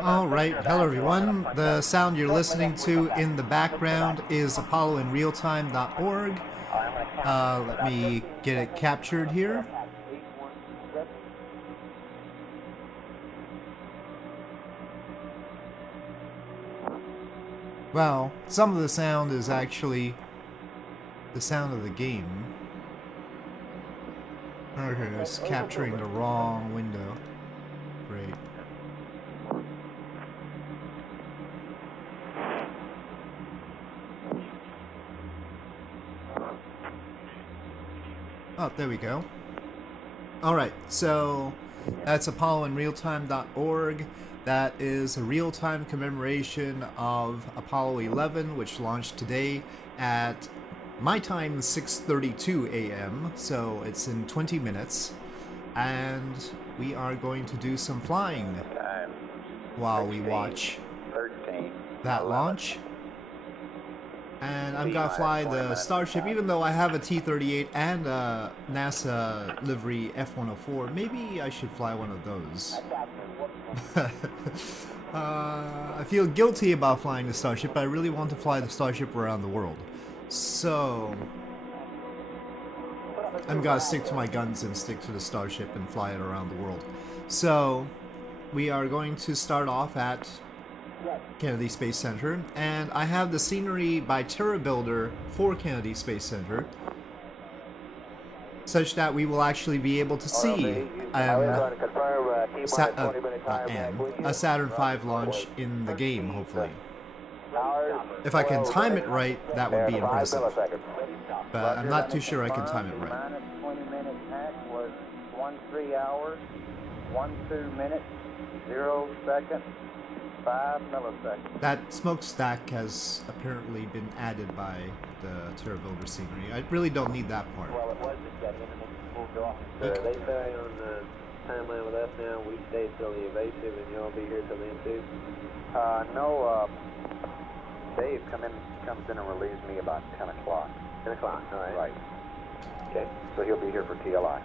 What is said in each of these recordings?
Alright, hello everyone. The sound you're listening to in the background is ApolloInRealTime.org. Let me get it captured here. Well, some of the sound is actually the sound of the game. Okay, it's capturing the wrong window. Great. Oh, there we go. Alright, so that's ApolloInRealTime.org. That is a real-time commemoration of Apollo 11, which launched today at my time 6:32 a.m. So it's in 20 minutes. And we are going to do some flying while we watch that launch. And I'm gonna fly the Starship, even though I have a T-38 and a NASA livery F-104. Maybe I should fly one of those. I feel guilty about flying the Starship, but I really want to fly the Starship around the world. So I'm gonna stick to my guns and stick to the Starship and fly it around the world. So we are going to start off at Kennedy Space Center, and I have the scenery by TerraBuilder for Kennedy Space Center, such that we will actually be able to see a Saturn V launch in the game, hopefully. If I can time it right, that would be impressive. But I'm not too sure I can time it right. Minus 20 minutes hack was 13 hours, 12 minutes, 0 seconds, 5 milliseconds. That smokestack has apparently been added by the TerraBuilder scenery. I really don't need that part. Well, it was just that and then moved off. Sir, they say on the timeline with us now, we stay till the evasive and you'll be here till then too? No, Dave comes in and relieves me about 10 o'clock. 10 o'clock, alright. Right. Okay. So he'll be here for TLI.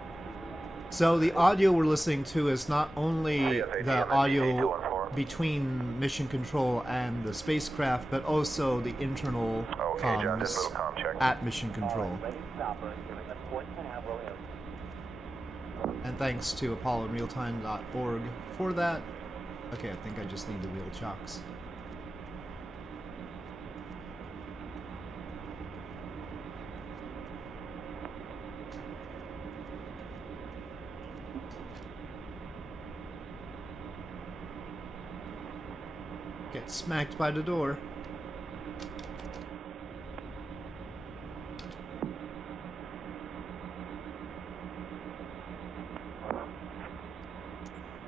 So the audio we're listening to is not only the audio between mission control and the spacecraft, but also the internal comms at mission control. And thanks to ApolloInRealTime.org for that. Okay, I think I just need the wheel chocks. Get smacked by the door.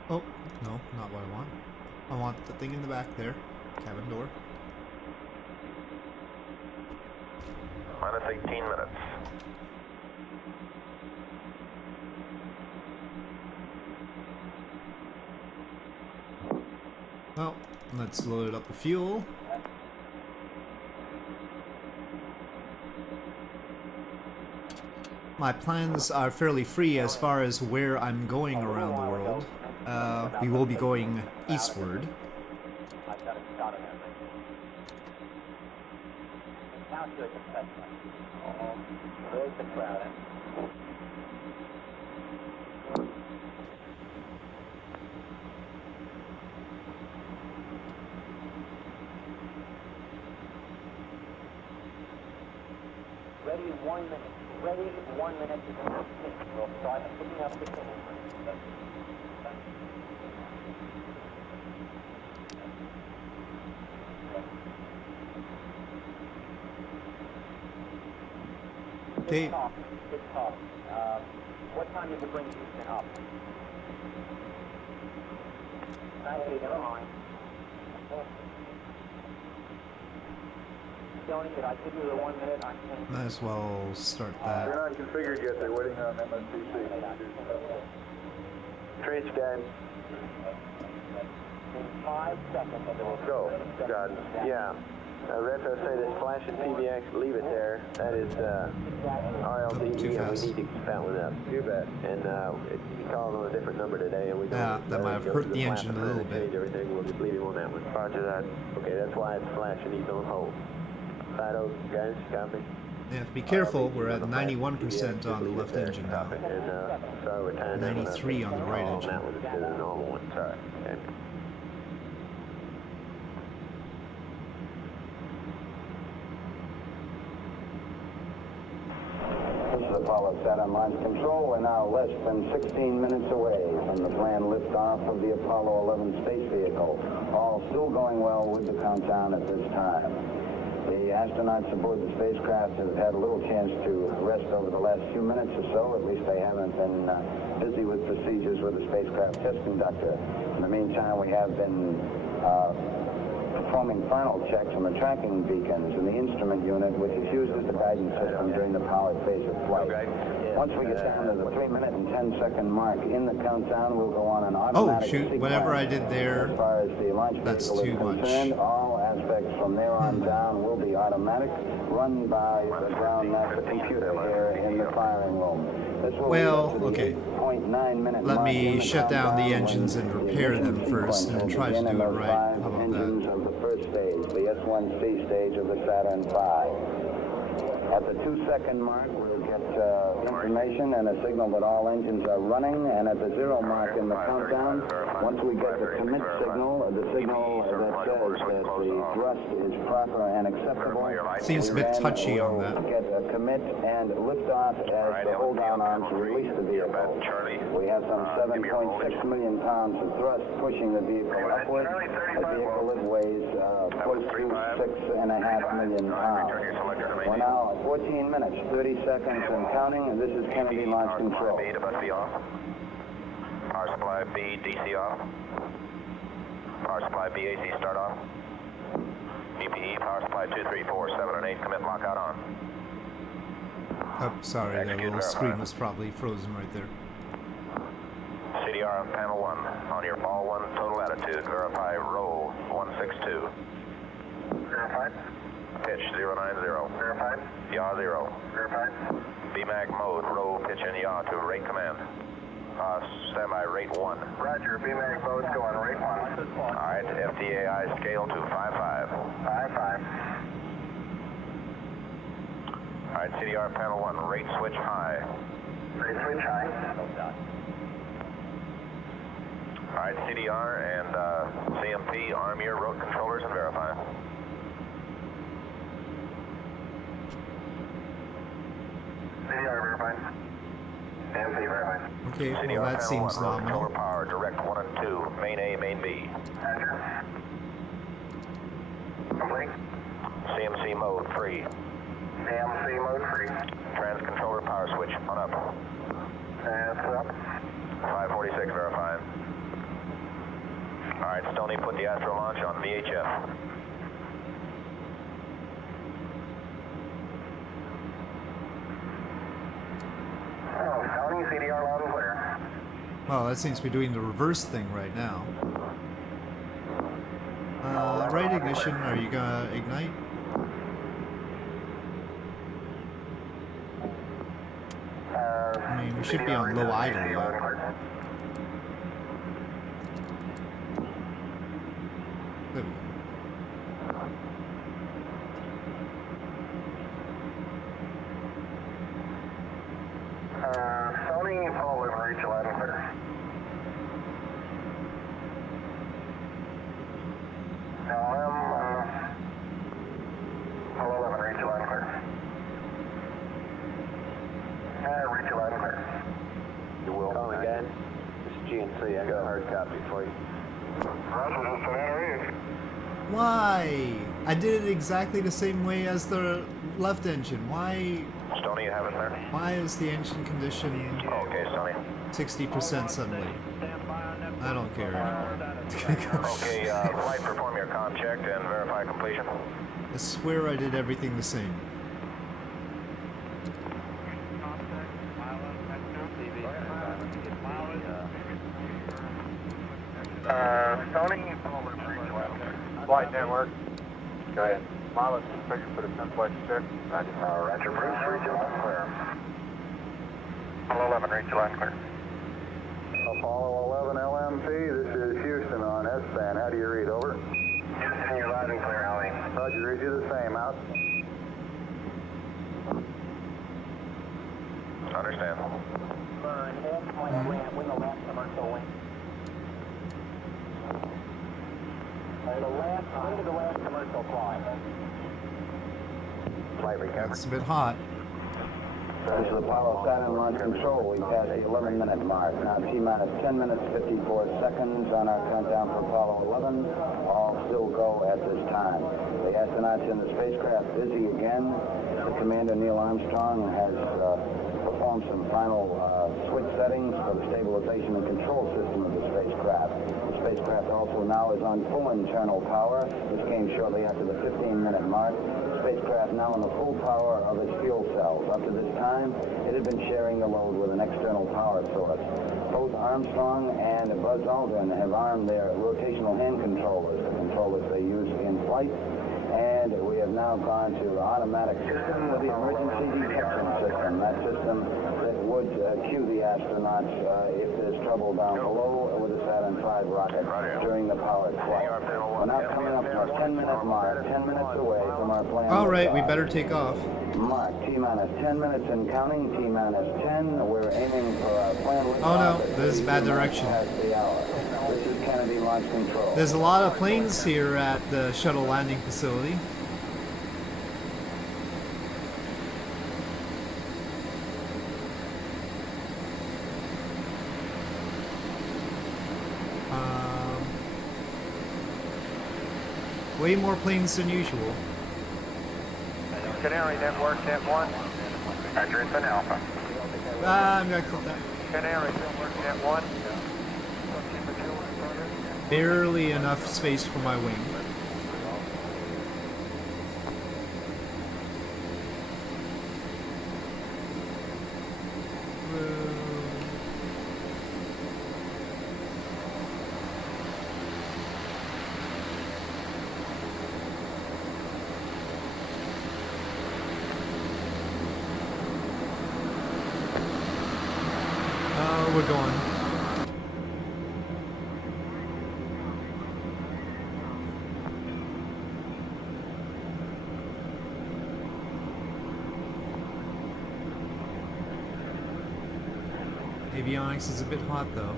Oh, no, not what I want. I want the thing in the back there. Cabin door. Minus 18 minutes. Well, let's load up the fuel. My plans are fairly free as far as where I'm going around the world. We will be going eastward. Ready 1 minute. Ready 1 minute. We'll start picking up the camera. Okay. Good talk. What time did you bring Houston up? Okay, never mind. Tony, did I give you the 1 minute? I can't. Might as well start They're that. not configured yet. They're waiting on MSDC. Trench guys. In 5 seconds. Go. Got it. Yeah. Retro say this flashing PBX, leave it there. That is RLDE, too and we fast. need to keep that one up. You bet. And it called on a different number today, and we don't Yeah, that let might him have go hurt to the flap engine a and little bit. change everything. We'll just leave him on that one. Roger that. Okay, that's why it's flashing. He's on hold. Fido, guys, copy. Yeah, be careful. We're at 91% on the left engine now. Copy. And sorry, we're tying that one up. 93 on the right On engine. that one instead of the normal one. Sorry. Okay. This is Apollo Saturn Launch Control. We're now less than 16 minutes away from the planned liftoff of the Apollo 11 space vehicle. All still going well with the countdown at this time. The astronauts aboard the spacecraft have had a little chance to rest over the last few minutes or so. At least they haven't been busy with procedures with the spacecraft test conductor. In the meantime, we have been performing final checks on the tracking beacons in the instrument unit, which fuses the guidance system during the powered phase of flight. Once we get down to the 3-minute and 10-second mark in the countdown, we'll go on an automatic shoot, sequence. whatever I did there, As far as the launch that's vehicle is too much. concerned, all aspects from there on down will be automatic, run by the ground NASA computer here in the firing room. This will Well, lead up to the okay. 8.9-minute Let mark in me the shut down the countdown engines when and the repair them ignition first sequence and will try to begin do in it those right. 5 How about engines that? of the first stage, the S1C stage of the Saturn V. At the 2-second mark, we'll get information and a signal that all engines are running, and at the 0 mark in the countdown, once we get the commit signal, the signal that says that the thrust is proper and acceptable, Seems a we bit then touchy on will that. get a commit and liftoff as the hold-down arms release the vehicle. We have some 7.6 million pounds of thrust pushing the vehicle upward. A vehicle that weighs close to 6.5 million pounds. We're now at 14 minutes, 30 seconds and counting, and this is Kennedy Launch Control. B to bus B off. Power supply B DC off. Power supply B AC start off. EPE power supply 2, 3, 4, 7, and 8 commit lockout on. Oh, sorry, that Execute, little verify. screen was probably frozen right there. CDR on panel 1. On your ball 1 total attitude. Verify roll 162. Verified. Pitch 090. Verified. Yaw 0. Verified. BMAC mode. Roll pitch and yaw to rate command. Standby rate 1. Roger. BMAG mode's going rate 1. Alright, FTAI scale to 55. 5-5. Alright, CDR panel 1. Rate switch high. Rate switch high. Alright, CDR and CMP, arm your road controllers and verify. CDR verified. CMC verified. Okay, well CDR that panel seems 1, road controller nominal. power, direct 1 and 2, main A, main B. Roger. Complete. CMC mode free. CMC mode free. Trans controller power switch on up. That's up. 546 verified. Alright, Stoney, put the Astro launch on VHF. Oh, Tony, CDR loud and clear. Well, that seems to be doing the reverse thing right now. Right ignition, are you gonna ignite? I mean, we should be on low idle yet. There we go. Sony, Paul, live reach loud and clear. Paul 11, reach loud and clear. Reach loud and clear. You will. Call me, guys. This is GNC. I got a hard copy for you. Roger, this is Savannah Reed. Why? I did it exactly the same way as the left engine. Why? Stoney, you have it there? Why is the engine condition Okay, Stoney. 60% suddenly? I don't care anymore. Okay, flight, perform your comm check and verify completion. I swear I did everything the same. Sony, Paul, live reach loud and clear. Flight network. Go ahead. Pilot, pressure for the 10 flight check. Roger, Bruce, read your line clear. Apollo 11, read your line clear. Apollo 11 LMP, this is Houston on S-band. How do you read? Over. Houston, you're loud and clear, Howie. Roger, read you the same. Out. Understand. Burn, wing the left commercial wing. Into the last commercial flight. Flight recovered. It's a bit hot. This is Apollo Saturn launch control. We passed the 11-minute mark. Now T-minus 10 minutes, 54 seconds on our countdown for Apollo 11. All still go at this time. The astronauts in the spacecraft busy again. The commander, Neil Armstrong, has performed some final switch settings for the stabilization and control system of the spacecraft. The spacecraft also now is on full internal power. This came shortly after the 15-minute mark. Spacecraft now in the full power of its fuel cells. Up to this time, it had been sharing the load with an external power source. Both Armstrong and Buzz Aldrin have armed their rotational hand controllers, the controllers they use in flight. And we have now gone to automatic system with the emergency detection system. That system that would cue the astronauts if there's trouble down below with the Saturn V rocket during the powered flight. We're now coming up to our 10-minute mark, 10 minutes away from our planned All right, we liftoff. better take off. Mark, T-minus 10 minutes and counting, T-minus 10. We're aiming for our planned liftoff. Oh no, at this is bad 32 direction. minutes past the hour. This is Kennedy Launch Control. There's a lot of planes here at the shuttle landing facility. Way more planes than usual. Canary Network, Net 1. Roger, it's an Alpha. I'm gonna clip that. Canary Network, Net 1. Barely enough space for my wing. We're going. Avionics is a bit hot though.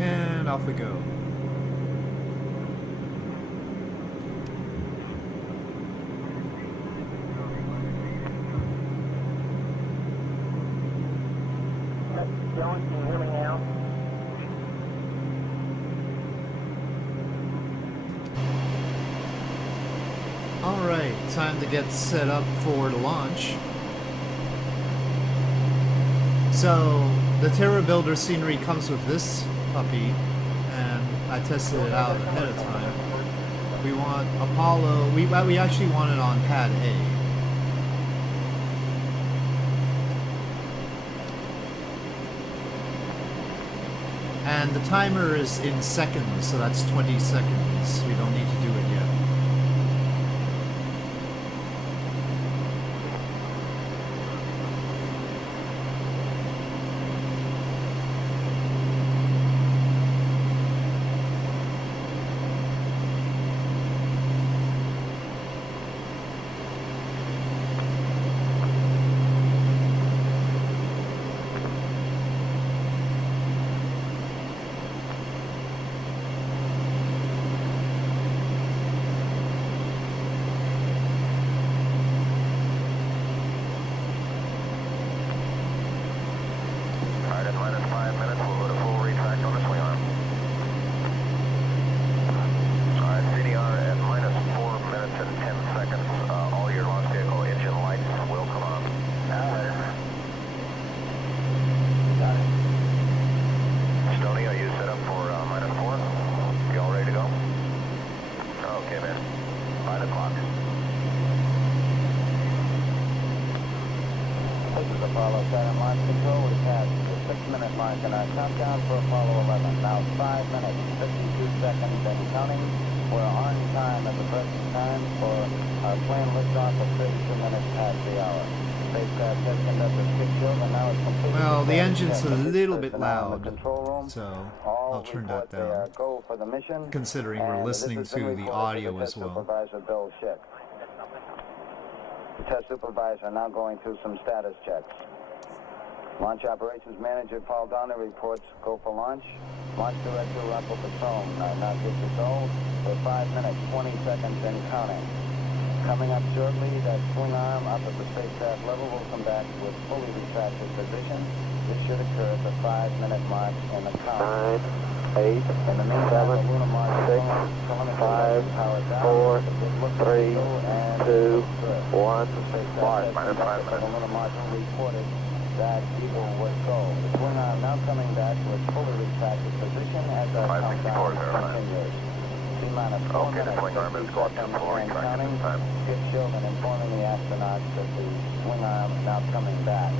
And off we go. John, can you hear me now? Alright, time to get set up for the launch. So, the Terra Builder scenery comes with this puppy, and I tested it out ahead of time. We want Apollo, we actually want it on pad A. And the timer is in seconds, so that's 20 seconds. We don't need to do it yet. at minus 5 minutes. We'll go to full retract on the swing arm. Alright, CDR at minus 4 minutes and 10 seconds. All your launch vehicle engine lights will come on. Stoney, are you set up for minus 4? You all ready to go? Okay, man. 5 o'clock. This is Apollo 7 launch control. We passed the 6-minute mark in our countdown for Apollo 11. Now 5 minutes, 52 seconds and counting. We're on time at the present time for our plane liftoff at 32 minutes past the hour. Spacecraft has conducted 6 shields and now it's completely... Well, the engine's a little bit loud, control room. so All I'll turn that report they are down, go for the mission. considering we're And listening this has been to the reported audio the as test well. Supervisor Bill Schick. The test supervisor now going through some status checks. Launch Operations Manager Paul Donner reports go for launch. Launch Director Rocco Petrone now gives the go for 5 minutes, 20 seconds and counting. Coming up shortly, that swing arm up at the spacecraft level will come back with fully retracted position. This should occur at the 5-minute mark in the count. 9, 8, In the meantime, the lunar march 5, 4, 3, 2, 1, mark. Minus 5 minutes. The lunar march reported that Eagle was go. The swing arm now coming back with fully retracted position as our 564 countdown continues. T-minus 4 Okay, the minutes, swing arm is going to 50 full seconds retract at and this time. Skip Shilton informing the astronauts that the swing arm is now coming back.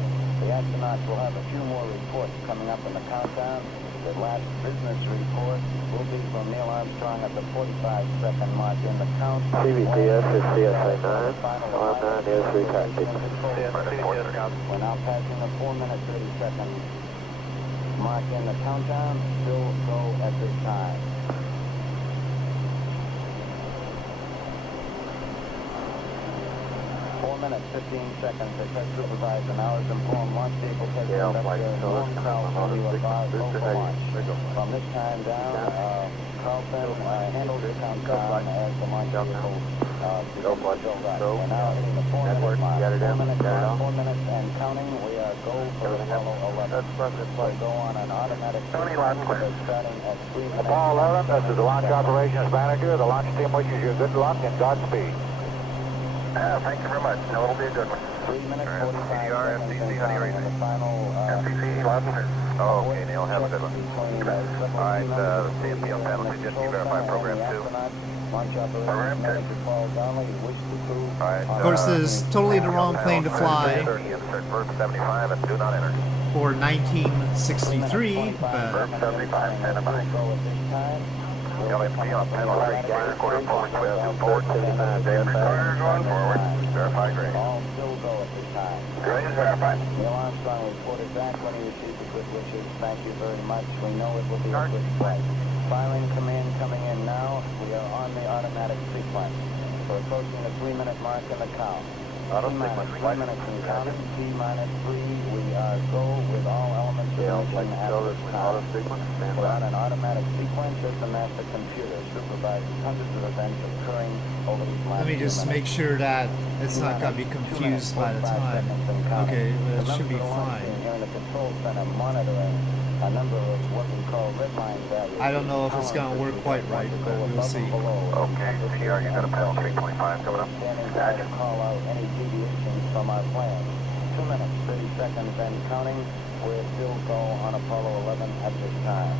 The astronauts will have a few more reports coming up in the countdown. The last business report will be from Neil Armstrong at the 45-second mark in the count. CVTS is CSA 9, R9 is retracted. We're now passing the 4-minute 30-second mark in the countdown. Still go at this time. 4 minutes, 15 seconds. The test supervisor now has informed launch vehicle test conductor Norm Carlson you are go for launch. From this time down, Carlson handles the countdown as the launch vehicle begins to build up. We're now hitting the 4-minute mark. 4 minutes and counting. We are go for Apollo 11. We'll go on an automatic sequence starting at 3 minutes. Apollo 11, this is the Launch Operations Manager. The launch team wishes you good luck and Godspeed. Thank you very much. No, it'll be a good one. 3 minutes, 45 CDR, seconds FCC, and how do you counting. rate And it? the final... FCC, 11. Oh, okay, Neil, have a good one. All right, the CMPL panel, did just verify program 2. Program 2. All right, Of course, this is totally the wrong plane to fly Insert verb 75 and do not enter. for 1963, but 75, stand by. LMP on panel 3, clear, quarter forward, twist, forward, 65, Dave Recorder going forward, verify grade. All still go at this time. Grade is verified. Neil Armstrong reported back when he received the good wishes. Thank you very much. We know it will be a good flight. Firing command coming in now. We are on the automatic sequence. We're approaching the 3-minute mark in the count. Auto T-minus sequence, 3 minutes in counting. T-minus 3. We are go with all elements of the mission at this time. sequence, stand We're on an automatic sequence as the master computer supervises hundreds of events occurring over these last let me just few make minutes. sure that it's not going to be confused by the time. Okay, that should be fine. Here in the control center monitoring a number of what we call red line values. I don't know if it's going to work quite right, but we'll see. Okay, CDR, you got a panel 325 coming up. Standing by to call out any deviations from our plan. 2 minutes, 30 seconds and counting. We're still go on Apollo 11 at this time.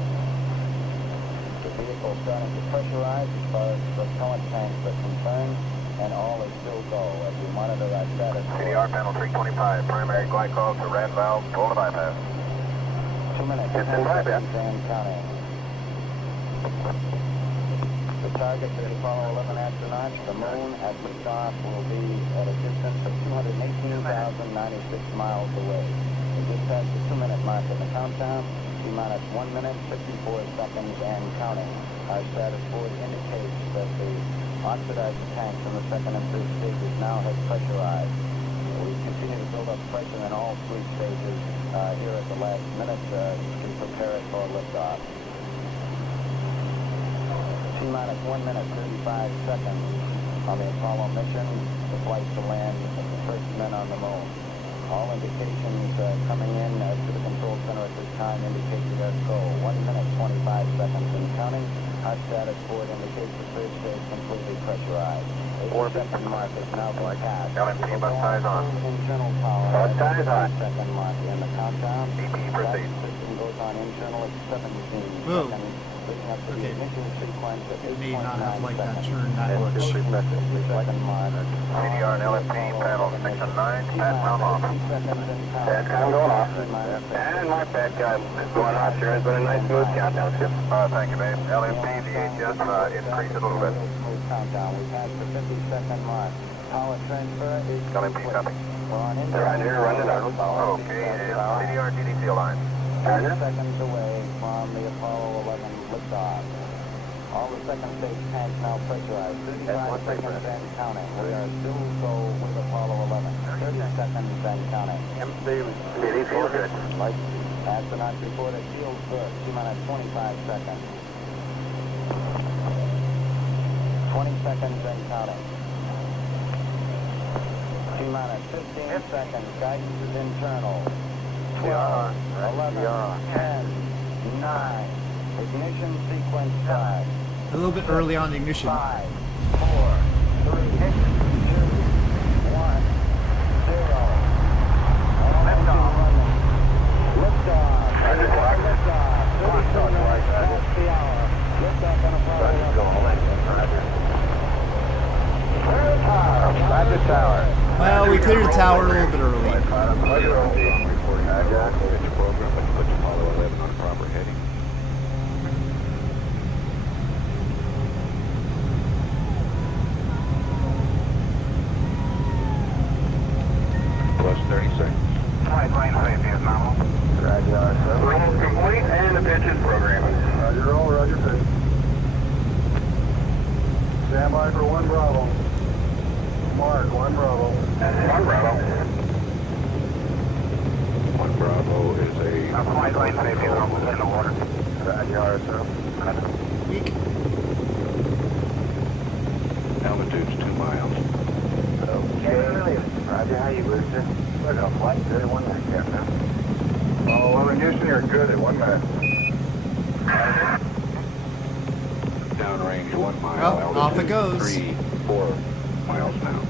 The vehicle starting to pressurize as far as the propellant tanks are concerned, and all is still go as we monitor our status. CDR, panel 325, primary glycol to red valve, pull to bypass. 2 minutes, It's 10 in bypass. seconds and counting. The target for the Apollo 11 astronauts, the moon at liftoff, will be at a distance of 218,096 miles away. We just passed the 2-minute mark in the countdown. T-minus 1 minute, 54 seconds and counting. Our status board indicates that the oxidizer tanks in the second and third stages now have pressurized. We continue to build up pressure in all 3 stages here at the last minute to prepare it for liftoff. T-minus 1 minute, 35 seconds on the Apollo mission, the flight to land the first men on the moon. All indications coming in to the control center at this time indicates their go. 1 minute, 25 seconds and counting. Hot status board indicates the third stage completely pressurized. 450 mark is now been passed. LMP bus ties on. Internal power. Bus ties on. Second mark in the countdown. DPE proceed. System goes on internal at 17 Whoa. seconds. Leading up to the Okay. ignition sequence at May not have 8.9 liked that seconds. turn that And much. 52-second mark. CDR and LMP, panel section 9, SATCOM off. SATCOM going off. And my bad guy is going off here. It's been a nice smooth countdown, Chip. Thank you, babe. LMP, VHS, increase it a little bit. Smooth countdown. We passed the 50-second mark. Power transfer is LMP, complete. copy. We're on Right here, running out. internal. Okay, CDR, DDC line. 30 seconds away from the Apollo 11 liftoff. All the second stage tanks now pressurized. 35 seconds and counting. We are still go with Apollo 11. 30 seconds and counting. DDC is good. Like astronauts reported field first. T-minus 25 seconds. 20 seconds and counting. T-minus 15 seconds. Guidance is internal. 12, 11, 10, 9. Ignition sequence start. A little bit early on the ignition. 5, 4, 3, 2, 1, 0. Liftoff. Liftoff. 37 minutes past the hour. Liftoff on Apollo 11. Roger tower. Well, we cleared the tower a little bit early. Program and put Apollo 11 on proper heading. Plus 30 seconds. Flight line safety is normal. Roger, sir. Roll complete and the pitch is programming. Roger roll, roger pitch. Stand by for 1 Bravo. Mark, 1 Bravo. 1 Bravo. 1 Bravo is a... Flight line safety is normal in the water. Roger, sir. Weak. Altitude's 2 miles. Okay. Roger, how you, Rooster? We're going to flight 31 minutes here, man. Apollo 11 Houston, you're good at 1 minute. Downrange 1 mile. Well, off it altitude goes. 3, 4 miles now.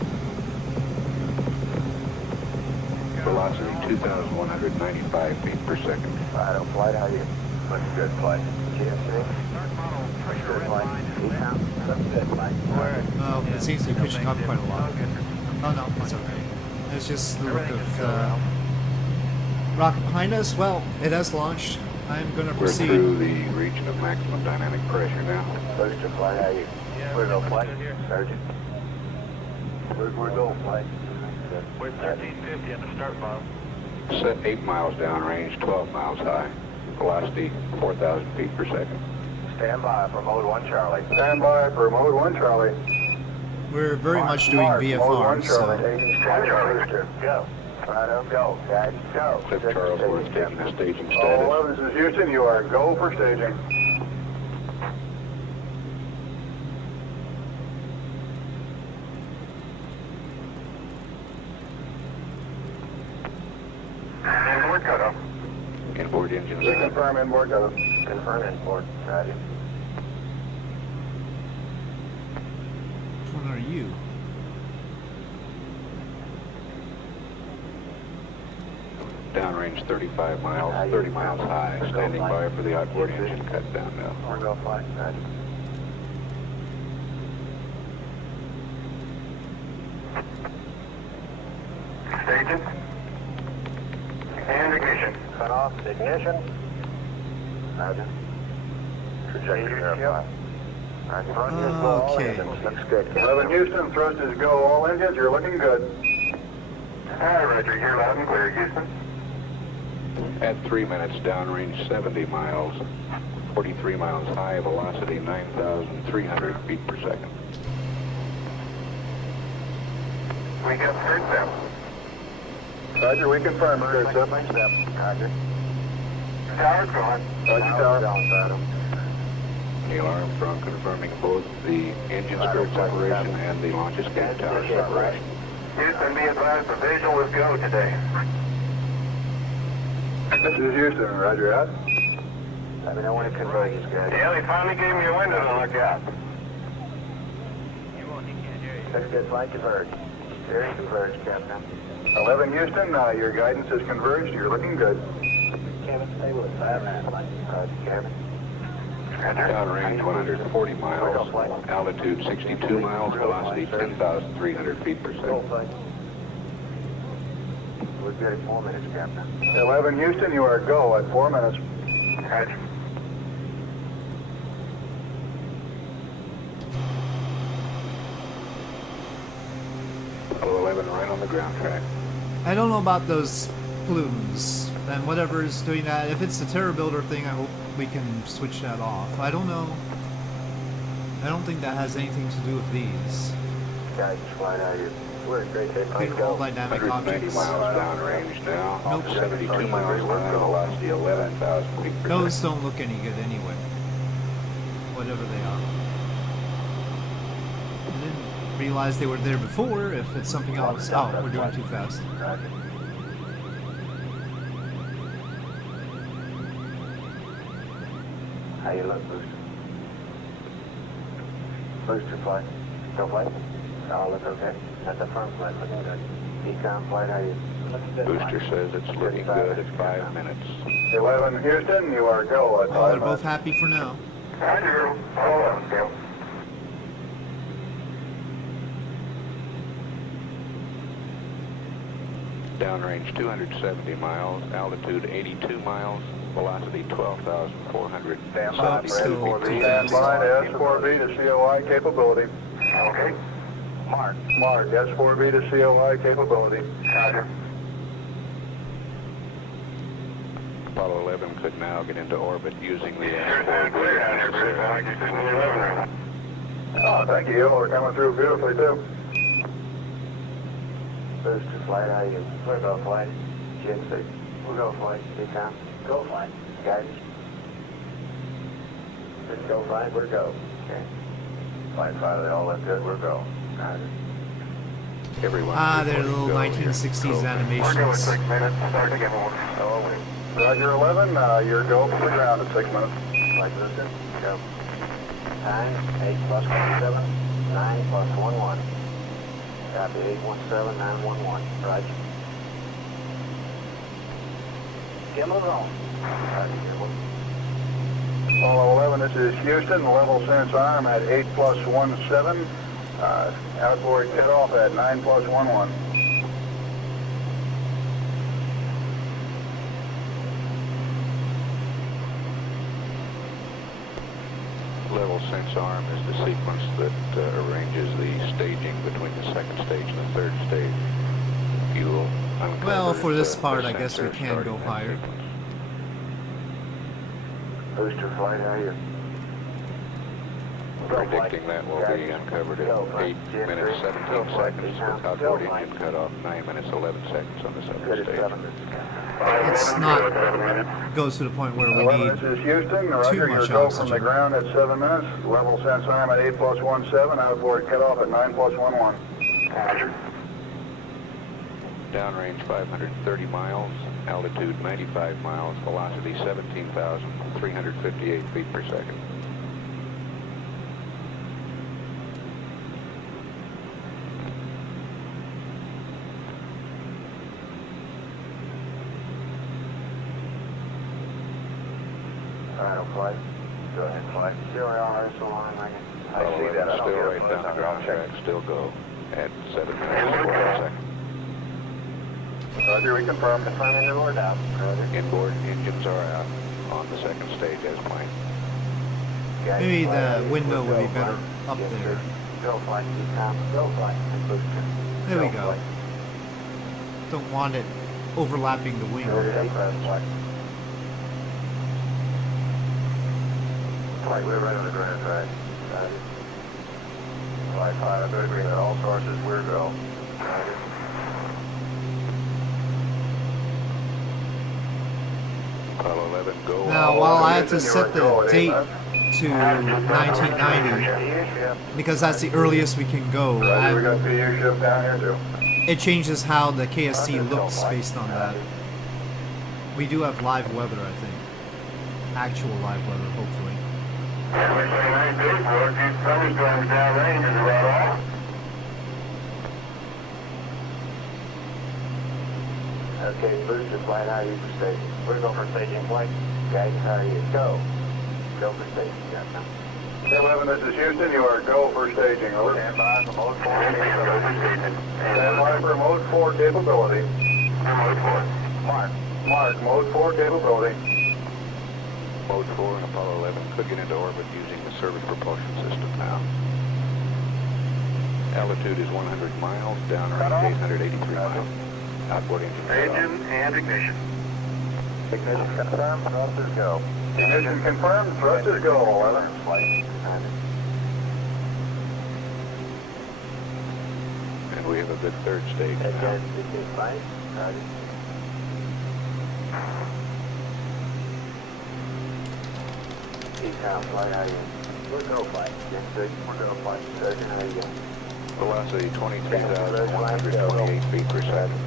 Velocity 2,195 feet per second. Fido, flight, how you? Looking good, flight. GFC? Good flight. Looking good, flight. Oh, it seems to be pitching up quite a lot. Oh no, it's okay. It's just the look of the rocket behind us. Well, it has launched. I'm going to We're proceed. through the region of maximum dynamic pressure now. Booster, flight, how you? We're going to flight, Sergeant. We're going to flight. We're 1350 at the start bottom. Set 8 miles downrange, 12 miles high. Velocity 4,000 feet per second. Stand by for mode 1 Charlie. Stand by for mode 1 Charlie. We're very much doing Mark, mode 1 VFR, Charlie. so Taking Charlie. Booster. Go. Fido, go. Guidance, go. Cliff Charles Worth in the staging All status. 11, this is Houston, you are go for staging. Inboard cutoff. Inboard engines in. Confirm inboard, go. Confirm inboard. Roger. which one are you? Downrange 35 miles, 30 miles high. Standing by for the outboard engine cut down now. We're going to flight. Roger. Staging. And ignition. Cut off. Ignition. Roger. Trajectory verified. Roger. Front is go. All Okay. engines. Looks good. 11 Houston, thrust is go. All engines, you're looking good. Hi, Roger. You're loud and clear, Houston. At 3 minutes, downrange 70 miles, 43 miles high, velocity 9,300 feet per second. We got third step. Roger, we confirm. Third step. Roger. Tower's going. Roger, tower. Fido. Neil Armstrong confirming both the engine skirt separation and the launch escape tower separation. Houston, be advised the visual is go today. This is Houston, roger out. Let me know when it converges, guys. Yeah, they finally gave me a window to look out. Looks good, flight converge. Very converged, Captain. 11 Houston, your guidance is converged. You're looking good. Kevin, stay with us. 5-9. Kevin. Downrange 140 miles, altitude 62 miles, velocity 10,300 feet per Go, second. flight. We're good at 4 minutes, Captain. 11 Houston, you are go at 4 minutes. Roger. Apollo 11 right on the ground track. I don't know about those plumes and whatever is doing that. If it's the Terra Builder thing, I hope we can switch that off. I don't know. I don't think that has anything to do with these. Guys, flight out here. We're in great shape. Let's All go. dynamic 190 objects. miles downrange now, Nope. 72 miles an hour, velocity 11,000 feet per Those second. don't look any good anyway. Whatever they are. I didn't realize they were there before. If it's something else. Oh, we're doing too fast. How you look, Booster? Booster flight. Go flight. Oh, look okay. That's the front flight looking good. Decom flight, how you? Looking good. Booster says it's looking good at 5 minutes. 11 Houston, you are go at Oh, 5 they're minutes. both happy for now. Roger. Oh, go. Downrange 270 miles, altitude 82 miles, velocity 12,400. Stand So by, it's still for too Stand fast. by to S4B to COI capability. Okay. Mark. Mark, S4B to COI capability. Roger. Apollo 11 could now get into orbit using the Clear down here, Bruce. I S4B. like you sitting in 11. Oh, thank you. We're coming through beautifully, too. Booster flight, how you? We're go flight. Jet 6. We'll go flight. Decom. Go flight. Guidance. Let's go flight. We're go. Okay. Flight 5, they all look good. We're go. Roger. Everyone Ah, they're reporting little go. 1960s You're We're going animations. 6 minutes. Start to get more. Roger 11, you're go for the ground at 6 minutes. Flight Booster. Go. Time 8 plus 17. 9 plus 11. Copy 817-911. Roger. Get moving on. Roger. Apollo 11, this is Houston. Level sense arm at 8 plus 17. Outboard cutoff at 9 plus 11. Level sense arm is the sequence that arranges the staging between the second stage and the third stage. Fuel. Well, for this uncovers part, the I guess we sensor can starting go that higher. sequence. Booster flight, how you? Predicting that will be uncovered in 8 minutes 17 seconds with outboard engine cut off 9 minutes 11 seconds on the second stage. It's not goes to the point where we 11, need. this is Houston. Roger, you're much go from the oxygen. ground at 7 minutes. Level sense arm at 8 plus 17. Outboard cutoff at 9 plus 11. Roger. Downrange 530 miles, altitude 95 miles, velocity 17,358 feet per second. Alright, flight. Go ahead, flight. Zero hours, so long, I Apollo see that. 11 I don't still get right it. down the ground track, still go at 7 minutes 4 seconds. Roger, we confirm. Confirming the Lord out. Roger. Inboard engines are out on the second stage as planned. Guys, Maybe flight, the how you? window Go would be flight. better up Yes, there. sir. Go flight, decom. Go flight. And booster. There we Go go. flight. Don't want it overlapping the wing. Go ahead, press flight. Flight, we're right on the ground track. Roger. Flight 5, I do agree that all sources, we're go. Roger. Apollo 11 go. Now, while I had to set the date to 1990, because that's the earliest we can go, Roger, we got PU ship down here too. it changes how the KSC looks based on that. We do have live weather, I think. Actual live weather, hopefully. Everything I do for a few thunderstorms downrange is about all. Okay, booster flight, how are you for staging? We're going for staging flight. Guidance, how are you? Go. Go for staging, yes, sir. 11, this is Houston. You are go for staging. Over. Stand by for mode 4 capability. Stand by for mode 4 capability. Mode 4. Mark. Mark, mode 4 capability. Mode 4 and Apollo 11 could get into orbit using the service propulsion system now. Altitude is 100 miles, downrange 883 miles. Outboard engine Engine and ignition. Ignition confirmed, thrusters go. Ignition confirmed. Thrusters go. 11. Flight. and we have a good third stage now. Again, this is flight. Roger. Eastbound flight, how are you? We're go flight. Yes, sir. We're go flight. Surgeon, how are you going? Velocity 23,128 feet per second.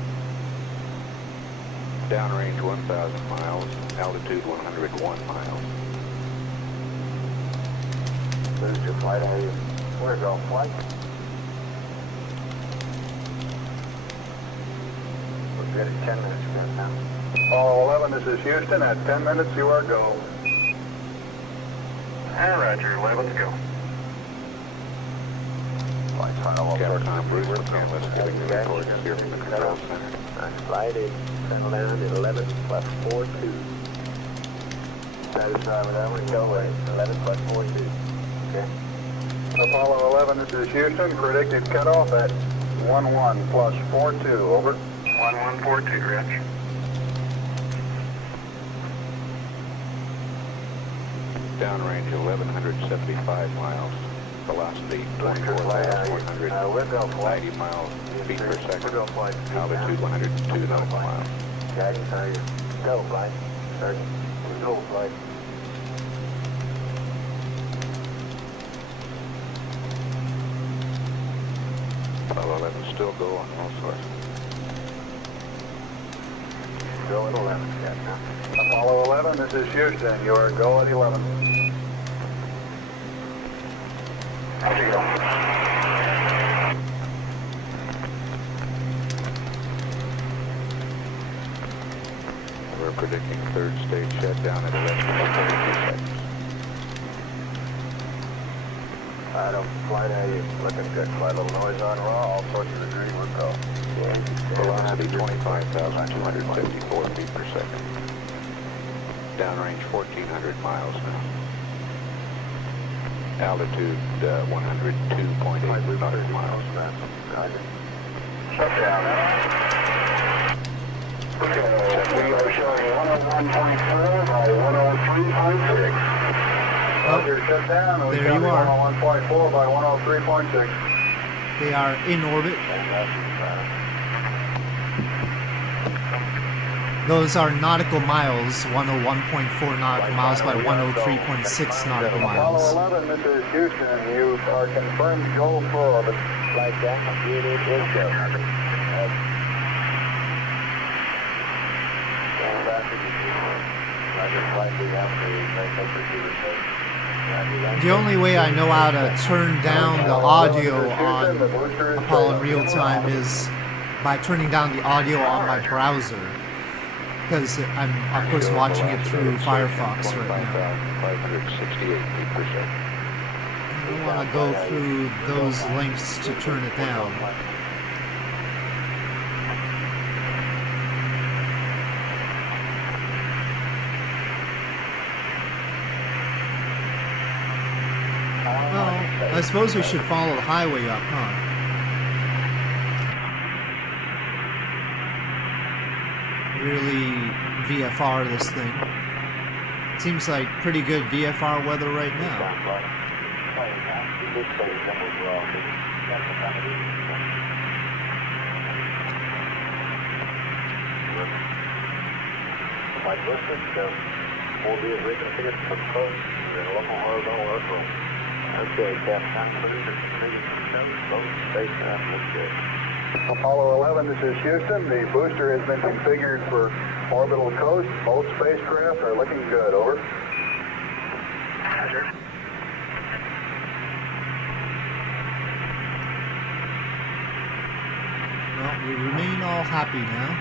Downrange 1,000 miles, altitude 101 miles. Booster flight, how are you? We're go flight. We're good at 10 minutes from now. Apollo 11, this is Houston. At 10 minutes, you are go. Roger, 11 to go. Flight final, Captain Bruce McCandless giving the report here from the control center. Flight is settled down at 11 plus 42. Satisfied with that one? Go away. 11 plus 42. Okay. Apollo 11, this is Houston. Predicted cutoff at 11 plus 42. Over. 1142, Rich. Downrange 1,175 miles, velocity 24,190 miles feet per second, altitude 102 nautical miles. Guidance, how are you? Go, flight. Sergeant. Go, flight. Apollo 11 still go on all sorts. Go at 11, Captain. Apollo 11, this is Houston. You are go at 11. How's it go? We're predicting third stage shutdown at 11:42 seconds. I don't flight, how you? Looking good. Quite a little noise on raw. All sorts of degree. We're go. Velocity 25,254 feet per second. Downrange 1,400 miles now. Altitude 102.8 nautical miles. Shut down. Okay, we are showing 101.4 by 103.6. Roger, shut down. We There copy you are. 101.4 by 103.6. They are in orbit. Those are nautical miles, 101.4 nautical miles by 103.6 nautical Apollo miles. 11, this is Houston. You are confirmed go for orbit. Flight down. It is go. Stand back to the Roger, flight be out for you. Make up receiver stage. The only way I know how to turn down the audio on Apollo in real time is by turning down the audio on my browser. Because I'm, of course, watching it through Firefox right now. 25,568 feet per second. I don't want to go through those links to turn it down. Well, I suppose we should follow the highway up, huh? Really VFR this thing. Seems like pretty good VFR weather right now. Okay, Captain. Apollo 11, this is Houston. The booster has been configured for Orbital coast, both spacecraft are looking good, over. Well, we remain all happy now.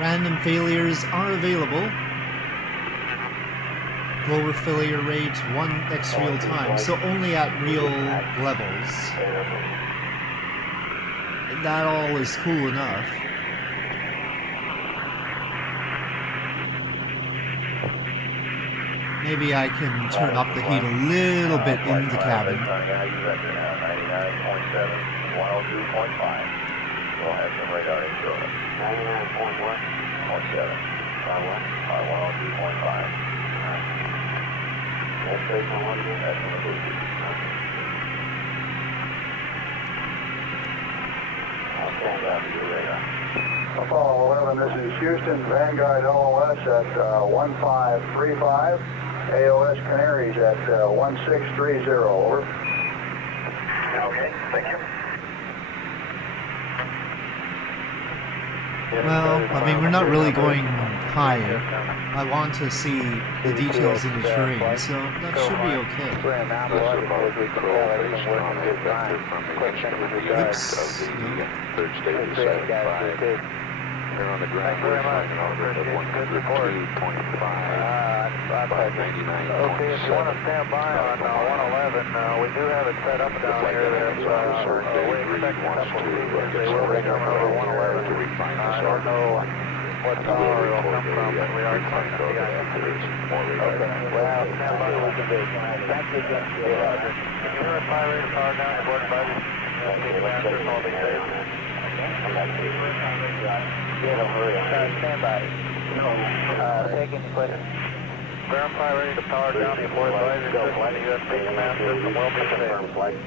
Random failures are available. Lower failure rate, 1x real time, so only at real levels. That all is cool enough. Maybe I can turn up the heat a little bit in the cabin. 99.7, 102.5. We'll have some radar in shortly. 99.1.7. 102.5. That's based on what you have from the booth. I'll stand by for your radar. Apollo 11, this is Houston, Vanguard LOS at 1535. AOS Canaries at 1630, over. Okay, thank you. Well, I mean, we're not really going higher. I want to see the details in the terrain, so that should be okay. Oops. No. Third stage is 75. They're on the ground. We're flying over at 102.5. 99.7. Okay, if you want to stand by on 111, we do have it set up down here. There's we expect a couple of sequences. They will be coming over 111. I don't know what tower it'll come from, but we are trying to get it. Okay, well, stand by with the big. Thank you, Jim. Can you hear us fire rate of power down to board, buddy? Keep answering all the safe. Stand by. Taking the question. Verify ready to power down the abort advisory system. The USB command system will be safe.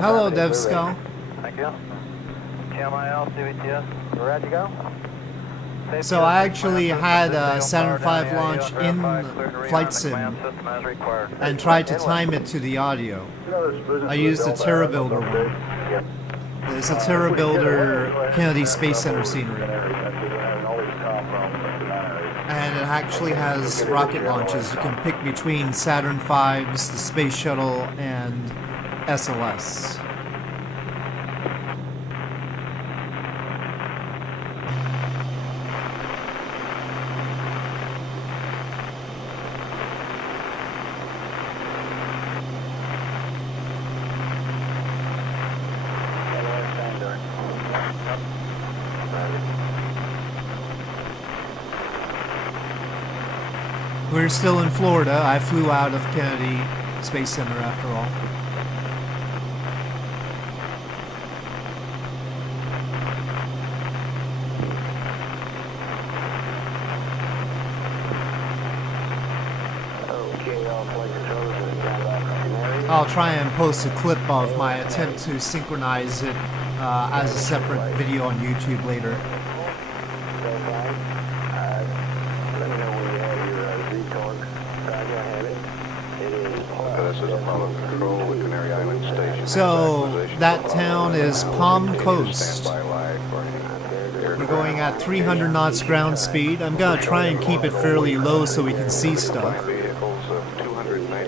Hello, DevSkull. Thank you. KMIL, CVTS, we're ready to go? So I actually had a Saturn V launch in Flight Sim and tried to time it to the audio. I used the TerraBuilder one. It's a TerraBuilder Kennedy Space Center scenery. And it actually has rocket launches. You can pick between Saturn V's, the Space Shuttle, and SLS. We're still in Florida. I flew out of Kennedy Space Center after all. I'll try and post a clip of my attempt to synchronize it as a separate video on YouTube later. So that town is Palm Coast. We're going at 300 knots ground speed. I'm gonna try and keep it fairly low so we can see stuff.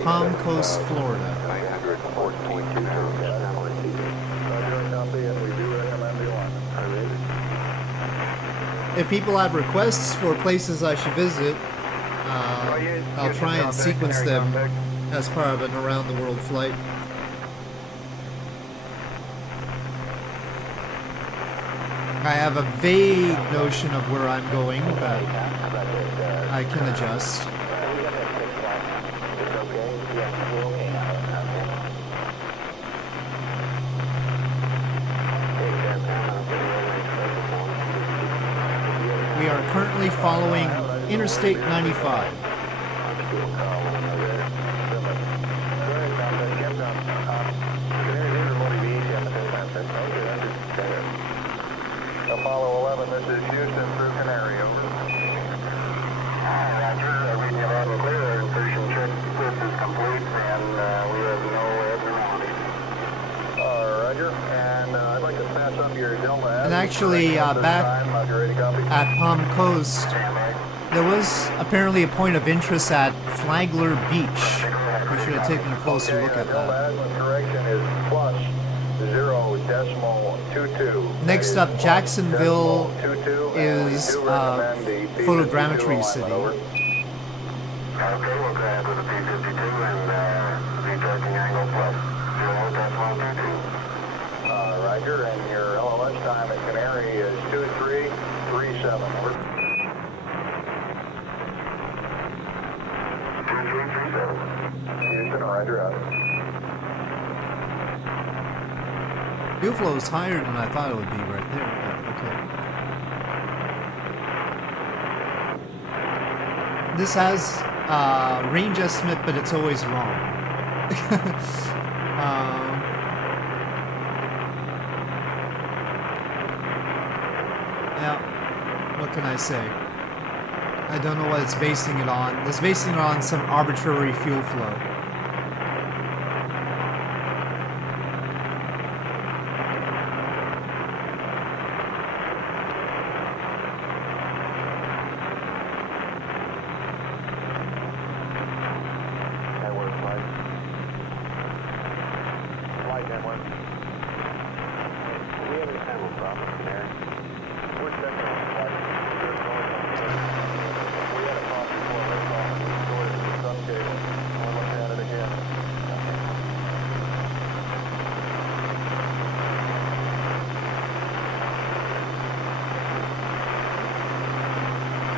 Palm Coast, Florida. If people have requests for places I should visit, I'll try and sequence them as part of an around-the-world flight. I have a vague notion of where I'm going, but I can adjust. We are currently following Interstate 95. Apollo 11, this is Houston through Canary, over. Roger, we have all clear. Our insertion checklist is complete, and we have no abnormalities. Roger, and actually back at Palm Coast, there was apparently a point of interest at Flagler Beach. We should have taken a closer look at that. Correction is plus 0.22. Next up, Jacksonville is a photogrammetry city. Okay, we'll grab with a P52 and retracting angle plus 0.22. Roger, and your LOS time at Canary is 2337. Over. 2337. Houston, roger, out. Fuel flow is higher than I thought it would be right there, but okay. This has range estimate, but it's always wrong. Yeah, what can I say? I don't know what it's basing it on. It's basing it on some arbitrary fuel flow.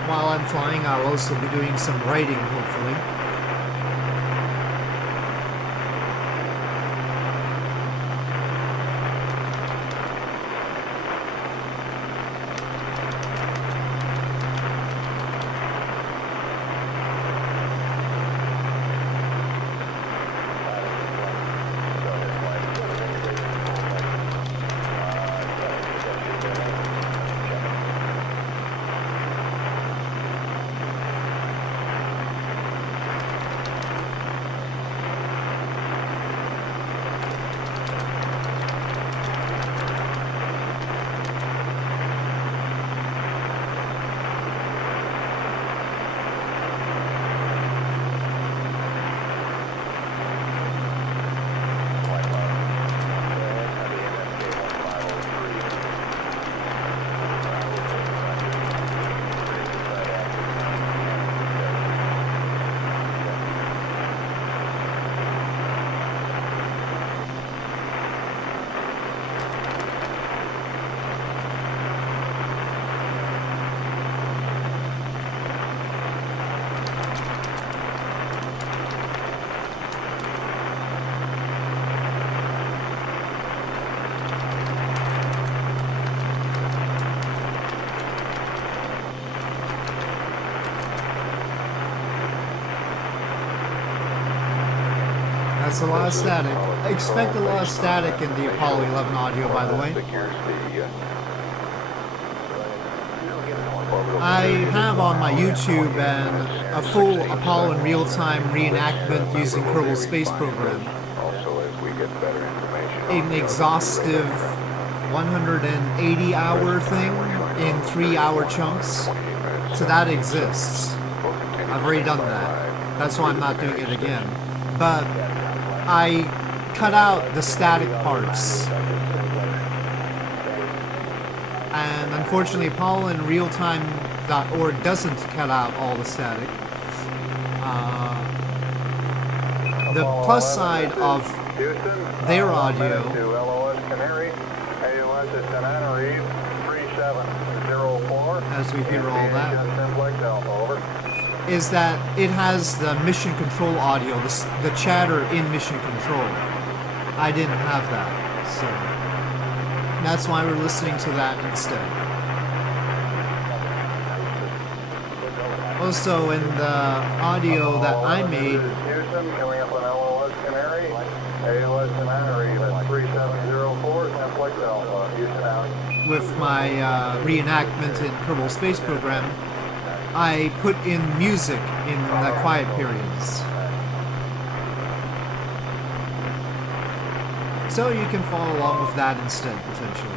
While I'm flying, I'll also be doing some writing, hopefully. That's a lot of static. I expect a lot of static in the Apollo 11 audio, by the way. I have on my YouTube a full Apollo in real-time reenactment using Kerbal Space Program. An exhaustive 180-hour thing in 3-hour chunks. So that exists. I've already done that. That's why I'm not doing it again. But I cut out the static parts. And unfortunately, ApolloInRealTime.org doesn't cut out all the static. The plus side of their audio as we hear all that is that it has the mission control audio, the chatter in mission control. I didn't have that, so that's why we're listening to that instead. Also, in the audio that I made, Houston, coming up on LOS Canary, AOS Canary, that's 3704, Templex Alpha, Houston out. with my reenactment in Kerbal Space Program, I put in music in the quiet periods. So you can follow along with that instead, potentially.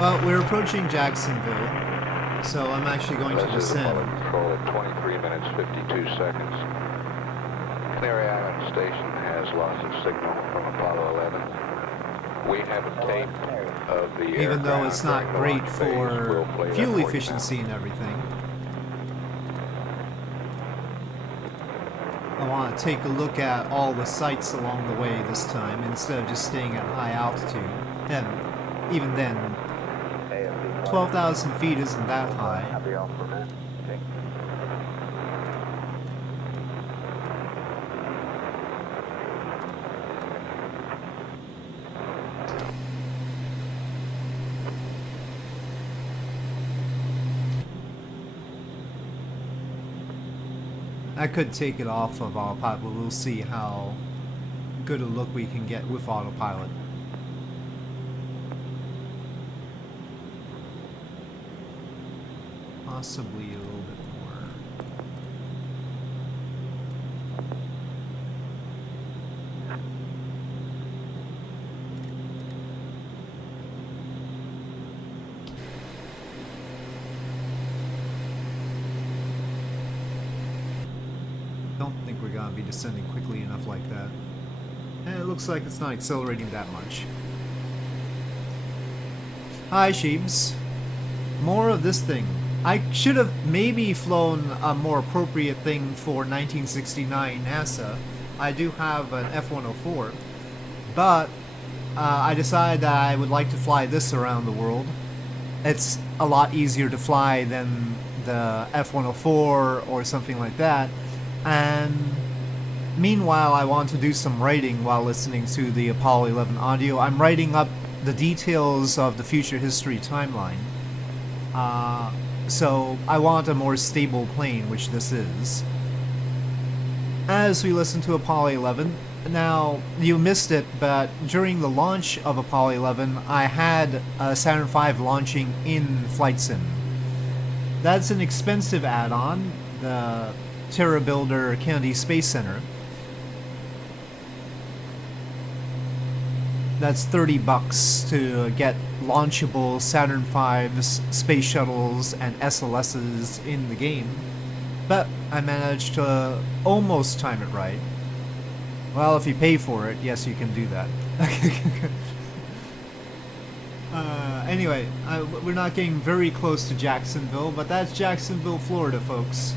Well, we're approaching Jacksonville, so I'm actually going to This is Apollo descend. Control at 23 minutes 52 seconds. Canary Island Station has loss of signal from Apollo 11. We have a tape of the Even though it's not aircraft during great the launch phase. We'll for play that fuel for you now. efficiency and everything. I want to take a look at all the sights along the way this time instead of just staying at high altitude. And even then, 12,000 feet isn't that high. I'll be off for a minute. Okay. I could take it off of autopilot, but we'll see how good a look we can get with autopilot. Possibly a little bit more. Don't think we're gonna be descending quickly enough like that. And it looks like it's not accelerating that much. Hi, Sheebs. More of this thing. I should have maybe flown a more appropriate thing for 1969 NASA. I do have an F-104, but I decided that I would like to fly this around the world. It's a lot easier to fly than the F-104 or something like that. And meanwhile, I want to do some writing while listening to the Apollo 11 audio. I'm writing up the details of the future history timeline. So I want a more stable plane, which this is. As we listen to Apollo 11, now you missed it, but during the launch of Apollo 11, I had Saturn V launching in Flight Sim. That's an expensive add-on, the Terra Builder Kennedy Space Center. That's $30 to get launchable Saturn V's space shuttles and SLS's in the game. But I managed to almost time it right. Well, if you pay for it, yes, you can do that. Anyway, we're not getting very close to Jacksonville, but that's Jacksonville, Florida, folks.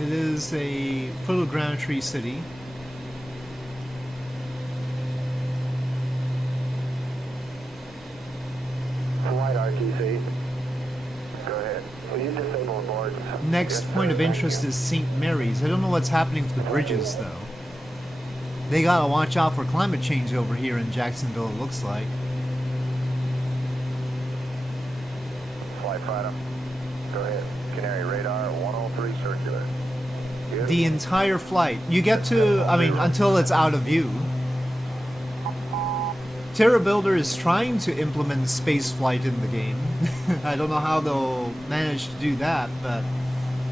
It is a photogrammetry city. Flight RTC. Go ahead. Will you disable aboard? Next point of interest is St. Mary's. I don't know what's happening with the bridges, though. They gotta watch out for climate change over here in Jacksonville, it looks like. Flight Fighter. Go ahead. Canary radar 103 circular. The entire flight. You get to, I mean, until it's out of view. Terra Builder is trying to implement space flight in the game. I don't know how they'll manage to do that, but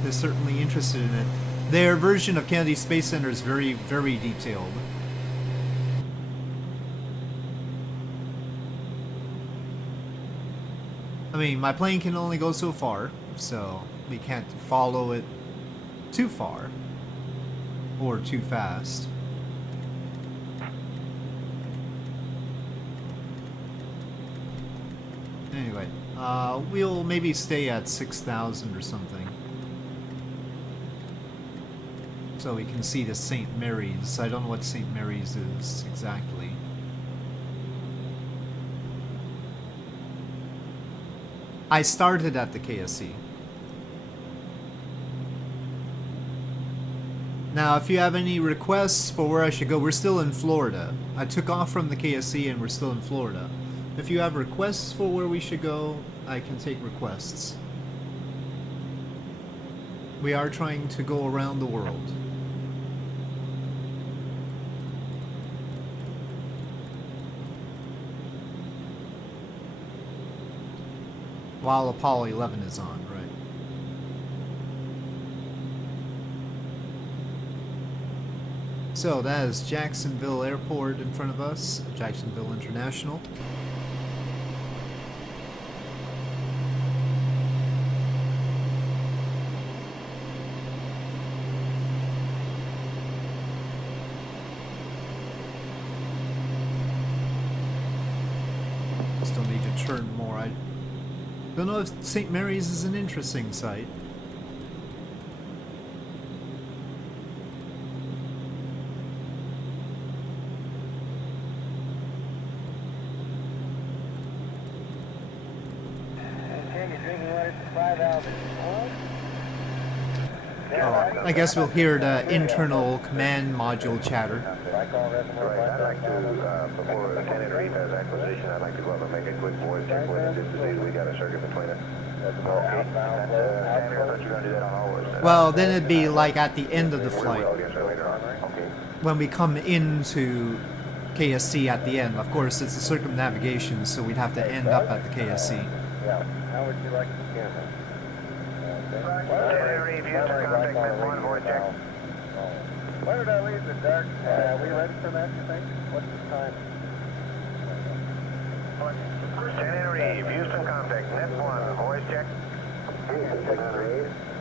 they're certainly interested in it. Their version of Kennedy Space Center is very, very detailed. I mean, my plane can only go so far, so we can't follow it too far or too fast. Anyway, we'll maybe stay at 6,000 or something, so we can see the St. Mary's. I don't know what St. Mary's is exactly. I started at the KSC. Now, if you have any requests for where I should go, we're still in Florida. I took off from the KSC and we're still in Florida. If you have requests for where we should go, I can take requests. We are trying to go around the world. While Apollo 11 is on, right? So that is Jacksonville Airport in front of us, Jacksonville International. Still need to turn more. I don't know if St. Mary's is an interesting site. Oh, I guess we'll hear the internal command module chatter. Right, I'd like to, before Lieutenant Reed has acquisition, I'd like to go up and make a quick voice check with him just to see if we got a circuit between us. Okay. Sammy, I thought you were going to do that on always. Well, then it'd be like at the end of the flight. We'll get there later on. Okay. When we come into KSC at the end. Of course, it's a circumnavigation, so we'd have to end up at the KSC. Yeah. How would you like to begin? Lieutenant Reed, Houston, contact midpoint, voice check. Where did I leave the dark? Are we ready for that, you think? What's the time? Lieutenant Reed, Houston, contact net 1, voice check.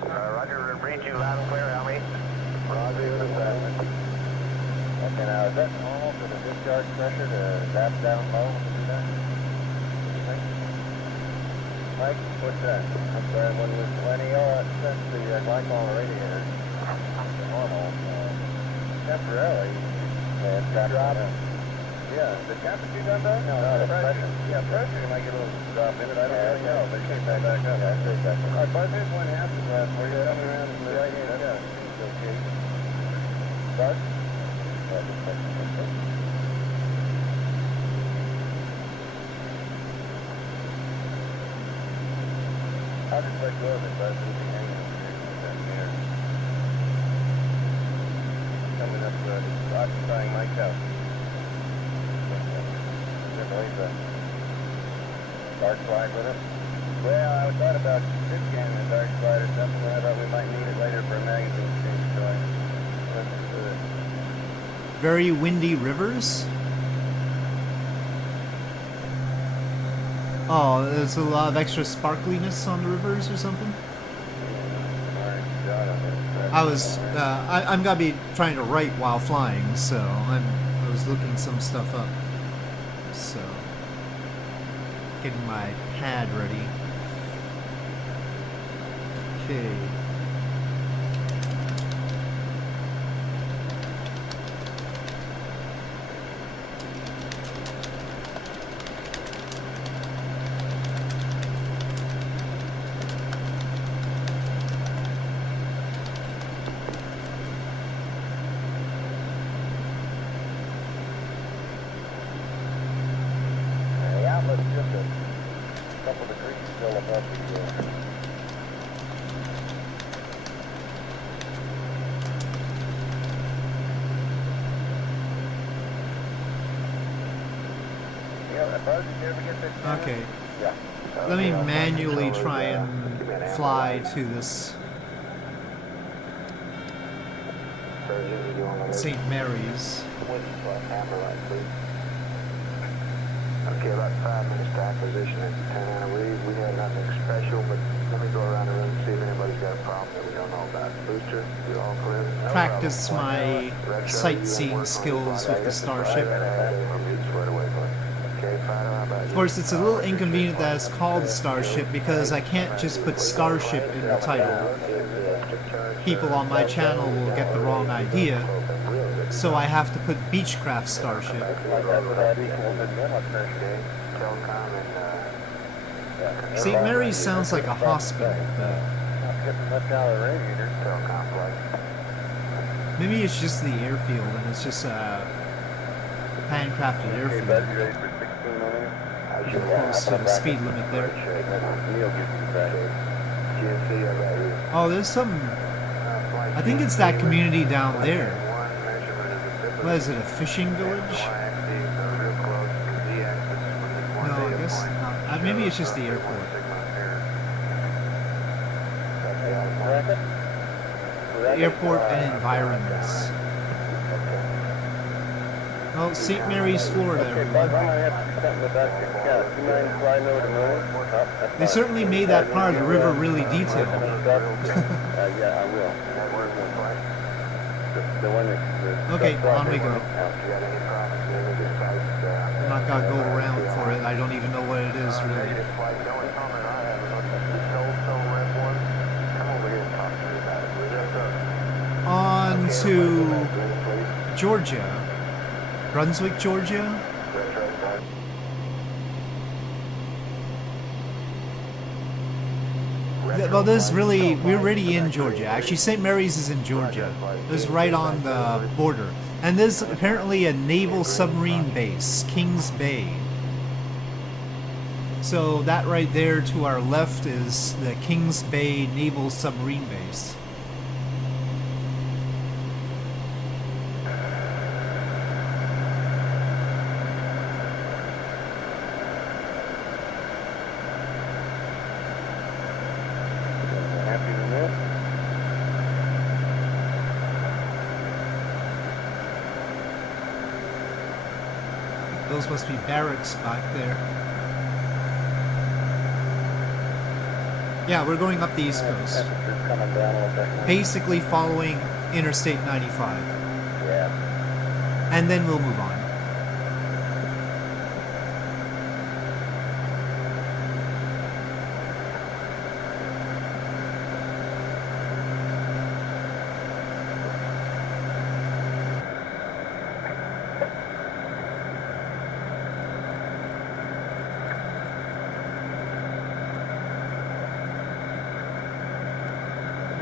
Roger, read you loud and clear, help me. Roger, okay, now is that normal for the discharge pressure to drop down low when we do that? Mike, what's that? I'm sorry, when he sets the glycol radiator to normal, temporarily, it's dropped. Yeah, the temperature done that? No, the pressure. Yeah, pressure, you might get a little drop in it, I don't really know, but it came back up. Yeah, it's back up. All right, Buzz, here's one happens where you're coming around to the right hand. Yeah, it's okay. Buzz? I'll just let go of it, Buzz. It'll be hanging down here. Coming up, occupying my couch. Can't believe that. Dark slide with it? Well, I thought about this scanning a dark slide or something, but I thought we might need it later for a magazine change, so I went to it. Very windy rivers. Oh, there's a lot of extra sparkliness on the rivers or something. I'm gonna be trying to write while flying, so I was looking some stuff up. So, getting my pad ready. Okay. Okay. Let me manually try and fly to this St. Mary's. Okay, about 5 minutes to acquisition at 10 Anna Reed. We had nothing special, but let me go around the room and see if anybody's got a problem that we don't know about. Booster, you all clear? Practice my sightseeing skills with the Starship. Of course, it's a little inconvenient that it's called Starship because I can't just put Starship in the title. People on my channel will get the wrong idea, so I have to put Beechcraft Starship. St. Mary's sounds like a hospital, but maybe it's just the airfield and it's just a handcrafted airfield. Close to the speed limit there. Oh, there's some... I think it's that community down there. What is it, a fishing village? No, I guess not. Maybe it's just the airport. The airport and environments. Oh, St. Mary's, Florida, everyone. They certainly made that part of the river really detailed. Yeah, I will. The one that... Okay, on we go. I'm not gonna go around for it. I don't even know what it is, really. On to Georgia. Brunswick, Georgia. Well, this is really, we're already in Georgia. Actually, St. Mary's is in Georgia. This is right on the border. And this is apparently a naval submarine base, Kings Bay. So that right there to our left is the Kings Bay Naval Submarine Base. Those must be barracks back there. Yeah, we're going up the East Coast. Basically following Interstate 95. Yeah. And then we'll move on.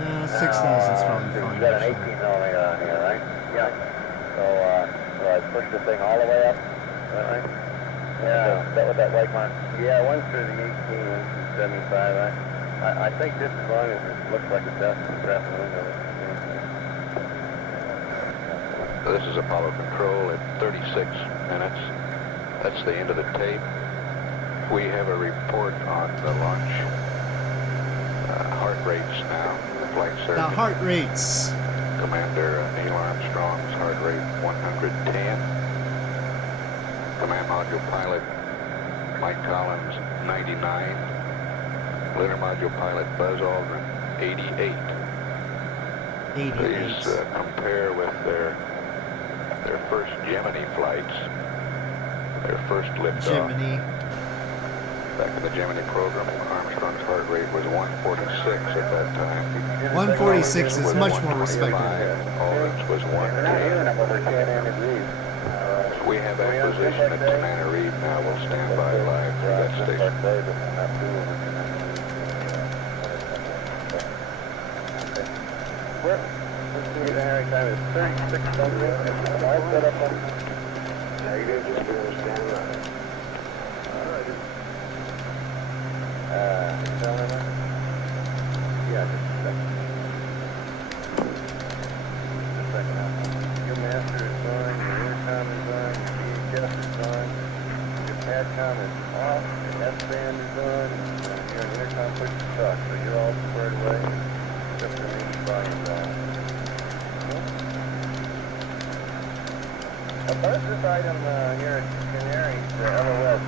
Yeah, 6,000 is probably fine. You got an 18 actually. millimeter on here, right? Yeah. So I push the thing all the way up, is that right? Yeah. Is that what that white mark? Yeah, one's through the 18, one's through 75. I think just as long as it looks like a definite window. This is Apollo Control at 36 minutes. That's the end of the tape. We have a report on the launch heart rates now. The flight The surgeon, heart rates. Commander Neil Armstrong's heart rate 110. Command Module Pilot Mike Collins 99. Lunar Module Pilot Buzz Aldrin 88. 88. These compare with their first Gemini flights, their first liftoff. Gemini. Back in the Gemini program, Armstrong's heart rate was 146 at that time. 146 is much more respectable. Aldrin's was 110. We have acquisition at Tanana Reed now. We'll stand by live for that station. Let's see, the Harry time is 36 something. I'll set up on... Yeah, you guys just understand that. Yeah, just a second. Just a second now. Your master is on, your intercom is on, your VHF is on, your PADCOM is off, your S-band is on, and your intercom push to talk, so you're all squared away, except for me, volume's on. Above this item here at Canaries, LOS,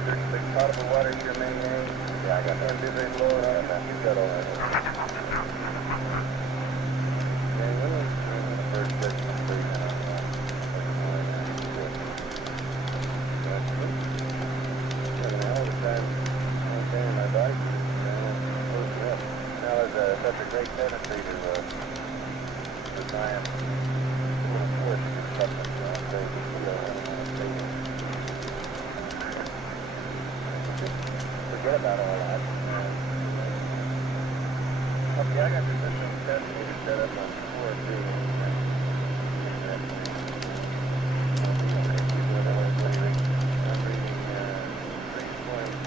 336 potable water to your main aim. Yeah, I got that. Be very low on it. You've got all that. Okay, when was the first section completion on that? Having a hell of a time maintaining my body. Now there's such a great tendency to science. Forget about all that. Okay, I got this system set up on 4-3. I'm reading 3.51.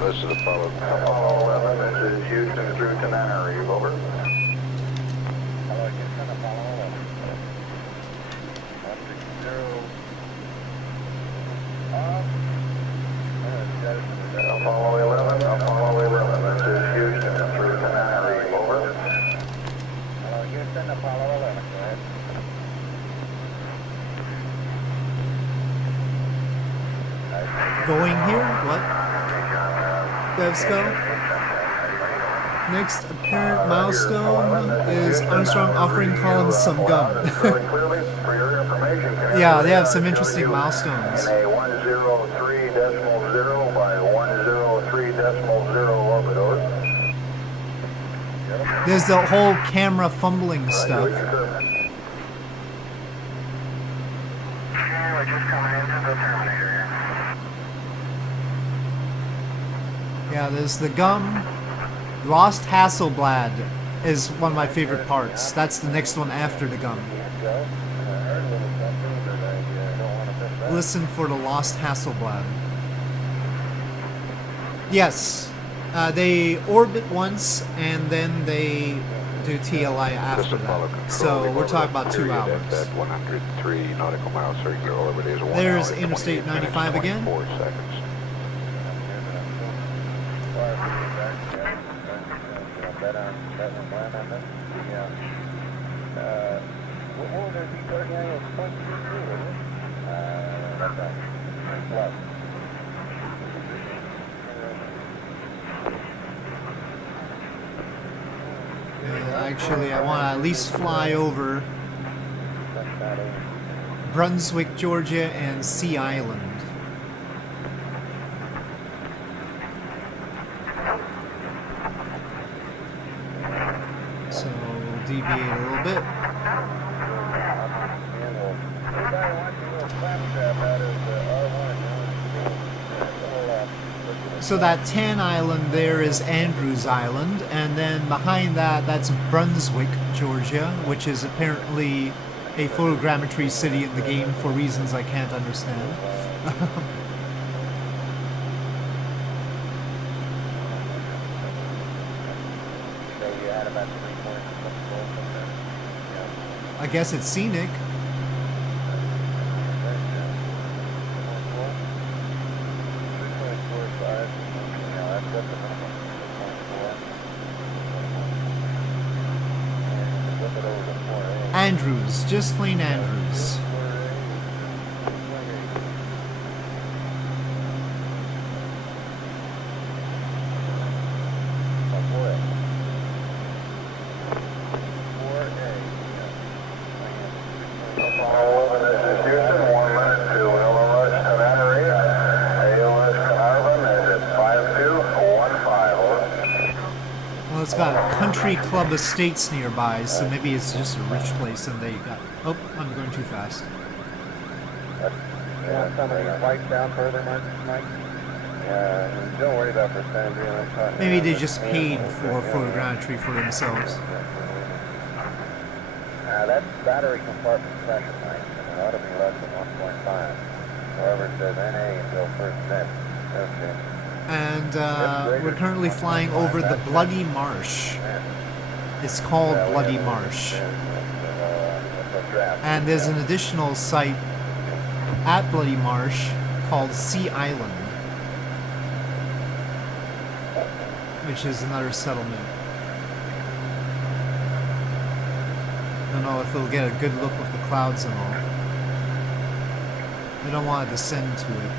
This is Apollo. Apollo 11, this is Houston through Tanana Reed, over. Hello, Houston, Apollo 11. 160. going here? What? Let's go. Next apparent milestone is Armstrong offering Collins some gum. Yeah, they have some interesting milestones. In a 103.0 by 103.0 orbiter. There's the whole camera fumbling stuff. We're just coming into the Terminator. Yeah, there's the gum. Lost Hasselblad is one of my favorite parts. That's the next one after the gum. Listen for the Lost Hasselblad. Yes. They orbit once and then they do TLI after that. So we're talking about 2 hours. At 103 nautical miles circular orbit is 1 There's hour, Interstate 28 minutes, 95 again. 24 seconds. Actually, I want to at least fly over Brunswick, Georgia, and Sea Island. So we'll deviate a little bit. So that tan island there is Andrews Island, and then behind that, that's Brunswick, Georgia, which is apparently a photogrammetry city in the game for reasons I can't understand. I guess it's scenic. Andrews, just plain Andrews. Well, it's got country club estates nearby, so maybe it's just a rich place and they got... Oh, I'm going too fast. Want somebody to fight down further, Mike? Yeah, don't worry about percentage. Maybe they just paid for photogrammetry for themselves. That's battery compartment pressure, Mike. It ought to be less than 1.5. However, it says NA until first net. Okay. And we're currently flying over the Bloody Marsh. It's called Bloody Marsh. And there's an additional site at Bloody Marsh called Sea Island, which is another settlement. I don't know if we'll get a good look with the clouds and all. I don't want to descend to it.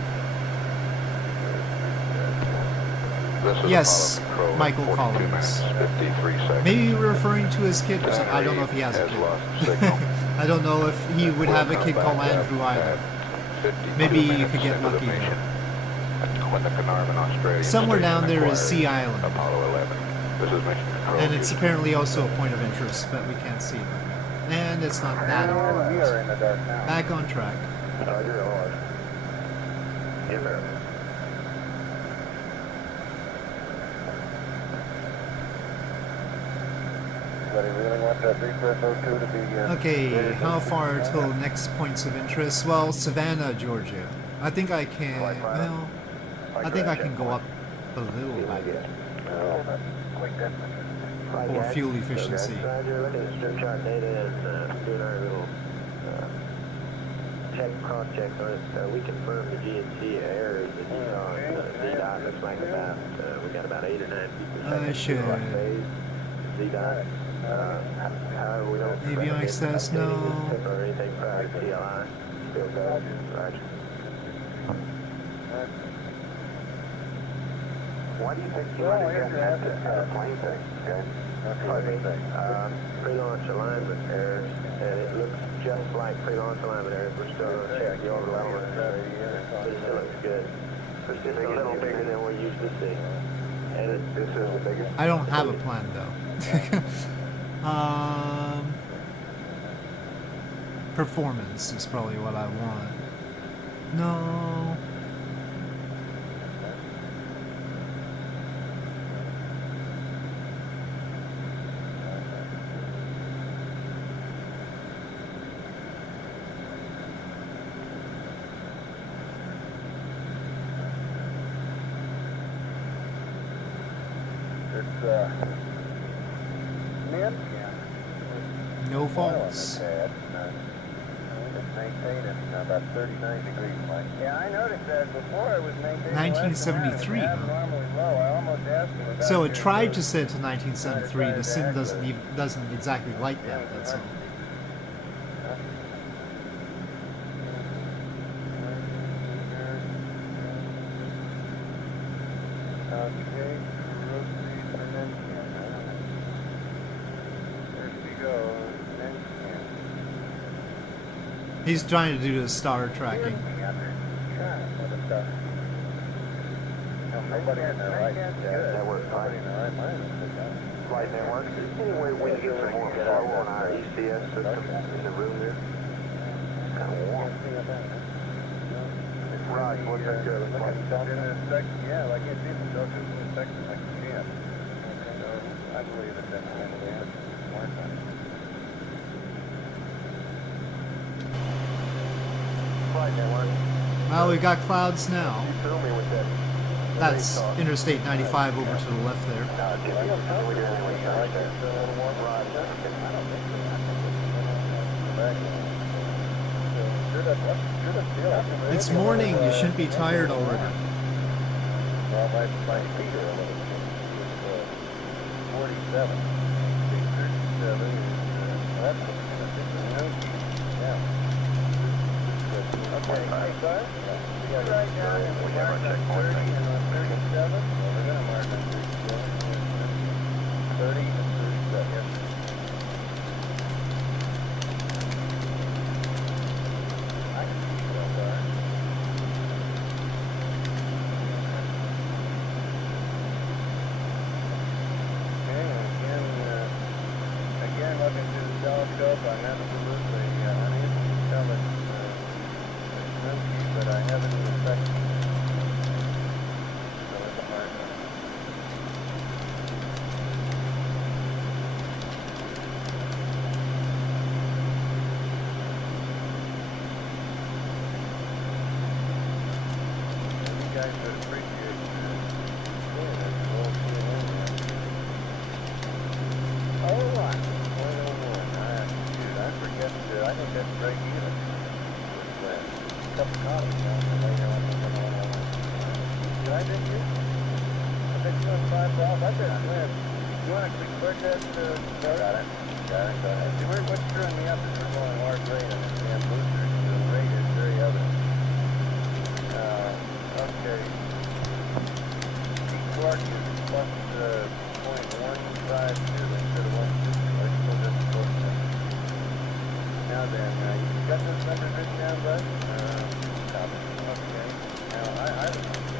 This is Yes, Apollo Michael 42 Collins. minutes, 53 seconds. Maybe you're referring to his kid. I don't know if he has a Has lost kid. signal. I don't know if he would have a kid called Andrew either. 52 Maybe you minutes could get into the lucky mission. though. When the Carnarvon, Australia Somewhere station down there is acquired Sea Island. Apollo 11. This is mission control. And it's apparently also a point of interest, but we can't see it. And it's not that We important. are in the dark now. Back on track. But he really wants that refresh 02 to be here. Okay, how far till next points of interest? Well, Savannah, Georgia. I think I can, well, I think I can go up a little bit for fuel efficiency. Roger, look at the strip chart data and doing our little cross check on it. We confirmed the GNC errors that you saw. Z-dot looks like about, we got about 8 or 9 people. I should. Z-dot. However, we don't Avionics test, no. or anything prior to TLI. Still go. Roger. Why do you think you want to get that plane thing? Okay. Pre-launch alignment errors, and it looks just like pre-launch alignment errors. We're still going to check the orbital element, but it still looks good. It's just a little bigger than we're used to seeing. And this is the biggest. I don't have a plan though. Performance is probably what I want. No. It's mid. No faults. It's maintained at about 39 degrees, Mike. Yeah, I noticed that before it was maintained. 1973, huh? Normally low. I almost asked him about So it your tried to cruise. set to 1973. The sim doesn't exactly like that. That's all. Okay, proceed for Mention. There she goes, Mention. He's trying to do the star tracking. Nobody in there, right? Yeah, that works fine. Nobody in there, right? Mine is Flight network. Any way we can get some more flow on our ECS system in the room there? It's kind of warm. Raj, what's that good? Look at the in the section, yeah, like you see the filters in the section like you can. So I believe that that's kind of the smart one. Flight network. Well, we've got clouds now. You fill me with that. That's Interstate 95 over to the left there. It's morning. You shouldn't be tired already. Well, my speed are a little bit. 47. 37. That's a different. Yeah. Okay, hey, sir. We got right now, we mark on 30 and on 37. Well, we're going to mark on 37. 30 and 37. I can see you up there. Okay, again, looking through the telescope, I'm absolutely unable to tell it. But I have it in the section. So it's a hard one. You guys would appreciate seeing this whole CNN there. Oh, what? 0.01. Shoot, I forget. I think that's break even. Cup of coffee now. Did I think you? I bet you want 5 off. I bet Glenn. You want to click that? Got it. Got it. See, what's screwing me up is we're going large rate on this damn booster. The rate is very evident. Okay. Clark is plus 0.152 instead of 150. Let's put this close to. Now then, you got those numbers written down, bud? Okay. Now,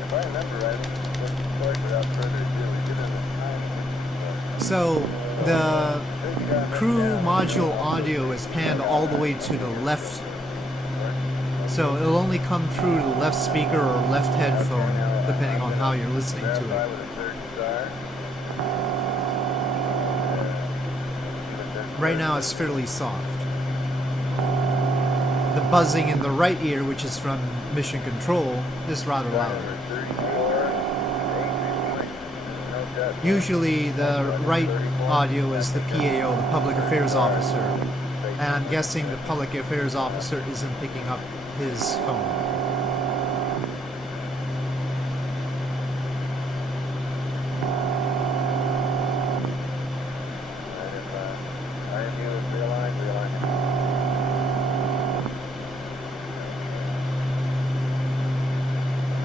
if I remember right, let's start without further ado. We give them a time. So the crew module audio is panned all the way to the left. So it'll only come through the left speaker or left headphone, depending on how you're listening to it. Right now it's fairly soft. The buzzing in the right ear, which is from Mission Control, is rather louder. Usually the right audio is the PAO, the Public Affairs Officer, and I'm guessing the Public Affairs Officer isn't picking up his phone.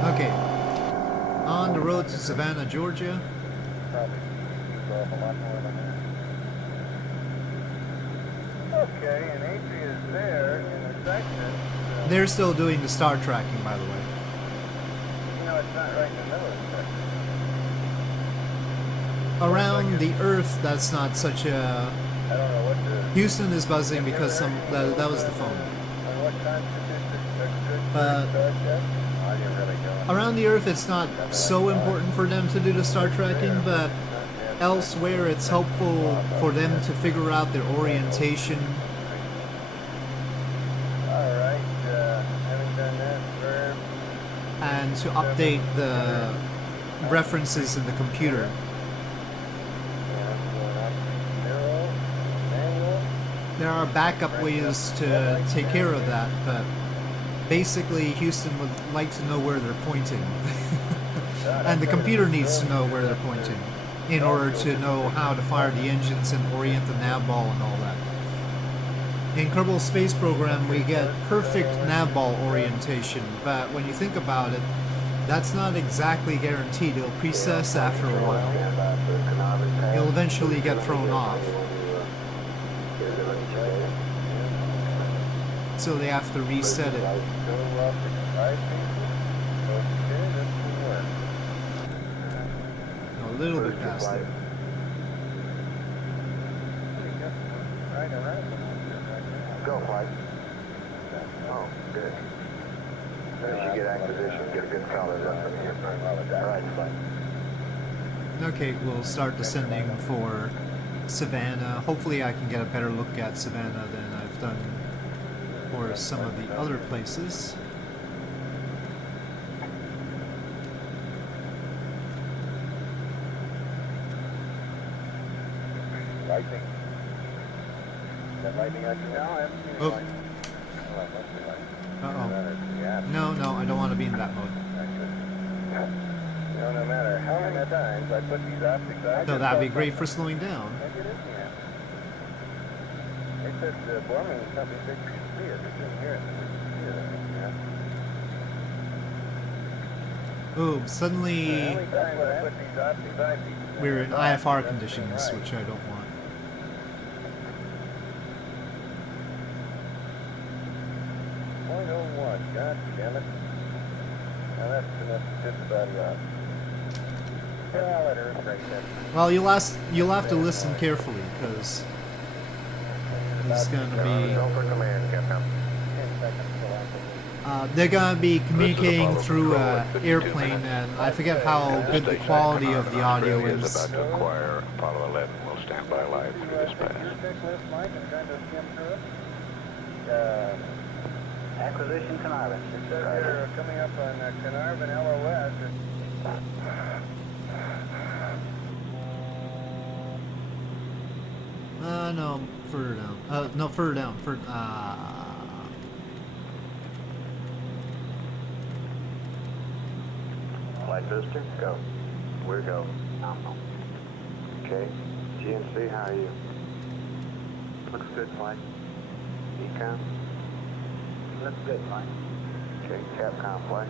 Okay. On the road to Savannah, Georgia. Probably use off a lot more than that. Okay, and Adria's there in the section. They're still doing the star tracking, by the way. You know, it's not right in the middle of the section. Around the Earth, that's not such a... I don't know what the... Houston is buzzing because that was the phone. On what constitutes a good But Starship? I didn't really know. around the Earth, it's not so important for them to do the star tracking, but elsewhere, it's helpful for them to figure out their orientation. Alright, having done that, verb... And to update the references in the computer. There are backup ways to take care of that, but basically Houston would like to know where they're pointing. And the computer needs to know where they're pointing in order to know how to fire the engines and orient the nav ball and all that. In Kerbal Space Program, we get perfect nav ball orientation, but when you think about it, that's not exactly guaranteed. It'll precess after a while. It'll eventually get thrown off. So they have to reset it. A little bit faster. Go, Mike. Oh, good. As soon as you get acquisition, get a good color from here. Right, fine. Okay, we'll start descending for Savannah. Hopefully I can get a better look at Savannah than I've done for some of the other places. Lightning. Is that lightning on you now? I haven't seen Oh. lightning. Well, it must be lightning. Uh-oh. Yeah. No, I don't want to be in that mode. You know, no matter how many times I put these optics on... No, that'd be great for slowing down. Maybe it is, yeah. They said the Borman company said you should see it. They didn't hear it. Yeah. Oh, suddenly How many times I put these optics on... we're in IFR conditions, which I don't want. .01, God damn it. Now that's enough to just about right. Yeah, let her break that. Well, you'll have to listen carefully, because there's going to be... Go for command, Captain. 10 seconds till after. They're going to be communicating through an airplane, and I forget how good the quality of the audio is is. about to acquire Apollo 11. We'll stand by live through dispatch. Acquisition Carnarvon. It says here coming up on Carnarvon LOS. No, further down. No, further down. Flight booster, go. We're go. Okay. GNC, how are you? Looks good, flight. Econ? Looks good, Mike. Okay, Capcom flight.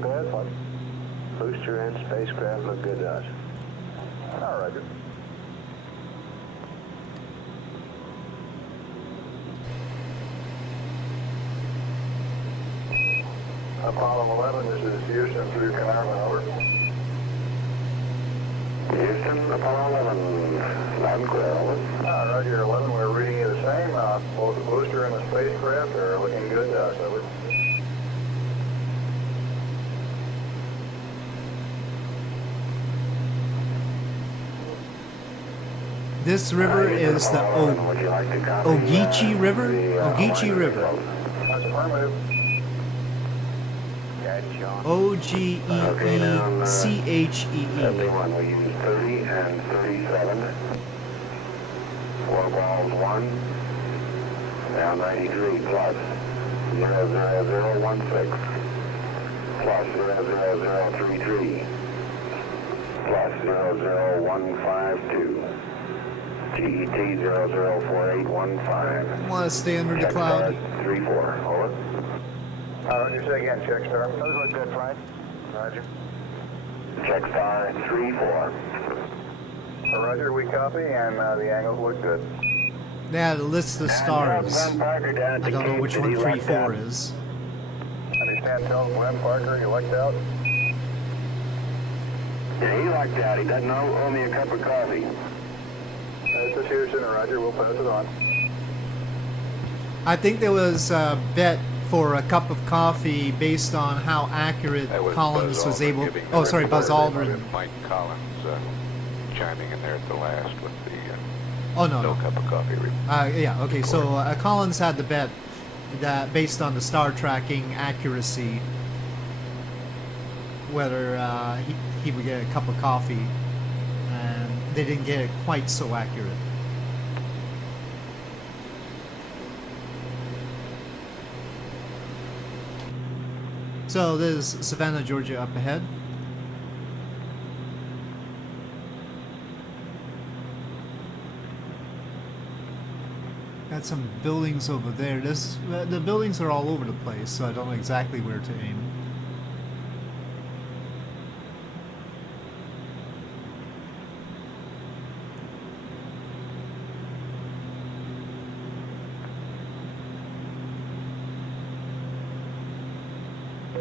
Go ahead, Mike. Booster and spacecraft look good to us. All right, good. Apollo 11, this is Houston through Carnarvon, over. Houston, Apollo 11, loud and clear, over. Roger, 11, we're reading you the same. Both the booster and the spacecraft are looking good to us, over. This river is the Ogeechee River? Ogeechee River. That's affirmative. O-G-E-E-C-H-E-E. Everyone, we use 30 and 37. 4 balls 1. Down 93 plus 00016. Plus 00033. Plus 00152. GET 004815. Want to stay under the cloud? 34, over. Roger, say again, check star. Those look good, Flight. Roger. Check star 3-4. Roger, we copy, and the angles look good. Yeah, it lists the stars. I don't know which one 3-4 is. Understand, tell Glenn Parker you lucked out. Yeah, he lucked out. He doesn't owe me a cup of coffee. This is Houston, Roger, we'll pass it on. I think there was a bet for a cup of coffee based on how accurate That was Collins Buzz was Aldrin able. giving Oh, the sorry, Buzz report. Aldrin. Mike Collins chiming in there at the last with the Oh no, no no. cup of coffee report. Yeah, okay. So Collins had the bet that based on the star tracking accuracy, whether he would get a cup of coffee, and they didn't get it quite so accurate. So there's Savannah, Georgia up ahead. Got some buildings over there. The buildings are all over the place, so I don't know exactly where to aim.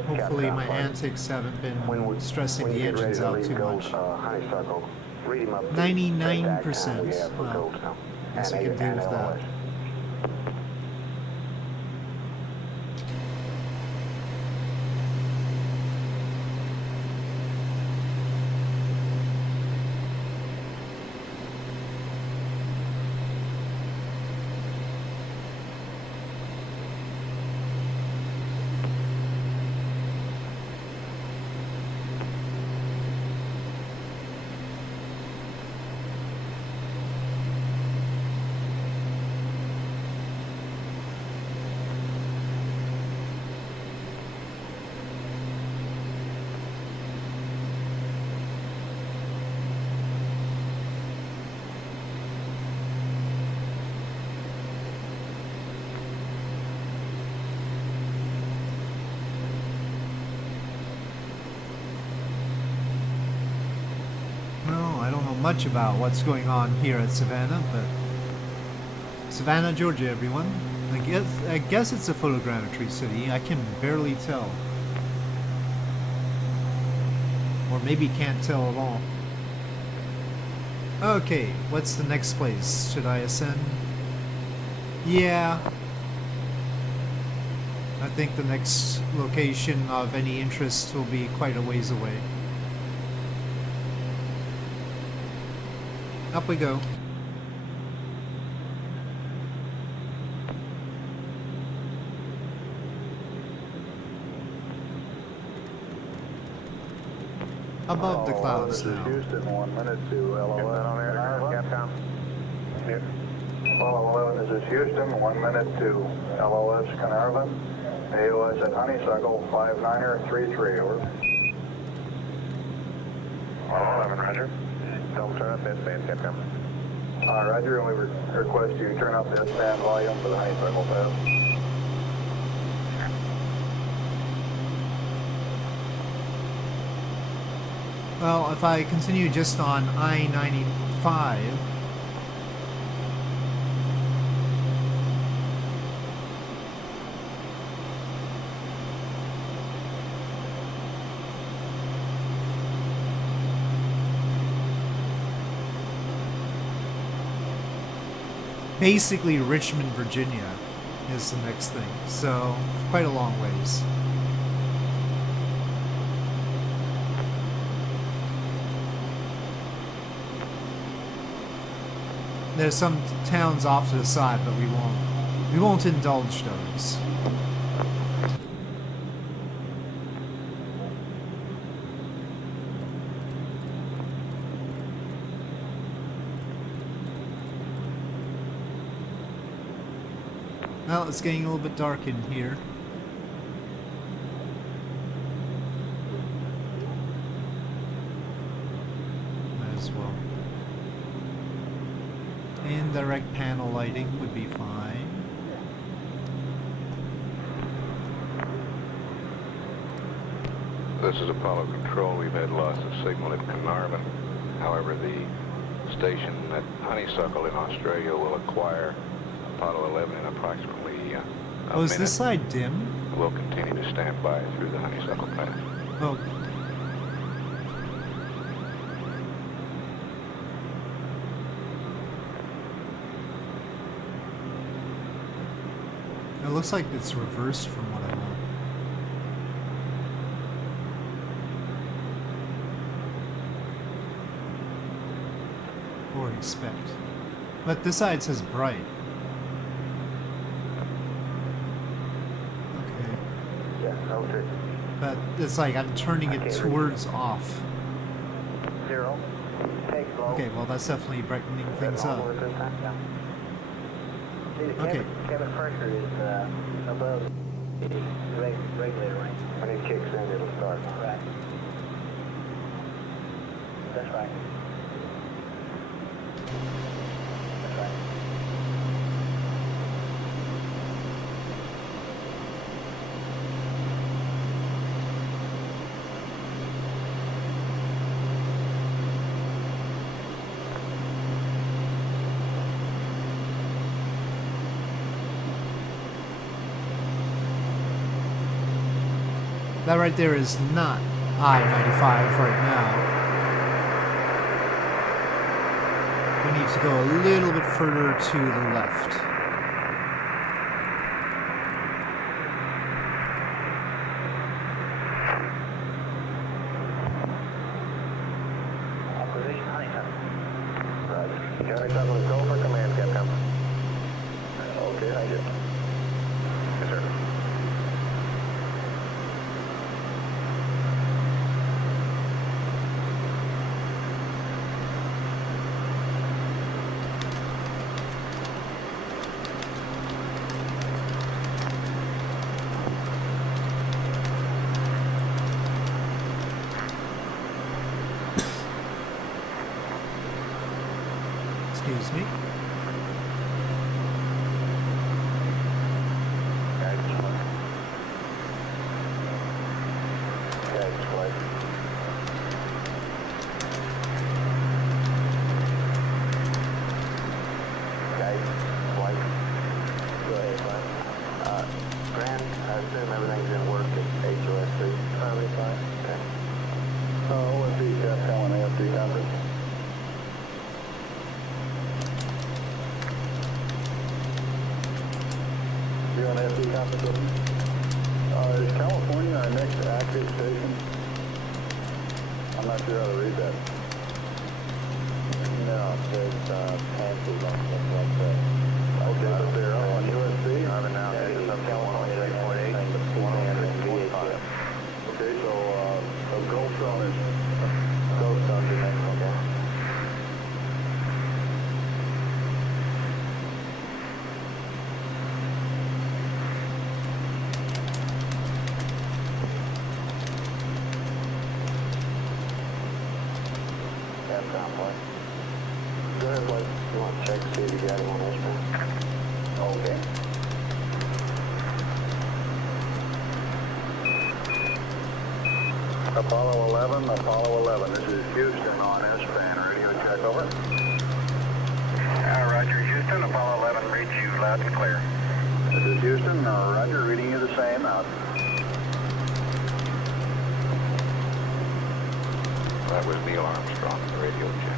Hopefully my antics haven't been stressing the engines out too much. Honeysuckle. Read him up. 99%. Well, guess we can deal with that. Much about what's going on here at Savannah, but Savannah, Georgia, everyone. I guess it's a photogrammetry city. I can barely tell, or maybe can't tell at all. Okay, what's the next place? Should I ascend? Yeah, I think the next location of any interest will be quite a ways away. Up we go. Above the clouds This is now. Houston, 1 minute to LOS. On there, Capcom. Apollo 11, this is Houston, 1 minute to LOS Carnarvon. AOS at Honeysuckle, 59er33, over. Apollo 11, roger. Don't turn up that band, Capcom. Roger, and we request you turn up the S-band volume for the Honeysuckle pass. Well, if I continue just on I-95, basically Richmond, Virginia is the next thing, so quite a long ways. There's some towns off to the side, but we won't indulge those. Well, it's getting a little bit dark in here. Might as well. Indirect panel lighting would be fine. This is Apollo Control. We've had loss of signal at Carnarvon. However, the station at Honeysuckle in Australia will acquire Apollo 11 in approximately a Oh, is minute. this side dim? We'll continue to stand by through the Honeysuckle path. Oh. It looks like it's reversed from what I know. Or expect. But this side says bright. Okay. Yeah, over But it's like I'm turning it towards off. 0. Take slow. Okay, well that's definitely brightening things up. See, the Okay. cabin pressure is above the regulator range. When it kicks in, it'll start. Right. That's right. That's right. That right there is not I-95 right now. We need to go a little bit further to the left. Acquisition Honeysuckle. Right. Honeysuckle is go for command, Capcom. Okay, I did. Yes, sir. Excuse me. Grant, I assume everything's in work at HOS3. Probably fine. Okay. OSD, Capcom and AFD conference. You're on AFD conference with me? Is California our next active station? I'm not sure how to read that. No, it says Panties on stuff like that. Okay, but they're on USC? I'm now heading up to 108.8. Okay, so Goldstone is... Goldstone, New Mexico, okay. Go ahead, Blake. You want to check to see if you got him on this one? Okay. Apollo 11, this is Houston on S-band, radio check, over. Roger, Houston, Apollo 11 reads you loud and clear. This is Houston, Roger, reading you the same, out. That was Neil Armstrong, the radio check.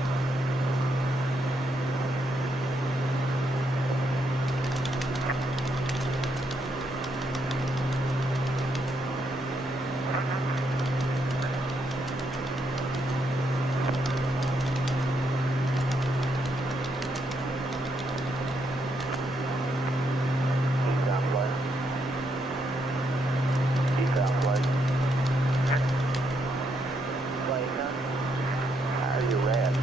Are you red?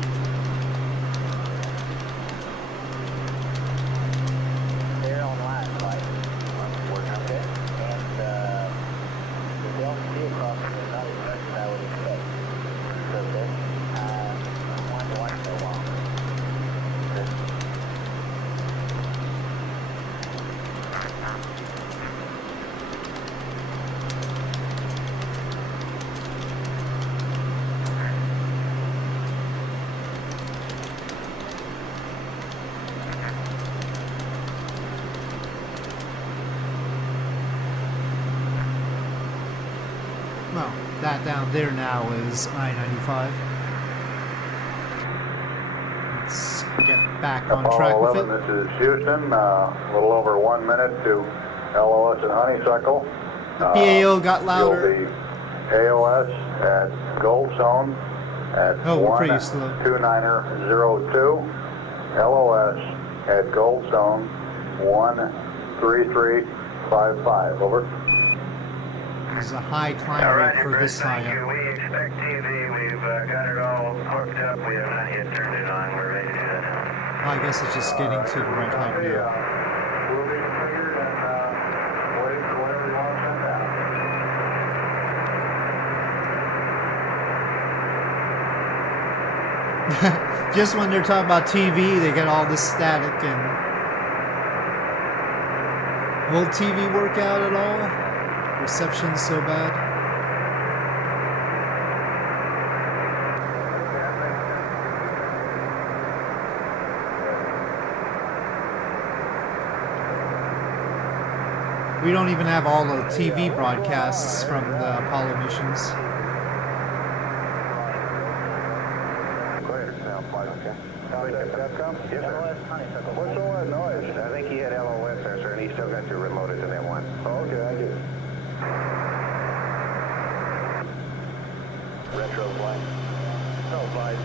Well, that down there now is I-95. Let's get back on track Apollo with 11, it. this is Houston. A little over 1 minute to LOS and Honeysuckle. The PAO got louder. You'll be AOS at Gold Zone at Oh, we're pretty slow. 12902. LOS at Gold Zone 13355. Over. There's a high climb rate for this high up. We expect TV. We've got it all hooked up. We have not yet turned it on. We're ready to do that. I guess it's just getting to the right height now. We'll be configured and wait for whatever you want to send out. Just when they're talking about TV, they get all this static and... Will TV work out at all? Reception's so bad. We don't even have all the TV broadcasts from the Apollo missions. Yes, sir. What's all that noise? I think he had LOS there, sir, and he still got your remote into that one. Oh, okay, I do. Retro flight. No flight.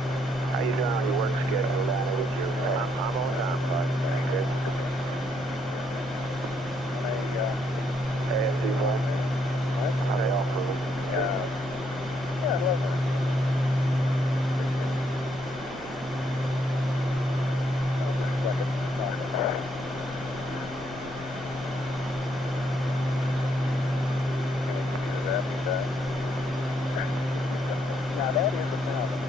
How you doing on your work schedule down there with your... I'm on time, flight. Very good. There you go. ASC phone. What? How they offer them? Yeah, I love it. Now that is the sound of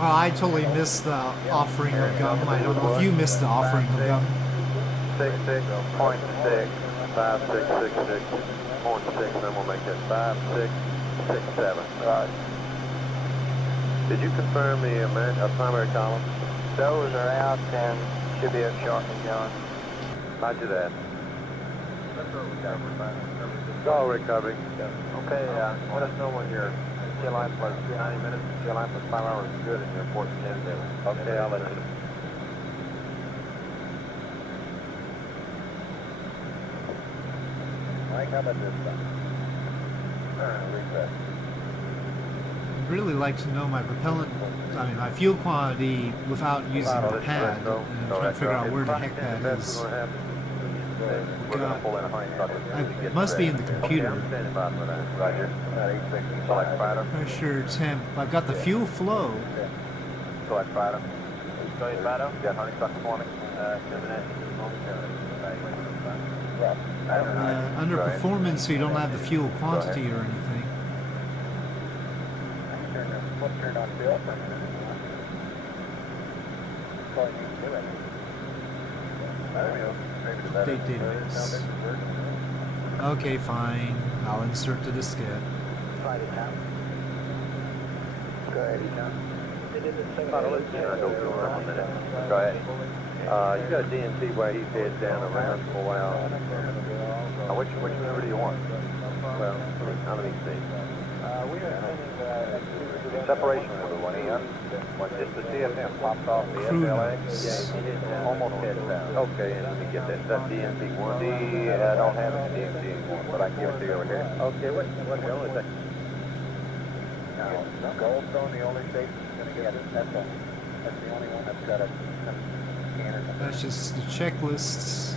Well, I totally missed the offering of gum. I don't know if you missed the offering of gum. 66.6, 5666.6, then we'll make that 5667. Right. Did you confirm the primary column? Those are out and should be up shortly, John. Roger that. It's all recovery. Okay, let us know when your tail line plus 90 minutes, tail line plus 5 hours is good, and your port 10 days. Okay, I'll let you know. Mike, how about this stuff? Reset. I'd really like to know my propellant, I mean my fuel quantity without using the pad, and I'm trying to figure out where the heck that is. It must be in the computer. Pressure temp. I've got the fuel flow. Select Fido. Fido? Got honeysuckle for me? Under performance, so you don't have the fuel quantity or anything. Turned on Bill for a minute. Update database. Okay, fine. I'll insert the diskette. Go ahead, Go ahead. You got a DNC where he heads down around for a while. Which number do you want? Well, how many seats? We are sending Separation order when he just the CFM popped off the Crew FLA. notes. Almost head down. Okay, let me get that. That's DMC1. I don't have it DMC anymore, but I can give it to you over here. Okay, what hill is that? Now, Goldstone, the only station that's going to get it. That's the only one that's got a scanner. That's just the checklists.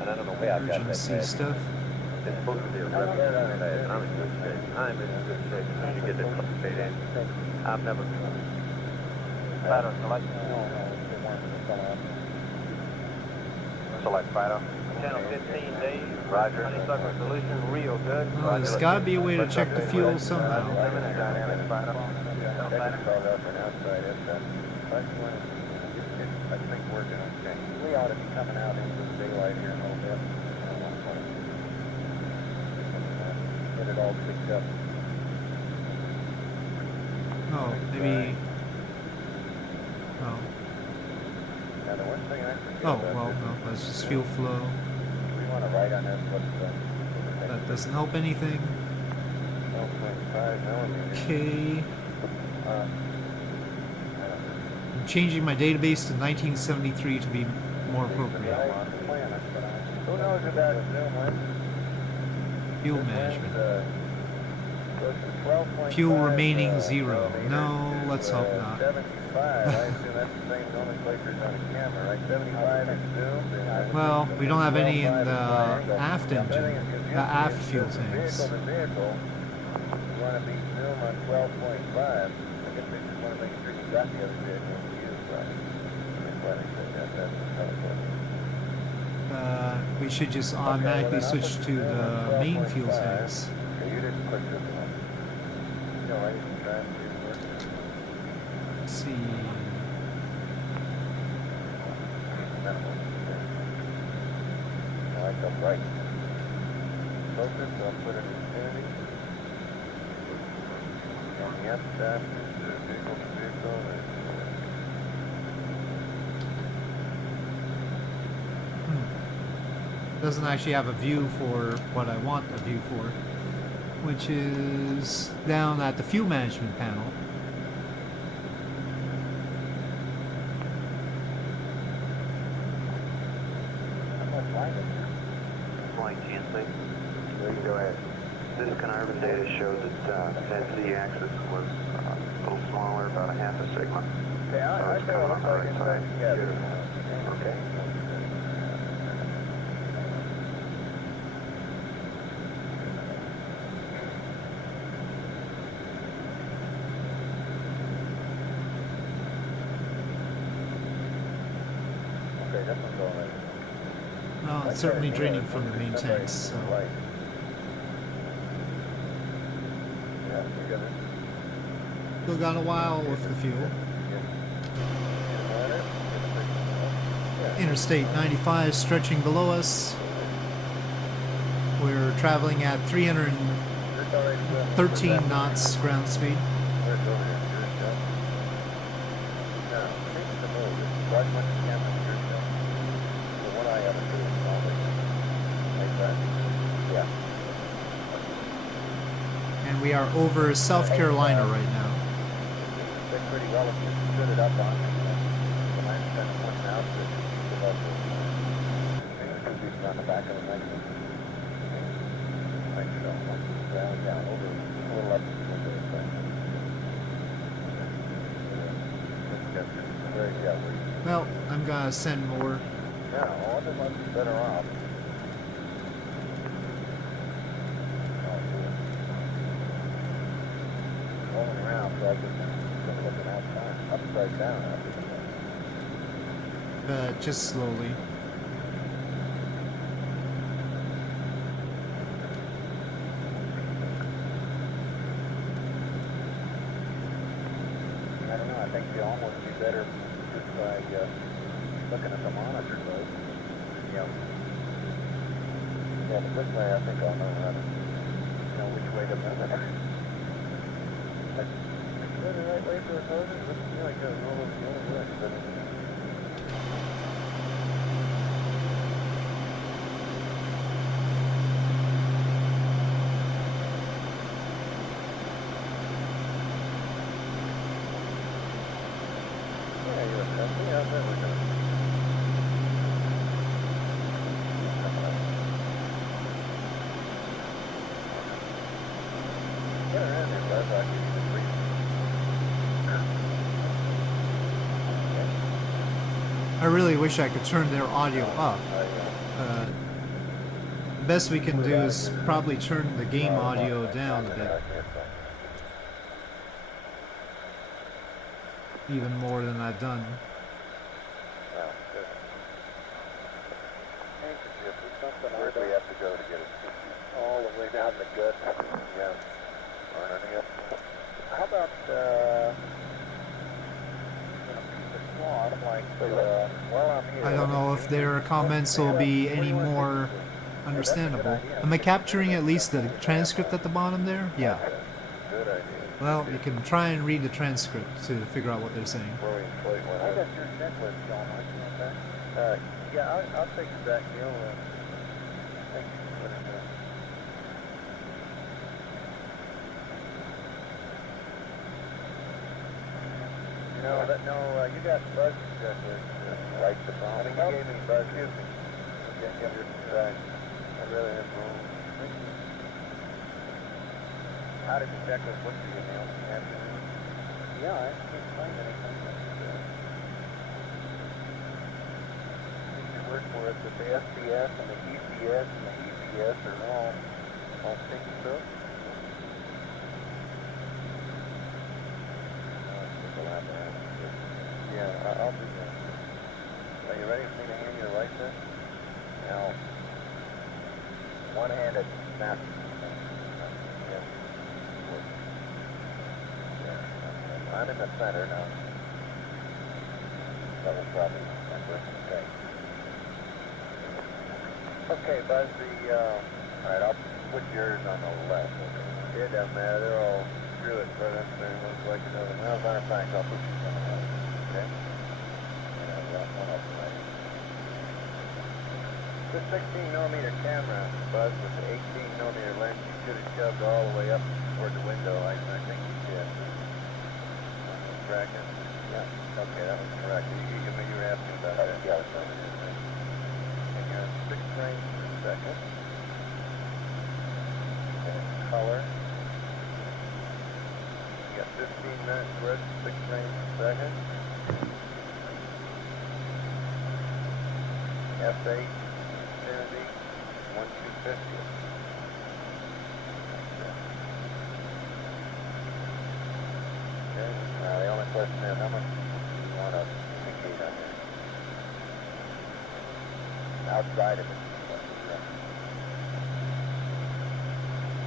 And I don't know where I've got that. Emergency stuff. It's supposed to be a real I'm in good shape. I'm in good shape. So you get this paid in. I've never. Fido, select. Select Fido. Channel 15, Dave. Roger. Honeysuckle Solution, real good. Well, there's got to be a way to check the fuel somehow. Dynamic Fido. I think working okay. We ought to be coming out into the daylight here in a little bit. Get it all picked up. Oh, maybe. Oh. Now the one thing I forget Oh, about well, this, no, that's just fuel flow. we want to write on this what's That doesn't help anything. 12.5 millimeters. Okay. Uh, I'm changing my database to 1973 to be more appropriate. Who knows about Zoom? Fuel management. Fuel remaining 0. No, let's hope not. 75, I assume that's the same nomenclature on the camera, right? 75 is zoomed. Well, we don't have any in the aft engine, the aft fuel tanks. Vehicle to vehicle, you want to be zoom on 12.5. I guess they just want to make sure you got the other vehicle to use, right? That's why they said that. That's how it was. We should just automatically switch to the main fuel tanks. Okay, you didn't click this one. You know, I didn't try and do work. Let's see. I like the bright. Focus, I'll put it in infinity. On the F step, vehicle to vehicle. Doesn't actually have a view for what I want a view for, which is down at the fuel management panel. Flight GNC. Go ahead. This Carnarvon data showed that that Z-axis was a little smaller, about a half a sigma. Yeah, So I it's feel coming it on looks the like right it's side. together. Okay. Okay, this one's all right. Well, it's certainly draining from the main tanks, so Right. Yeah, you got it. still got a while with the fuel. Interstate 95 stretching below us. We're traveling at 313 knots ground speed. And we are over South Carolina right now. Did pretty well if you stood it up on it. The 9% points out that on the back of the next one. Like so, down, over, a little up, a little bit. Well, I'm gonna send more. Yeah, all of them must be better off. Rolling around, so I just been looking outside, upside down. Just slowly. I don't know, I think you'll almost be better just by looking at the monitor, though. Yeah. Yeah, but this way I think I'll know how to, which way to move it. Is that the right way for a motor? It looks to me like there's all those little words, but... really wish I could turn their audio up. The best we can do is probably turn the game audio down a bit. Even more than I've done. Where do we have to go to get it? All the way down the gut. Yeah. How about while I'm here? I don't know if their comments will be any more understandable. Am I capturing at least the transcript at the bottom there? Yeah. Good idea. Well, you can try and read the transcript to figure out what they're saying. I got your checklist, John. Okay. Yeah, I'll take it back, Neil. Thank you for putting it. You got Buzz's checklist. Like the phone. I mean, you gave me Buzz. Excuse me. Right. I'd rather have room. How did the checklist look for you, Neil? Yeah, I can't find anything. Your word for it, that the SDS and the ECS and the ECS are all sticky stuff. Yeah, I'll do that. Are you ready for me to hand you the license? Now, one-handed snap. I'm in the center now. That was probably okay. Okay, Buzz, alright, I'll put yours on the left. Okay. It doesn't matter, they're all screw it, but that's very much like another. Well, as a matter of fact, I'll put you on the left. Okay? Yeah, that one up right. This 16mm camera, Buzz, with the 18mm lens, you should have shoved all the way up toward the window. I think you did. Tracking. Yeah. Okay, that was correct. You were asking about that. Yeah, that's right. And you're 6 frames per second. And color. You got 15 minutes worth, 6 frames per second. F8, Infinity, 1250. The only question is, how much do you want to indicate on there? Outside of it.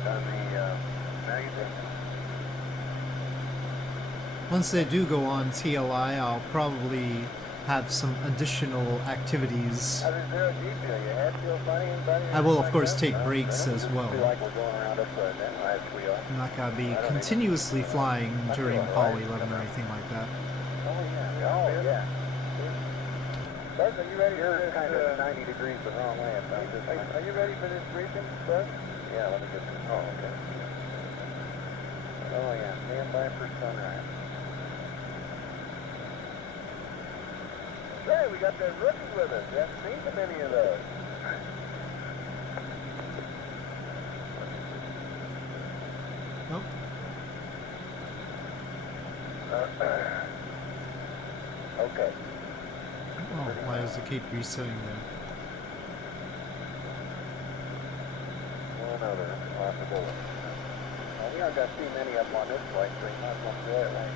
On the magazine? Once they do go on TLI, I'll probably have some additional activities. How does zero G feel? Your head feel funny? Anybody? I will, of course, take breaks as well. Feel like we're going around upside down as we are. I'm not going to be continuously flying during Apollo 11 or anything like that. Oh, yeah. Oh, yeah. Buzz, are you ready for this? Kind of 90 degrees the wrong way. Are you ready for this briefing, Buzz? Yeah, let me get this. Oh, okay. Oh, yeah. Stand by for sunrise. Hey, we got that rookie with us. You haven't seen so many of those. Nope. Okay. Oh, why does it keep resetting there? One other possibility. Well, we aren't going to see many of them on this flight, so you might as well enjoy it, right?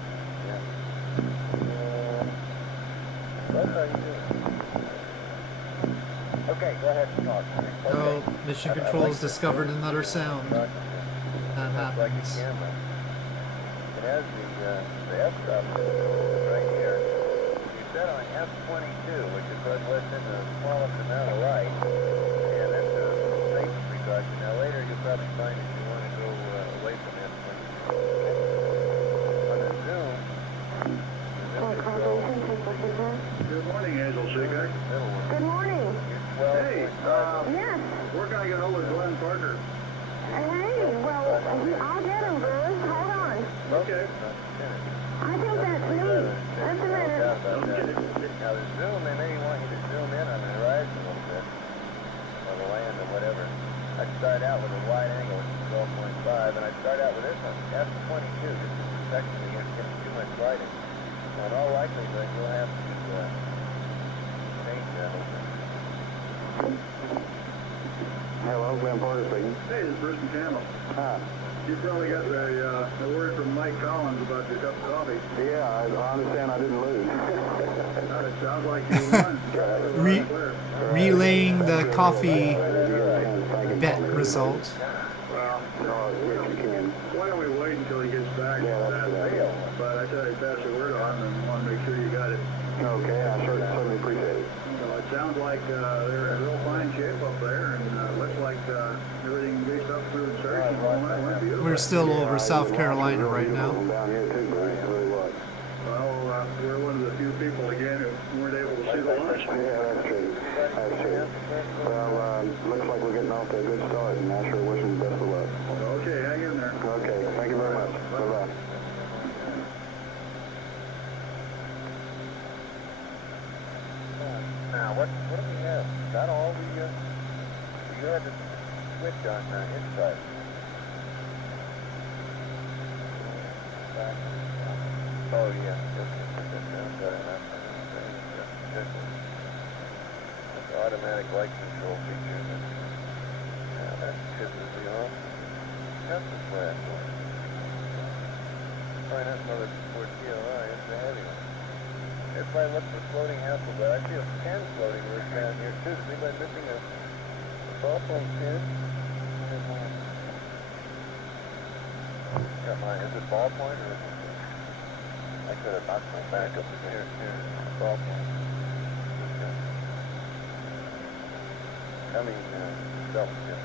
Yeah. What are you doing? Okay, go ahead and talk. Okay. Oh, Mission Control has discovered another sound. That Like a happens. camera. It has the F stop right here. You set on F22, which is what's in the smallest amount of light, and that's a safety precaution. Now later you'll probably find that you want to go away from F22. On the zoom control. Good morning, Hazel Seebeck. Good morning. Hey, Yes. we're going to get hold of Glenn Parker. Hey, well, I'll get him, Bruce. Hold on. Okay. I think that's me. Just a minute. Now the zoom, they may want you to zoom in on the horizon a little bit, or the land or whatever. I'd start out with a wide angle, which is 12.5, and I'd start out with this one, F22, just to protect me against getting too much lighting. Well, in all likelihood, you'll have to Hello, Glenn Porter speaking. Hey, this is Bruce McCandless. Hi. You probably got the word from Mike Collins about your cup of coffee. Yeah, I understand I didn't lose. It sounds like you won. Re- relaying the coffee bet result. Well, Yes, you can. why don't we wait until he gets back? Yeah, that's a good idea. But I tell you, pass the word on and want to make sure you got it. Okay, I certainly appreciate it. So it sounds like they're in real fine shape up there, and looks like everything based up through the search and all that went beautiful. We're still over South Carolina right now. Down here too, Bruce, it really was. Well, we're one of the few people again who weren't able to see the launch. Yeah, that's true. That's true. Well, looks like we're getting off to a good start, and I sure wish them the best of luck. Okay, hang in there. Okay, thank you very much. Bye-bye. Now, what do we have? Is that all you had to switch on inside? Oh, yeah. That's automatic light control feature. Yeah, that pisses me off. That's the flash one. Find out another for TLI. It's a heavy one. If I look for floating Hasselblad, I see a pin floating right down here too. Is anybody missing a ballpoint pin? Got my, is it ballpoint or is it? I could have knocked my back up here. Ballpoint. Belt, yeah.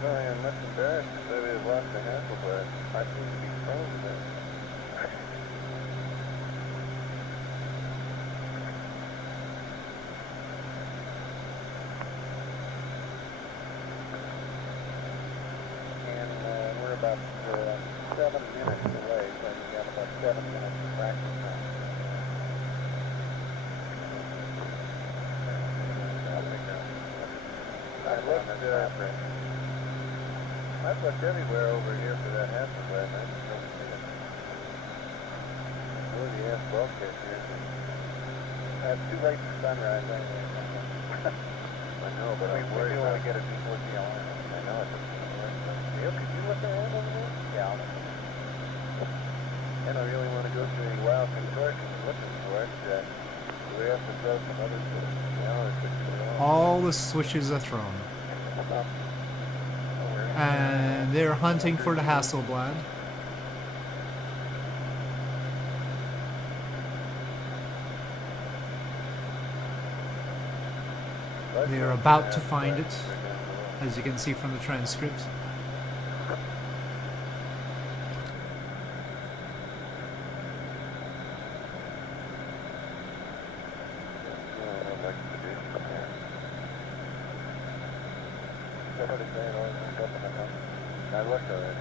No, I am much embarrassed to say we have lost the Hasselblad. I seem to be prone to that. And we're about 7 minutes away, so we got about 7 minutes of practice time. I've looked everywhere over here for that Hasselblad, and I just don't see it. Where the ass bulkhead here? It's too late for sunrise anyway. I know, but I'm worried about to get it before the hour. I know it. Neil, could you look around over there? Yeah. And I really want to go through any wild contortions looking for it. We have to throw some other stuff. All the switches are thrown. And they're hunting for the Hasselblad. They're about to find it, as you can see from the transcript. I looked already.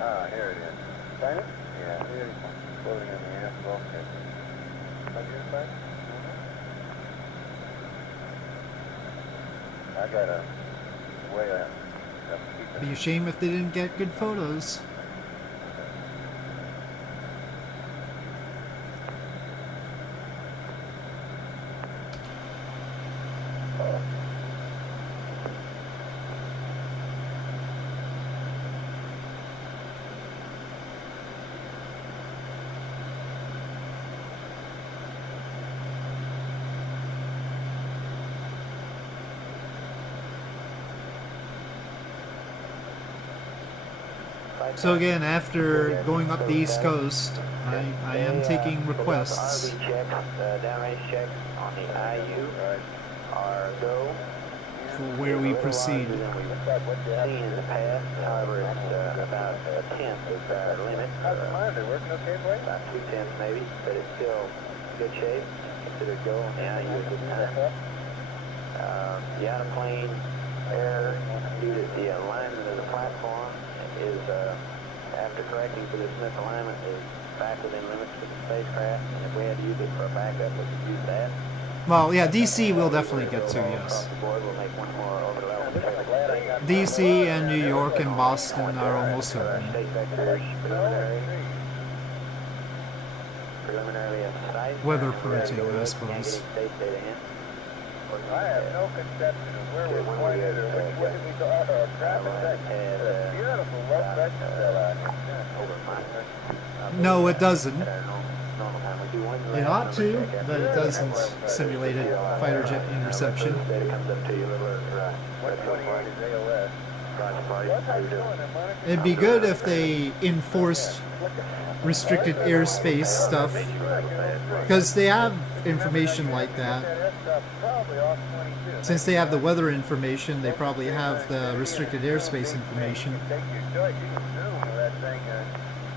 Ah, here it is. Find it? Yeah, here it is. Floating in the air bulkhead. On your side? I got a way out. Be a shame if they didn't get good photos. So again, after going up the East Coast, I am taking requests. RV check, downrange check on the IU are go. For where we proceed. Seen in the past, however, it's about a tenth of our limit. How's the monitor working okay for you? About 2/10 maybe, but it's still good shape. Considered go on the IU at this time. The out-of-plane error due to the alignment of the platform is, after correcting for this misalignment, is back within limits for the spacecraft, and if we had to use it for a backup, we could use that. Well, yeah, DC we'll definitely get to, Across yes. the board, we'll make one more over level. DC and New York and Boston are almost certain. State vectors preliminarily in sight. Weather permitting, I suppose. State data in. I have no conception of where we're pointed or which way we go out of traffic. It's a beautiful low pressure cell out here. No, it doesn't. Normal time we do one. It ought to, but it doesn't simulate a fighter jet interception. Data comes up to you a little early. 128 is AOS. What's I doing? It'd be good if they enforced restricted airspace stuff, because they have information like that. Since they have the weather information, they probably have the restricted airspace information.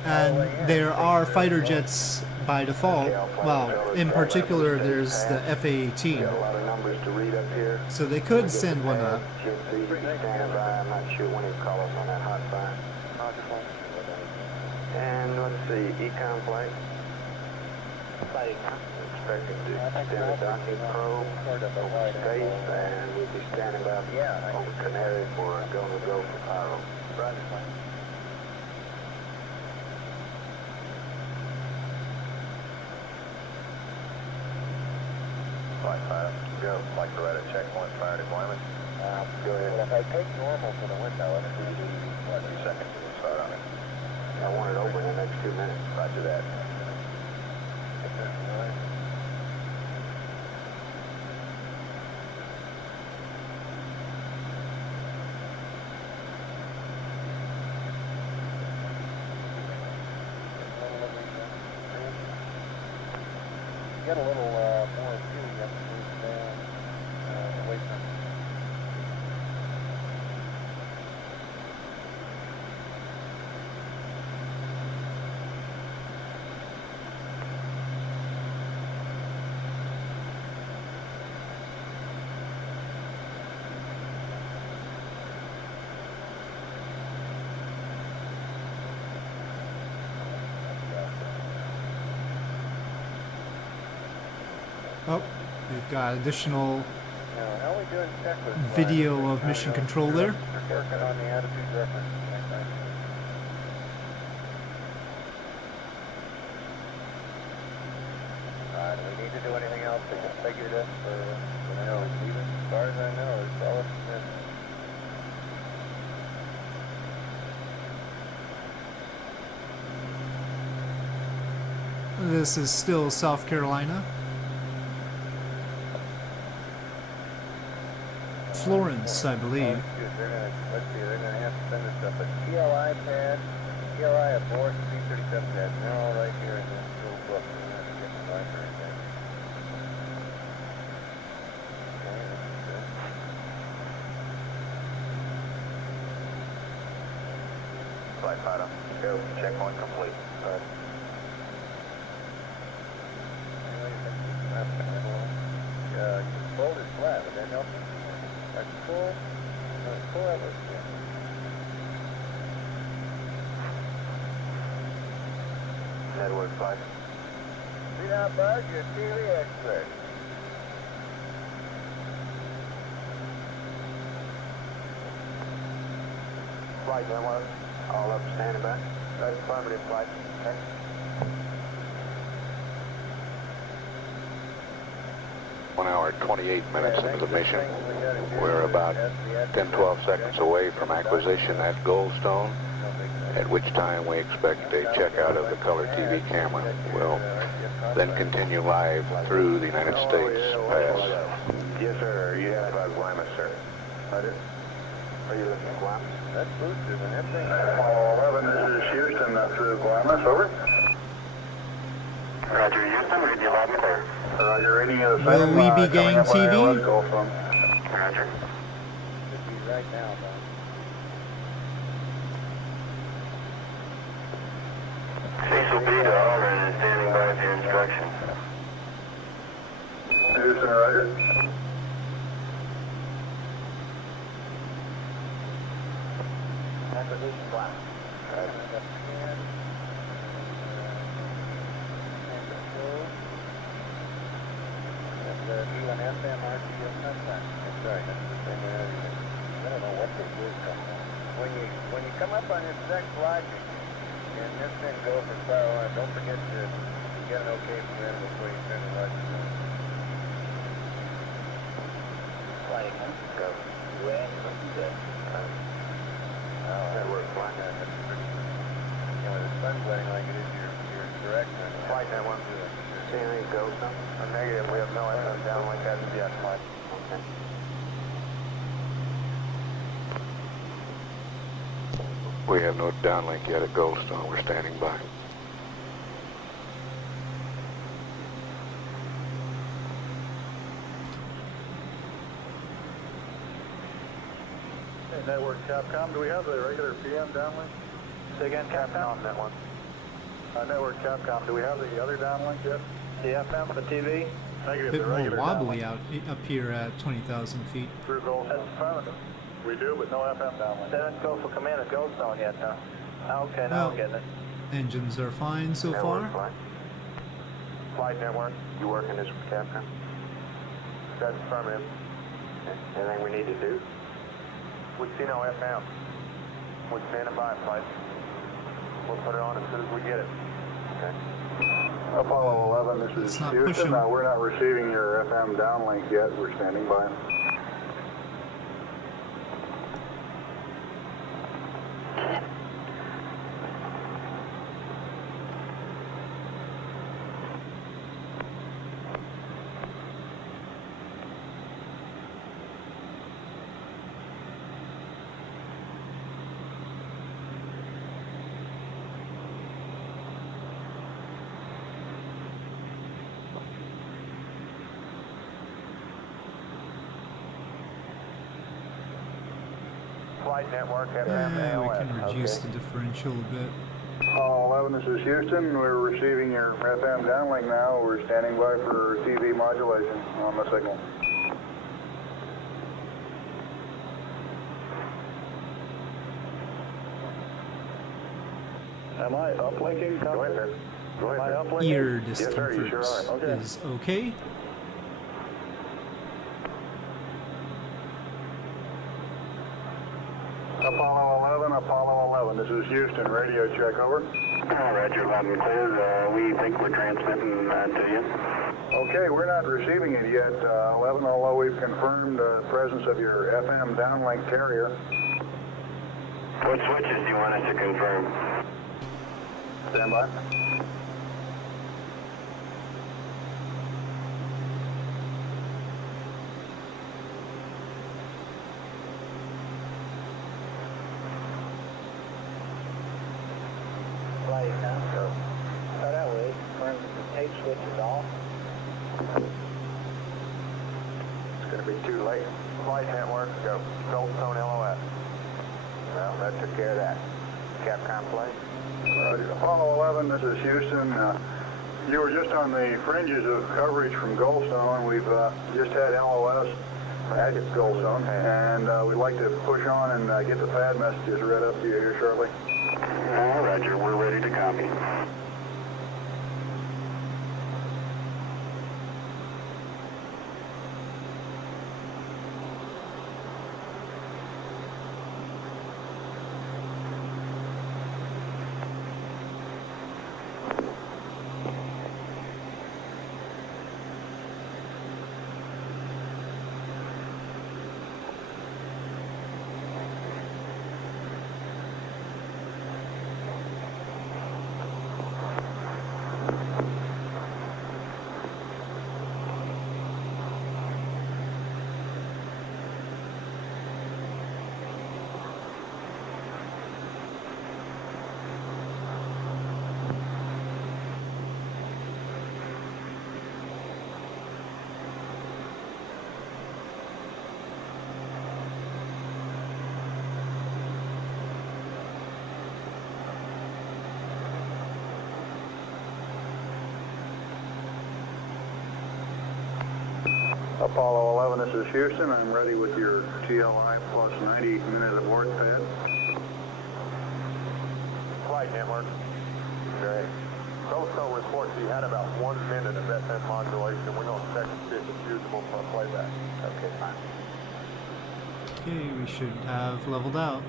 And there are fighter jets by default. Well, in particular, there's the FA-18. Got a lot of numbers to read up here. So they could send one up. Standing by. I'm not sure when he call us on that hot sign. And let's see, econ flight. Expecting to extend a docking probe over space, and we'll be standing by over Canary for a go for Pyro. Flight 5, go. Like to write a checkpoint fire deployment. Go ahead. If I take normal for the window, and if we do, what, 2 seconds to start on it. I want it open in the next 2 minutes. Roger that. Get a little more fuel, you have to move down away from. Oh, we've got additional Now, how we doing checklist? video of mission control there. We're working on the attitude reference. Do we need to do anything else to configure this for no, as far as I know, it's all it's This is still South Carolina. Florence, I believe. They're gonna, let's see, they're gonna have to send us stuff. A TLI pad, TLI abort, C-37 pad. They're all right here in this little book. We're gonna have to get the library thing. Okay, this is good. Flight fighter, go. Checkpoint complete. Fold is flat, would that help you? Like full, full of it, yeah. Network 5. See now, Bud, you're a theory expert. Flight network, all up, standing by. That's affirmative, flight. Okay. One hour, 28 minutes into the mission. We're about 10-12 seconds away from acquisition at Goldstone, at which time we expect a checkout of the color TV camera. We'll then continue live through the United States pass. Yes, sir. You have Guaymas, sir. Roger. Are you looking at Guaymas? That's boosters and everything. Apollo 11, this is Houston through Guaymas, over. Roger, Houston. Read you loud and clear. Roger, any of the Will same, we be coming getting up on TV? AOS Gulf from. Roger. Should be right now, Bud. Cecil B to Auburn is standing by for your instructions. Houston, roger. Acquisition block. FM RCS sunshine. That's right, that's the same way everything. I don't know what this is coming on. When you come up on this next logic, and this thing goes for fire alarm, don't forget to get an okay from them before you turn the logic on. Flight, go. US, good. Network flight. That's pretty. You know, the sun setting like it is, you're correct. Flight network. See anything go some? Negative, we have no FM downlink as of yet. Okay. We have no downlink yet at Goldstone. We're standing by. Hey, Network Capcom, do we have the regular PM downlink? Say again, Captain, on that one. Network Capcom, do we have the other downlink yet? The FM for TV? A Negative, bit the more regular wobbly downlink up here at 20,000 feet. through Goldstone. That's affirmative. We do, but no FM downlink. They didn't go for command at Goldstone yet, huh? Okay, now I'm getting it. Engines are fine so far. Flight network, you working this Captain? That's affirmative. Anything we need to do? We see no FM. We're standing by, flight. We'll put it on as soon as we get it. Okay. Apollo 11, this is It's not Houston. pushing. We're not receiving your FM downlink yet. We're standing by. Flight network, FM, We AOS. can reduce the differential a bit. Apollo 11, this is Houston. We're receiving your FM downlink now. We're standing by for TV modulation on the signal. Am I uplinking? Go ahead, sir. Go Am I ahead, sir. uplinking? Ear Yes, sir, you sure discomfort are. Okay. is okay. Apollo 11, this is Houston. Radio check, over. Roger, loud and clear. We think we're transmitting to you. Okay, we're not receiving it yet, 11, although we've confirmed the presence of your FM downlink carrier. What switches do you want us to confirm? Stand by. Flight, huh? Go. Oh, that way. Turn the tape switches off. It's going to be too late. Flight network, go. Goldstone LOS. Well, that took care of that. Capcom flight. Apollo 11, this is Houston. You were just on the fringes of coverage from Goldstone. We've just had LOS at Goldstone, and we'd like to push on and get the pad messages read up to you here shortly. Roger, we're ready to copy. Apollo 11, this is Houston. I'm ready with your TLI plus 90-minute abort pad. Flight network. Great. Goldstone reports he had about 1 minute of FM modulation. We're going to check and see if it's usable for a playback. Okay, fine. Okay, we should have leveled out.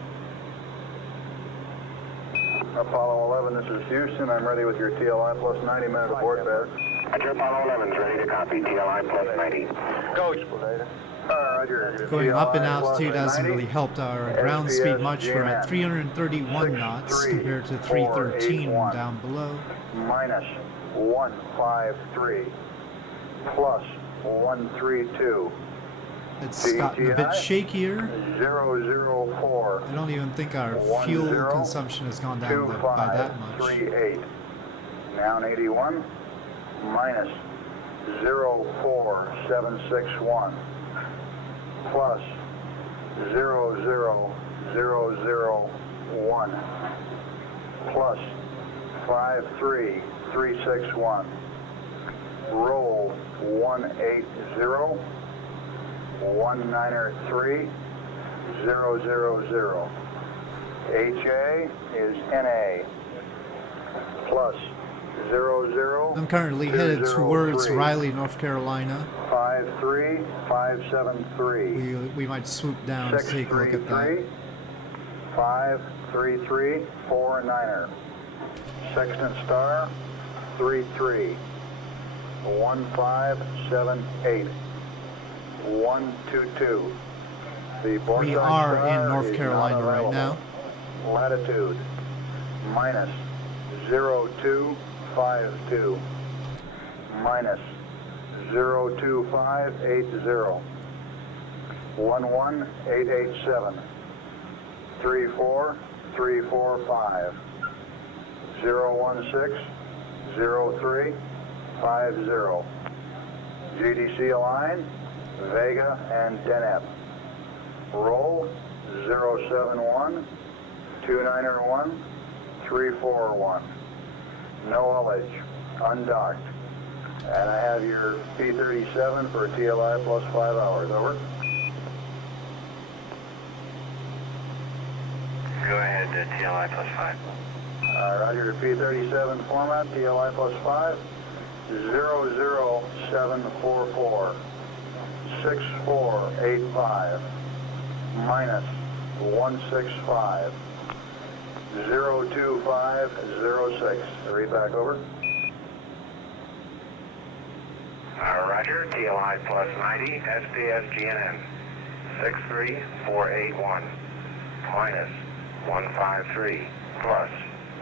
Apollo 11, this is Houston. I'm ready with your TLI plus 90 minute abort pass. Roger, Apollo 11 is ready to copy. TLI plus 90. Go. Data. Roger. Going up in TLI plus altitude hasn't 90. really helped our ground speed much. We're at GMN. 331 knots compared to 313 down below. Minus 153 plus 132. It's gotten a bit shakier. 004. I don't even think our fuel consumption has gone down by that much. 2538. Down 81. Minus 04761. Plus 00001. Plus 53361. Roll 180. 193 000. HA is NA plus 00. I'm currently headed towards Raleigh, North Carolina. 53573. We might swoop down to take a look at that. 53349er. Sextant star 33 1578. 122. The We are in North Carolina right now. Latitude minus 0252 minus 02580 11887 34345 016 0350. GDC align Vega and Deneb. Roll 071 291 341. No LH. Undocked. And I have your P-37 for TLI plus 5 hours. Over. Go ahead, TLI plus 5. Roger, P-37 format, TLI plus 5. 00744. 6485 minus 165 02506. Read back over. Roger, TLI plus 90, SDS GNN 63481 minus 153 plus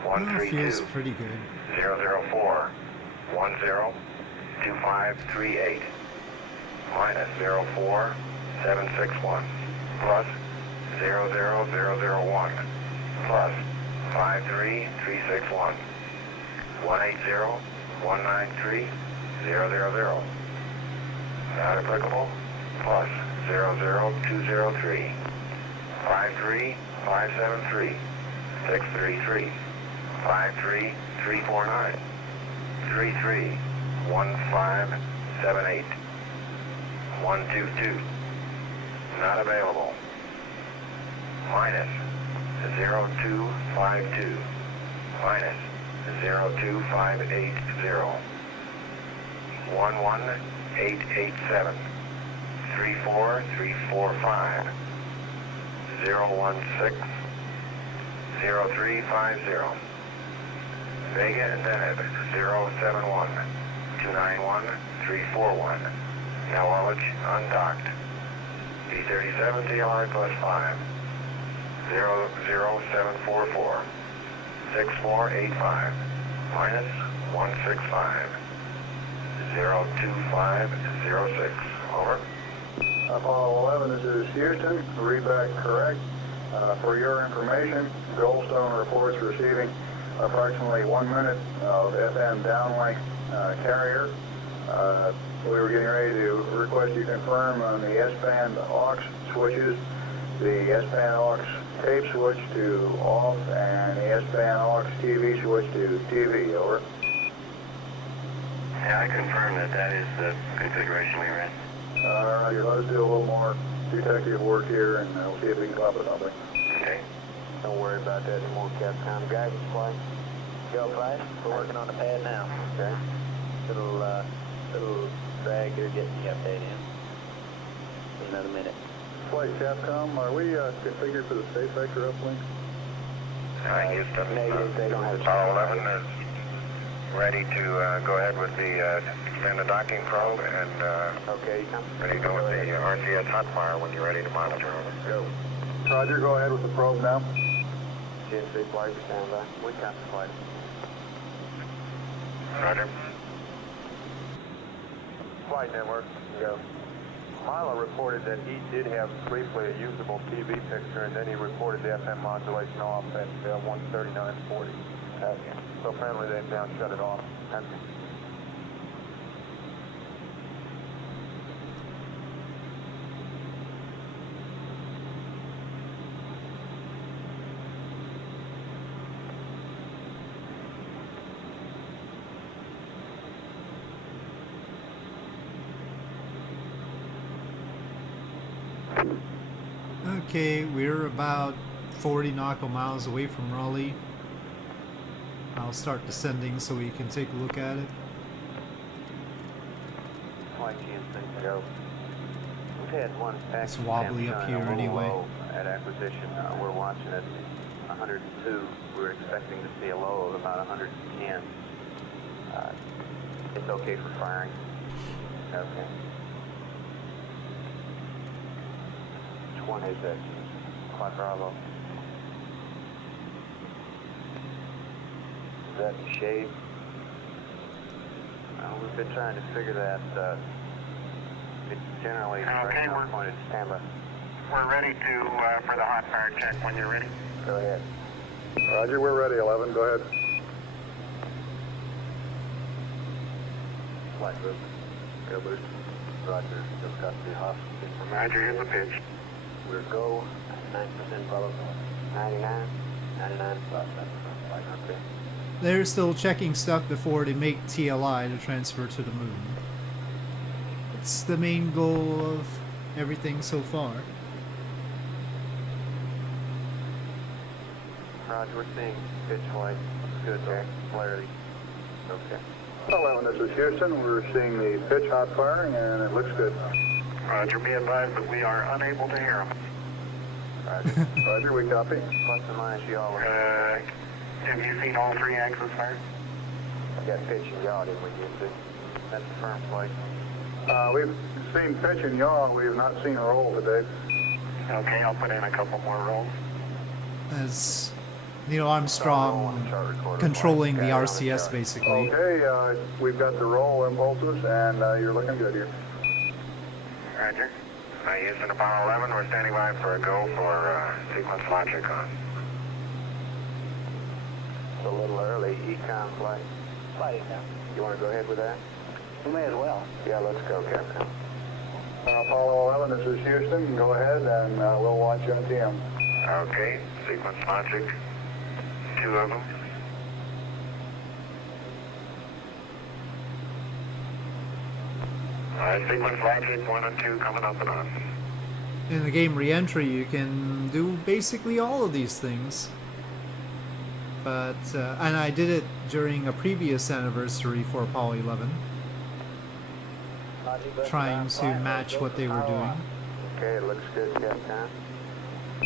That feels 132 pretty good. 004 102538 minus 04761 plus 00001 plus 53361 180 193 000. Not applicable. Plus 00203 53573 633 53349 331578 122. Not available. Minus 0252 minus 02580 11887 34345 016 0350. Vega and Deneb 071 291 341. Now knowledge undocked. P-37 TLI plus 5 00744 6485 minus 165 02506. Over. Apollo 11, this is Houston. Read back correct. For your information, Goldstone reports receiving approximately 1 minute of FM downlink carrier. We were getting ready to request you confirm on the S-band aux switches, the S-band aux tape switch to off, and the S-band aux TV switch to TV. Over. Yeah, I confirm that is the configuration we were in. Roger, let us do a little more detective work here, and we'll see if we can come up with something. Okay. Don't worry about that anymore, Capcom. Guidance flight. Go, Price. We're working on the pad now. Okay. Little drag here getting the update in. Another minute. Flight Capcom, are we configured for the space vector uplink? Houston, Negative, they don't have Apollo 11 is ready to go ahead with the docking probe and Okay, you come. ready to go with the RCS hot fire when you're ready to monitor. Go. Roger, go ahead with the probe now. GS3 flight, stand by. We got the flight. Roger. Flight network, go. Milo reported that he did have briefly a usable TV picture, and then he reported the FM modulation off at 139.40. So apparently they've now shut it off. Okay, we're about 40 nautical miles away from Raleigh. I'll start descending so we can take a look at it. Flight GS3, go. We've had one It's wobbly up here anyway. At acquisition, we're watching at 102. We're expecting to see a low of about 110. It's okay for firing. Okay. Which one is that? Quad Bravo. Is that the shade? We've been trying to figure that. It's generally Okay, right pointed standby. We're ready to for the hot fire check when you're ready. Go ahead. Roger, we're ready, 11, go ahead. Flight group. Go boost. Roger. Just got the Hoff. Roger, here's the pitch. We're go. 9% probability. 99. 99 plus. Okay. They're still checking stuff before they make TLI to transfer to the moon. It's the main goal of everything so far. Roger, we're seeing pitch light. Good, okay. Clarity. Okay. 11, this is Houston. We're seeing the pitch hot firing, and it looks good. Roger, be advised that we are unable to hear them. Roger. Roger, we copy. Plus or minus yaw. Have you seen all three axes fired? Got pitch and yaw, didn't we, Houston? That's the firm flight. We've seen pitch and yaw. We have not seen a roll today. Okay, I'll put in a couple more rolls. As Neil Armstrong controlling the RCS basically. Okay, we've got the roll impulses, and you're looking good here. Roger. Houston, Apollo 11, we're standing by for a go for sequence logic on. It's a little early. Econ flight. Flight econ. You want to go ahead with that? We may as well. Yeah, let's go, Captain. Apollo 11, this is Houston. Go ahead, and we'll watch you on TM. Okay, sequence logic, 2 of them. Sequence logic 1 and 2 coming up and on. In the game Reentry, you can do basically all of these things. But, and I did it during a previous anniversary for Apollo 11, trying to match what they were doing. Okay, it looks good, Captain.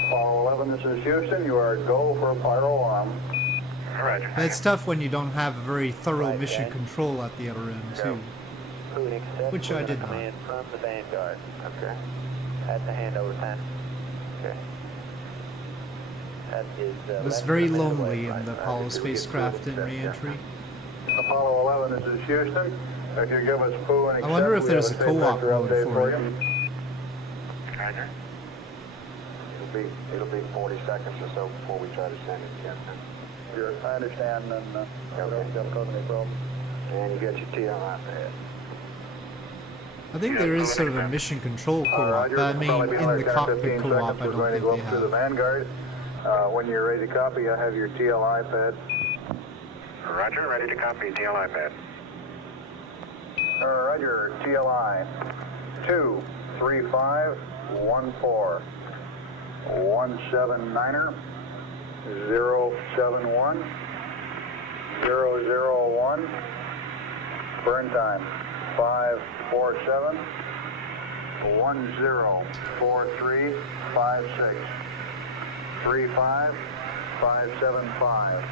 Apollo 11, this is Houston. You are go for a pyro alarm. Roger. It's tough when you don't have a very thorough mission control at the other end, too. Which I did not. Command from the Vanguard. Okay. That's the handover time. Okay. That is, It was very lonely in the Apollo spacecraft in re-entry. Apollo 11, this is Houston. If you give us poo and I wonder if accept, we there's have a co-op safe vector mode update for it. you. Roger. It'll be 40 seconds or so before we try to send it, Captain. Sure, I understand, and Okay. don't cause any problems. And you got your TLI pad. I think there is sort of a mission control co-op, but I mean in the cockpit co-op I don't think they Through the have. Vanguard. When you're ready to copy, I have your TLI pad. Roger, ready to copy TLI pad. Roger, TLI 23514 179er 071 001. Burn time 547. 104356. 35575.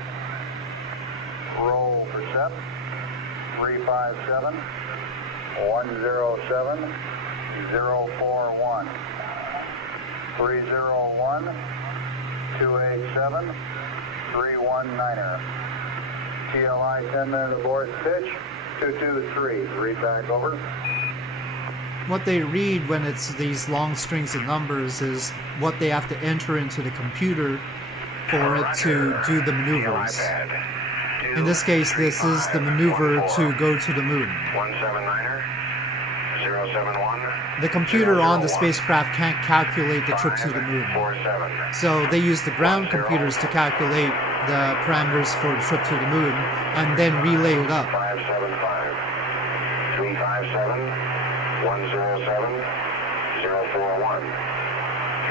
Roll for SEP 357 107 041 301 287 319er. TLI 10 minute abort pitch 223. Read back over. What they read when it's these long strings of numbers is what they have to enter into the computer for it to do the maneuvers. In this case, this is the maneuver to go to the moon. 179er, 071. The computer on the spacecraft can't calculate the trip to the moon. 47. So they use the ground computers to calculate the parameters for the trip to the moon and then relay it up. 575. 357. 107. 041.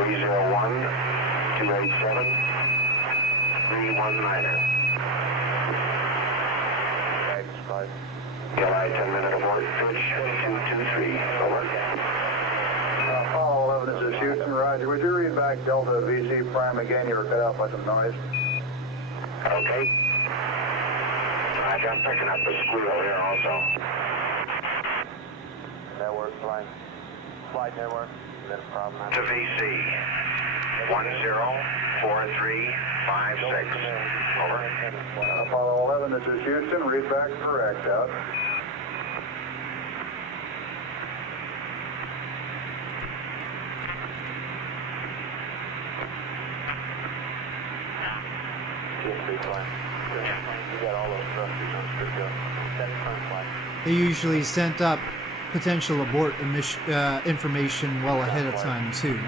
301. 287. 319er. TLI 10 minute abort pitch 223. Over. Apollo 11, this is Houston. Roger. Would you read back Delta VC prime again? You were cut out by some noise. Okay. Roger, I'm picking up the squeal here also. Network flight. Flight network. Is that a problem? To VC 104356. Over. Apollo 11, this is Houston. Read back correct. Out. You got all those thrusters on. Good go. That's front flight. They usually sent up potential abort information well ahead of time too.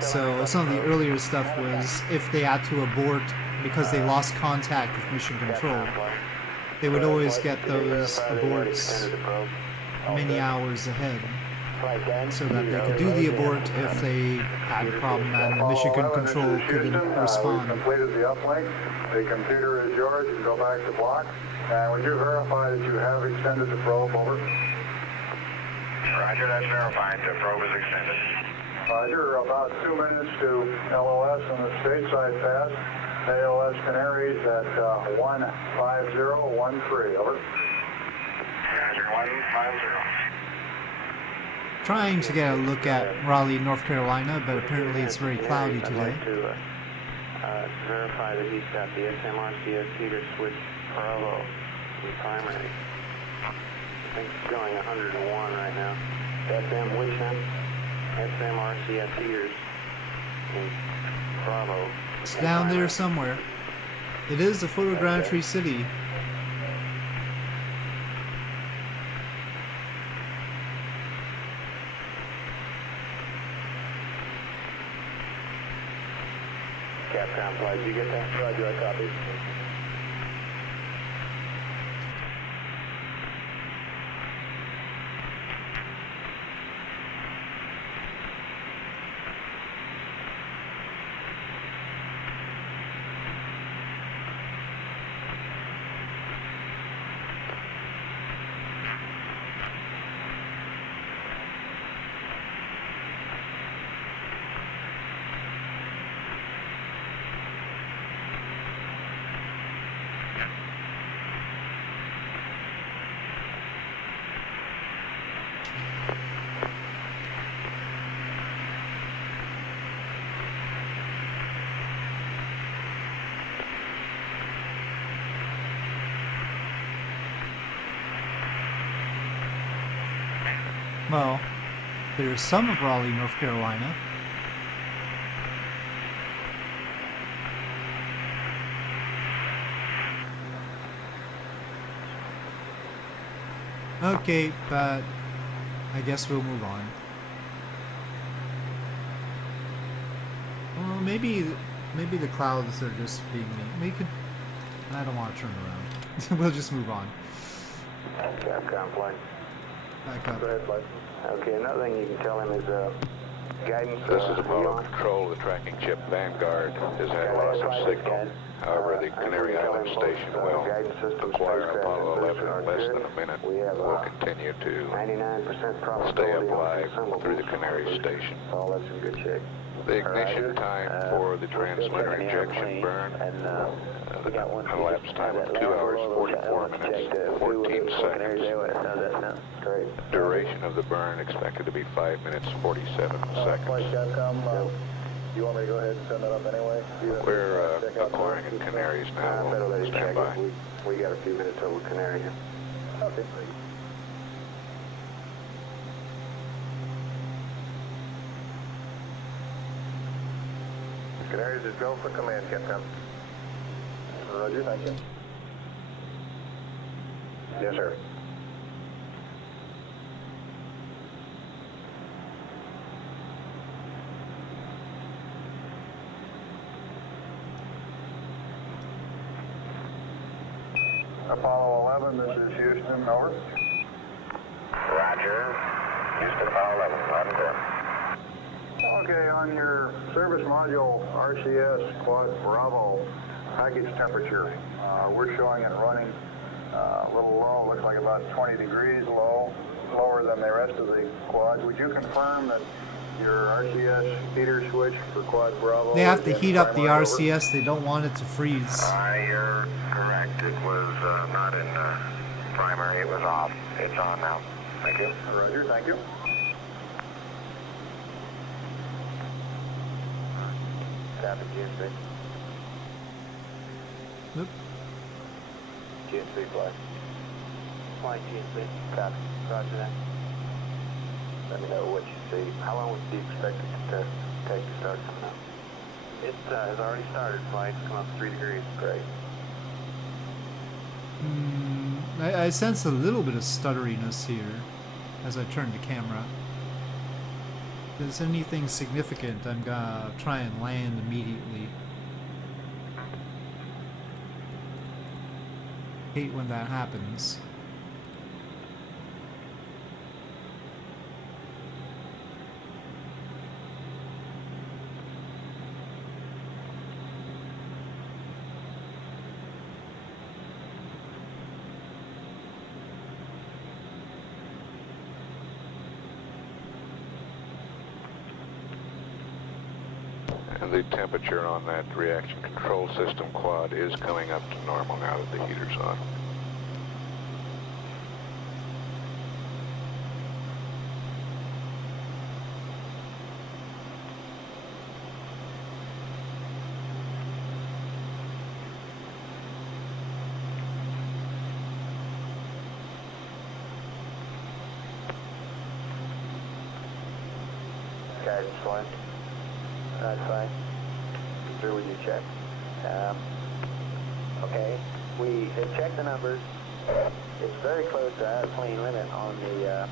So some of the earlier stuff was if they had to abort because they lost contact with mission control, they would always get those aborts many hours ahead so that they could do the abort if they had a problem and mission control couldn't respond. Completed the uplink. The computer is yours. You can go back to block. And would you verify that you have extended the probe? Over. Roger, that's verified. The probe is extended. Roger, about 2 minutes to LOS on the stateside pass. AOS Canaries at 15013. Over. Roger, 150. Trying to get a look at Raleigh, North Carolina, but apparently it's very cloudy today. I'd like to verify that he's got the SMRCS heater switch Bravo in primary. I think it's going 101 right now. SM which then? SMRCS heaters in Bravo. It's down there somewhere. It is a photogrammetry city. Capcom flight, did you get that? Roger, I copy. Well, there's some of Raleigh, North Carolina. Okay, but I guess we'll move on. Well, maybe the clouds are just being mean. I don't want to turn around. We'll just move on. Capcom flight. Back up. Okay, another thing you can tell him is Guidance. This is Apollo beyond. Control. The tracking ship Vanguard has had loss of signal. However, the Canary Island station will acquire Apollo 11 in less than a minute. We'll continue to 99% stay probability up on live consumables. through the Canary station. All that's in good shape. The ignition time for the transmitter injection burn, We got one elapsed time of 2 hours, 44 minutes, 14 seconds. Great. Duration of the burn expected to be 5 minutes, 47 seconds. You want me to go ahead and send that up anyway? We're acquiring at Canaries now. Better let We'll us stand check by. it. We got a few minutes over Canary here. Okay. Canaries is go for command, Captain. Roger, thank you. Yes, sir. Apollo 11, this is Houston, over. Roger. Houston, Apollo 11, right and good. Okay, on your service module RCS Quad Bravo package temperature, we're showing it running a little low, looks like about 20 degrees low, lower than the rest of the quads. Would you confirm that your RCS heater switch for Quad Bravo? They have to is in heat up the primary RCS. They don't want it to freeze. You're correct. It was not in primary. It was off. It's on now. Thank you. over? Roger, thank you. Copy, GNC. Oop. GNC flight. Flight GNC. Copy. Roger that. Let me know what you see. How long would you expect it to take to start coming up? It has already started. Flight's come up 3 degrees. Great. I sense a little bit of stutteriness here as I turn the camera. If there's anything significant, I'm gonna try and land immediately. Hate when that happens. And the temperature on that reaction control system quad is coming up to normal now that the heater's on. Guidance flight. That's fine. Through with your check. Okay. We have checked the numbers. It's very close to our plane limit on the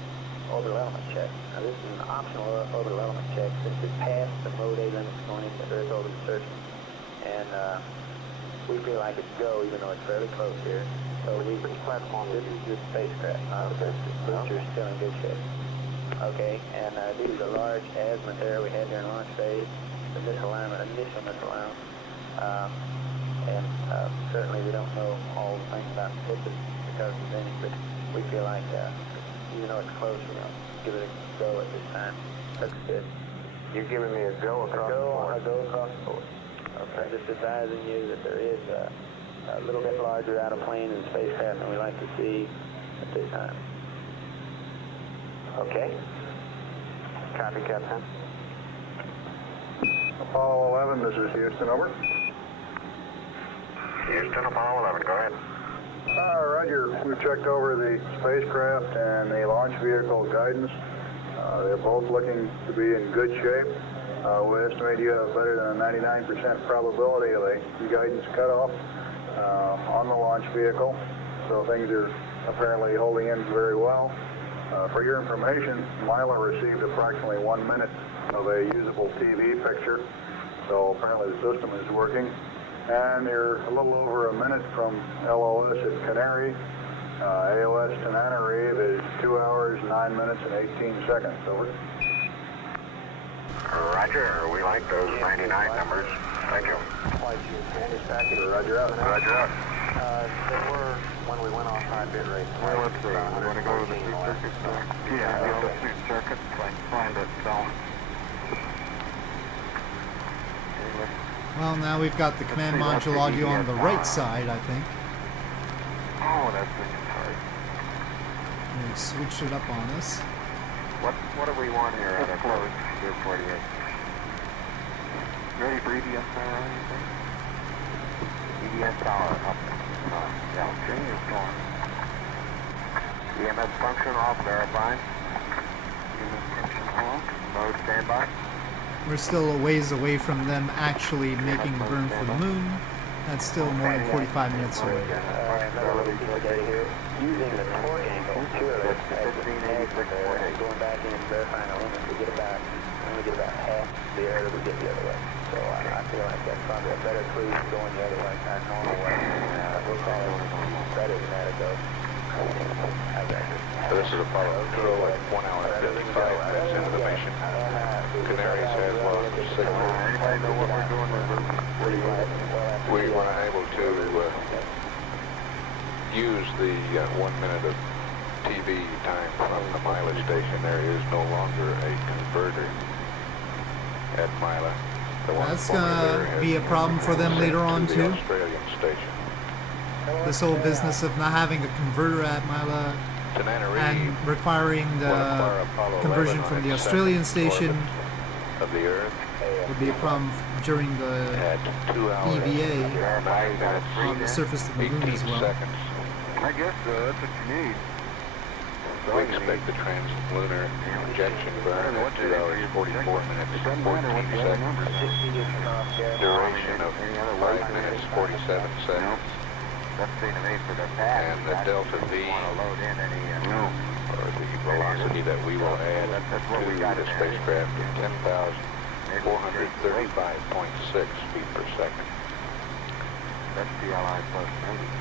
orbital element check. Now this is an optional orbital element check since it passed the mode A limits going into Earth orbit insertion. And we feel like it's go even though it's fairly close here. So we platform. This is your spacecraft. The booster's still in good shape. Okay, and due to the large azimuth error we had during launch phase, the misalignment, initial misalignment, and certainly we don't know all the things about the tippet because of the but we feel like even though it's close, we're going to give it a go at this time. That's good. You're giving me a go across the board? A go across the board. Okay. I'm just advising you that there is a little bit larger out of plane in the spacecraft than we like to see at this time. Okay. Copy, Captain. Apollo 11, this is Houston, over. Houston, Apollo 11, go ahead. Roger, we've checked over the spacecraft and the launch vehicle guidance. They're both looking to be in good shape. We estimate you have better than a 99% probability of a guidance cutoff on the launch vehicle. So things are apparently holding in very well. For your information, Mila received approximately 1 minute of a usable TV picture, so apparently the system is working. And you're a little over a minute from LOS at Canary. AOS Tananarive is 2 hours, 9 minutes, and 18 seconds. Over. Roger, we like those 99 numbers. Thank you. Roger out. Roger out. They were when we went off high bit rate. Well, let's see. We want to go to the Sweet Circuit? Yeah, get the Sweet Circuit. If I can find it, so. Well, now we've got the command module audio on the right side, I think. Oh, that's thing's hard. They switched it up on us. What do we want here? At close. 48. Ready for EDS power or anything? EDS power up. Yeah, okay, it's going. EMS function off, verified. EMS function off. Mode standby. We're still a ways away from them actually making the burn for the moon. That's still more than 45 minutes away. Using the torque angle to it, going back in and verifying our limits, we get about half the air that we get the other way. So I feel like that's probably a better cruise going the other way, not normal way. We'll call it better than that it goes. So this is Apollo Control at 1 hour and 55 minutes into the mission. Canaries has lost signal. Anybody know what we're doing with it? We were unable to use the 1 minute of TV time from the Mila station. There is no longer a converter at Mila. That's gonna be a problem for them later on too. Australian station. This whole business of not having a converter at Mila and requiring the conversion from the Australian station of the Earth would be a problem during the at 2 hours, EVA 9 minutes, on the surface of the moon 18 as well. seconds. I guess that's what you need. We expect the translunar injection burn at 2 hours, 44 minutes, 14 seconds. Duration of 5 minutes, 47 seconds. And the delta V, or the velocity that we will add to the spacecraft, is 10,435.6 feet per second.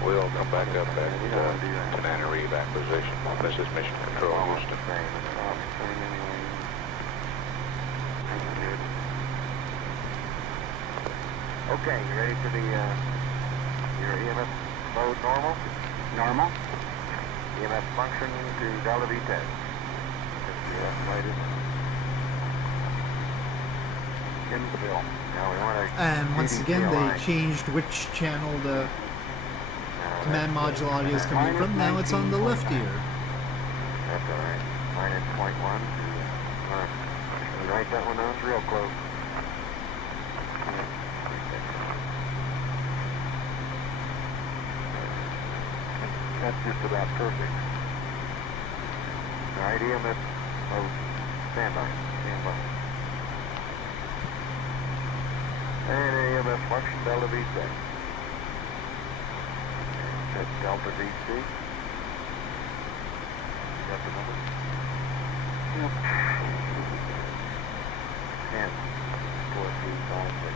We'll come back up at Tenerife acquisition. This is Mission Control, Houston. Okay, you ready for the your EMS mode normal? Normal. EMS function to Delta V test. And once again, they changed which channel the command module audio is coming from. Now it's on the left ear. That's all right. -.1. You write that one down. It's real close. That's just about perfect. All right, EMS mode. Standby. Standby. And EMS function Delta VC. That's Delta VC. Got the number? Yep. 10, 4, 3, 5, 6.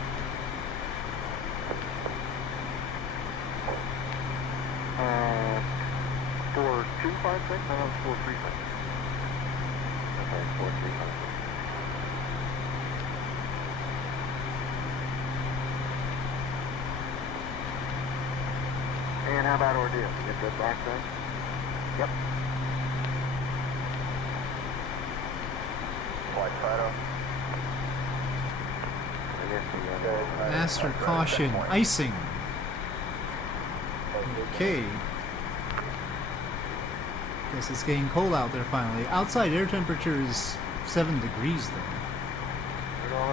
4, 2, 5, 6? No, it's 4, 3, 5. Okay, 4, 3, 5, 6. And how about ordeal? You get that back then? Yep. Flight Fido. Master caution, icing. Okay. Guess it's getting cold out there finally. Outside air temperature is 7 degrees though.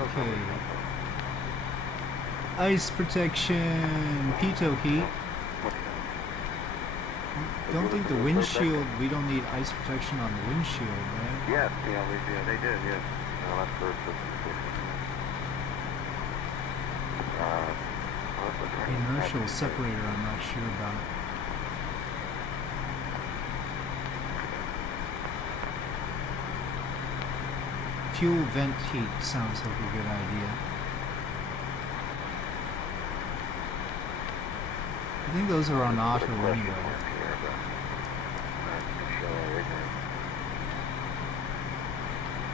Okay. Ice protection, pitot heat. Don't think the windshield, we don't need ice protection on the windshield, right? Yes, yeah, we did. They did, yes. No, that's first. Inertial separator, I'm not sure about. Fuel vent heat sounds like a good idea. I think those are on auto anyway.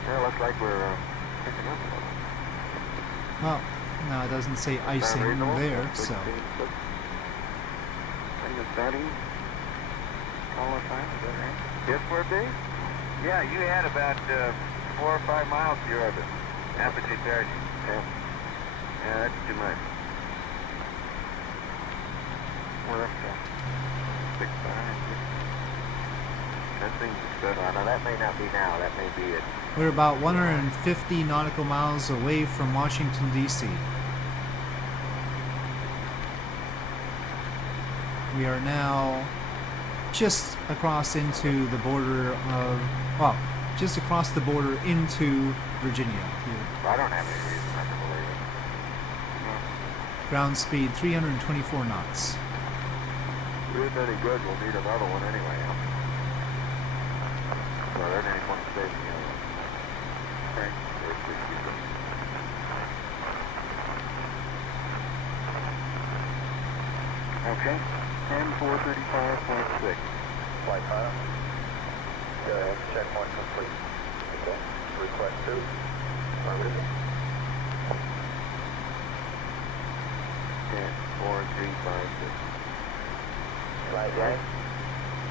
Yeah, looks like we're picking up a little. Well, no, it doesn't say icing there, so. And the starting all the time, is that right? Yes, for a day? Yeah, you had about 4 or 5 miles to your orbit. Apogee 30. Yeah. Yeah, that's too much. We're up to 6 5. That seems to set on. Now, that may not be now. That may be it. We're about 150 nautical miles away from Washington, D.C. We are now just across into the border of, well, just across the border into Virginia here. I don't have any reason not to believe it. Ground speed 324 knots. If it's any good, we'll need another one anyway. So there ain't one station. Okay. Okay. 10-435.6. Flight pilot. Go ahead. Checkpoint complete. Okay. Request 2. Affirmative. 10-435.6. Flight Jack.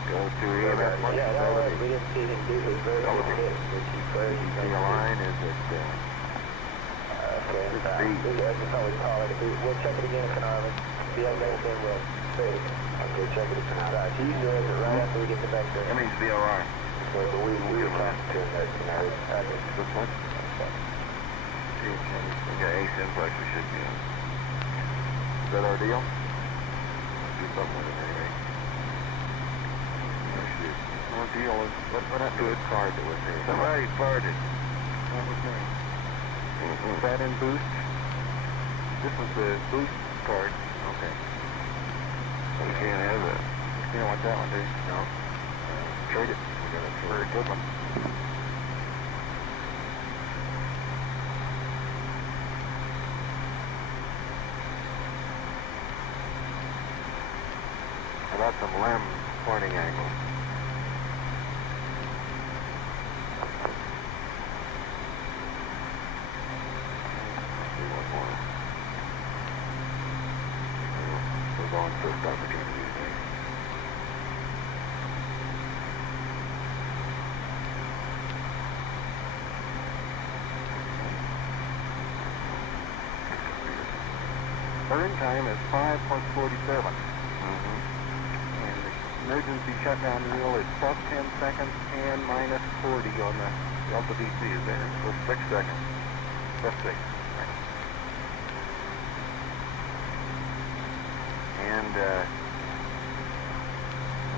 Go to EMS. Yeah, no, we didn't see him do his very good hit, which he cleared. The line is at Okay. That's how we call it. We'll check it again, economic. If you have anything, we'll say it. Okay, check it economic. He's doing it right after we get the vector. that means VOR. So we will have to turn that economic. This one? We got ace influx, we should be on. Is that our deal? Do something with it anyway. Oh shit. Our deal is, what happened to his card that was here? Somebody farted. What was that? Was that in boost? This was the boost card. Okay. We can't have that. You don't want that one, do you? No. Trade it. We got a very good one. How about some LEM pointing angle? We're going first opportunity today. Burn time is 5.47. And the emergency shutdown rule is plus 10 seconds and minus 40 on the Delta DC is there. So 6 seconds. Plus 6. And,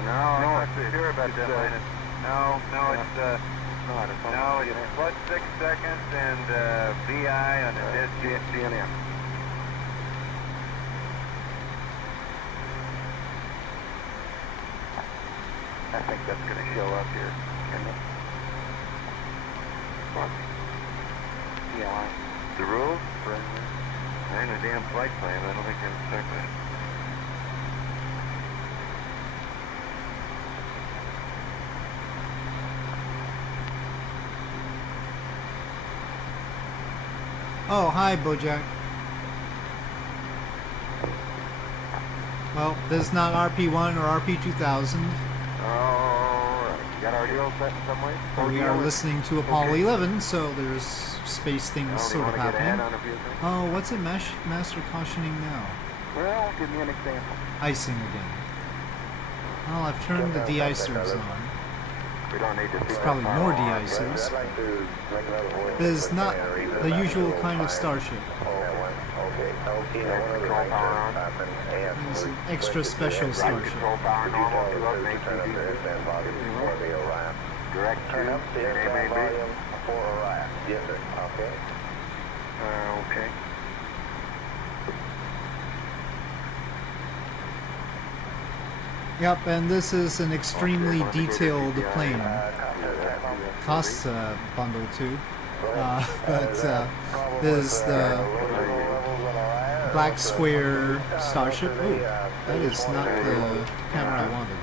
no, I'm not sure about that minus. No, it's plus 6 seconds and, VI on the GNM. I think that's going to show up here, isn't it? What? Yeah. The rules? I ain't a damn flight plan. I don't think I can check that. Oh, hi, Bojack. Well, this is not RP1 or RP2000. Alright. You got our deal set in some way? We are listening to Apollo 11, so there's space things sort of happening. Oh, what's it Master cautioning now? Well, give me an example. Icing again. Well, I've turned the de-icers on. We don't need to see There's probably more de-icers. I'd like to make another voice. But it's not the usual kind of Starship. Okay. Control power on. It's an extra special Starship. Control power normal to up, make direct to Turn up the aircraft NAB. volume for Orion. Yes, sir. Okay. Okay. Yep, and this is an extremely detailed plane. Costs a bundle too. But this is the black square Starship. Ooh, that is not the camera I wanted.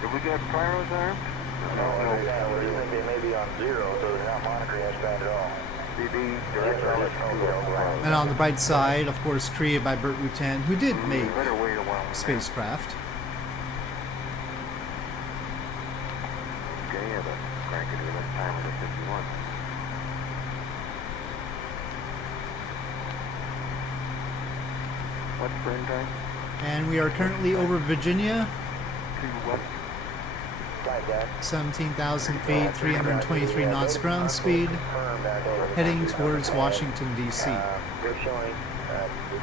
Did we get pyros armed? No, we think they may be on 0, so they're not monitoring us back at all. SBB, directional approach. And on the bright side, of course, created by Burt Rutan, who did make Better wait a while. spacecraft. Okay, yeah, but crank it here. Let's time it at 51. What's burn time? And we are currently over Virginia, To what? 17,000 feet, 323 knots ground speed, heading towards Washington, D.C., We're showing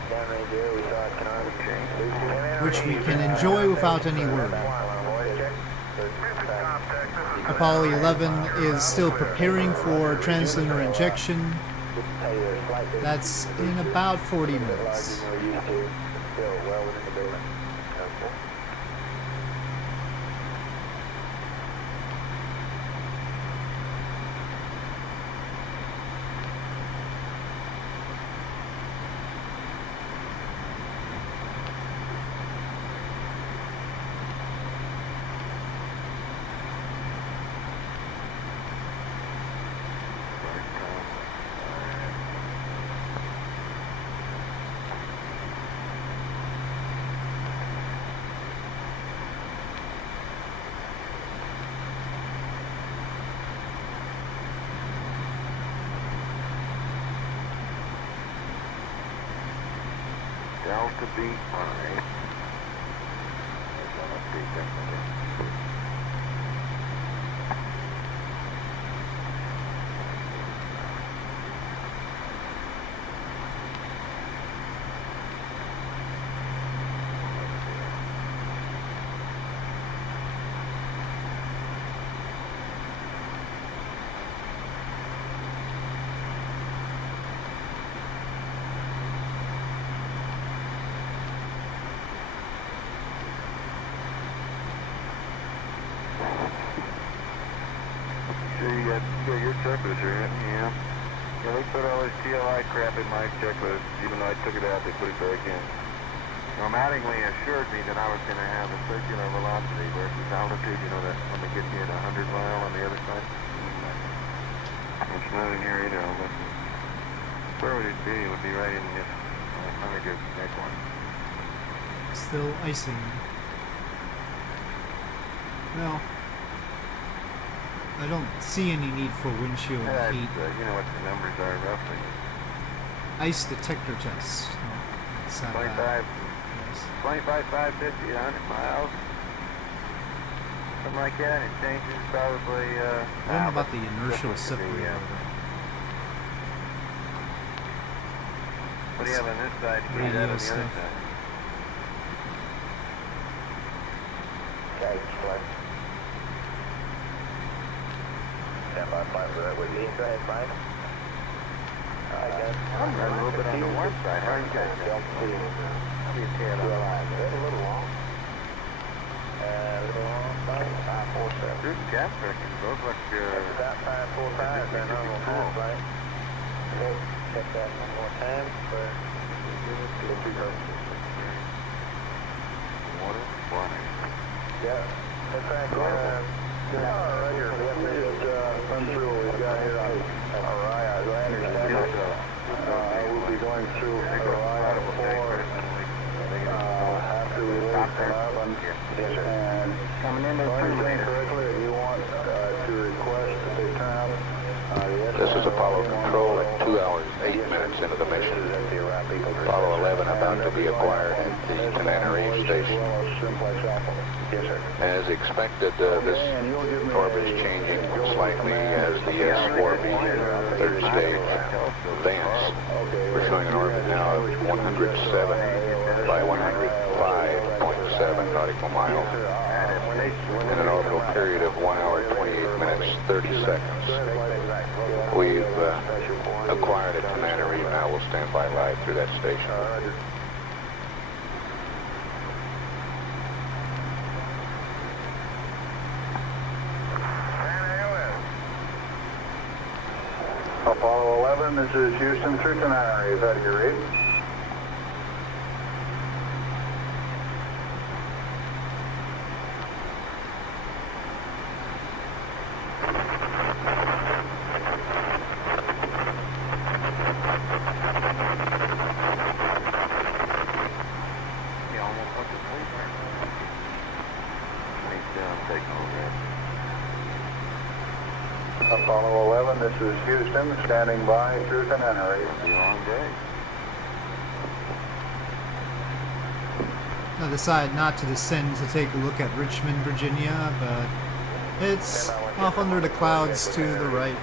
downrange air. We saw it which we can enjoy without any worry. Apollo 11 is still preparing for translunar injection. That's in about 40 minutes. Delta B, alright. Update that. Sure you got your checklist here, yeah. Yeah, they put all this TLI crap in my checklist. Even though I took it out, they put it back in. Normatingly assured me that I was going to have a circular velocity versus altitude, you know, that when they get you at 100 mile on the other side. It's not in here either, but where would it be? It would be right in this. Let me get that one. Still icing. Well, I don't see any need for windshield That's, heat. you know what the numbers are roughly. Ice detector test. Oh, it's not 25, bad. Yes. 25, 550, 100 miles. Something like that. It changes probably. I don't know about the inertial separator. What do you have on this side? You need that on the other stuff. side. Okay, flight. Stand by flight for that with you. Go ahead, flight. I guess. I'm running a little bit on the warm side. How are you guys? A little long. A little long, flight. 547. Good gas records. Those look About 545, then on the high flight. Check that one more time for water, water. yeah. In fact, right here. We just run through what we've got here on Orion. I understand we'll be going through Orion 4 after we leave from 11. And Coming in if I understand correctly, you want to request that they turn up the This is Apollo Control at 2 hours, 8 minutes into the mission. Apollo 11 about to be acquired at the Tenerife station. Yes, sir. As expected, this orbit is changing slightly as the S4B third stage advance. We're showing an orbit now of 107 by 105.7 nautical miles in an orbital period of 1 hour, 28 minutes, 30 seconds. We've acquired a Tenerife. Now we'll stand by live through that station. Apollo 11, this is Houston through Tenerife. How do you read? Apollo 11, this is Houston, standing by through Tenerife. Long day. I decided not to descend to take a look at Richmond, Virginia, but it's off under the clouds to the right.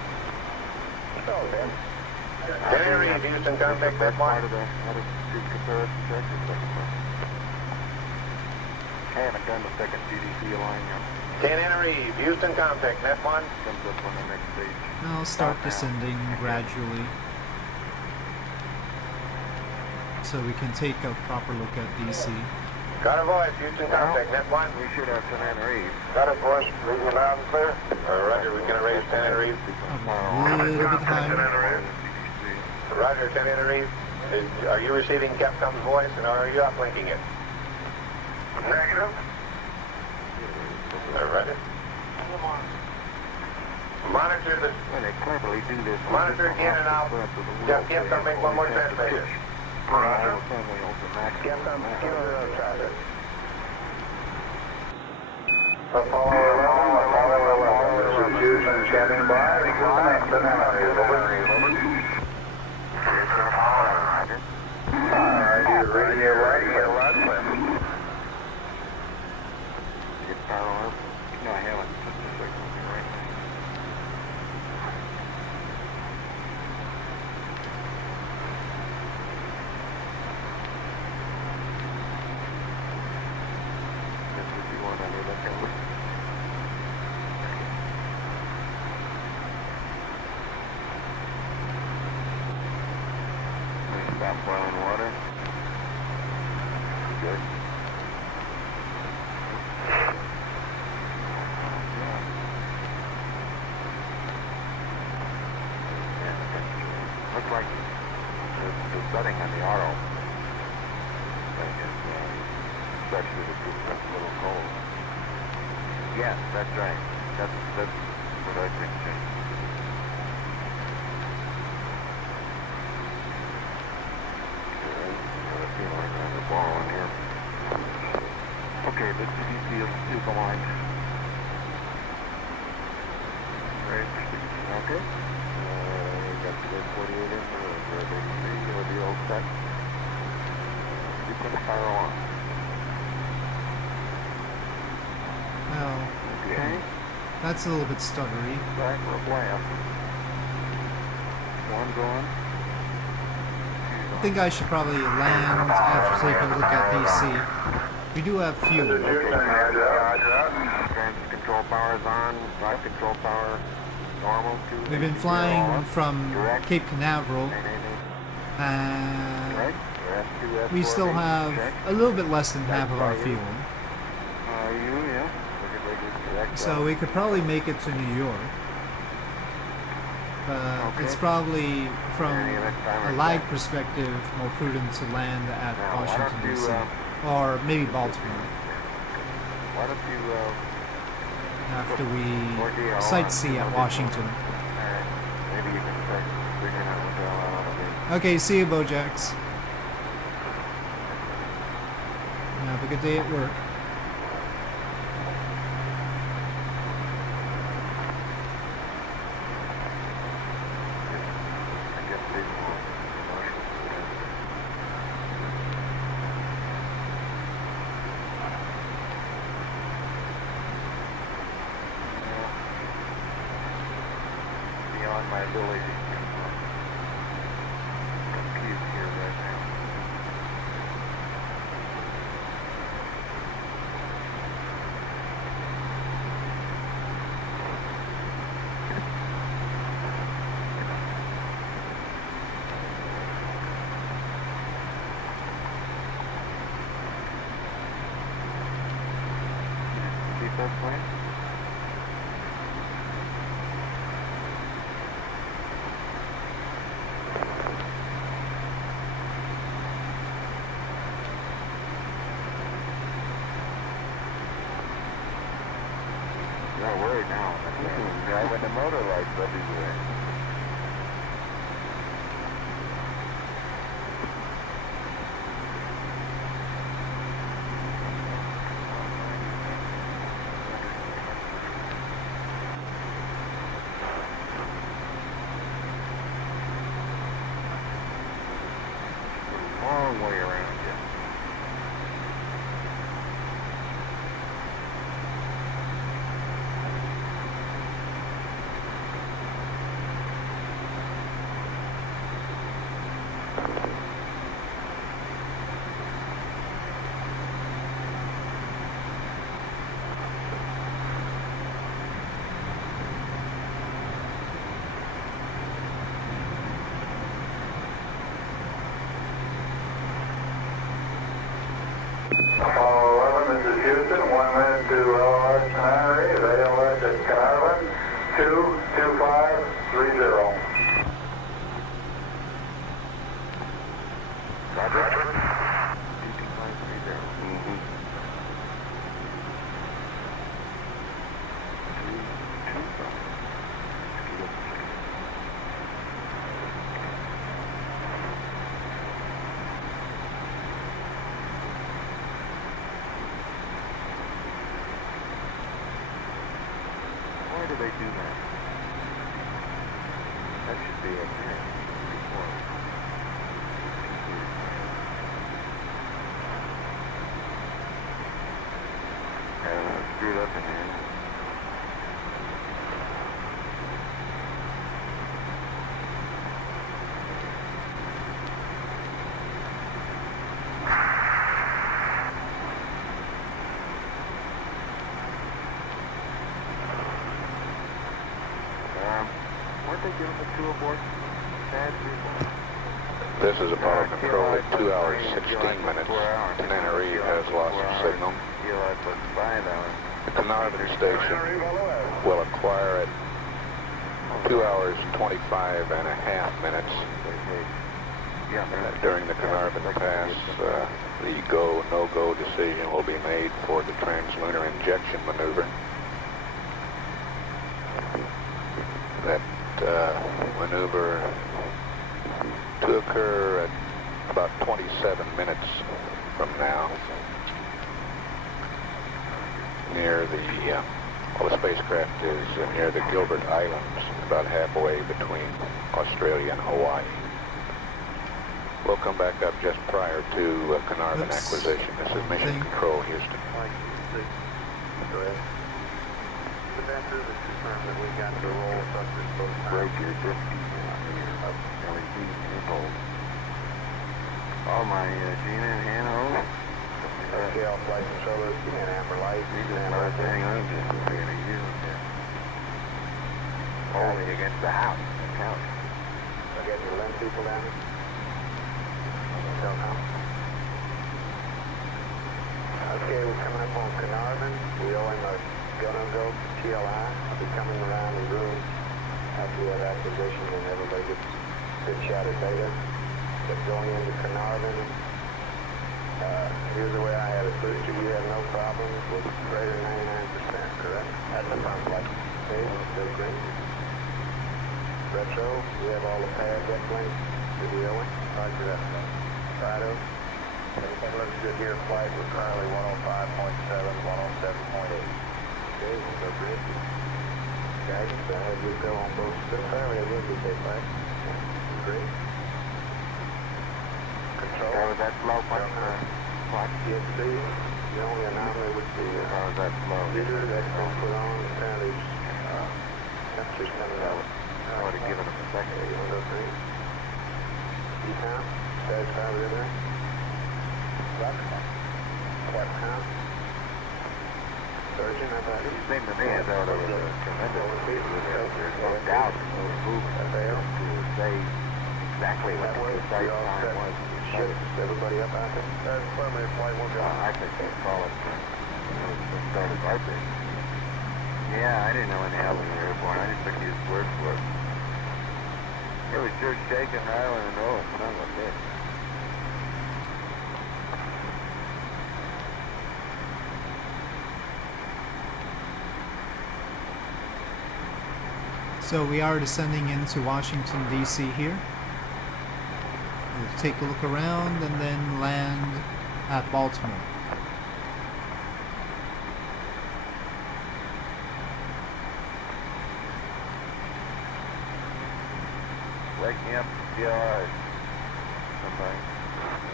Tenerife, Houston, contact that one. I haven't done the second GDC alignment. Tenerife, Houston, contact that one. Comes up on the next stage. I'll start descending gradually so we can take a proper look at DC. Got a voice, Houston, contact that one. We should have Tenerife. Got it, boys. Reading you loud and clear. Roger, we can erase Tenerife. A little bit higher. Roger, Tenerife. Are you receiving Capcom's voice, and are you uplinking it? Negative. Roger. Monitor the... When they cleverly do this, Monitor in and out. Just Capcom, make one more transmission. Roger. Capcom, give her a traffic. Apollo 11, this is Houston, standing by through Tenerife. Radio right. Get power up. No, I haven't. Just a second. Right now. That's what you want under that camera. Stop boiling water. Good. Looks like the setting on the auto thing is especially the group that's a little cold. Yes, that's right. That's what I think too. Got a feeling there's a ball in here. Okay, the CDC is aligned. Right, okay. Got the 48 in there, it'll be all set. You put the fire on. Well, Okay. that's a little bit stuttery. Back for a blast. One's on. I think I should probably land after taking a look at DC. We do have fuel. Houston, roger. Transit control power is on. Drive control power normal. We've been flying from Cape Canaveral, Right? and S2, we still have check. a little bit less than half of our fuel. Yeah. So we could probably make it to New York. It's probably, from a lag perspective, more prudent to land at Now, why Washington, don't you, D.C. Or maybe Baltimore, Why don't you, after we sightsee at Washington. alright, maybe you can start figuring out what the hell I want to do. Okay, see you, Bojax. Have a good day at work. I guess they want commercial. Beyond my ability to compute here right now. Keep that plane? Not worried now. Driving the motor lights everywhere. long way around you. Apollo 11, this is Houston, 1 minute to LRS Tenerife, ALS at Carnarvon, 22530. Roger. 22530. Mm-hmm. 225. Why do they do that? That should be up here. Before. Screwed up in here. Weren't they giving the two aboard? Bad people. This is Apollo Control at 2 hours 16 minutes. Tenerife has lost of signal. The Carnarvon station will acquire at 2 hours 25 and a half minutes. During the Carnarvon pass, the go, no-go decision will be made for the translunar injection maneuver. That maneuver to occur at about 27 minutes from now near the, well, the spacecraft is near the Gilbert Islands, about halfway between Australia and Hawaii. We'll come back up just prior to Carnarvon acquisition. This is Mission Control, Houston. Go ahead. The vector is confirmed that we got the roll subject both Break your discs of LED control. All my Gina and Hannah. SKL flight controllers and amber light. These are the thing I'm just going to use. Only against the house. The couch. I got your lens people down here. Don't know. Okay, we're coming up on Carnarvon. We owe him a go-no-go for TLI. I'll be coming around the room after we have acquisition and everybody gets a good shot at data. But going into Carnarvon, here's the way I had it. Booster, you had no problems with greater than 99%, correct? That's the sounds like. Okay, still great. Retro, we have all the pad deck links to the Owen. Roger that. Fido, everything looks good here. Flight, we're currently 105.7, 107.8. Okay, so great. Guidance, I have you go on both. Apparently it will be safe, right? Great. Control. How was that slow punch? PXC, the only anomaly would be How was that slow? leader that's going to put on. Apparently, temperature's coming out. I would have given him a second. 103. E-Town, satisfied with everything? What, huh? Surgeon, how about It you? seemed to me as though there was a tremendous there's no doubt, no movement to say exactly what the precise time was. Ships, everybody up out there? That's permanent flight, we'll go. I think they call it started vibration. Yeah, I didn't know any hell in the airborne. I just took his word for it. It was sure shaking, rattling, and rolling. Son of a bitch. So we are descending into Washington, D.C. here. We'll take a look around and then land at Baltimore. Wake me up, PLR. Somebody.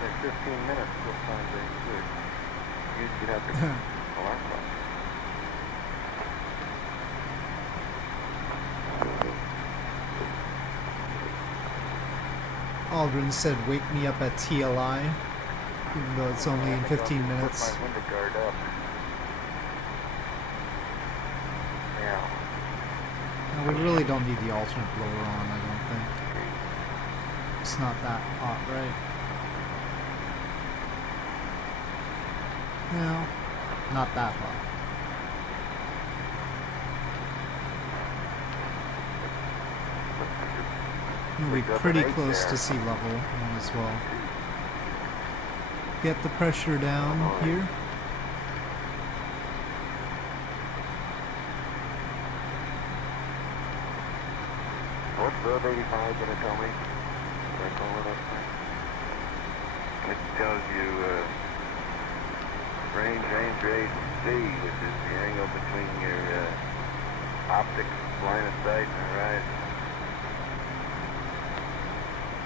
Like 15 minutes still sounds very good. You'd have to alarm clock. Aldrin said, "Wake me up at TLI," even though it's only in 15 minutes. Put my window guard up. Yeah. No, we really don't need the alternate blower on, I don't think. It's not that hot, right? No, not that hot. We'll be pretty close to sea level as well. Get the pressure down here. What's Road 85 gonna tell me? What I call it up there? It tells you range rate C, which is the angle between your optic line of sight and horizon.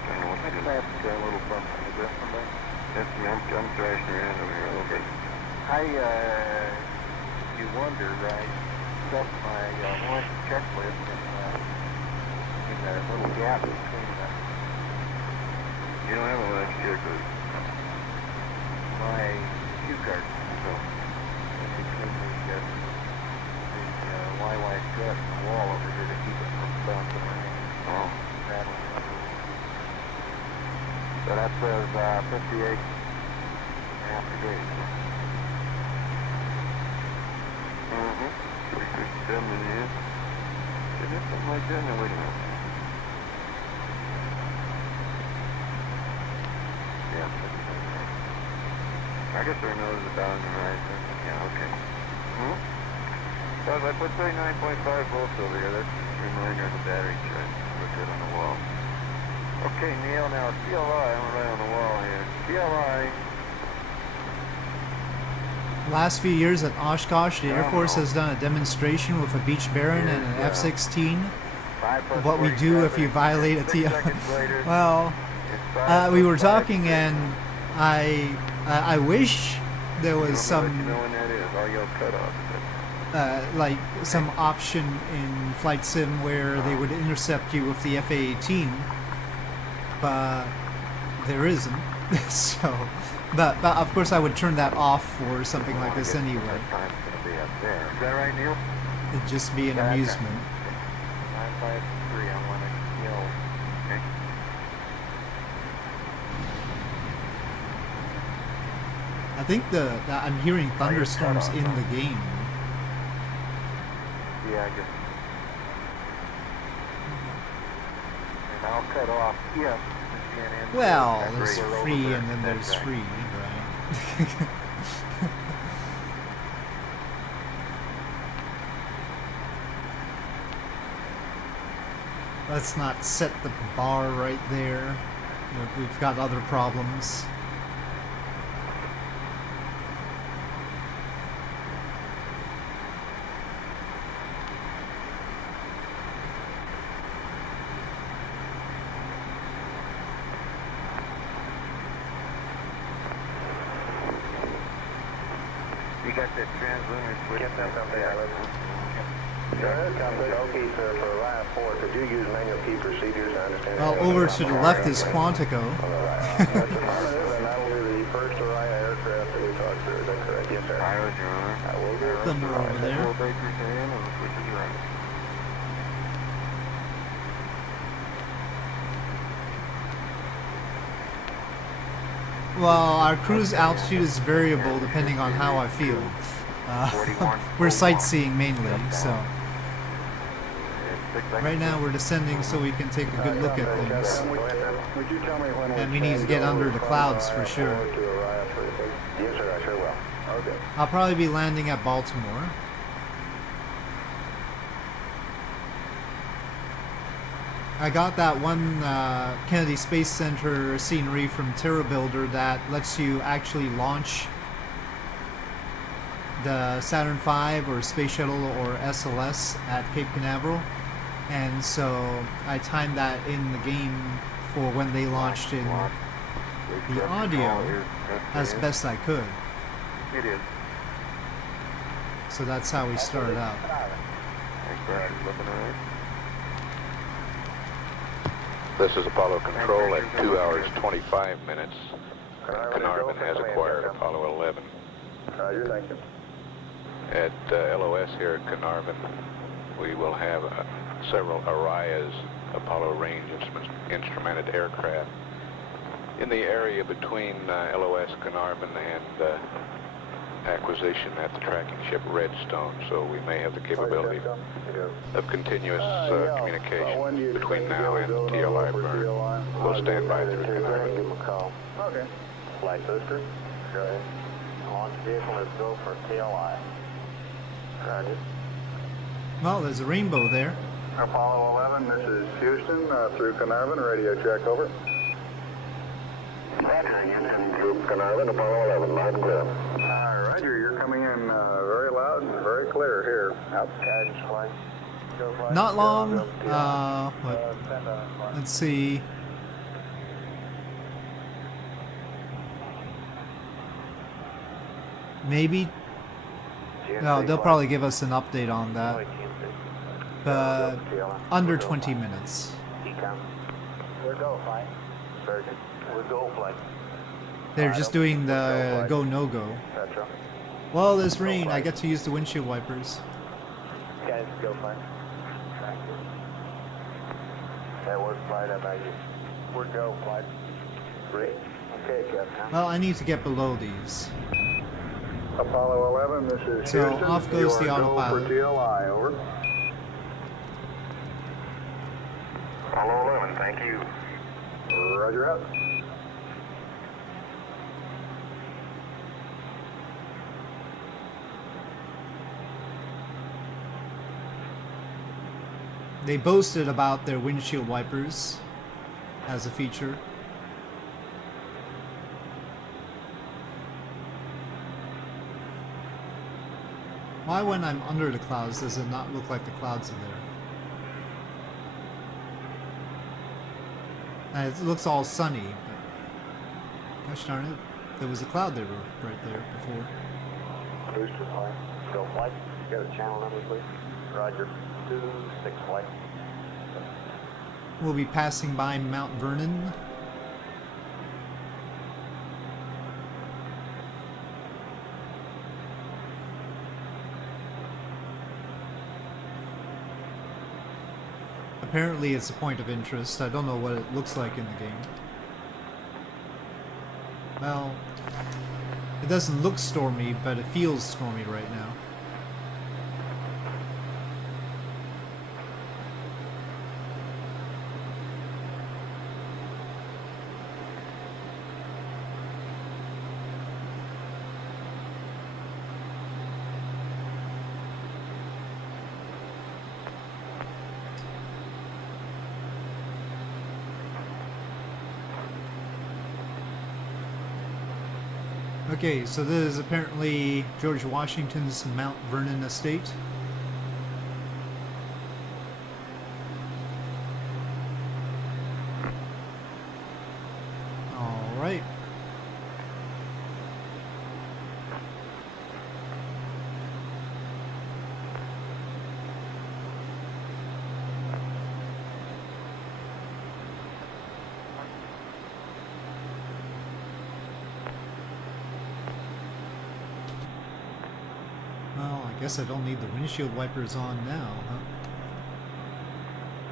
I don't know what to do. That's a little bump in the breath from that. That's me. I'm thrashing around over here a little bit. You wonder, right? Set my launch checklist in that little gap between the... You don't have a launch checklist. My cue card. So, in between the YY strut and the wall over here to keep it from bouncing around. Oh. That one. So that says 58 half degrees. Mm-hmm. 357 in the end. Is it something like that? No, wait a minute. Yeah. I guess our nose is about on the horizon. Yeah, okay. Hmm? So if I put 39.5 volts over here, that's just a reminder of the battery charge. Look good on the wall. Okay, Neil, now TLI, I'm right on the wall here. TLI. Last few years at Oshkosh, the Air Force has done a demonstration with a Beech Baron and an F-16 of what we do if you violate a TLI. Well, we were talking, and I wish there was some like some option in Flight Sim where they would intercept you with the FA-18, but there isn't. So, but of course I would turn that off for something like this anyway. Is that right, Neil? It'd just be an amusement. 953, I want to kill. Okay. I think I'm hearing thunderstorms in the game. Yeah, I guess. And I'll cut off if the CNN. Well, there's free and then there's free, right? Let's not set the bar right there. We've got other problems. You got that translunar switch. Get that something out of it. Okay, sir, for Orion 4, could you use manual key procedures? I understand. Well, over to the left is Quantico. That's affirmative, and that will be the first Orion aircraft that we talked to. Is that correct? Yes, sir. Arrows, Your Honor. I will do. Thunder over there. Four Baker's in, and the switch is right. Well, our cruise altitude is variable depending on how I feel. We're sightseeing mainly, so right now we're descending so we can take a good look at things. Would you tell me when And we need to get under the clouds for sure. Yes, sir, I sure will. Okay. I'll probably be landing at Baltimore. I got that one Kennedy Space Center scenery from TerraBuilder that lets you actually launch the Saturn V or Space Shuttle or SLS at Cape Canaveral, and so I timed that in the game for when they launched in the audio as best I could. It is. So that's how we started out. Looking all right. This is Apollo Control at 2 hours 25 minutes. Carnarvon has acquired Apollo 11. Roger, thank you. At LOS here at Carnarvon, we will have several Arias Apollo range instrumented aircraft in the area between LOS Carnarvon and acquisition at the tracking ship Redstone, so we may have the capability of continuous communication between now and TLI burn. We'll stand by through Carnarvon. Okay. Flight booster. Go ahead. Launch vehicle, let's go for TLI. Roger. Well, there's a rainbow there. Apollo 11, this is Houston, through Carnarvon, radio check, over. Group Carnarvon, Apollo 11, loud and clear. Roger, you're coming in very loud and very clear here. Outside flight. Not long. Let's see. Maybe. No, they'll probably give us an update on that. But under 20 minutes. We're go flight. Surgeon. We're go flight. They're just doing the go no go. Petro. Well, there's rain. I get to use the windshield wipers. Guys, go flight. That was flight up by you. We're go flight. Great. Okay, Captain. Well, I need to get below these. Apollo 11, this is So Houston. off goes the You are go autopilot. for TLI, over. Apollo 11, thank you. Roger out. They boasted about their windshield wipers as a feature. Why, when I'm under the clouds, does it not look like the clouds are there? And it looks all sunny, but gosh darn it, there was a cloud there right there before. Booster flight. Go flight. Go to channel number, please. Roger. 26 flight. We'll be passing by Mount Vernon. Apparently it's a point of interest. I don't know what it looks like in the game. Well, it doesn't look stormy, but it feels stormy right now. Okay, so this is apparently George Washington's Mount Vernon estate. Alright. Well, I guess I don't need the windshield wipers on now, huh?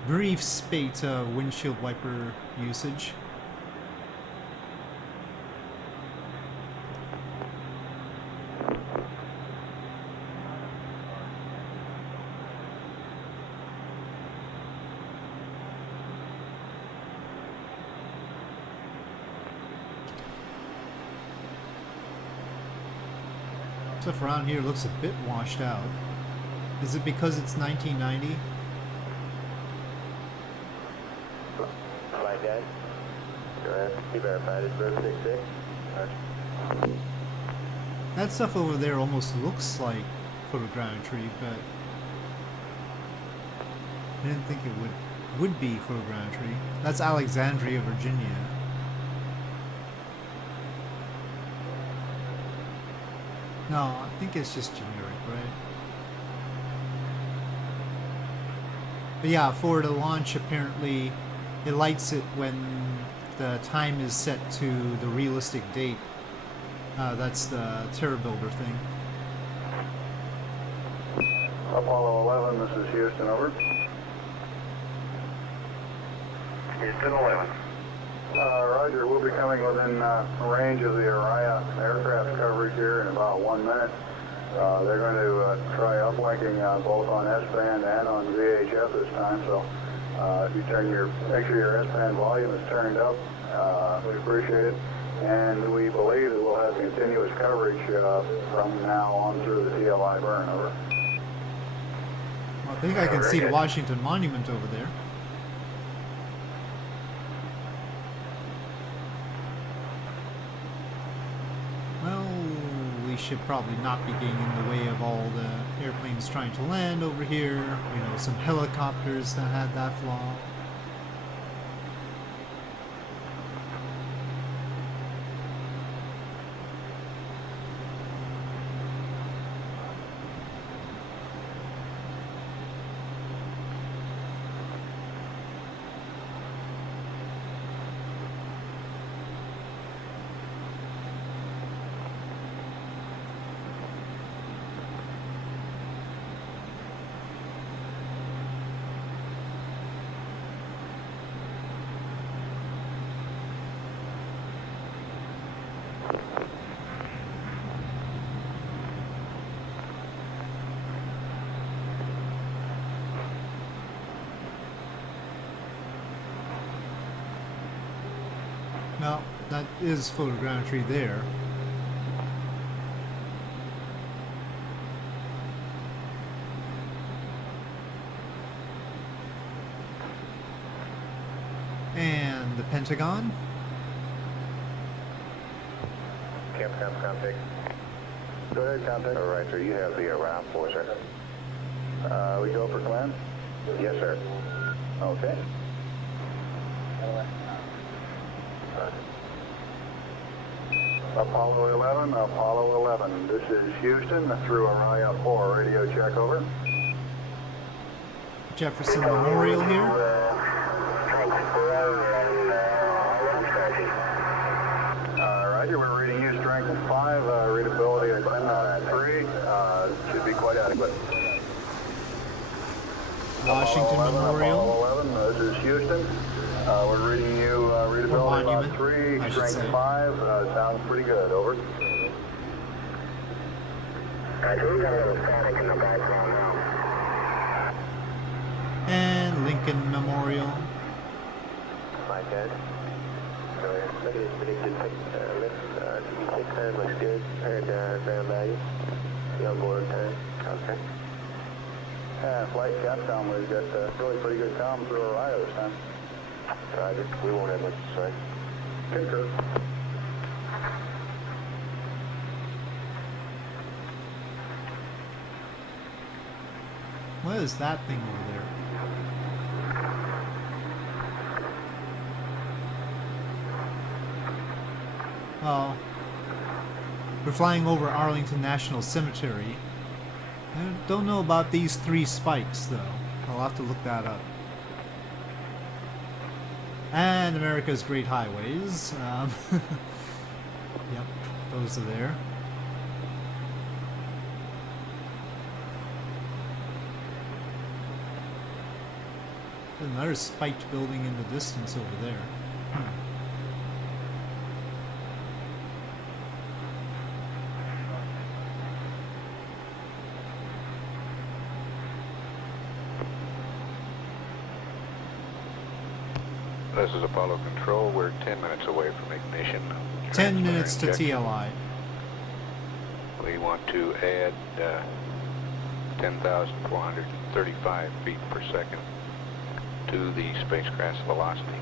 Brief spate of windshield wiper usage. Stuff around here looks a bit washed out. Is it because it's 1990? Flight guys. Go ahead. Be verified. It's 066. Roger. That stuff over there almost looks like photogrammetry, but I didn't think it would be photogrammetry. That's Alexandria, Virginia. No, I think it's just generic, right? But yeah, for the launch, apparently, it lights it when the time is set to the realistic date. That's the Terra Builder thing. Apollo 11, this is Houston, over. Houston 11. Roger, we'll be coming within range of the Araya aircraft coverage here in about 1 minute. They're going to try uplinking both on S-band and on VHF this time, so if you make sure your S-band volume is turned up, we appreciate it. And we believe that we'll have continuous coverage from now on through the TLI burn, over. Well, I think I can see the Washington Monument over there. Well, we should probably not be getting in the way of all the airplanes trying to land over here. You know, some helicopters that had that flaw. No, that is photogrammetry there. And the Pentagon. Camp contact. Go ahead, contact. All right, sir. You have the round for, sir. We go for command? Yes, sir. Okay. Apollo 11, this is Houston through Araya 4, radio check, over. Jefferson Memorial here. Roger, we're reading you strength 5, readability at 10.3, should be quite adequate. Washington Memorial. Apollo 11, this is Houston. We're reading you readability about 3, strength 5, sounds pretty good, over. We got a little static in the background now. And Lincoln Memorial. Like that. Look at this predicted lift. TV6 time looks good. Heard ground value. The onboard time. Okay. Yeah, flight Capcom, we've got really pretty good comm through Araya this time. Roger. We won't have much to say. Concur. What is that thing over there? Oh, we're flying over Arlington National Cemetery. I don't know about these 3 spikes, though. I'll have to look that up. And America's Great Highways. Yep, those are there. There's another spiked building in the distance over there. This is Apollo Control. We're 10 minutes away from ignition. 10 minutes to Check. TLI. We want to add 10,435 feet per second to the spacecraft's velocity.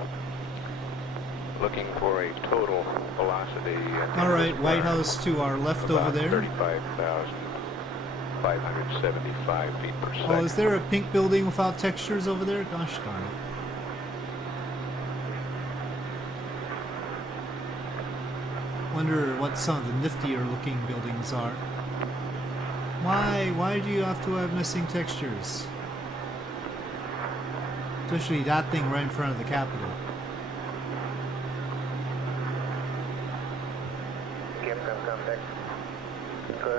Looking for a total velocity. Alright, White House to our left over there. 35,575 feet per second. Oh, is there a pink building without textures over there? Gosh darn it. Wonder what some of the niftier looking buildings are. Why do you have to have missing textures? Especially that thing right in front of the Capitol.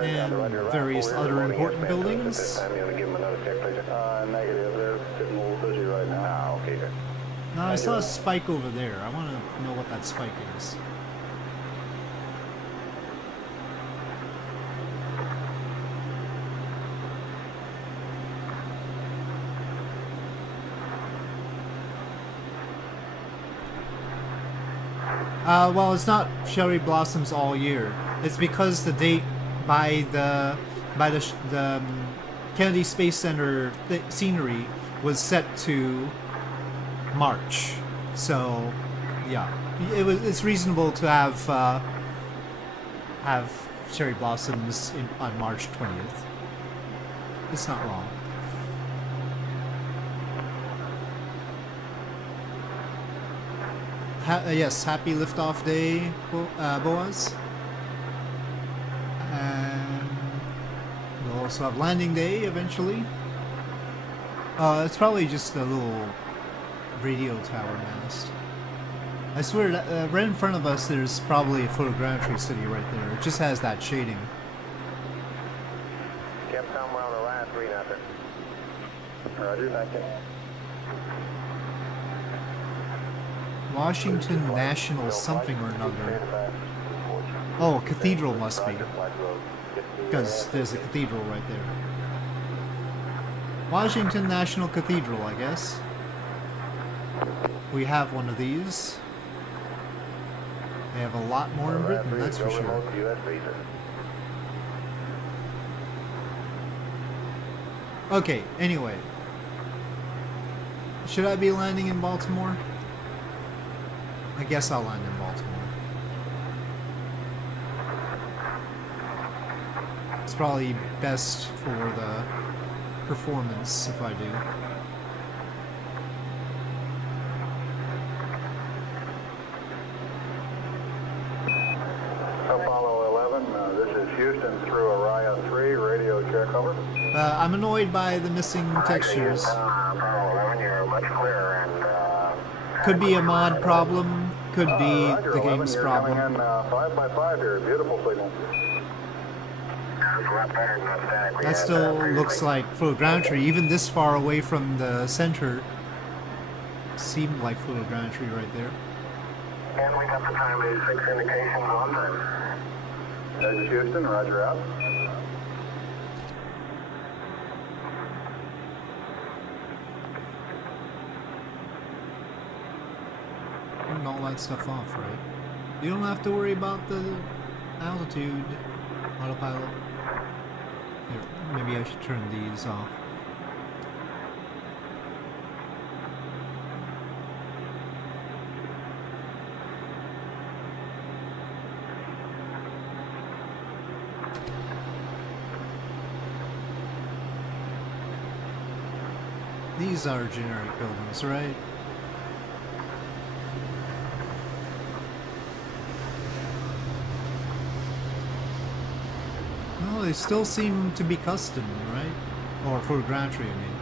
And various other important buildings. Negative. They're sitting a little busy right now. Okay. No, I saw a spike over there. I want to know what that spike is. Well, it's not cherry blossoms all year. It's because the date by the Kennedy Space Center scenery was set to March. So, yeah, it's reasonable to have cherry blossoms on March 20th. It's not wrong. Yes, happy liftoff day, Boaz. And we'll also have landing day eventually. It's probably just a little radio tower mast. I swear, that, right in front of us, there's probably a photogrammetry city right there. It just has that shading. Kept somewhere on the right, 3-0. Roger, thank you. Washington National something or another. Oh, cathedral must be. Because there's a cathedral right there. Washington National Cathedral, I guess. We have one of these. They have a lot more in Britain, that's for sure. Okay, anyway. Should I be landing in Baltimore? I guess I'll land in Baltimore. It's probably best for the performance if I do. Apollo 11, this is Houston through Araya 3, radio check over. I'm annoyed by the missing textures. Apollo 11, you're much clearer and... Could be a mod problem, could be Roger, the 11, game's you're problem. coming in 5x5 here, beautiful signal. That still looks like photogrammetry, even this far away from the center. Seemed like photogrammetry right there. And we got the time is 6 indications on time. This is Houston, roger out. Turn all that stuff off, right? You don't have to worry about the altitude, autopilot. Here, maybe I should turn these off. These are generic buildings, right? Well, they still seem to be custom, right? Or photogrammetry, I mean.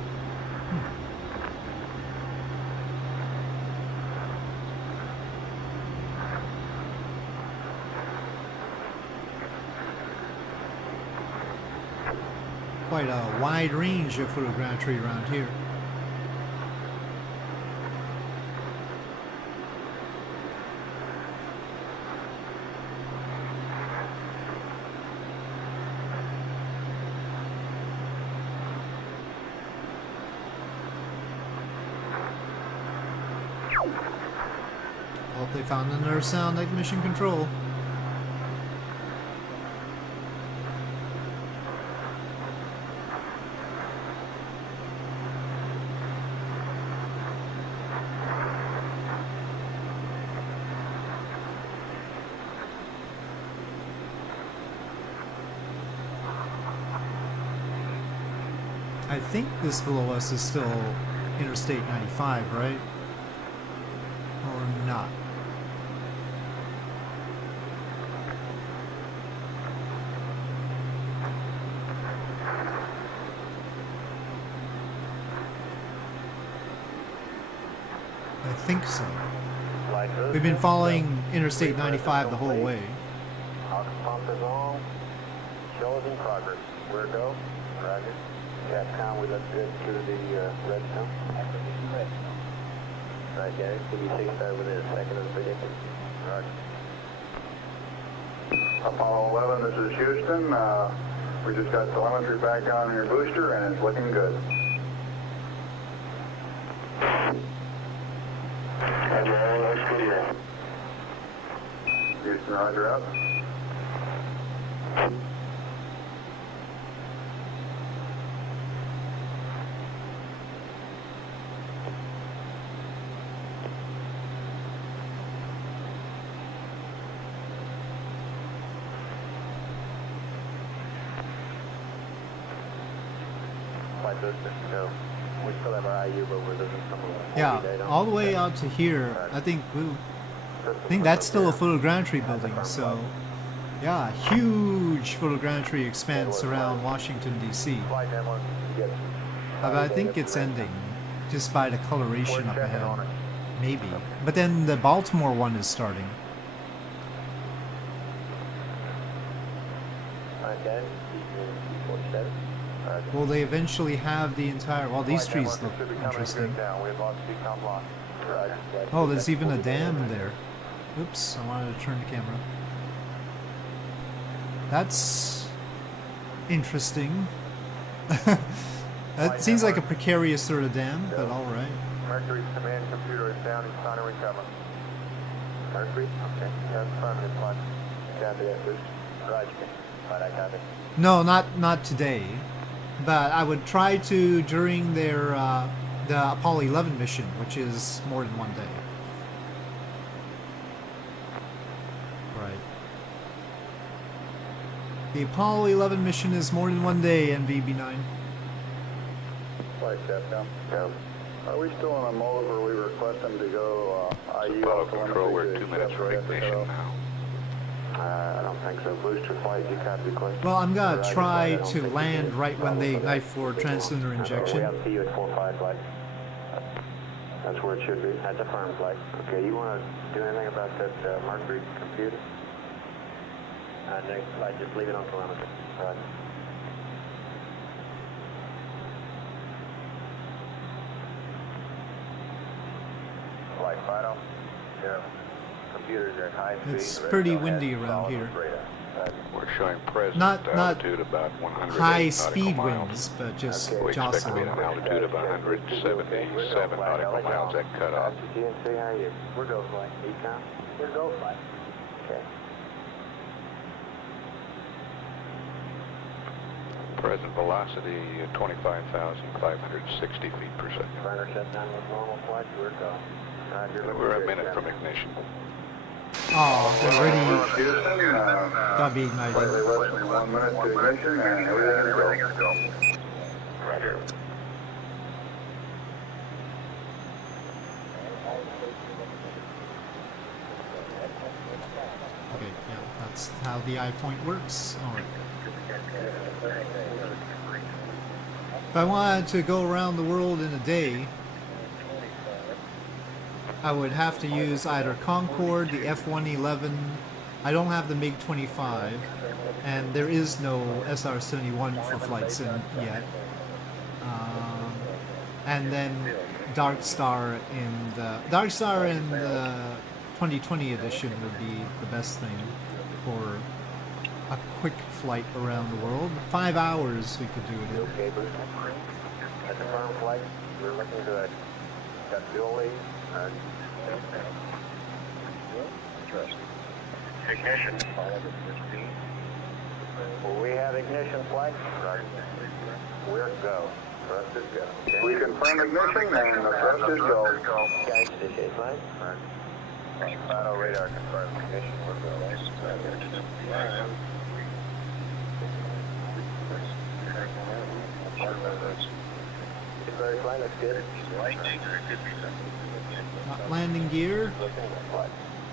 Quite a wide range of photogrammetry around here. Hope they found another sound like mission control. I think this below us is still Interstate 95, right? Or not? I think so. Like this. We've been following Interstate 95 the whole way. Aux pump is on. Show is in progress. Where to go? Roger. Capcom, we look good to the redstone. Right, guys. Give me 65 within a second of the prediction. Roger. Apollo 11, this is Houston. We just got telemetry back on your booster, and it's looking good. Roger, looks good here. Houston, roger up. Like this, no. We still have our IU, but we're losing some of the Yeah, all the way out to here. I think that's still a photogrammetry building. So, yeah, huge photogrammetry expanse around Washington D.C. Flight M1, yes. But I think it's ending just by the coloration up ahead, maybe. But then the Baltimore one is starting. Okay, 47. Will they eventually have the entire... Well, these trees look interesting. Oh, there's even a dam there. Oops, I wanted to turn the camera. That's interesting. That seems like a precarious sort of dam, but alright. Mercury's command computer is down and trying to recover. Mercury? Okay, that's permanent one. Copy that, boost. Roger. Right, I got it. No, not today. But I would try to during their the Apollo 11 mission, which is more than one day. Right. The Apollo 11 mission is more than one day, NVB9. Flight Capcom. Are we still in a mode where we request them to go IU Apollo telemetry Control, we're to 2 minutes from ignition now. I don't think so. Booster flight, you copy the question. Well, I'm gonna try to land right when they ignite for translunar We injection. have to see you at 45 flight. That's where it should be. That's a firm flight. Okay, you want to do anything about that Mercury computer? Next flight, just leave it on telemetry. Right. Flight final. Yeah. Computers are at high speed. It's pretty windy around here. We're showing present Not altitude about 100 high nautical speed miles. winds, but just We expect to be jostling. at an altitude of 177 nautical miles at cutoff. GNC, how are you? We're go flight. Econ? We're go flight. Okay. Present velocity 25,560 feet per second. Burner shut down with normal flight. We're go. We're a minute from ignition. Oh, they're ready. Houston, Gotta be slightly ignited. less than 1 minute to ignition, and everything is go. Roger. Okay, yeah, that's how the eye point works. Alright. If I wanted to go around the world in a day, I would have to use either Concorde, the F-111. I don't have the MiG-25, and there is no SR-71 for flight sim yet. And then Dark Star in the 2020 edition would be the best thing for a quick flight around the world. 5 hours we could do it in. Okay, Bruce. That's a firm flight. We're looking good. Got fuel lead. Ignition. We have ignition flight. Right. We're go. Thrust is go. Okay. We confirm ignition, and the thrust is go. Guys, okay, flight. Right. Final radar confirms ignition. We're go. Very flight, that's good. Landing gear,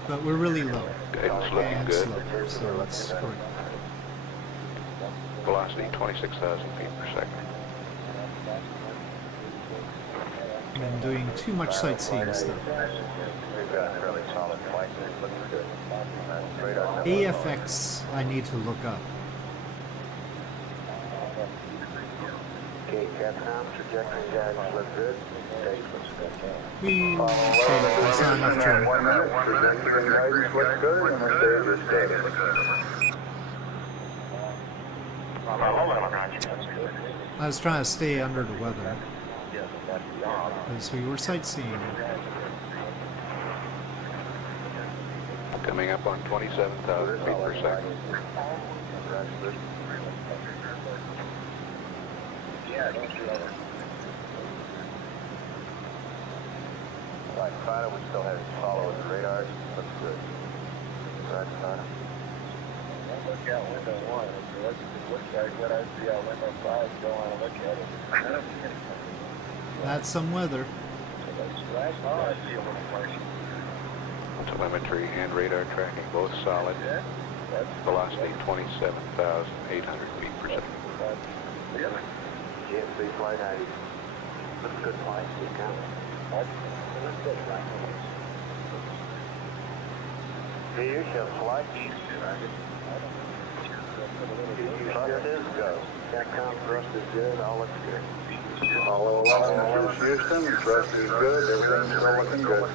but we're really low Guidance looking and good. slow, so that's correct. Velocity 26,000 feet per second. been doing too much sightseeing stuff. We've got a fairly solid flight. It looks good. Radar. AFX I need to look up. Okay, Capcom, trajectory guidance look good. Stage looks good. Okay, that's not enough trim. 1 minute, trajectory and guidance looks good, and the stage is stable. I was trying to stay under the weather. Because we were sightseeing. Coming up on 27,000 feet per second. Right, Fido, we still have to follow the radars. Looks good. Right, Fido. Look out window 1. It looks like what I see out window 5. Go on and look at it. That's some weather. I see a little partial. Telemetry and radar tracking both solid. Velocity 27,800 feet per second. GM3 flight 90. Looks good flight. Keep coming. Looks good flight. Do you shall flight? Thrust is go. Capcom, thrust is good. All looks good. Apollo 11, this is Houston. Thrust is good. Everything's still looking good.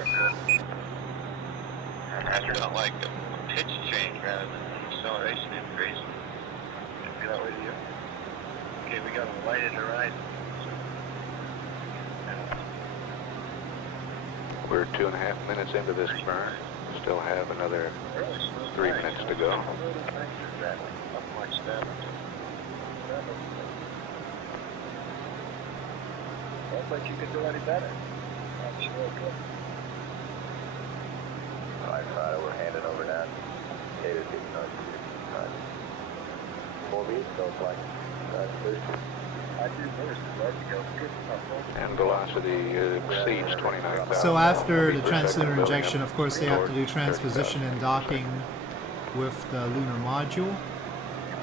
After not like a pitch change rather than acceleration increase. Be that way to you? Okay, we got a light in the horizon. We're 2.5 minutes into this burn. Still have another 3 minutes to go. Looks like you could do any better. I'm sure it could. All right, Fido, we're handing over now. Tater getting on you. Right. 4 beats, go flight. Right, first. I do first. Let you go. Good. And velocity exceeds 29,000. So after the feet per second, translunar building injection, up of course, they have to toward do transposition 30,000 and docking with the lunar module,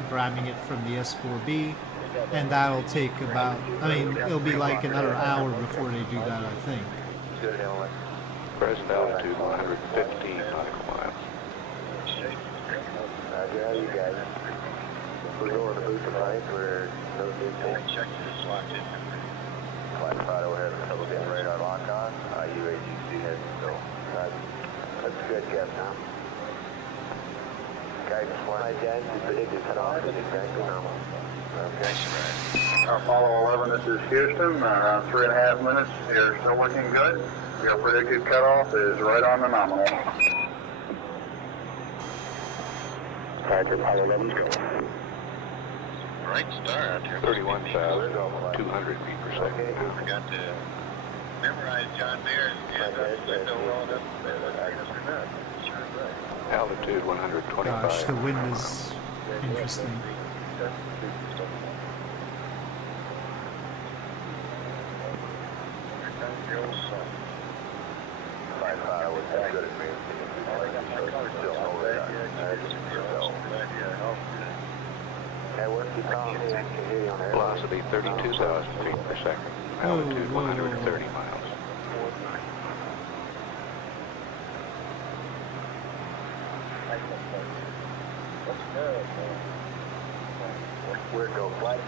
grabbing it from the S4B, and that'll take about, I mean, it'll be like another hour before they do that, I think. Good, Emily. Present altitude 115 nautical miles. Roger, how you guys? We're going to boost the right. We're no big thing. Check this locked in. Flight Fido, we're having trouble getting radar lock on. UAGC has still. That's good, Capcom. Guidance flight. Guidance is predicted cut off is exactly normal. Okay. Apollo 11, this is Houston. Around 3.5 minutes. You're still looking good. Your predicted cutoff is right on the nominal. Roger, Apollo 11, go. Bright star out here. 31,200 feet per second. I forgot to memorize John Mayer's window rolling up. Altitude 125. Gosh, the wind is interesting. Flight Fido, we're that good at me. Still no radar. Network, you calling me? I can hear you on there. Velocity 32,000 feet per second. Altitude 130 miles. Where go flight?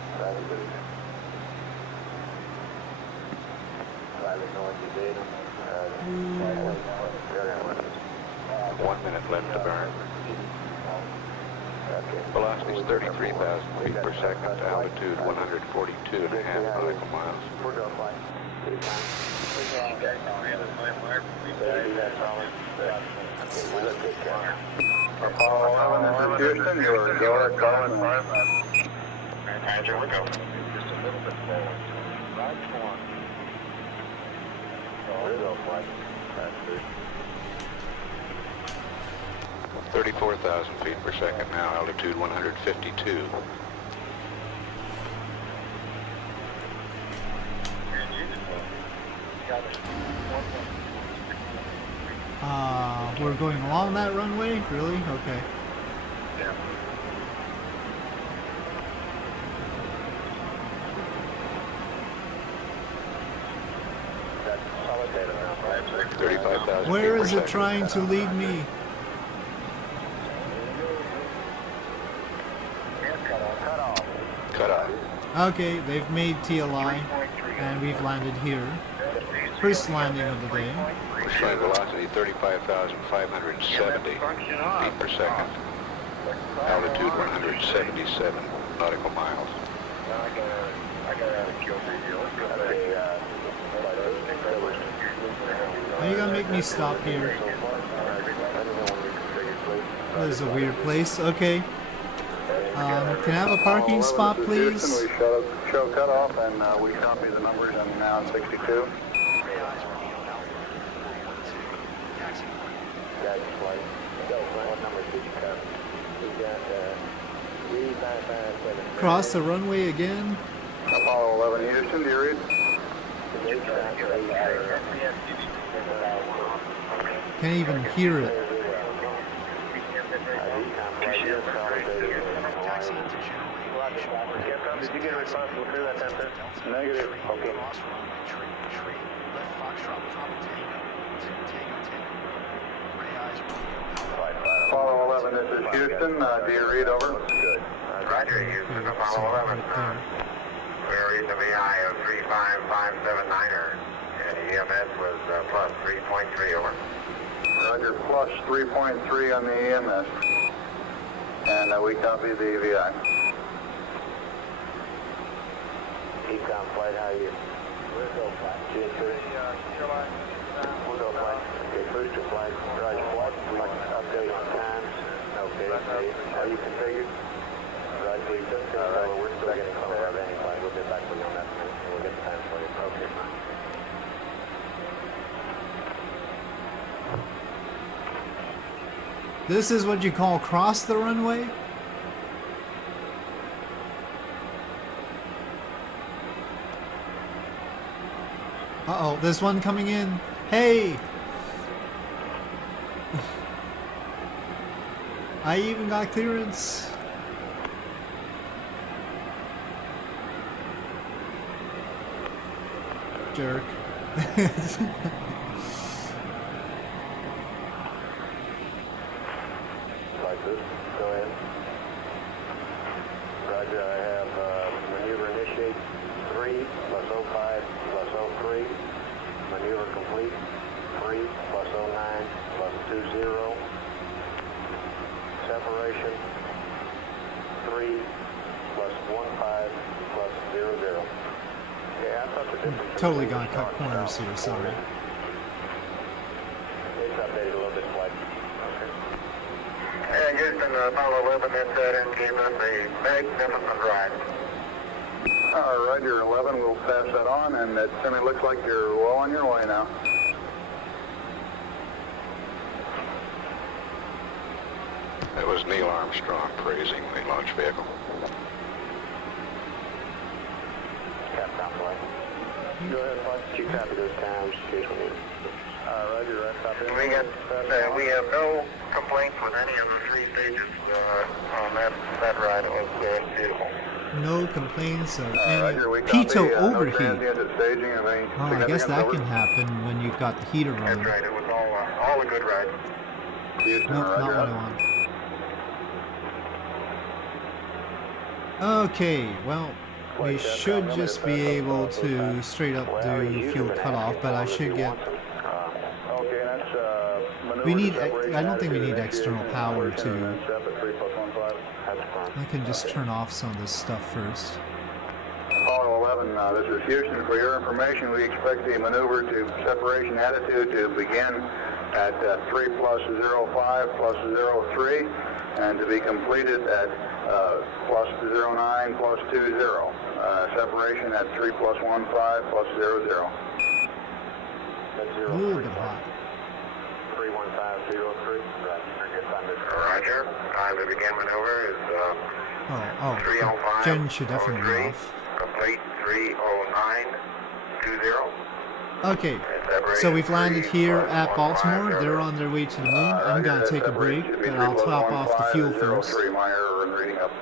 Private north, you did. 1 minute left to burn. Velocity is 33,000 feet per second. Altitude 142.5 nautical miles. We're going flight. We look good, Captain. Apollo 11, this is Houston. You're go ahead, calling. Roger, we're going. Just a little bit forward. Right forward. We're going flight. That's good. 34,000 feet per second now. Altitude 152. We're going along that runway? Really? Okay. That's 5,000 Where feet per is it second. trying to lead me? Cut off. Okay, they've made TLI, and we've landed here. First landing of the day. We're showing velocity 35,570 feet per second. Altitude 177 nautical miles. Are you gonna make me stop here? This is a weird place. Okay. Can I have a parking spot, please? We show cutoff, and we copy the numbers, and now 62. Cross the runway again? Apollo 11 Houston, do you read? Can't even hear it. Did you get a response from crew that time, sir? Negative. Okay. Apollo 11, this is Houston. Do you read over? Good. Roger, Houston, Apollo 11. We're reading the VI of 35579er, and EMS was plus 3.3 over. Roger, plus 3.3 on the EMS. And we copy the VI. Keep down flight, how are you? We'll go flight. We'll go flight. Okay, booster flight. Roger, flight. Update on times. Okay. Are you configured? Roger, we're still getting close to any flight. We'll get back with you on that. We'll get the time for you. Okay. This is what you call cross the runway? Uh-oh, there's one coming in. Hey! I even got clearance. Jerk. Like this. Go ahead. Roger, I have maneuver initiate 3 plus 05 plus 03. Maneuver complete 3 plus 09 plus 20. Separation 3 plus 15 plus 00. Yeah, I thought the difference. Totally gonna cut corners here, sorry. It's updated a little bit flight. And Houston, Apollo 11 had said and gave us a magnificent ride. Roger, 11, we'll pass that on, and it certainly looks like you're well on your way now. That was Neil Armstrong praising the launch vehicle. Capcom flight. Go ahead, flight. You copy those times in case we need. Roger, right. Copy. We have no complaints with any of the 3 stages on that ride. It was beautiful. No complaints of Roger, we any copy, pitot no overheat. transient at staging of any Oh, I guess significance, that over. can happen when you've got the heater That's running. right. It was all a good ride. Houston, Nope, not Roger. what I want. Okay, well, we should just be able to straight up do fuel cutoff, but I should get... Okay, that's We need... I don't think we need external power to... I can just turn off some of this stuff first. Apollo 11, this is Houston. For your information, we expect the maneuver to separation attitude to begin at 3 plus 05 plus 03 and to be completed at plus 09 plus 20. Separation at 3 plus 15 plus 00. A little bit hot. 31503. Roger. Time to begin maneuver is Oh, 305. Jen should definitely be off. Complete 30920. Okay, so we've landed here at Baltimore. They're on their way to the moon. I'm gonna take a break, but I'll top off the fuel first. My error in reading up.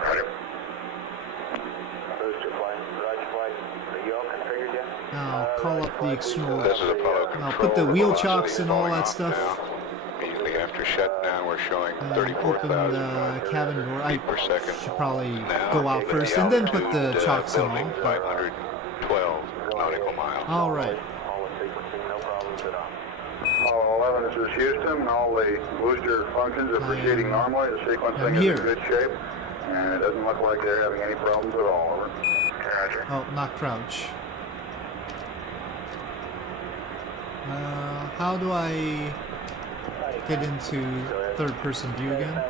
Roger. Booster flight. Roger flight. Are you okay? I'll call up the external. This is Apollo Control. I'll put the wheel Velocity chocks and all falling that off stuff. now. Immediately after shutdown, we're showing Open 34,000 the cabin door. I feet per second. should probably Now, go out with first the and then put the altitude, chocks and all. building But 512 nautical miles. all right. All the sequencing, no problems at all. Apollo 11, this is Houston. All the booster functions are proceeding normally. The sequencing is here. in good shape, and it doesn't look like they're having any problems at all. Over. Roger. Oh, not crouch. How do I get into third-person view again?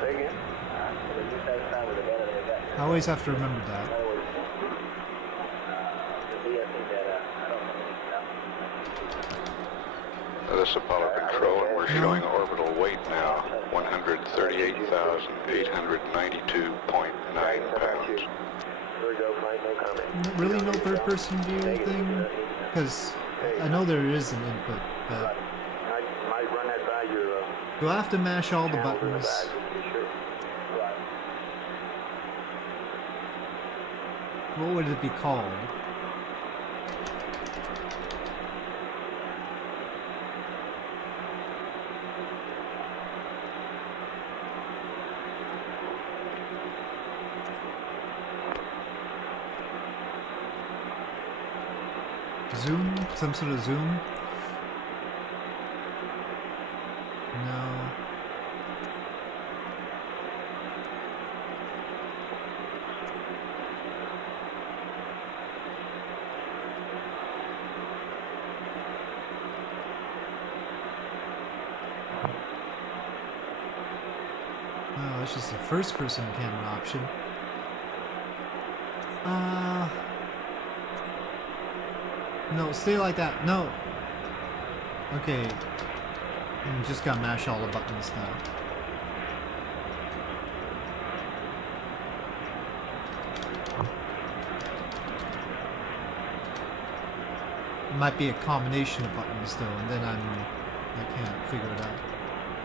Say again? I always have to remember that. This is Apollo Control, and we're showing orbital weight now, 138,892.9 pounds. Really no third-person view thing? Because I know there is an input, but Might run that by your do I have to mash all the buttons? What would it be called? Zoom? Some sort of zoom? No. Oh, it's just a first-person camera option. No, stay like that. No. Okay. Just gotta mash all the buttons now. It might be a combination of buttons though, and then I can't figure it out.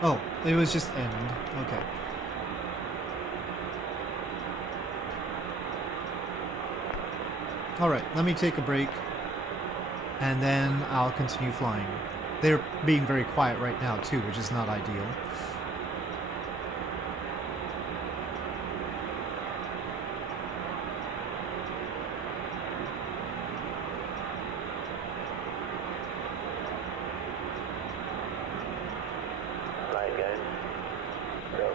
Oh, it was just end. Okay. Alright, let me take a break. And then I'll continue flying. They're being very quiet right now too, which is not ideal. Right, guys. So,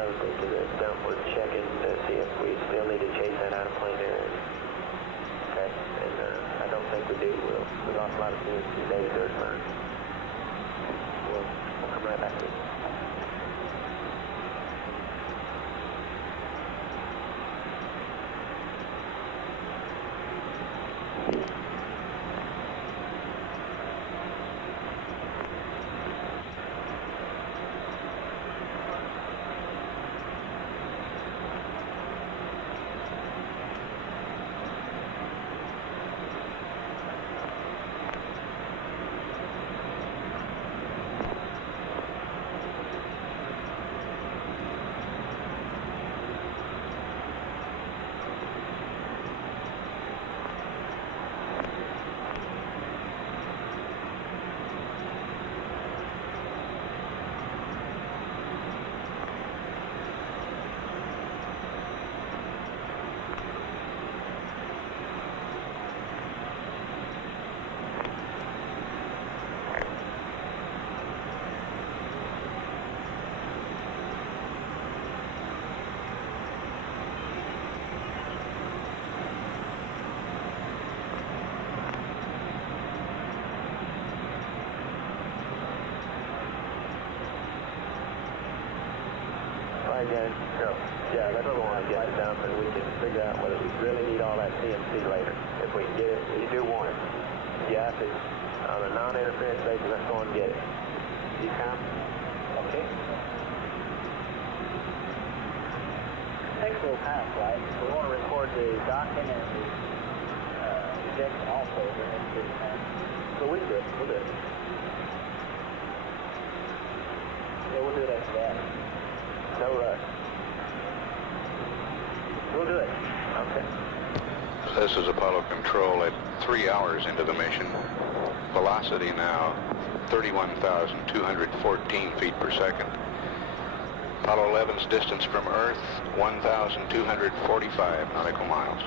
I'll go to the downward check-in to see if we still need to chase that out of plane area. Okay, and I don't think we do. We lost a lot of fuel today, third time. We'll come right back to you. Right, guys. Yeah, let's go on and get it done, and we can figure out whether we really need all that CMC later. If we can get it, you do want it. Yeah, if it's on a non-interference basis, let's go and get it. You come? Okay. Takes a little time, right? We want to record the docking and the ejection also. So we do it. We'll do it. Yeah, we'll do it after that. No rush. We'll do it. Okay. This is Apollo Control at 3 hours into the mission. Velocity now 31,214 feet per second. Apollo 11's distance from Earth, 1,245 nautical miles.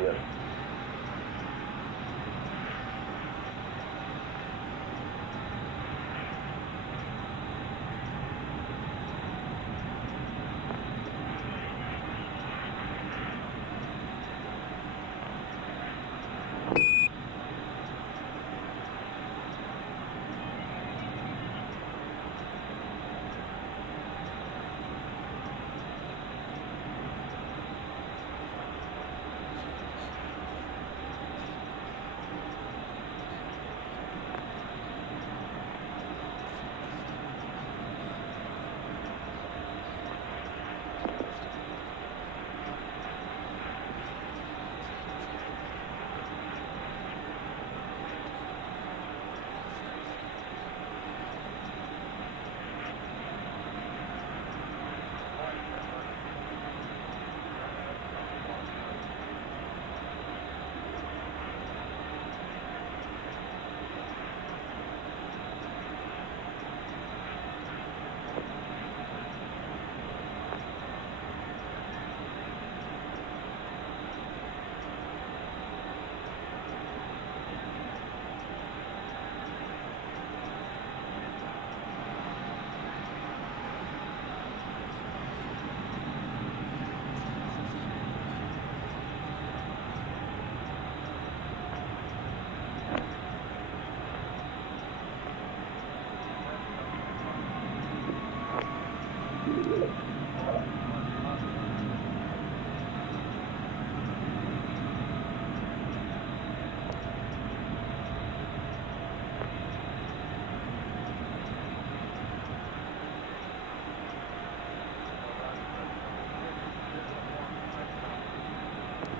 Yes.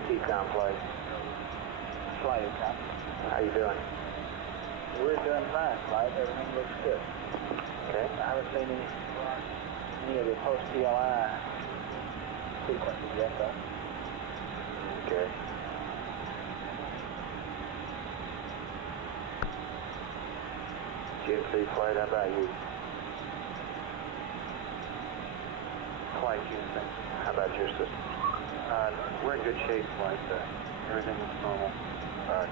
T-com flight. Flight account. How you doing? We're doing fine, flight. Everything looks good. Okay. I haven't seen any of the post-PLI sequences yet, though. Okay. GFC flight, how about you? Flight Houston. How about your system? We're in good shape, flight. Everything is normal. All right.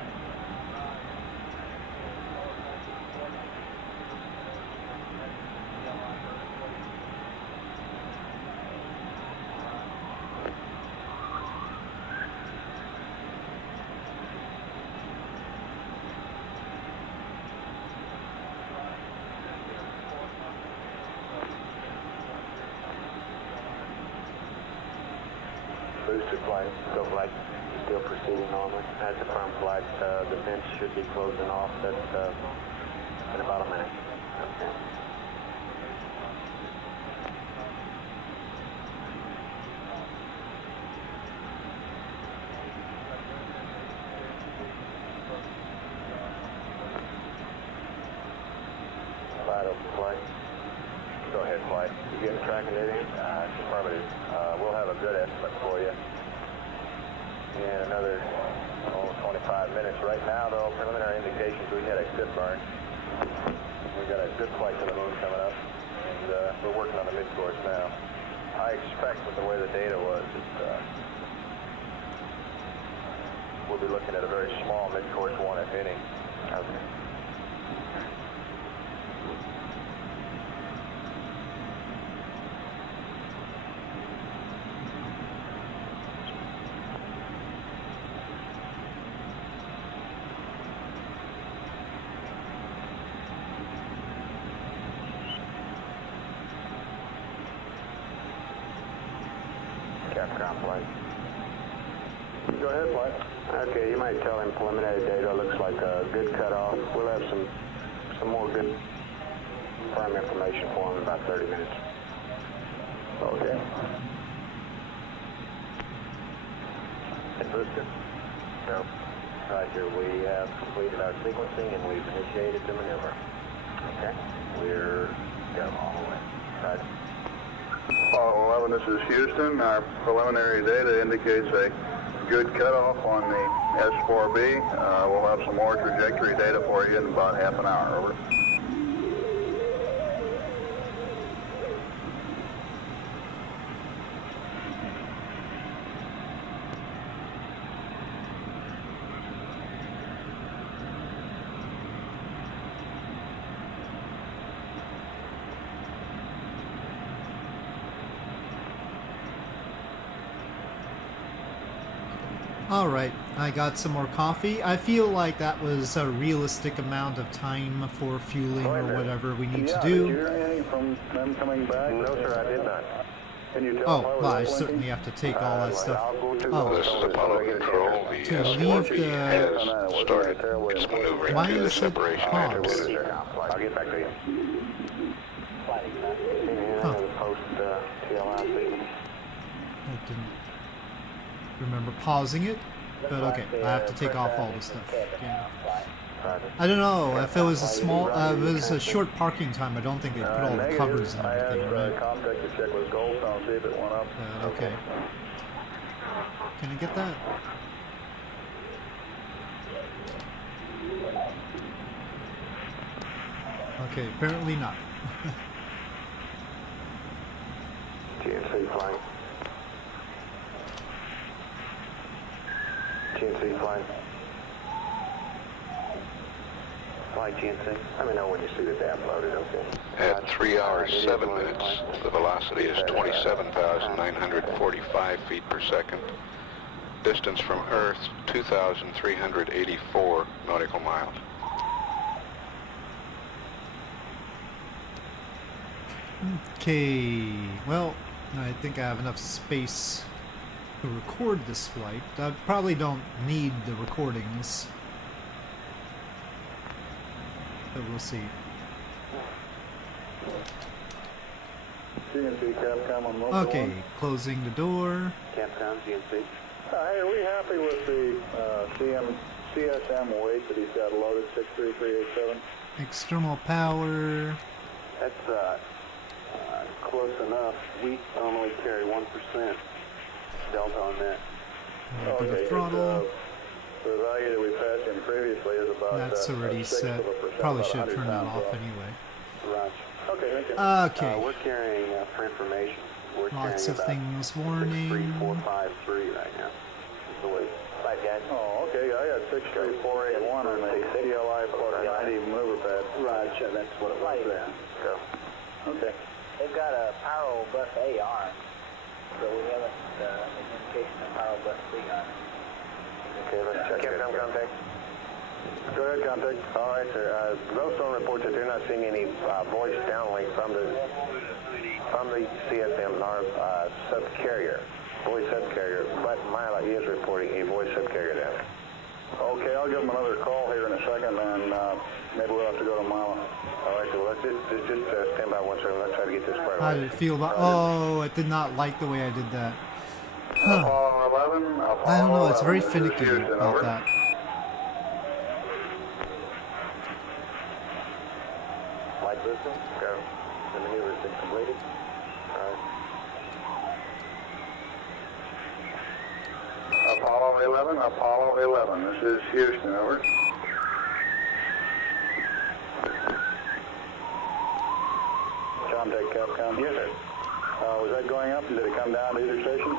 Booster flight, go flight, still proceeding normally. As a firm flight, the vents should be closing off in about a minute. Okay. Flight open flight. Go ahead, flight. You getting tracking it in? Affirmative. We'll have a good estimate for you in another 25 minutes. Right now, though, preliminary indications, we had a good burn. We got a good flight to the moon coming up, and we're working on the mid-course now. I expect with the way the data was, we'll be looking at a very small mid-course one, if any. Okay. Capcom flight. Go ahead, flight. Okay, you might tell him preliminary data looks like a good cutoff. We'll have some more good firm information for him in about 30 minutes. Okay. Booster? No. Roger, we have completed our sequencing and we've initiated the maneuver. Okay? We're go all the way. Roger. Apollo 11, this is Houston. Our preliminary data indicates a good cutoff on the S4B. We'll have some more trajectory data for you in about half an hour. Over. Alright, I got some more coffee. I feel like that was a realistic amount of time for fueling or whatever we need to Did you do. hear anything from them coming back? No, sir, I did not. Can you tell Oh, if I was well, I blinking? certainly have to take all that stuff. I'll go to Oh. This is Apollo Control. The To leave S4B the- has started its maneuvering Why to the is it separation paused? activity. I'll get back to you. Huh. Post TLI signal. I didn't remember pausing it, but okay, I have to take off all the stuff. Yeah. I don't know, if it was a small, it was a short parking time, I don't think they put all the Negative. covers and I everything, asked right? Comtech to check with Goldstone, see if it went up. Okay. Can I get that? Okay, apparently not. GNC flying. GNC flying. Fly GNC. Let me know when you see that they uploaded, okay? At 3 hours 7 minutes, the velocity is 27,945 feet per second. Distance from Earth, 2,384 nautical miles. Okay, well, I think I have enough space to record this flight. I probably don't need the recordings, but we'll see. CNC Capcom on mobile Okay, one. closing the door. Capcom GNC. Hey, are we happy with the CSM weight that he's got loaded, 63387? External power. That's close enough. We normally carry 1% delta on that. A bit of throttle. The value that we passed in previously is about That's already a sixth set. of a percent, Probably about should have 100 turned that pounds off off. anyway. Roger. Okay, thank you. Okay, We're carrying, for information, we're lots carrying of about things warning. 63453 right now. Is the weight. Right, guys. Oh, okay, I got 63481 on the CLI plus 90 maneuver pad. Roger, that's what it was there. Go. Okay. They've got a Power Bus A arm, so we haven't indication of Power Bus B arm. Okay, let's check. Capcom contact. Go ahead, contact. All right, sir. Glowstone reports that they're not seeing any voice downlink from the CSM nor subcarrier, voice subcarrier, but Mila is reporting a voice subcarrier down. Okay, I'll give him another call here in a second, and maybe we'll have to go to Mila. All right, so let's just stand by one second. Let's try to get this squared How away. did it feel about? Oh, I did not like the way I did that. Huh. Apollo 11. I don't know. It's very This is finicky Houston, about over. that. Flight system, go. The maneuver has been completed. All right. Apollo 11. This is Houston, over. Contact Capcom. Yes, sir. Was that going up? Did it come down to either station?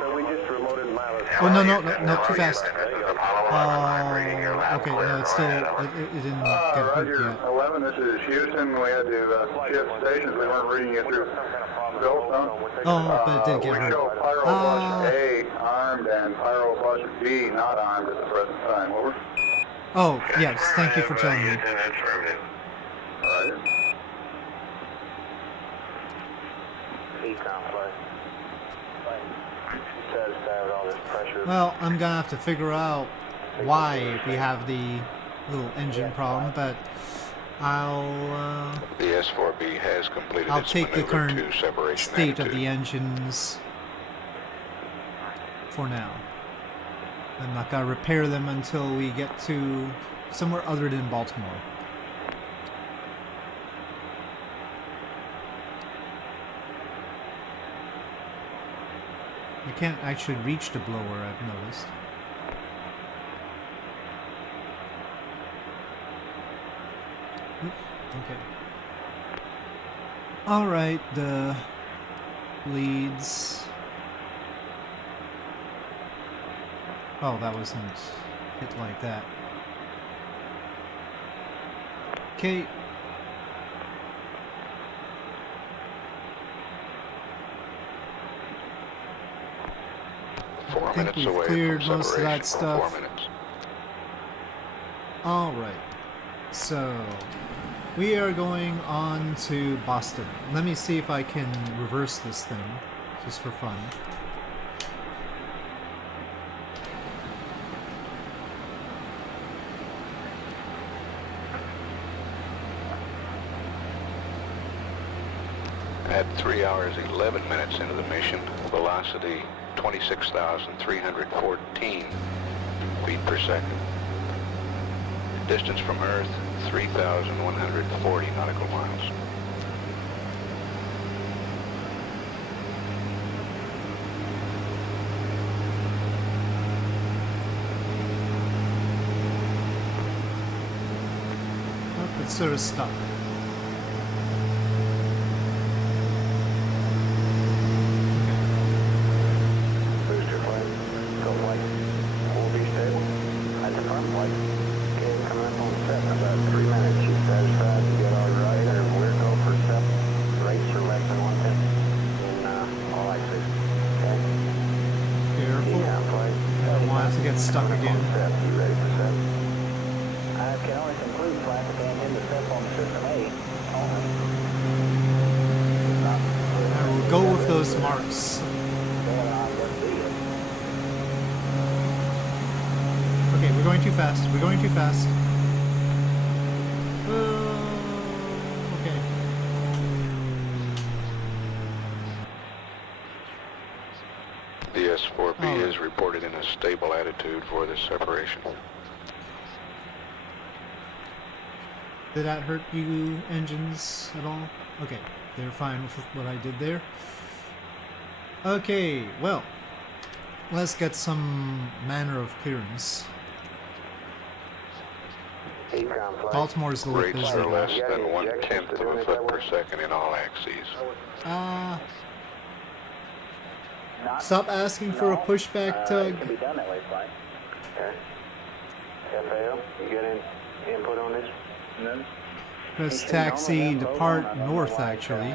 So we just remoted Milo's. Oh no, too fast. This is Apollo 11. Reading your lap Okay, clear no, it's for still, head over. it didn't get hooked Roger, yet. 11, this is Houston. We had to shift stations. We weren't reading it through Goldstone. Oh, but it did We get show hooked. Pyro Bus A armed and Pyro Bus B not armed at the present time. Over. Oh, yes, thank you for telling me. Houston, affirmative. Roger. Econ flight. inside with all this pressure. Well, I'm gonna have to figure out why we have the little engine problem, but I'll The S-4B has completed its take the maneuver current to separation state of attitude. the engines for now. I'm not gonna repair them until we get to somewhere other than Baltimore. I can't actually reach the blower, I've noticed. Oop, okay. Alright, the leads. Oh, that wasn't hit like that. Okay. I 4 think minutes we've away cleared from most of that separation. stuff. 4 minutes. Alright, so we are going on to Boston. Let me see if I can reverse this thing, just for fun. At 3 hours 11 minutes into the mission, velocity 26,314 feet per second. Distance from Earth 3,140 nautical miles. Oh, it's sort of stuck. Booster flight. Go flight. Will be stable. At the front flight. Okay, coming up on set in about 3 minutes. You satisfied to get all right, or we're go for set. Rates are less than 1/10 in all axes. Okay? Careful. Yeah, flight. I don't want it to get stuck again. Set. You ready for set? I can only conclude flight if I'm in the set on system A. Only. I will go with those marks. Okay, we're going too fast. We're going too fast. Okay. The S-4B Alright. is reported in a stable attitude for this separation. Did that hurt you engines at all? Okay, they're fine with what I did there. Okay, well, let's get some manner of clearance. Econ flight. Baltimore's a little Rates busy. are less You got than any 1/10 objections to of a doing foot that per work? second in all axes. Not Stop asking for a pushback, It Tug. can be done that way, flight. Okay. FAO, you got any input on this? No. Press taxi, depart north, actually.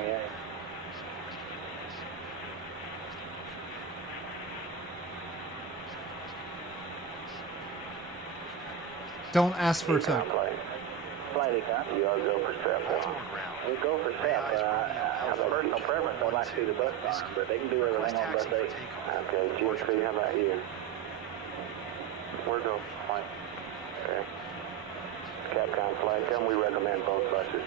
Don't ask for a tug. Flight econ. You all go for SEP. We go for SEP. I have a personal preference. I'd like to do the bus farm, but they can do everything on bus 8. Okay, GMC, how about you? We're go flight. Okay. Capcom flight, come. We recommend both buses.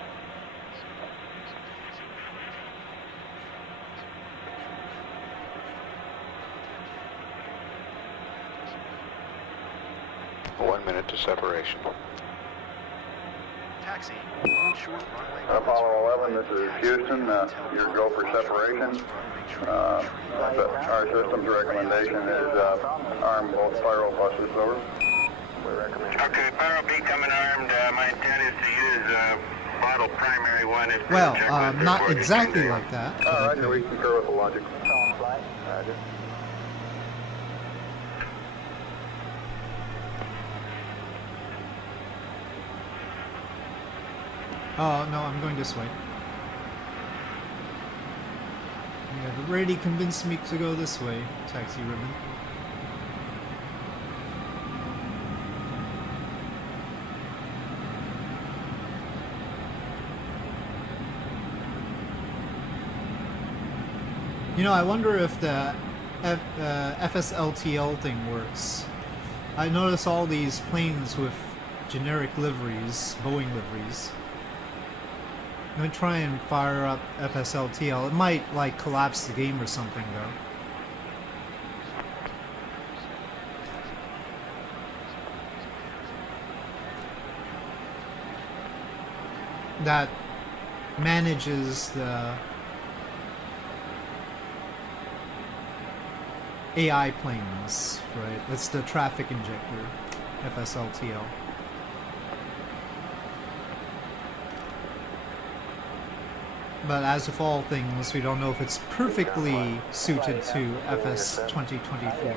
One minute to separation. Taxi, hold short runway. Apollo 11, this is Houston. Your go for separation. Our system's recommendation is arm both spiral buses. Over. We recommend. Okay, Pyro B coming armed. My intent is to use model primary one. Well, not exactly like that. All right, we concur with the logic. On flight. Roger. Oh, no, I'm going this way. You have already convinced me to go this way, Taxi Ribbon. You know, I wonder if the FSLTL thing works. I notice all these planes with generic liveries, Boeing liveries. Let me try and fire up FSLTL. It might like collapse the game or something though. That manages the AI planes, right? That's the traffic injector, FSLTL. But as with all things, we don't know if it's perfectly suited to FS 2024.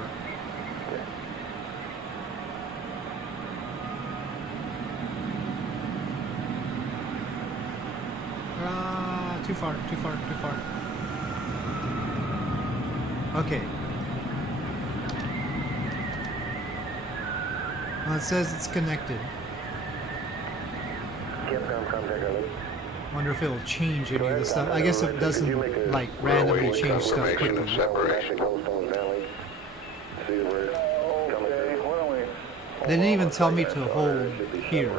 Too far, too far, too far. Okay. Well, it says it's connected. Wonder if it'll change any of the stuff. I guess it doesn't like randomly change stuff quickly. They didn't even tell me to hold here.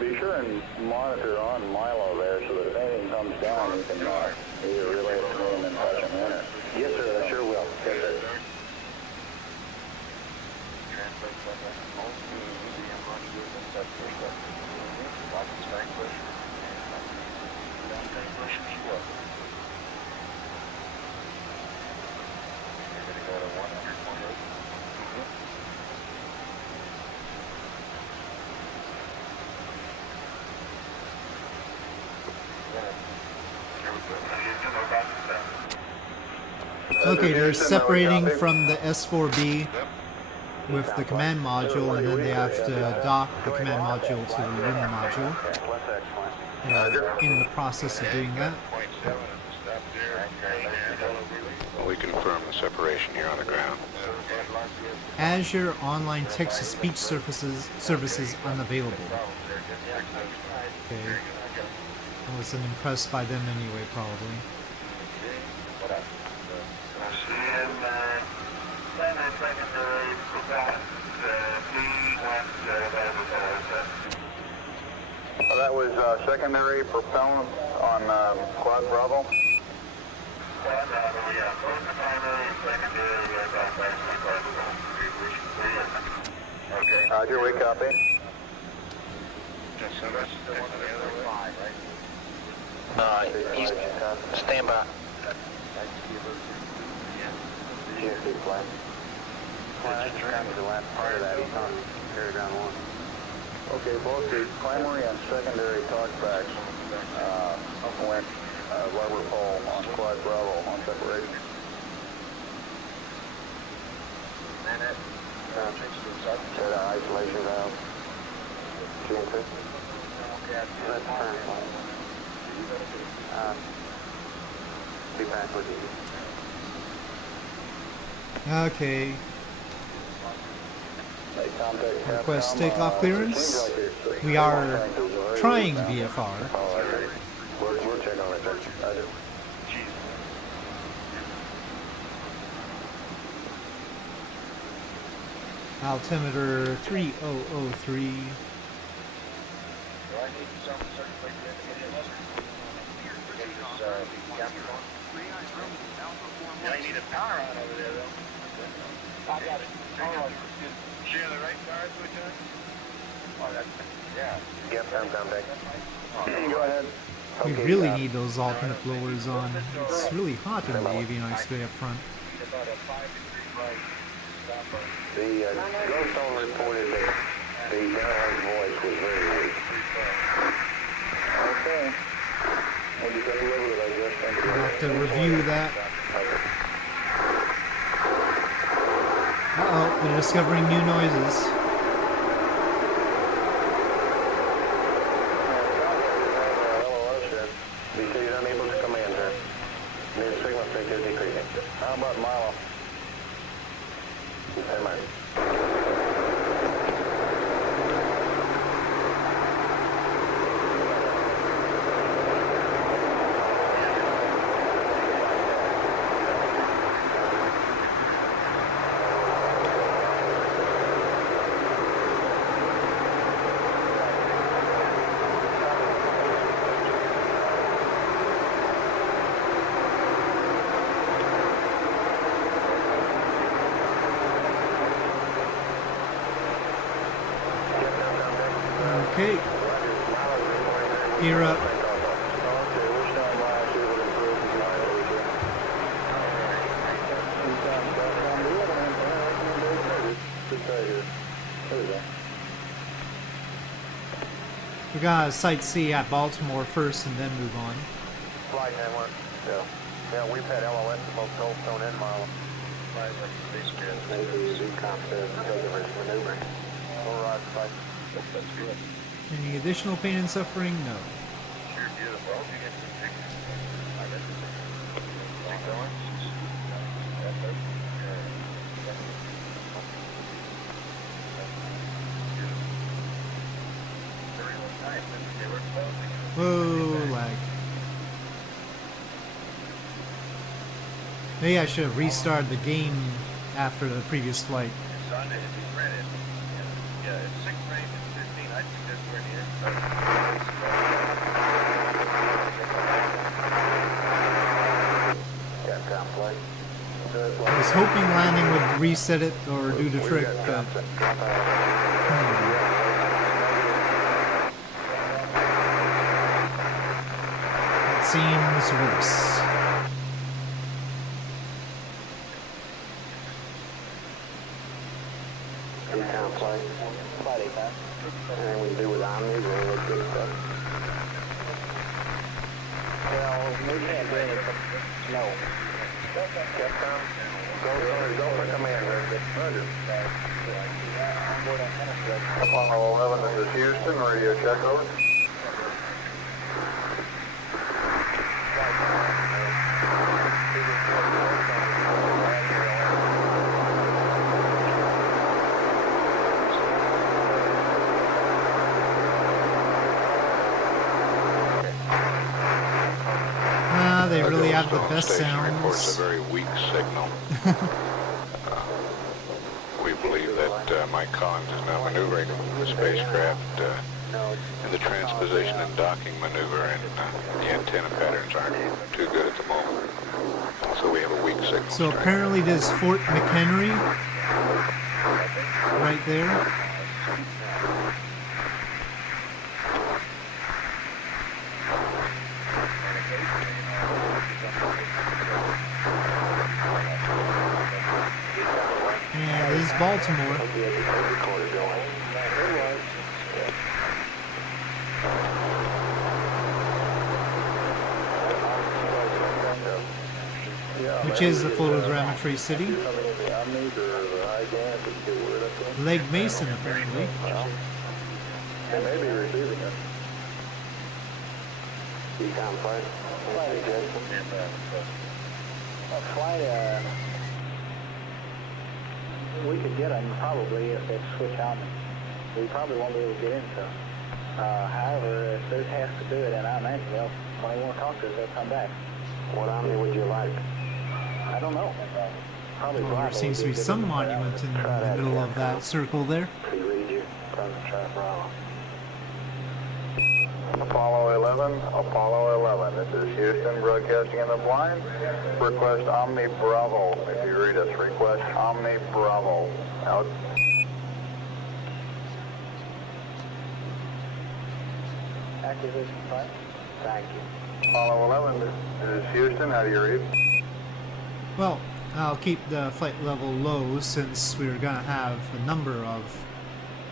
Be sure and monitor on Milo there so that if anything comes down, you can either relay it to him and touch him in it. Yes, sir, I sure will. Yes, sir. Okay, they're separating from the S4B with the command module, and then they have to dock the command module to the lunar module. They're in the process of doing that. We confirm the separation here on the ground. Azure Online Text-to-Speech services unavailable. Okay. I wasn't impressed by them anyway, probably. That was secondary propellant on Quad Bravo. Roger, we copy. He's stand by. Okay, both the primary and secondary talkbacks went rubber pole on Quad Bravo on separation. Set our isolation valve. That's fine. Be back with you. Okay. Request takeoff clearance. We are trying VFR. We'll check on it, sir. Altimeter 3003. I need a power on over there, though. I got it. Share the right cars with you? Oh, that's, yeah. Yep, I'm Go ahead. We really need those alternate blowers on. It's really hot in the avionics bay up front. The Glowstone reported that the downhand voice was very weak. Okay. We'll just have to live with it, I guess. Thank you. We'll have to review that. Uh-oh, they're discovering new noises. BC is unable to command her. Near signal strength is decreasing. How about Milo? Stand by. Okay. Gear up. We gotta sightsee at Baltimore first and then move on. Flight network. Yeah, we've had LOS in both Goldstone and Marlin. Maybe Beechcraft says because of its maneuvering. Override flight. That's good. Any additional pain and suffering? No. Sure, beautiful. You get some pictures. I guess it's keep going. Whoa, lag. Maybe I should have restarted the game after the previous flight. Yeah, it's 6 range and 15. I think that's where it is. I was hoping landing would reset it or do the trick, but it seems worse. And we do with Omni, and all that good stuff. Well, we can't do anything. No. Capcom, go for command. Apollo 11, this is Houston, radio check over. They really have the Goldstone best Station reports sounds. a very weak signal. We believe that Mike Collins is now maneuvering the spacecraft in the transposition and docking maneuver, and the antenna patterns aren't too good at the moment. So we have a weak signal. So strength. apparently there's Fort McHenry right there. And this is Baltimore. Which is the photogrammetry city. Lake Mason, apparently. They may be receiving it. Decom flight. Flight, we could get them probably if they switch on. We probably won't be able to get in, so. However, if there's has to do it, and I imagine they'll, when they want to talk to us, they'll come back. What Omni would you like? I don't know. Probably Well, there Bravo seems to would be good some to find out. monument in the middle of that circle there. Pre-read you. Try Bravo. Apollo 11, this is Houston, broadcasting in the blind. Request Omni Bravo. If you read us, request Omni Bravo. Out. Acquisition flight. Thank you. Apollo 11, this is Houston, how do you read? Well, I'll keep the flight level low since we're gonna have a number of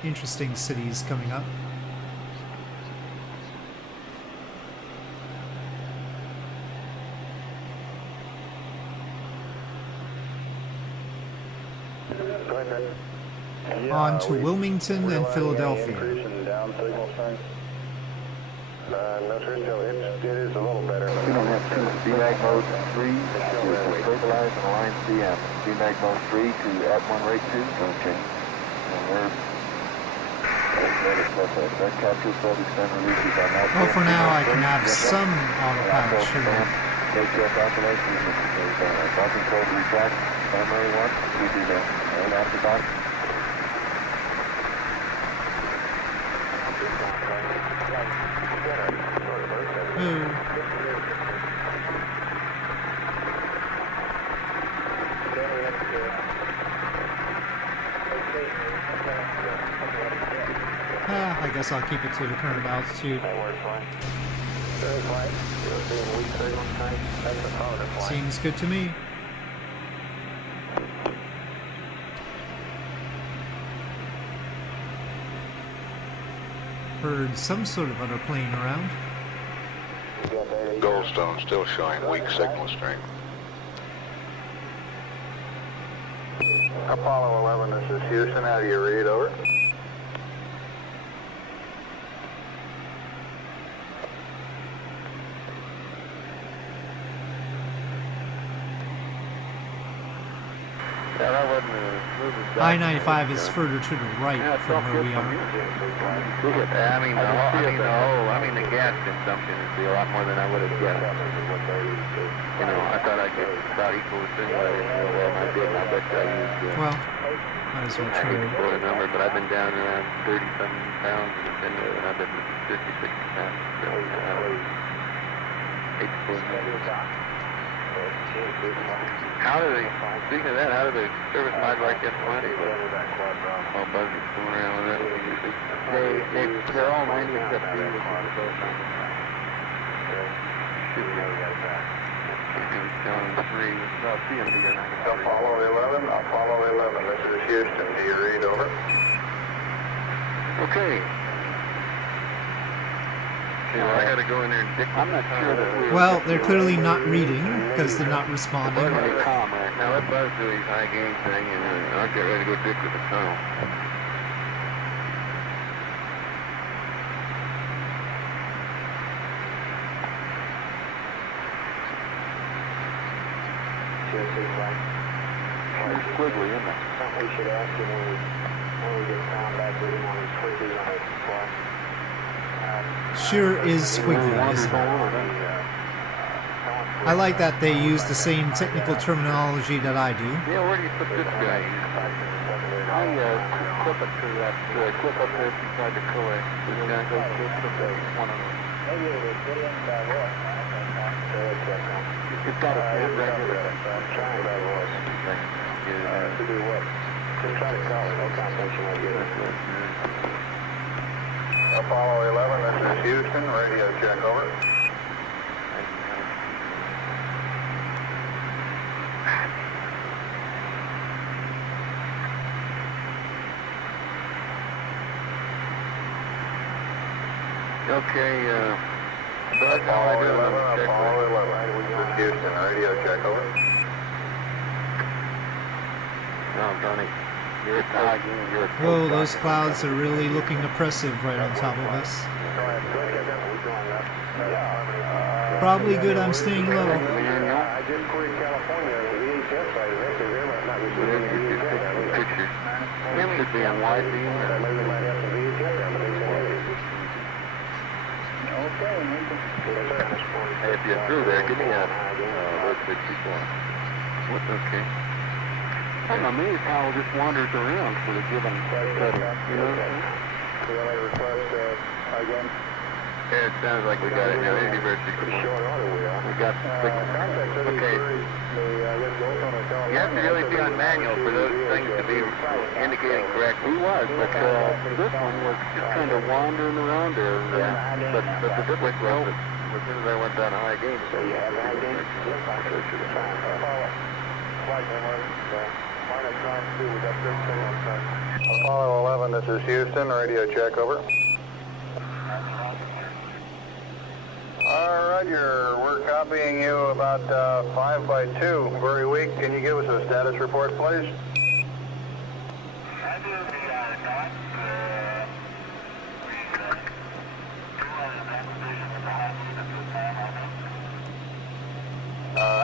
interesting cities coming up. Go ahead. On to Wilmington and Philadelphia. Down signal strength. No, sir, still, it is a little better. We don't have two VMAG mode 3 to stabilize and align CM. VMAG mode 3 to at 1 rate 2. Okay. And we're that capture flood extend releases on that. Well, for now I can have some autopilot. Take your calculation. Docking code retract. Primary 1. We do that. And after that. I guess I'll keep it to the current altitude. That works fine. Very flight. You'll see in weak signal tonight. That's a positive flight. Seems good to me. Heard some sort of other plane around. Goldstone still showing weak signal strength. Apollo 11, this is Houston. How do you read? Over. Yeah, that wasn't I-95 is further to the right from where we are. I mean, the gas consumption is a lot more than I would have guessed. You know, I thought I'd get about equal to simulated. Well, I did. I bet I used. Well, might as well I try. didn't quote a number, but I've been down around 30-something pounds in the simulator, and I've been 50, 60 pounds. So, hate to quote numbers. How do they, speaking of that, how do they service might like F-20? All buzzers going around with that? They're all 90 except B. Apollo 11, Apollo 11, this is Houston. Do you read? Over. Okay. I had to go in there and dick. I'm not sure that Well, they're clearly not reading because they're not responding. Now let Buzz do his high gain thing, and I'll get ready to go dick with the tunnel. Squiggly, isn't it? Something we should ask him when we get contact with him on his squiggly on his flight. Sure is squiggly, isn't it? I like that they use the same technical terminology that I do. Yeah, where do you put this guy? I clip it to that clip up there beside the coax. This guy goes one of them. It's got a head regular. To do what? Just try to call it. No confirmation I get it. Apollo 11, this is Houston. Radio check. Over. Okay, Buzz, how I doing? Apollo 11, this is Houston. Radio check. Over. No, Tony. You're talking. Whoa, those clouds are really looking oppressive right on top of us. Probably good I'm staying low. I just queried California. The VHF site is actually very much not receiving Pictures. Him should be on wide beam. Maybe we might have some VHF evidence. Hey, if you're through there, give me a those 64. What's okay? I'm amazed how it just wanders around for the given study, you know? Again? Yeah, it sounds like we got it now. University. Pretty short order we are. We got signal. Okay. You have to really be on manual for those things to be indicating correct. He was, but this one was just kind of wandering around there. But the difference was as soon as I went down a high gain. So you have high gain? Apollo 11, this is Houston. Radio check. Over. Roger, we're copying you about 5 by 2, very weak. Can you give us a status report, please?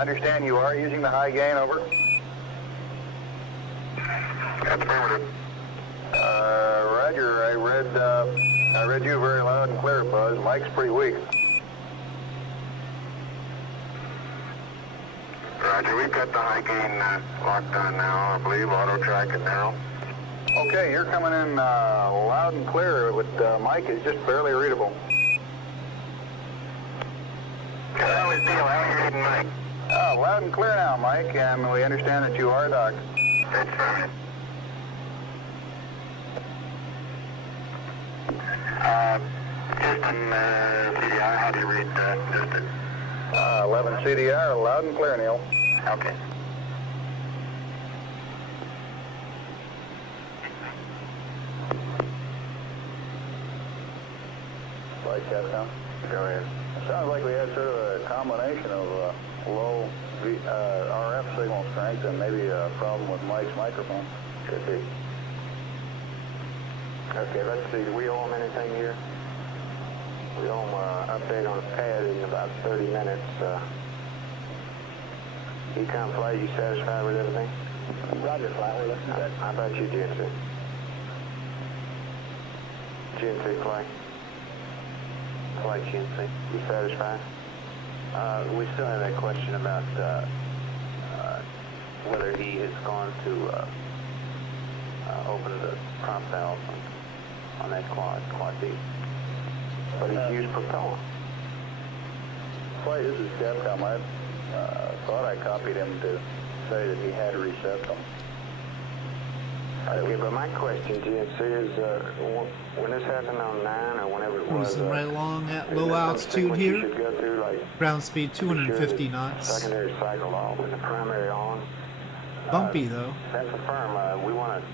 Understand you are using the high gain. Over. Affirmative. Roger, I read you very loud and clear, Buzz. Mike's pretty weak. Roger, we've got the high gain locked on now, I believe, auto track and narrow. Okay, you're coming in loud and clear, but Mike is just barely readable. How is Neil? How are you reading Mike? Loud and clear now, Mike, and we understand that you are docked. That's right. Houston, CDR, how do you read Houston? 11 CDR, loud and clear, Neil. Okay. Flight test now. Go ahead. Sounds like we had sort of a combination of low RF signal strength and maybe a problem with Mike's microphone. Could be. Okay, let's see. Do we owe them anything here? We owe them update on the pad in about 30 minutes. Econ flight, you satisfied with everything? Roger, flight. We're listening to that. How about you, GNC? GNC flight? Flight GNC. You satisfied? We still have that question about whether he has gone to open the prop valve on that quad B. But he's used propellant. Flight, this is Capcom. I thought I copied him to say that he had reset them. Okay, but my question, GNC, is when this happened on 9 or whenever it was... Cruising right along at is low there some altitude sequence you here. should go through, like, Ground speed make sure 250 the knots. secondary cycle off and the primary on. Bumpy though. That's a firm. We want to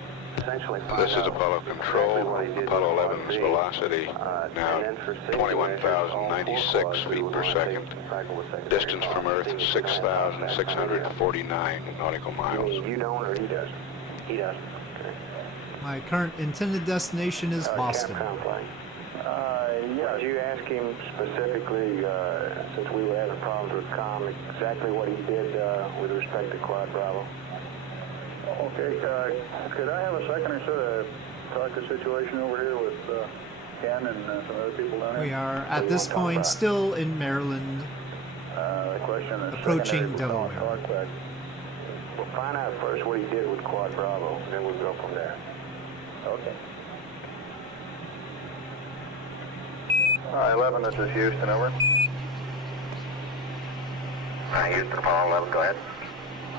essentially find This is out Apollo exactly Control. what he did Apollo with 11's Quad B. velocity And now then for safety 21,096 measures, all feet four per quads, we second. wanna take the cycle with secondary Distance from on. Earth is 6,649 nautical You miles. mean you don't or he does? He does. My current intended destination is Boston. Capcom flight. Yeah. Did you ask him specifically, since we were having problems with COM, exactly what he did with respect to Quad Bravo? Okay, could I have a second or so to talk the situation over here with Ken and some other people down here? We are at this point still in Maryland, The question is approaching secondary Delaware. talkback. We'll find out first what he did with Quad Bravo, then we'll go from there. Okay. 11, this is Houston, over. Houston, Apollo 11, go ahead.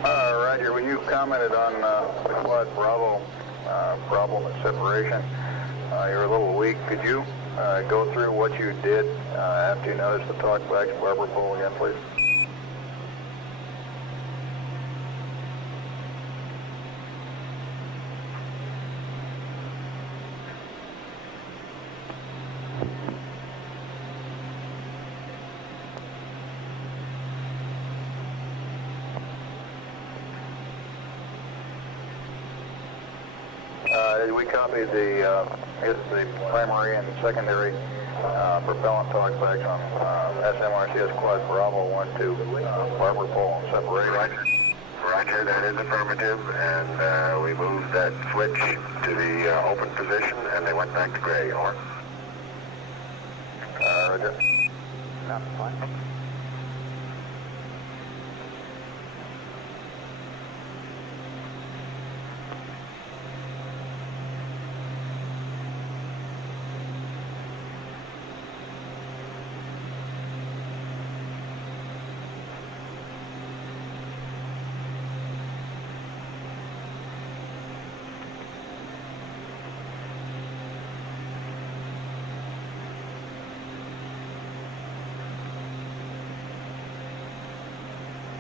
Roger, when you commented on the Quad Bravo problem and separation, you're a little weak. Could you go through what you did after you noticed the talkback's barber pole again, please? We copied the primary and secondary propellant talkbacks on SMRCS Quad Bravo 1-2 barber pole and separation. Roger, that is affirmative, and we moved that switch to the open position, and they went back to gray, over. Roger. Not fine.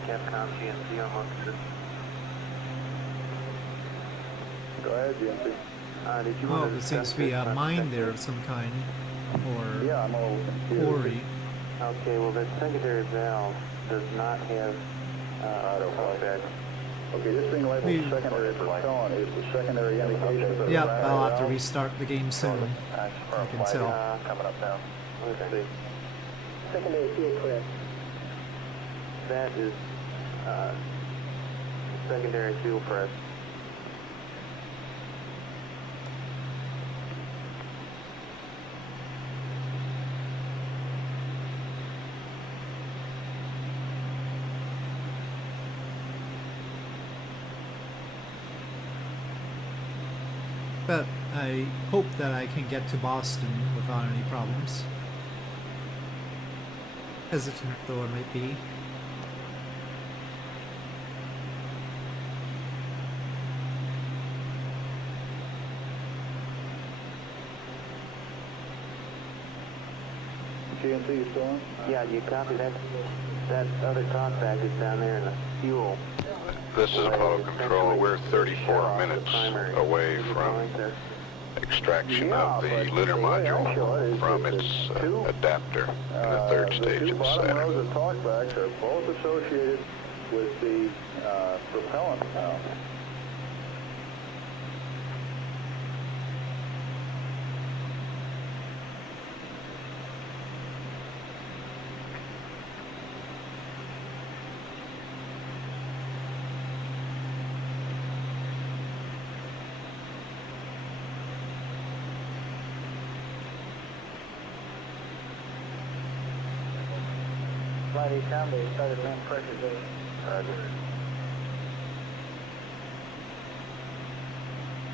Capcom GNC almost. Go ahead, GMC. Did you Well, want to there seems to be a mine there of some kind, or Yeah, I'm all confused. quarry. Okay, well, the secondary valve does not have Autoflight. Okay, this thing labeled We- secondary propellant is the secondary indication for the Yeah, primary I'll have to valve? restart the game soon. I can tell. Coming up now. let's see. Secondary fuel press. That is secondary fuel press. But I hope that I can get to Boston without any problems. Hesitant though it might be. GNC, you still on? Yeah, you copy that? That other talkback is down there in the fuel. This is Apollo Control. We're 34 minutes away from extraction of the litter module from its adapter in the third stage of the bottom Saturn. rows of talkbacks are both associated with the propellant now. Flight 8 down, they started land pressure there.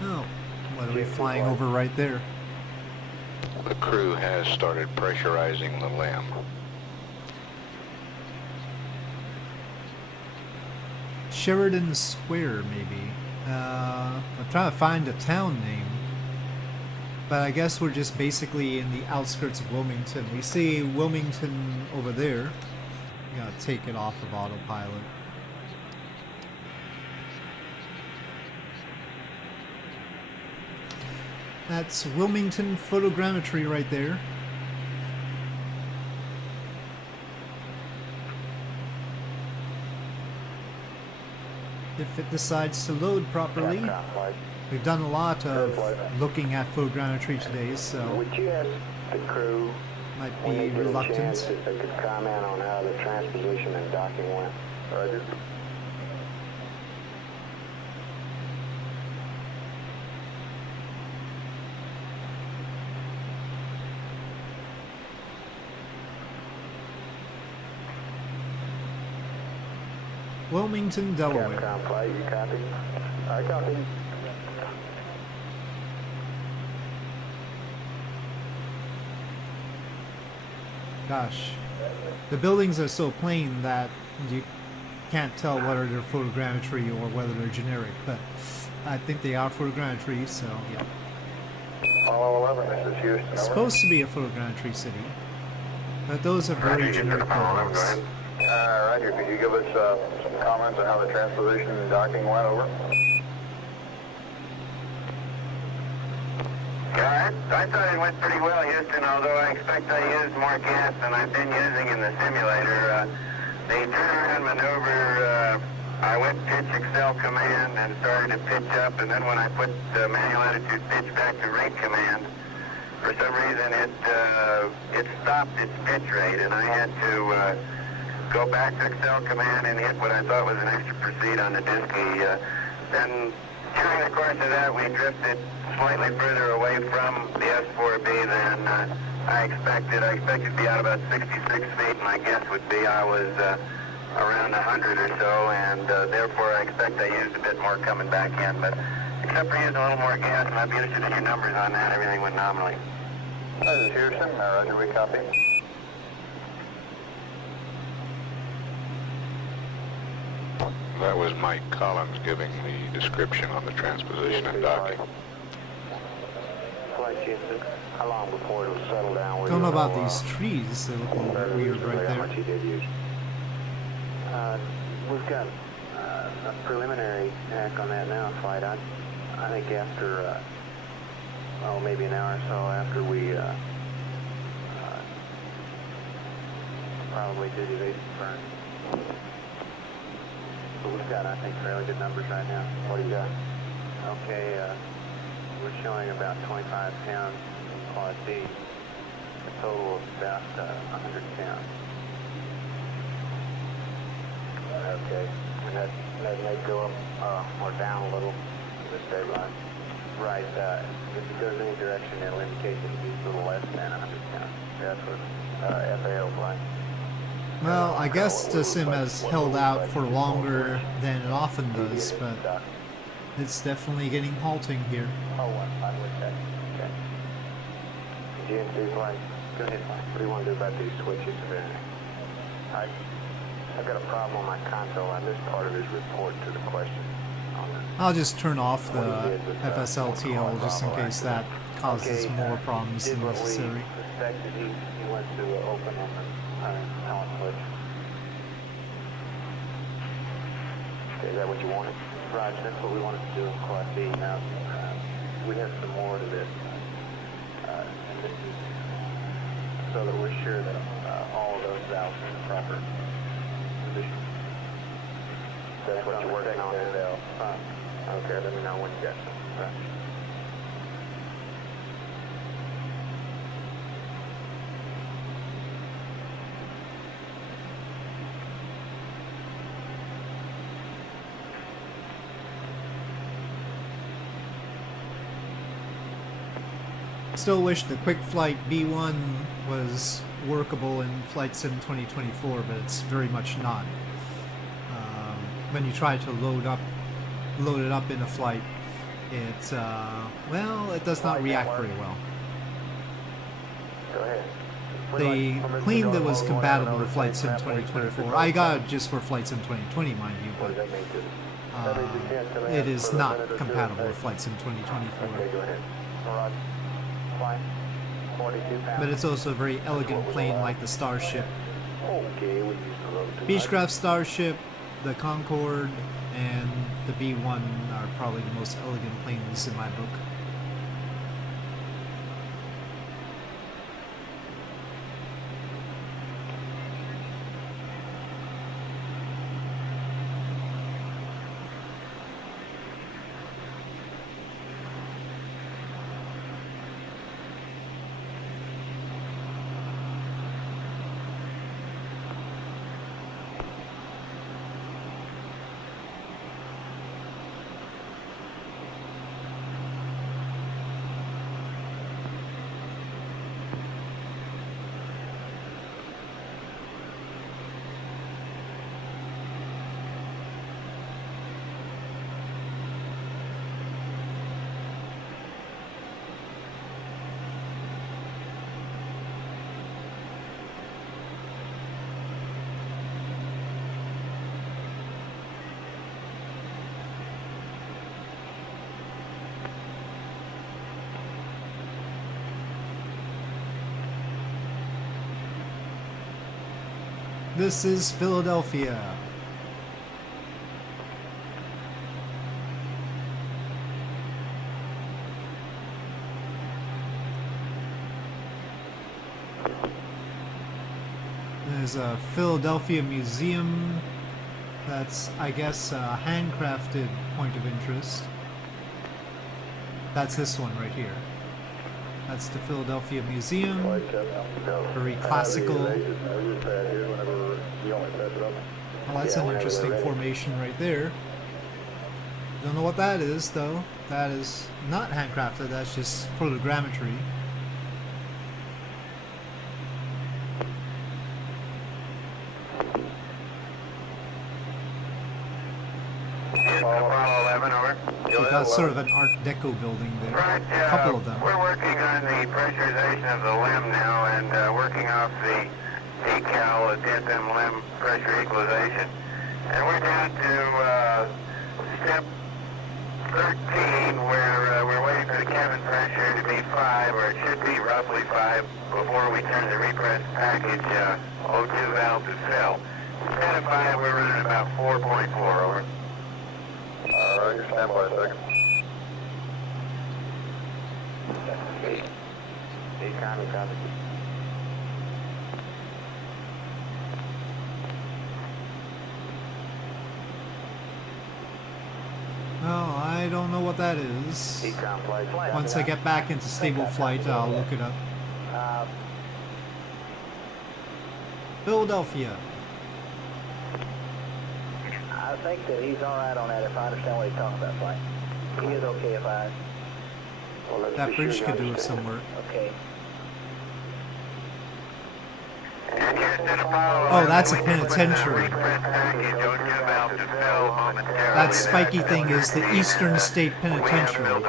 Oh, what are we flying over right there? The crew has started pressurizing the LEM. Sheridan Square, maybe. I'm trying to find a town name. But I guess we're just basically in the outskirts of Wilmington. We see Wilmington over there. We gotta take it off of autopilot. That's Wilmington photogrammetry right there. If it decides to load properly. We've done a lot of looking at photogrammetry today, so Would you ask the crew might when they be get a chance reluctant. if they could comment on how the transposition and docking went? Roger. Wilmington, Delaware. Capcom flight, you copy? I copy. Gosh, the buildings are so plain that you can't tell whether they're photogrammetry or whether they're generic, but I think they are photogrammetry, so yeah. Apollo 11, this is Houston. It's supposed to be a photogrammetry city, but those are very generic buildings. Roger, could you give us some comments on how the transposition and docking went over? Yeah, I thought it went pretty well, Houston, although I expect I used more gas than I've been using in the simulator. The turnaround maneuver, I went pitch Excel command and started to pitch up, and then when I put the manual attitude pitch back to rate command, for some reason it stopped its pitch rate, and I had to go back to Excel command and hit what I thought was an extra proceed on the diskey. Then during the course of that, we drifted slightly further away from the S4B than I expected. I expected to be out about 66 feet. My guess would be I was around 100 or so, and therefore I expect I used a bit more coming back in. But except for using a little more gas, and I'd be interested in your numbers on that, everything went nominally. This is Houston. Roger, we copy. That was Mike Collins giving the description on the transposition and docking. Flight Houston, how long before it'll settle down? Don't know about these trees, they look a little bit weird right How much there. you did use? We've got a preliminary hack on that now, flight. I think after, well, maybe an hour or so after we probably did evasive burn. But we've got, I think, fairly good numbers right now. What do you got? Okay, we're showing about 25 pounds in Quad D, a total of about 100 pounds. Okay, and that may go up or down a little to the stabilize. Right, if it goes any direction, it'll indicate that it's a little less than 100 pounds. That's what FAO's like. Well, I guess the sim has held out for longer than it often does, but it's definitely getting halting here. Oh, I'm with that. Okay. GNC's flight. Go ahead, flight. What do you want to do about these switches? I've got a problem on my console. I missed part of his report to the question. I'll just turn off the FSLTL just in case that causes more problems than necessary. Suspected he went to open on the Allen switch. Okay, is that what you wanted? Roger, that's what we wanted to do in Class B. Now, we have some more to this. And this is so that we're sure that all of those valves are in the proper position. That's what you're working on there. Okay, let me know when you get some. Right. Still wish the quick flight B1 was workable in Flight Sim 2024, but it's very much not. When you try to load it up in a flight, it well, it does not react very well. Go ahead. They claimed it was compatible with Flight Sim 2024. I got it just for Flight Sim 2020, mind you, but it is not compatible with Flight Sim 2024. Okay, go ahead. Fine. 42 pounds. But it's also a very elegant plane like the Starship. Okay, we use the road to Beechcraft Starship, the Concorde, and the B1 are probably the most elegant planes in my book. This is Philadelphia. There's a Philadelphia museum that's, I guess, a handcrafted point of interest. That's this one right here. That's the Philadelphia Museum. Very classical. Well, that's an interesting formation right there. Don't know what that is, though. That is not handcrafted, that's just photogrammetry. So that's sort of an Art Deco building there. Right, A couple of them. We're working on the pressurization of the limb now and working off the decal, the DSM limb pressure equalization. And we're down to step 13 where we're waiting for the cabin pressure to be 5, or it should be roughly 5, before we turn the repress package O2 valve to fill. Instead of 5, we're running about 4.4 over. Roger, stand by a second. Copy. Well, I don't know what that is. Once I get back into stable flight, I'll look it up. Philadelphia. I think that he's all right on that, if I understand what he's talking about, Frank. He is okay if I... That bridge could do with some work. Okay. Oh, that's a penitentiary. That spiky thing is the Eastern State Penitentiary. Oh,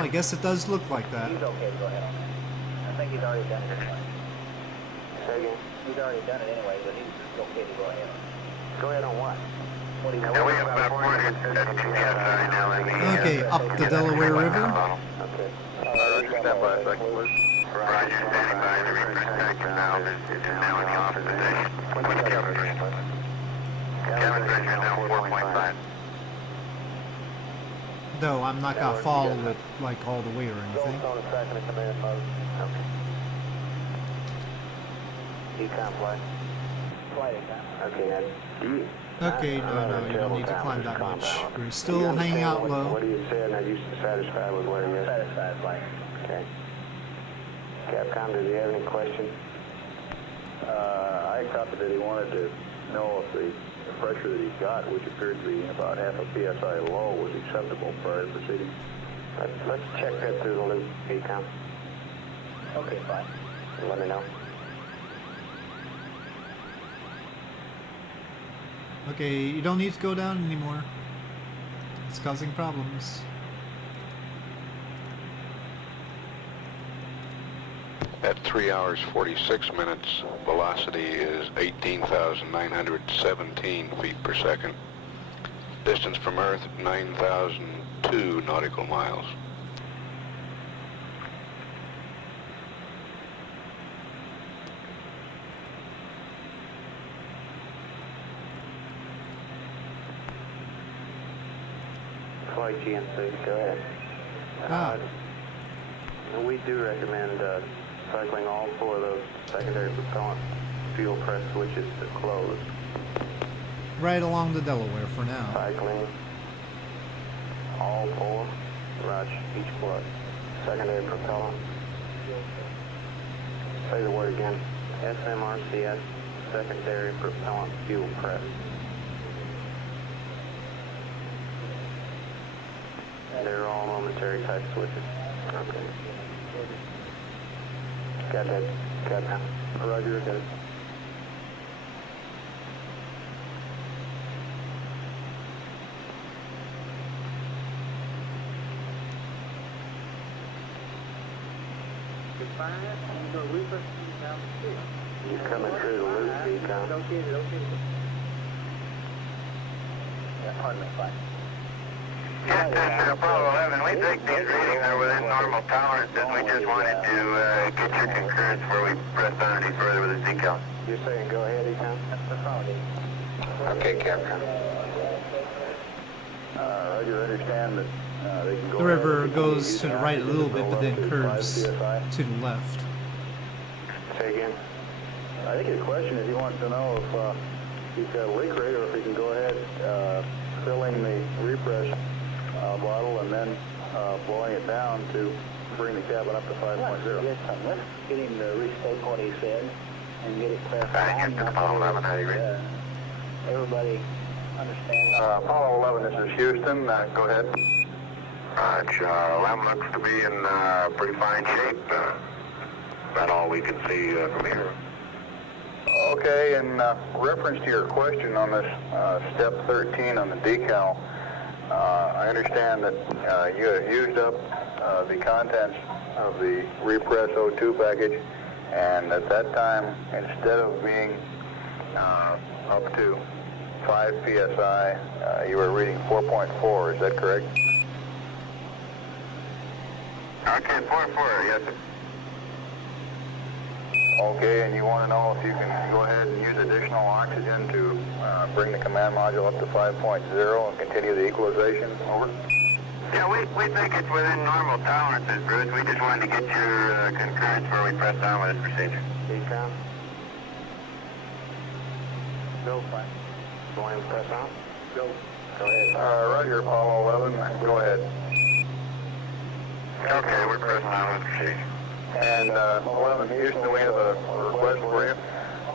I guess it does look like that. He's okay to go ahead on that. I think he's already done it anyway. Say again? He's already done it anyway, but he's okay to go ahead on it. Go ahead on what? Yeah, we have about 470 PSI now in the... Okay, up the Delaware River. Okay. Stand by a second, please. Roger, standing by. The refresh vacuum valve is now in the off position. What's the cabin pressure? Cabin pressure is now 4.5. Though I'm not gonna follow it like all the way or anything. Goldstone is back in the command mode. Okay. Decom flight. Flight again. Okay, Ned. Okay, no, you don't need to climb that much. We're still hanging out What low. do you say? Are you satisfied with where you're satisfied, flight? Okay. Capcom, does he have any questions? I copied that he wanted to know if the pressure that he got, which appeared to be about half a PSI low, was acceptable prior to proceeding. Let's check that through the loop, Decom. Okay, fine. Let me know. Okay, you don't need to go down anymore. It's causing problems. At 3 hours 46 minutes, velocity is 18,917 feet per second. Distance from Earth, 9,002 nautical miles. Flight GNC, go ahead. We do recommend cycling all four of those secondary propellant fuel press switches to close. Right along the Delaware for now. Cycling all four, rush each plug. Secondary propellant. Say the word again. SMRCS, secondary propellant fuel press. They're all momentary type switches. Okay. Got that. Got that. Roger, got it. You're coming through the loop, Decom. Yeah, pardon me, fine. Captain Apollo 11, we think these readings are within normal tolerances. We just wanted to get your concurrence before we press on any further with the decal. You're saying go ahead, Decom? Okay, Captain. Roger, understand that they can go The river ahead. goes to the right a little bit, but then 11 to curves 5 PSI. to the left. Say again. I think his question is he wants to know if he's got a leak rate or if he can go ahead filling the refresh bottle and then blowing it down to bring the cabin up to 5.0. Let's get him to restate what he said and get it clarified. Captain Apollo 11, how do you read? Everybody understands. Apollo 11, this is Houston. Go ahead. Roger, 11 looks to be in pretty fine shape. About all we can see from here. Okay, in reference to your question on this step 13 on the decal, I understand that you have used up the contents of the repress O2 package, and at that time, instead of being up to 5 psi, you were reading 4.4. Is that correct? Okay, 4-4, yes, sir. Okay, and you want to know if you can go ahead and use additional oxygen to bring the command module up to 5.0 and continue the equalization? Over. Yeah, we think it's within normal tolerances, Bruce. We just wanted to get your concurrence before we press on with this procedure. Decom. Go, fine. Going to press on? Go. Go ahead. Roger, Apollo 11. Go ahead. Okay, we're pressing on with the procedure. And 11, Houston, we have a request for you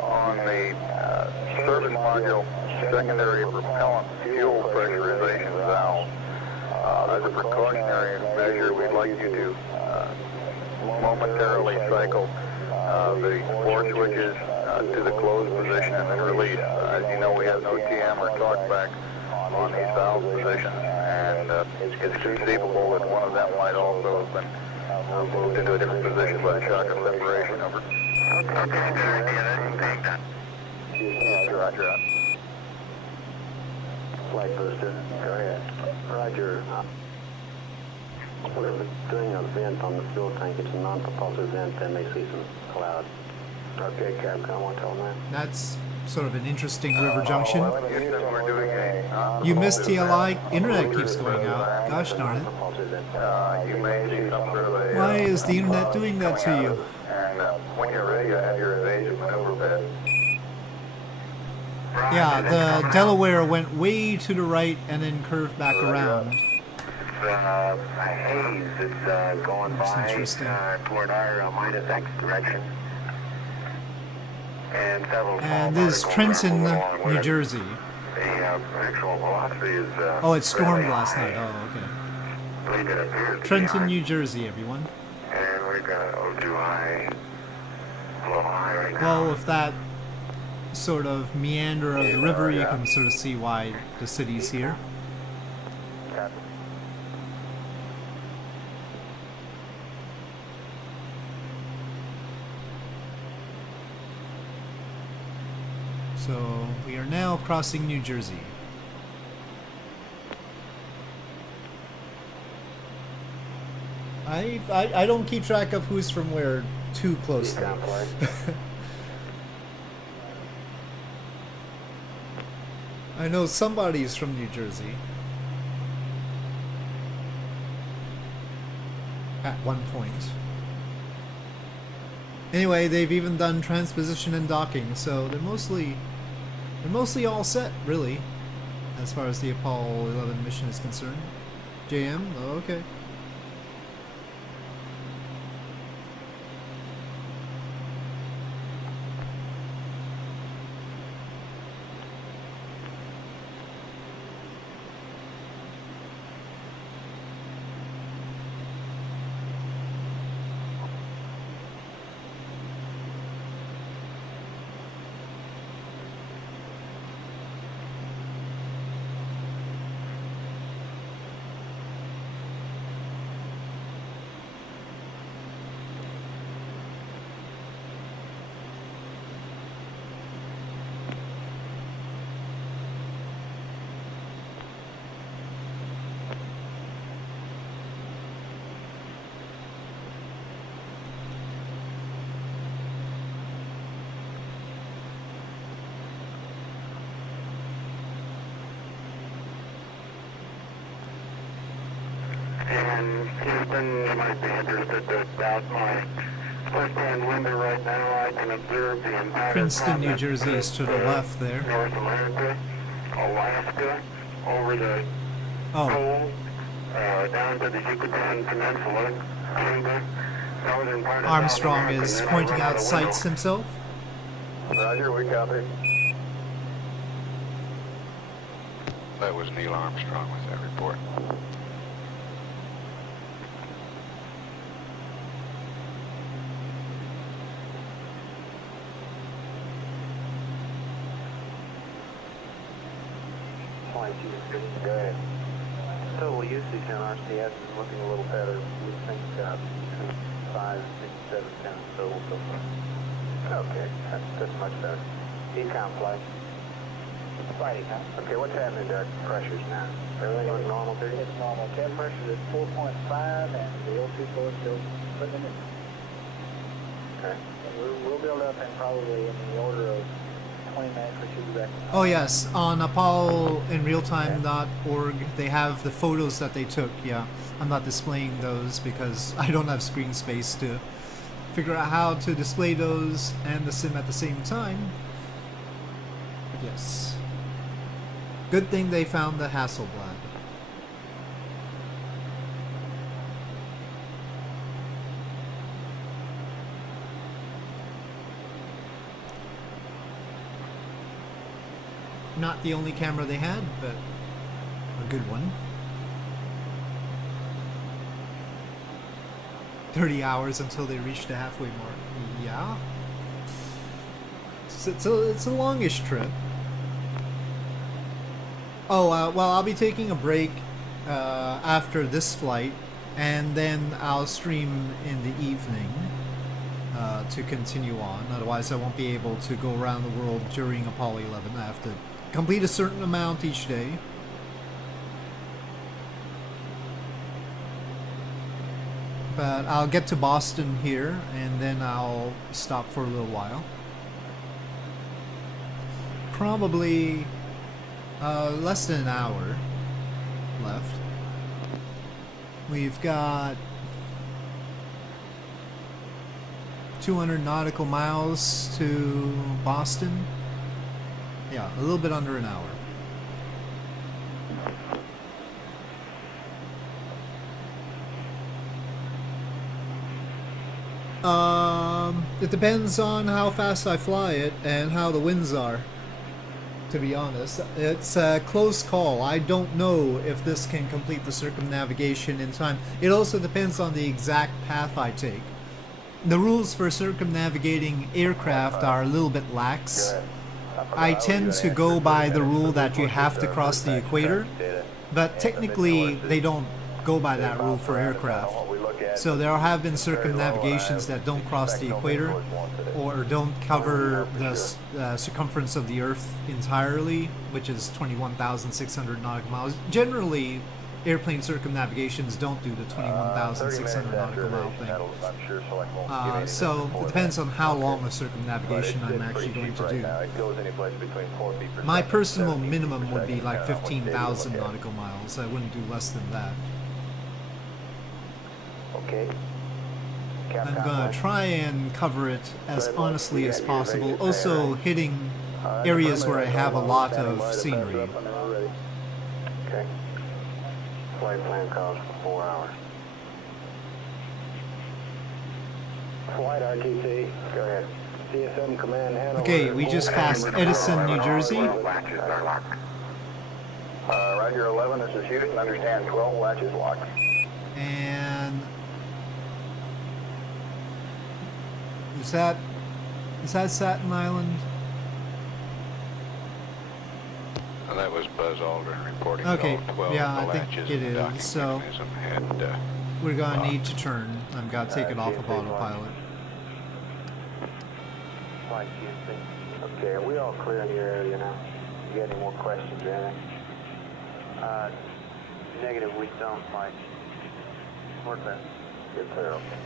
on the service module secondary propellant fuel pressurization valve. As a precautionary measure, we'd like you to momentarily cycle the 4 switches to the closed position and then release. As you know, we have no TM or talkback on these valve positions, and it's conceivable that one of them might also have been moved into a different position by the shock of separation. Over. Okay, good idea. That's being done. Roger, roger. flight booster. Go ahead. Roger. We're doing a vent on the fuel tank. It's a non-propulsive vent. Then they see some cloud. Okay, Capcom, want to tell them that? That's sort of an interesting river junction. Houston, we're doing a You missed TLI. Internet keeps going out. Gosh darn it. you may see some sort of a... Why is the internet doing that to you? And when you're ready, I have your evasive maneuver bed. Yeah, the Delaware went way to the right and then curved back around. Haze. It's going That's by interesting. toward our minus X direction. And several And this is Trenton, New Jersey. The actual velocity is... Oh, it stormed fairly last high. night. Oh, okay. Believe it appears to be Trenton, high. New Jersey, everyone. And we've got O2 high. A little high right now. Well, with that sort of meander of the river, you can sort of see why the city's here. So we are now crossing New Jersey. I don't keep track of who's from where too closely. I know somebody's from New Jersey. At one point. Anyway, they've even done transposition and docking, so they're mostly all set, really, as far as the Apollo 11 mission is concerned. JM? Oh, okay. And Houston, you might be interested about my left-hand window right now. I can observe the entire Princeton, New continent Jersey is to the left there. North America, Alaska, over the Oh, pole, down to the Yucatan Peninsula, Cuba, northern part of South Armstrong America, is and then pointing over out the sights window. himself. Roger, we copy. That was Neil Armstrong with that report. Go ahead. Total usage on RCS is looking a little better. We think between 5, 6, 7 pounds total so far. Okay, that's much better. Econ flight. Flight econ. Okay, what's happening to our pressures now? Everything look normal to you? It's normal. Cabin pressure is 4.5 and the O2 flow is still putting it. Okay. We'll build up in probably in the order of 20 minutes, which is the Oh yes, on ApolloInRealTime.org they have the photos that they took. Yeah, I'm not displaying those because I don't have screen space to figure out how to display those and the sim at the same time. But yes, good thing they found the Hasselblad. Not the only camera they had, but a good one. 30 hours until they reached the halfway mark. Yeah. It's a longish trip. Oh, well, I'll be taking a break after this flight, and then I'll stream in the evening to continue on. Otherwise, I won't be able to go around the world during Apollo 11. I have to complete a certain amount each day. But I'll get to Boston here, and then I'll stop for a little while. Probably less than an hour left. We've got 200 nautical miles to Boston. Yeah, a little bit under an hour. It depends on how fast I fly it and how the winds are, to be honest. It's a close call. I don't know if this can complete the circumnavigation in time. It also depends on the exact path I take. The rules for circumnavigating aircraft are a little bit lax. I tend to go by the rule that you have to cross the equator, but technically they don't go by that rule for aircraft. So there have been circumnavigations that don't cross the equator or don't cover the circumference of the Earth entirely, which is 21,600 nautical miles. Generally, airplane circumnavigations don't do the 21,600 nautical mile thing. So it depends on how long a circumnavigation I'm actually going to do. My personal minimum would be like 15,000 nautical miles. I wouldn't do less than that. Okay. I'm going to try and cover it as honestly as possible, also hitting areas where I have a lot of scenery. Okay. Flight plan calls for 4 hours. Flight RTC, go ahead. CSM command Hanover. Okay, we just passed Edison, New Jersey. Roger 11, this is Houston, understand 12 latches locked. And is that Staten Island? And that was Buzz Aldrin reporting Okay, all 12 yeah, I latches think it and is. docking So mechanism had, we're gonna need to turn. I've got to take it off of autopilot. Flight Houston. Okay, are we all clear in your area now? You got any more questions or anything? Negative, we don't, Mike. We're clear. You're clear, okay.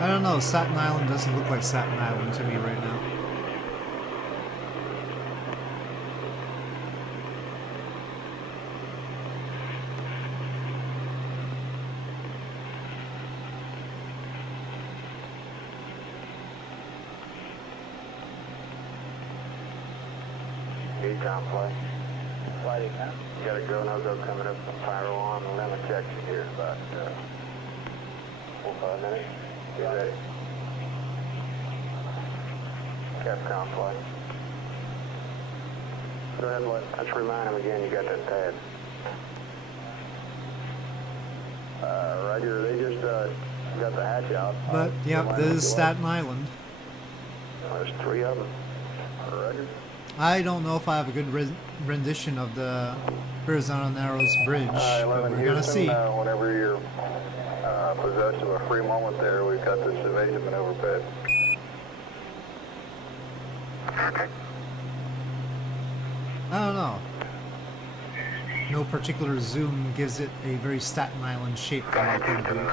I don't know, Staten Island doesn't look like Staten Island to me right now. Econ flight. Flight Econ. You got a go, no go coming up from pyro on the limit section here about 4 or 5 minutes. Get ready. Capcom flight. Go ahead, let's remind him again you got that pad. Roger, they just got the hatch out. But yep, this is Staten Island. There's 3 of them. Roger. I don't know if I have a good rendition of the Horizontal Narrows Bridge, but we're gonna see. Whenever you're possessed of a free moment there, we've got this evasive maneuver pad. I don't know. No particular zoom gives it a very Staten Island shape from my point of view.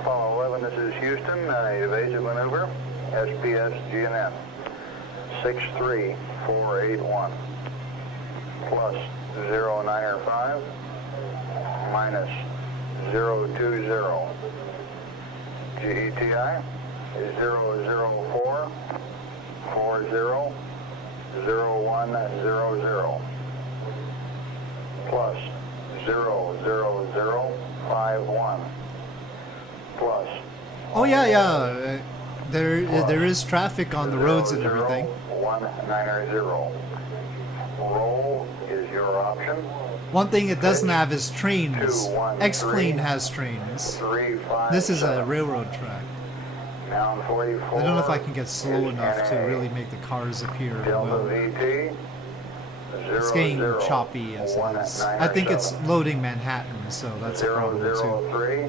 Apollo 11, this is Houston, evasive maneuver, SPS GNN, 63481, plus 095, minus 020, GETI is 004, 40, 0100, plus 00051, plus. Oh yeah. There is traffic on the roads and everything. 190. Roll is your option. One thing it doesn't have is trains. X-Plane has trains. This is a railroad track. Down 44. I don't know if I can get slow enough to really make the cars appear Delta well. VT. It's getting choppy as it is. I think it's loading Manhattan, so that's a problem too.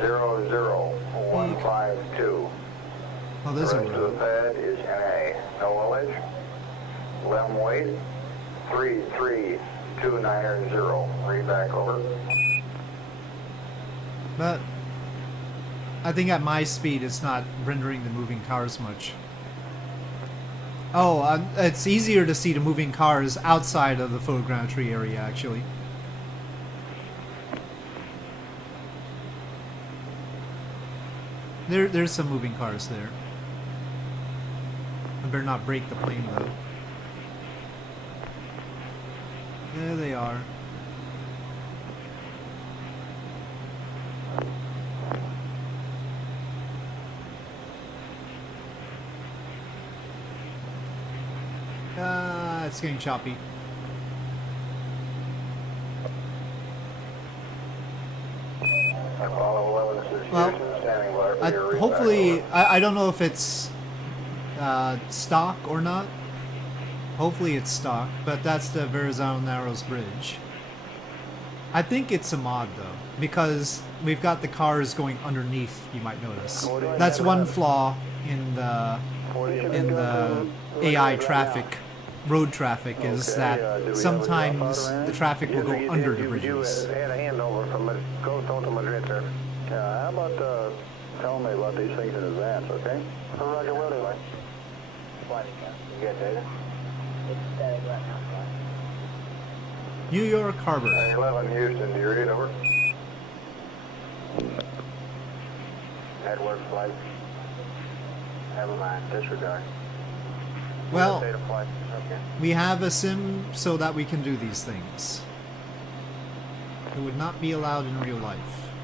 003-00152. Oh, there's a The rest of the road. pad is NA. No ullage. Lem weight 33290. Read back over. But I think at my speed, it's not rendering the moving cars much. Oh, it's easier to see the moving cars outside of the photogrammetry area, actually. There's some moving cars there. I better not break the plane, though. There they are. It's getting choppy. Apollo 11, this is Well, Houston, standing by for your hopefully, I don't know if it's stock or not. Hopefully it's stock, but that's the Verrazano Narrows Bridge. I think it's a mod though, because we've got the cars going underneath, you might notice. That's one flaw in the AI traffic, road traffic, is that sometimes the traffic will go under the bridges. You had a handover from Goldstone to Madrid, sir. How about telling me about these things in advance, okay? Roger, will do. You got data? New York Harbor. 11 Houston, do you read over? Edward flight. Never mind, disregard. Well, Data flight. Okay. we have a sim so that we can do these things. It would not be allowed in real life.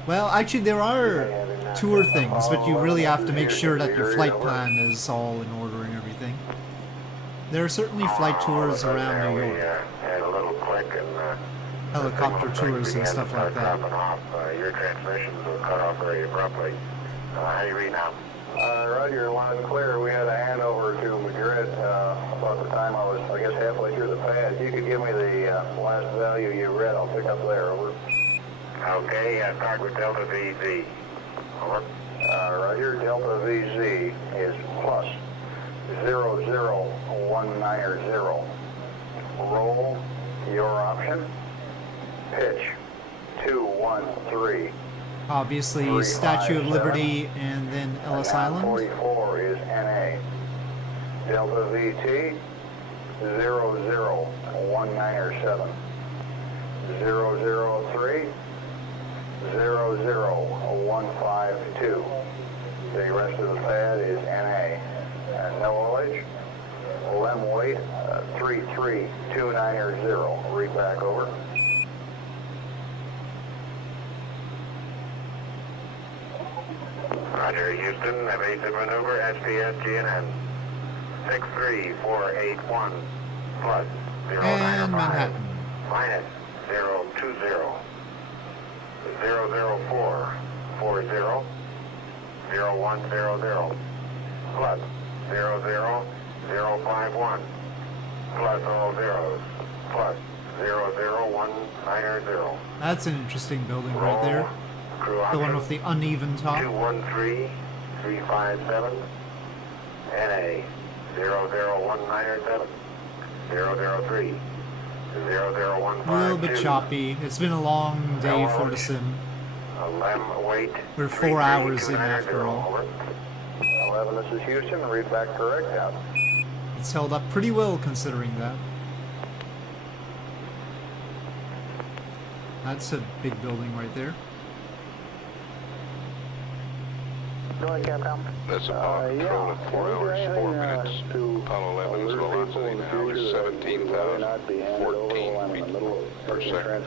Well, actually there are tour things, but you really have to make sure that your flight plan is all in order and everything. There are certainly flight tours around New York. Had a little click and Helicopter tours and stuff like that. dropping off. Your transmissions were cut off very abruptly. How do you read now? Roger, loud and clear. We had a handover to Madrid about the time I was, I guess, halfway through the pad. If you could give me the last value you read, I'll pick up there. Over. Okay, start with Delta VZ. Over. Roger, Delta VZ is plus 00190. Roll your option. Pitch 213. Obviously, Statue of Liberty and then Ellis Island. 44 is NA. Delta VT 00197. 003 00152. The rest of the pad is NA. And no ullage. Lem weight 33290. Read back over. Roger, Houston, evasive maneuver, SPS GNN. 63481 plus 095. And Manhattan. Minus 020. 00440. 0100. Plus 00051. Plus all zeros. Plus 00190. That's an interesting building right there. Crew The one option. with the uneven top. 213357 NA 00197 003 00152. A little bit choppy. It's been a long day for the sim. Lem weight. We're 4 hours in after all. Over. 11, this is Houston. Read back correct. Out. It's held up pretty well considering that. That's a big building right there. Go ahead, Capcom. That's Apollo control at 4 hours, 4 minutes. Apollo 11's velocity now is 17,014 feet per second.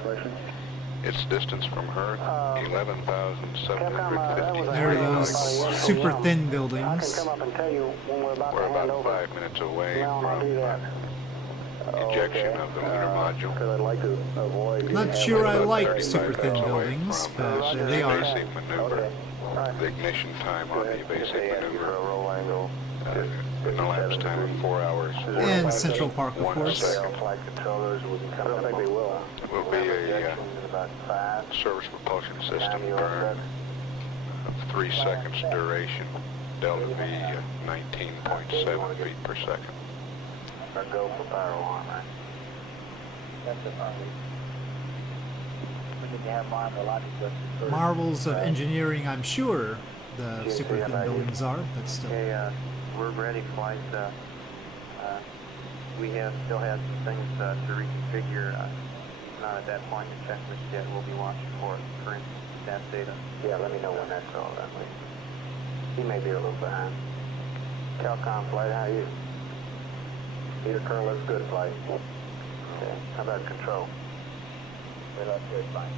Its distance from Earth, 11,750. There are those super thin I can buildings. come up and tell you when we're about We're to hand about over. 5 minutes away No, I'll do that. from ejection of the lunar module. Because I'd like to avoid... Not sure I About like 35 super thin miles away buildings, from but the they are. evasive maneuver. The ignition time on the evasive maneuver an elapsed time of 4 hours. And Central Park, of 1 course. second. Flight controllers will be coming up. I think they will. Will be a About 5. service propulsion system burn of 3 seconds duration. Delta V 19.7 feet per second. Or go for power alarm, right? That's the fun. We need to have logic first. Marvels of engineering, I'm sure the super thin buildings are, but still. Okay, we're ready, flight. We still have some things to reconfigure. Not at that point in the checklist yet. We'll be watching for instance, stat data. Yeah, let me know when that's all done. He may be a little behind. Calcom flight, how are you? Peter Colonel, looks good, flight. Okay, how about control? Right up here, fine.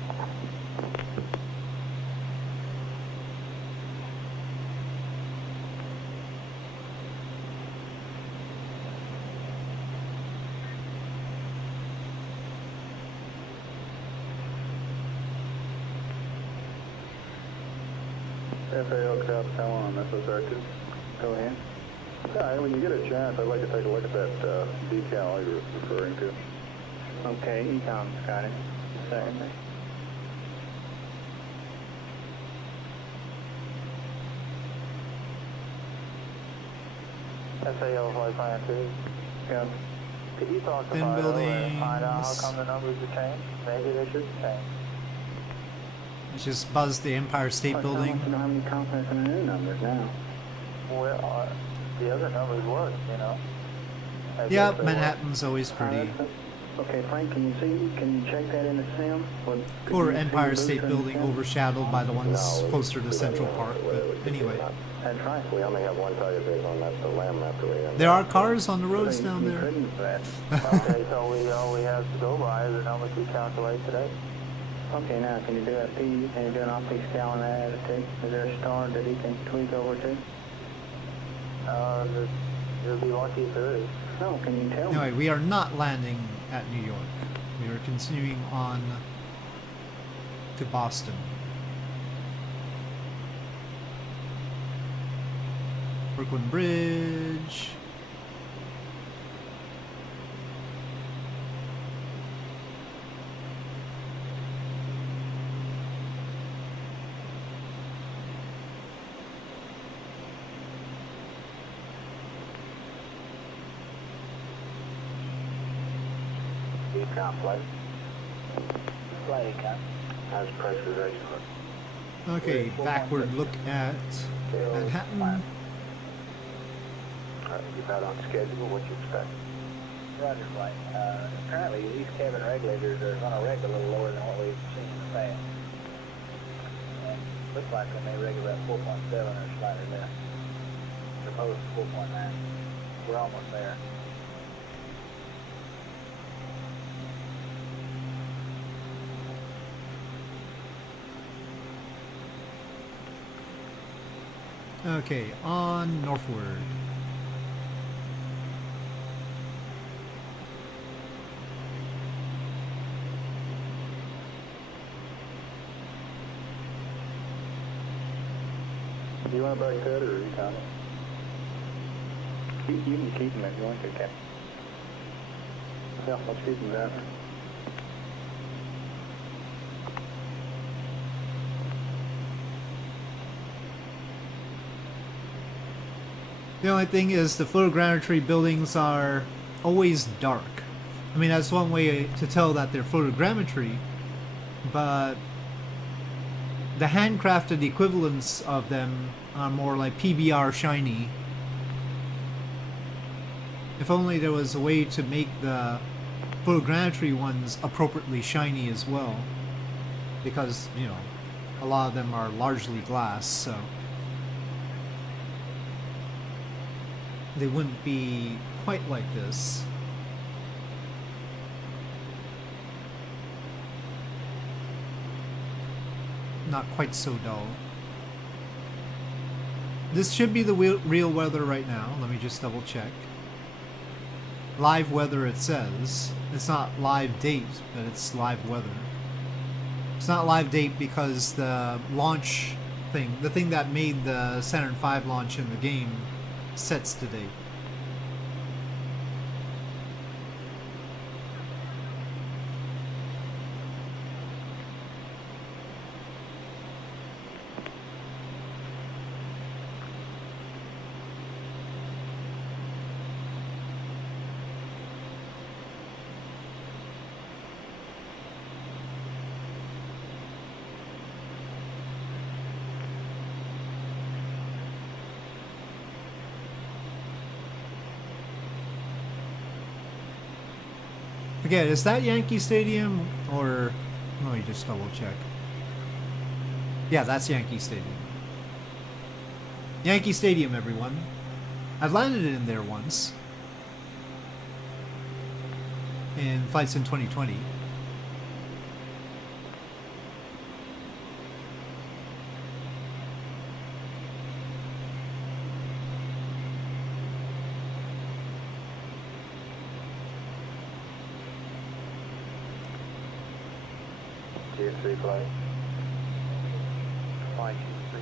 FAO Cap Talon, SSR2. Go ahead. Yeah, when you get a chance, I'd like to take a look at that decal you were referring to. Okay, Ecom's got it. Second. SAO flight plan 2. Yeah. Could you talk to Thin Fido and find out how buildings. come the numbers have changed? Maybe they should change. Just buzzed the Empire State I Building. don't know how many confidence in the new numbers now. Well, the other numbers was, you know. I Yeah, guess they Manhattan's always pretty. Okay, Frank, can you check that in the sim? Or could Poor you see Empire the State booster in the Building sim? overshadowed by the ones closer to Central Park, but anyway. That's right. We only have one target vehicle, and that's the Lamb after we There are cars on the roads You down there. couldn't, were. Okay, so all we have to go by is the numbers we calculate today. Okay, now can you do a P? Can you do an off-peak scale on that attitude? Is there a star that he can tweak over to? You'll be lucky if there is. No, can you tell me? Anyway, we are not landing at New York. We are continuing on to Boston. Brooklyn Bridge. Ecom flight. Flight econ. How's pressurization look? Okay, backward look at Manhattan. Alright, you about on schedule, what you expect? Roger, flight. Apparently these cabin regulators are going to reg a little lower than what we've seen in the past. And looks like they may regulate 4.7 or slightly less. Proposed 4.9. We're almost there. Okay, on northward. Do you want to back that or Econ? You can keep them if you want to, Captain. Yeah, let's keep them that. The only thing is the photogrammetry buildings are always dark. I mean, that's one way to tell that they're photogrammetry, but the handcrafted equivalents of them are more like PBR shiny. If only there was a way to make the photogrammetry ones appropriately shiny as well, because, you know, a lot of them are largely glass, so they wouldn't be quite like this. Not quite so dull. This should be the real weather right now. Let me just double check. Live weather it says. It's not live date, but it's live weather. It's not live date because the launch thing, the thing that made the Saturn V launch in the game, sets to date. Again, is that Yankee Stadium or... Let me just double check. Yeah, that's Yankee Stadium. Yankee Stadium, everyone. I've landed in there once. In Flight Sim 2020. Tier 3 flight. Flight 3.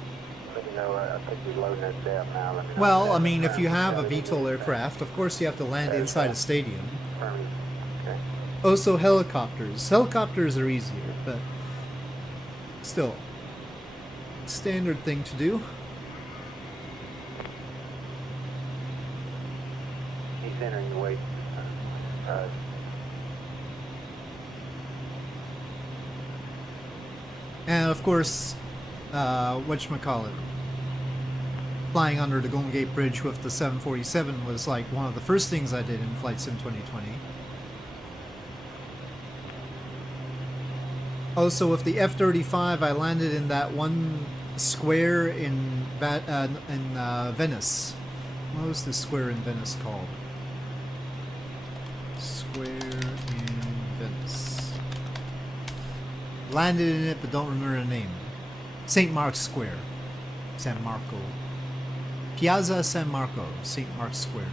Let me know, I think we're loading this down now. Let me know. Well, I mean, if you have a VTOL aircraft, of course you have to land inside a stadium. Okay. Also, helicopters. Helicopters are easier, but still, standard thing to do. He's entering the weight. And of course, whatchamacallit, flying under the Golden Gate Bridge with the 747 was like one of the first things I did in Flight Sim 2020. Also, with the F-35, I landed in that one square in Venice. What was the square in Venice called? Square in Venice. Landed in it, but don't remember the name. St. Mark's Square. San Marco. Piazza San Marco. St. Mark's Square.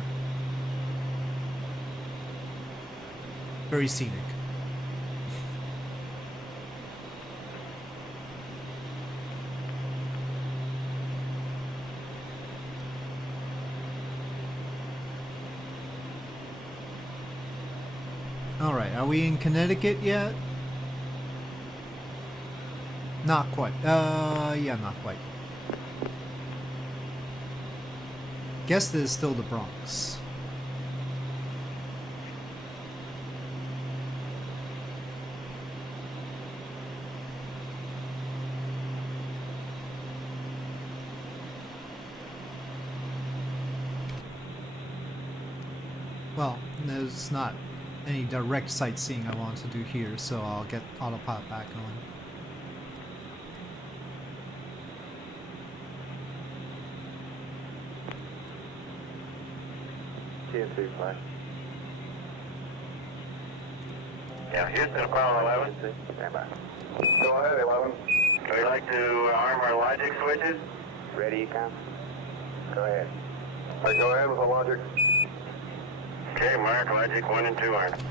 Very scenic. Alright, are we in Connecticut yet? Not quite. Yeah, not quite. Guess this is still the Bronx. Well, there's not any direct sightseeing I want to do here, so I'll get autopilot back on. Tier 3 flight. Yeah, Houston, Apollo 11. Stand by. Go ahead, 11. We'd like to arm our logic switches. Ready, Econ? Go ahead. All right, go ahead with the logic. Okay, mark logic 1 and 2 armed.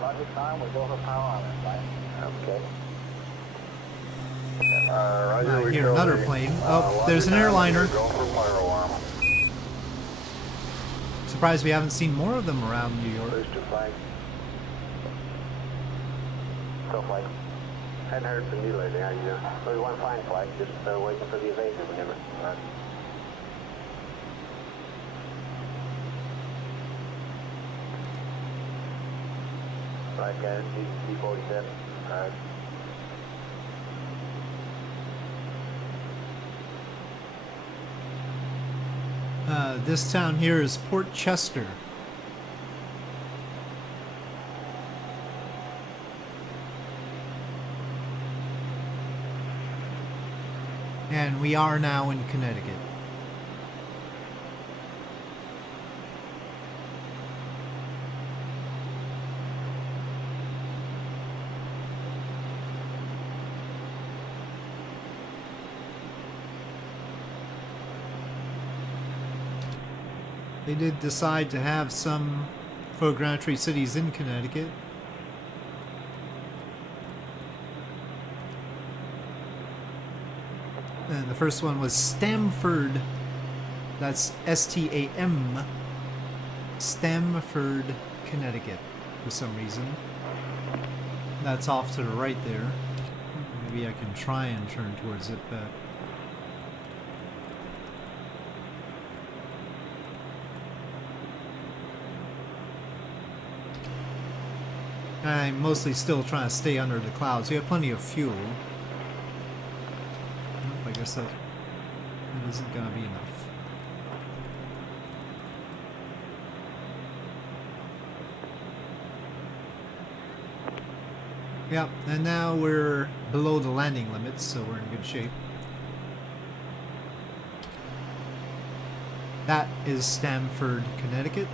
Logic time, we go for power on it, right? Okay. Roger, I we hear show another the, plane. Oh, there's an logic time, airliner. we're going for fire alarm. Surprised we haven't seen more of them around New York. Booster flight. Go flight. Hadn't heard from you lately, how you doing? We want to find flight, just waiting for the evasive maneuver. Right. Flight guidance, C-47. Alright. This town here is Port Chester. And we are now in Connecticut. They did decide to have some photogrammetry cities in Connecticut. And the first one was Stamford. That's S-T-A-M. Stamford, Connecticut, for some reason. That's off to the right there. Maybe I can try and turn towards it, but... I'm mostly still trying to stay under the clouds. We have plenty of fuel. Nope, I guess that isn't gonna be enough. Yep, and now we're below the landing limits, so we're in good shape. That is Stamford, Connecticut.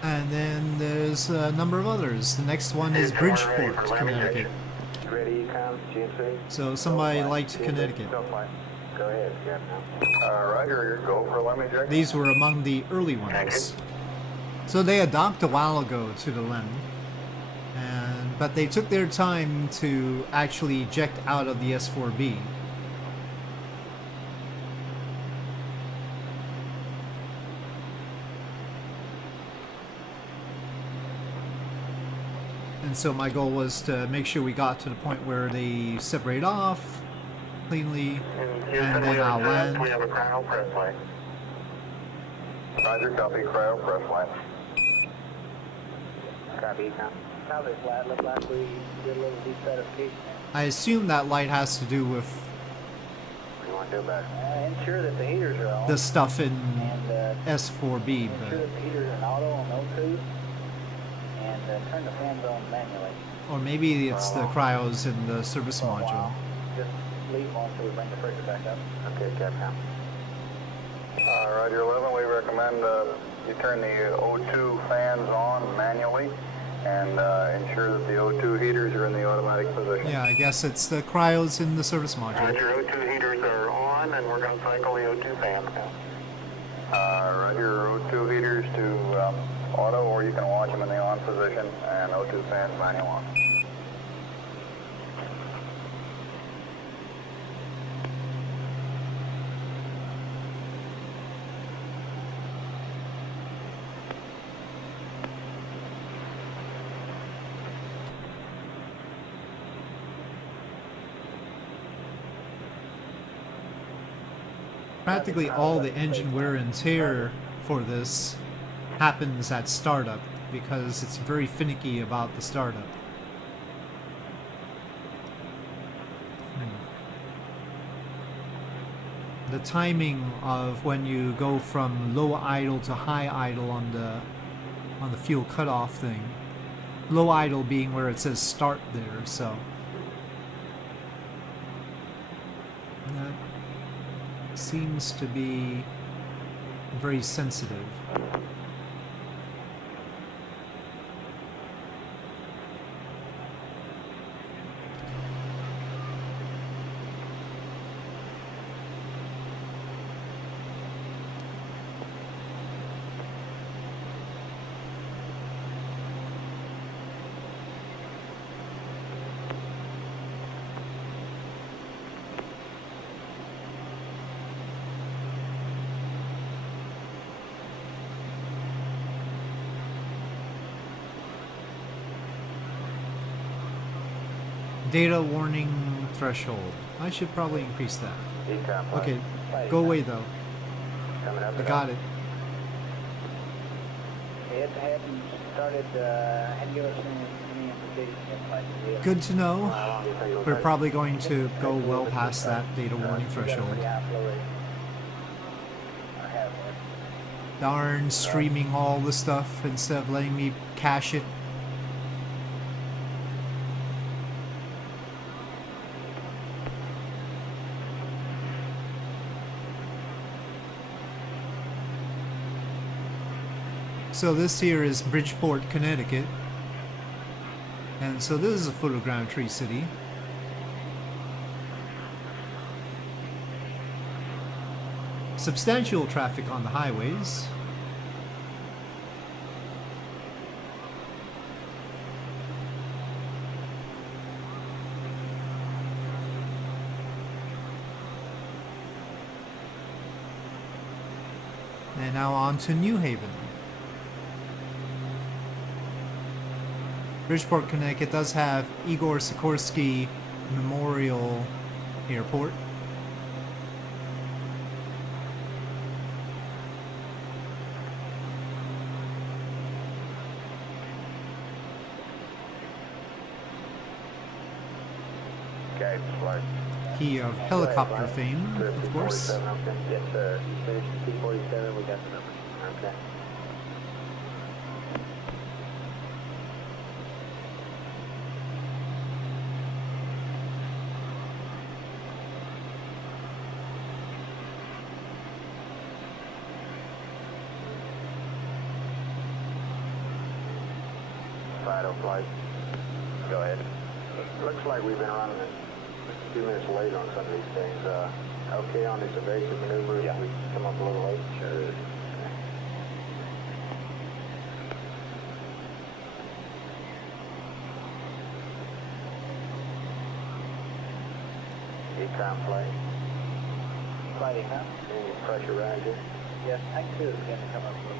And then there's a number of others. The next one is Bridgeport, Connecticut. Ready, come, GNC. So somebody liked Connecticut. Go ahead, Captain. Roger, go for LEM ejection. These were among the early ones. So they docked a while ago to the LEM, but they took their time to actually eject out of the S4B. And so my goal was to make sure we got to the point where they separate off cleanly, and then I'll land. We have a cryo press line. Roger, copy, cryo press line. Copy, come. Copy, flat. Look like we did a little decertification. I assume that light has to do with What do you want to do about it? Ensure that the heaters are on. the stuff in And S4B, ensure but, that the heaters are in auto on O2. And turn the fans on manually. or maybe it's the cryos in the service For a module. while. Just leave them on until we bring the pressure back up. Okay, Captain. Roger, 11, we recommend you turn the O2 fans on manually and ensure that the O2 heaters are in the automatic position. Yeah, I guess it's the cryos in the service module. Roger, O2 heaters are on and we're going to cycle the O2 fans. Roger, O2 heaters to auto, or you can watch them in the on position, and O2 fans manual on. Practically all the engine wear and tear for this happens at startup because it's very finicky about the startup. The timing of when you go from low idle to high idle on the fuel cutoff thing. Low idle being where it says start there, so that seems to be very sensitive. Data warning threshold. I should probably increase that. Okay, go away though. I got it. It hadn't started, hadn't given us any indication yet, like it is. Good to know. We're probably going to go well past that data warning threshold. Darn, streaming all the stuff instead of letting me cache it. So this here is Bridgeport, Connecticut. And so this is a photogrammetry city. Substantial traffic on the highways. And now on to New Haven. Bridgeport, Connecticut does have Igor Sikorsky Memorial Airport. Okay, flight. He of helicopter fame, of course. Yes, sir. Finished the T-47, we got the number. Okay. Fido flight. Go ahead. Looks like we've been running a few minutes late on some of these things. Okay on this evasive maneuver? Yeah. We come up a little late? Sure. Econ flight. Fighting, huh? Any pressure riser? Yes, I could begin to come up with.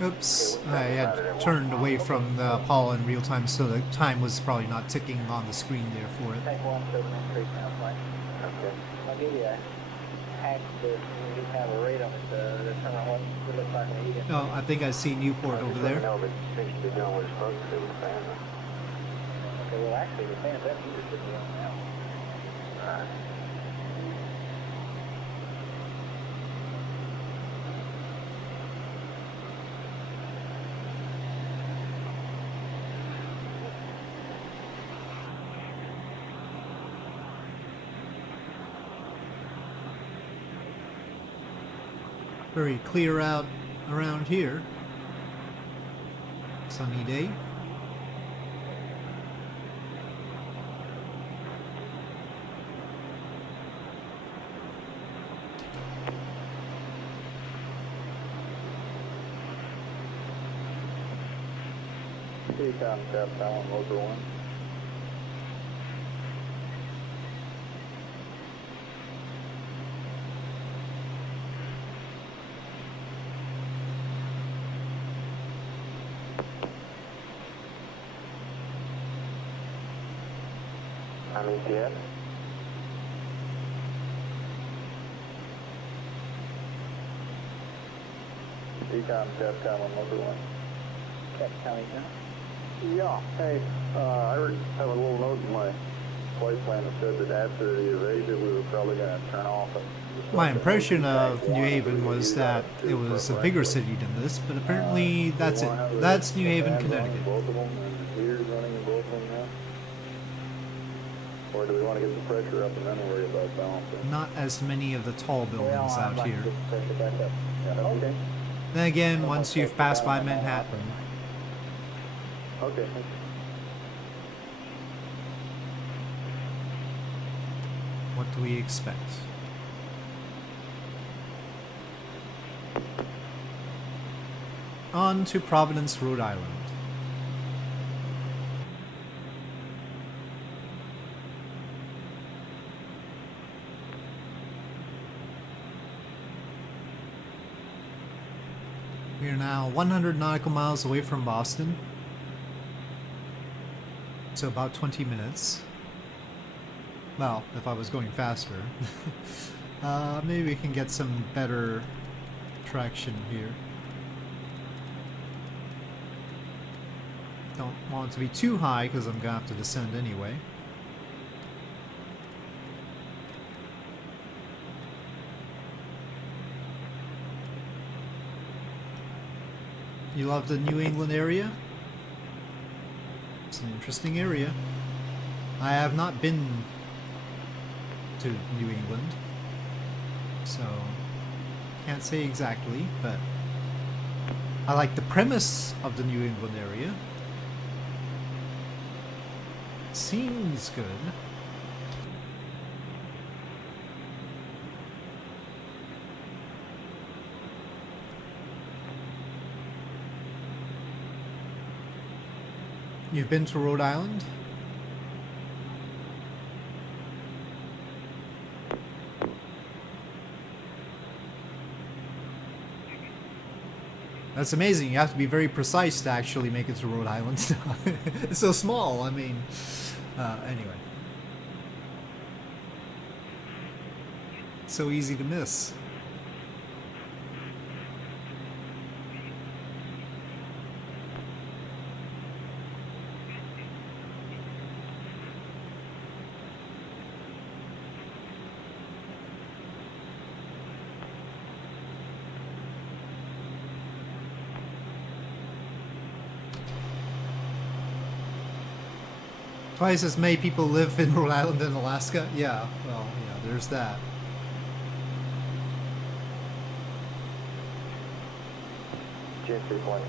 Oops, I had turned away from the Apollo in real time, so the time was probably not ticking on the screen there for it. Take one, so increase now, flight. Okay. I'll give you a hack that you just have a rate on it, the turn on what it looks like when you get. Oh, I think I see Newport over there. No, but it seems to be doing what it's supposed to do with the fan. Okay, well actually the fans that meter should be on now. Alright. Very clear out around here. Sunny day. Econ step down, motor one. I'm ETS. Econ step down on motor one. Captain County now. Yeah, hey, I have a little note in my flight plan that said that after the evasive we were probably going to turn off. My impression of New Haven was that it was a bigger city than this, but apparently that's it. That's New Haven, Connecticut. Both of them and heaters running in both of them now? Or do we want to get the pressure up and then worry about balancing? Not as many of the tall buildings out here. Pressure back up. Yeah, okay. Then again, once you've passed by Manhattan, Okay. what do we expect? On to Providence, Rhode Island. We are now 100 nautical miles away from Boston. So about 20 minutes. Well, if I was going faster. Maybe we can get some better traction here. Don't want it to be too high because I'm gonna have to descend anyway. You love the New England area? It's an interesting area. I have not been to New England, so can't say exactly, but I like the premise of the New England area. Seems good. You've been to Rhode Island? That's amazing. You have to be very precise to actually make it to Rhode Island. It's so small. I mean, anyway. So easy to miss. Twice as many people live in Rhode Island and Alaska? Yeah, well, yeah, there's that. Gentry plane.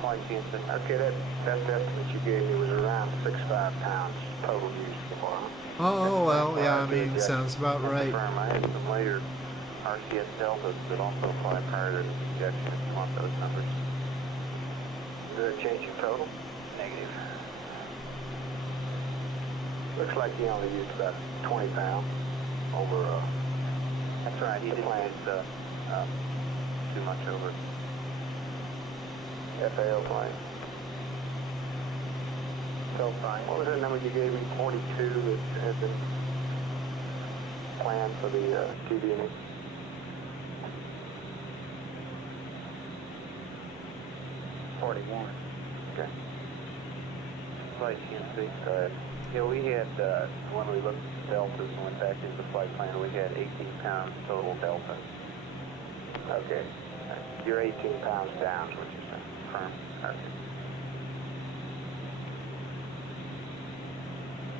Flight Jensen. Okay, that estimate you gave me was around 65 pounds total use for them. Oh, well, yeah, I mean, sounds about right. I had some later RCS Deltas that also fly prior to the injection if you want those numbers. Is that change in total? Negative. Looks like he only used about 20 pounds over, that's right, he did too much over FAO plane. So fine. What was that number you gave me? 42 that had been planned for the TD&E? 41. Okay. Flight TNC. Yeah, we had, when we looked at the deltas and went back into the flight plan, we had 18 pounds total delta. Okay. You're 18 pounds down, which is firm.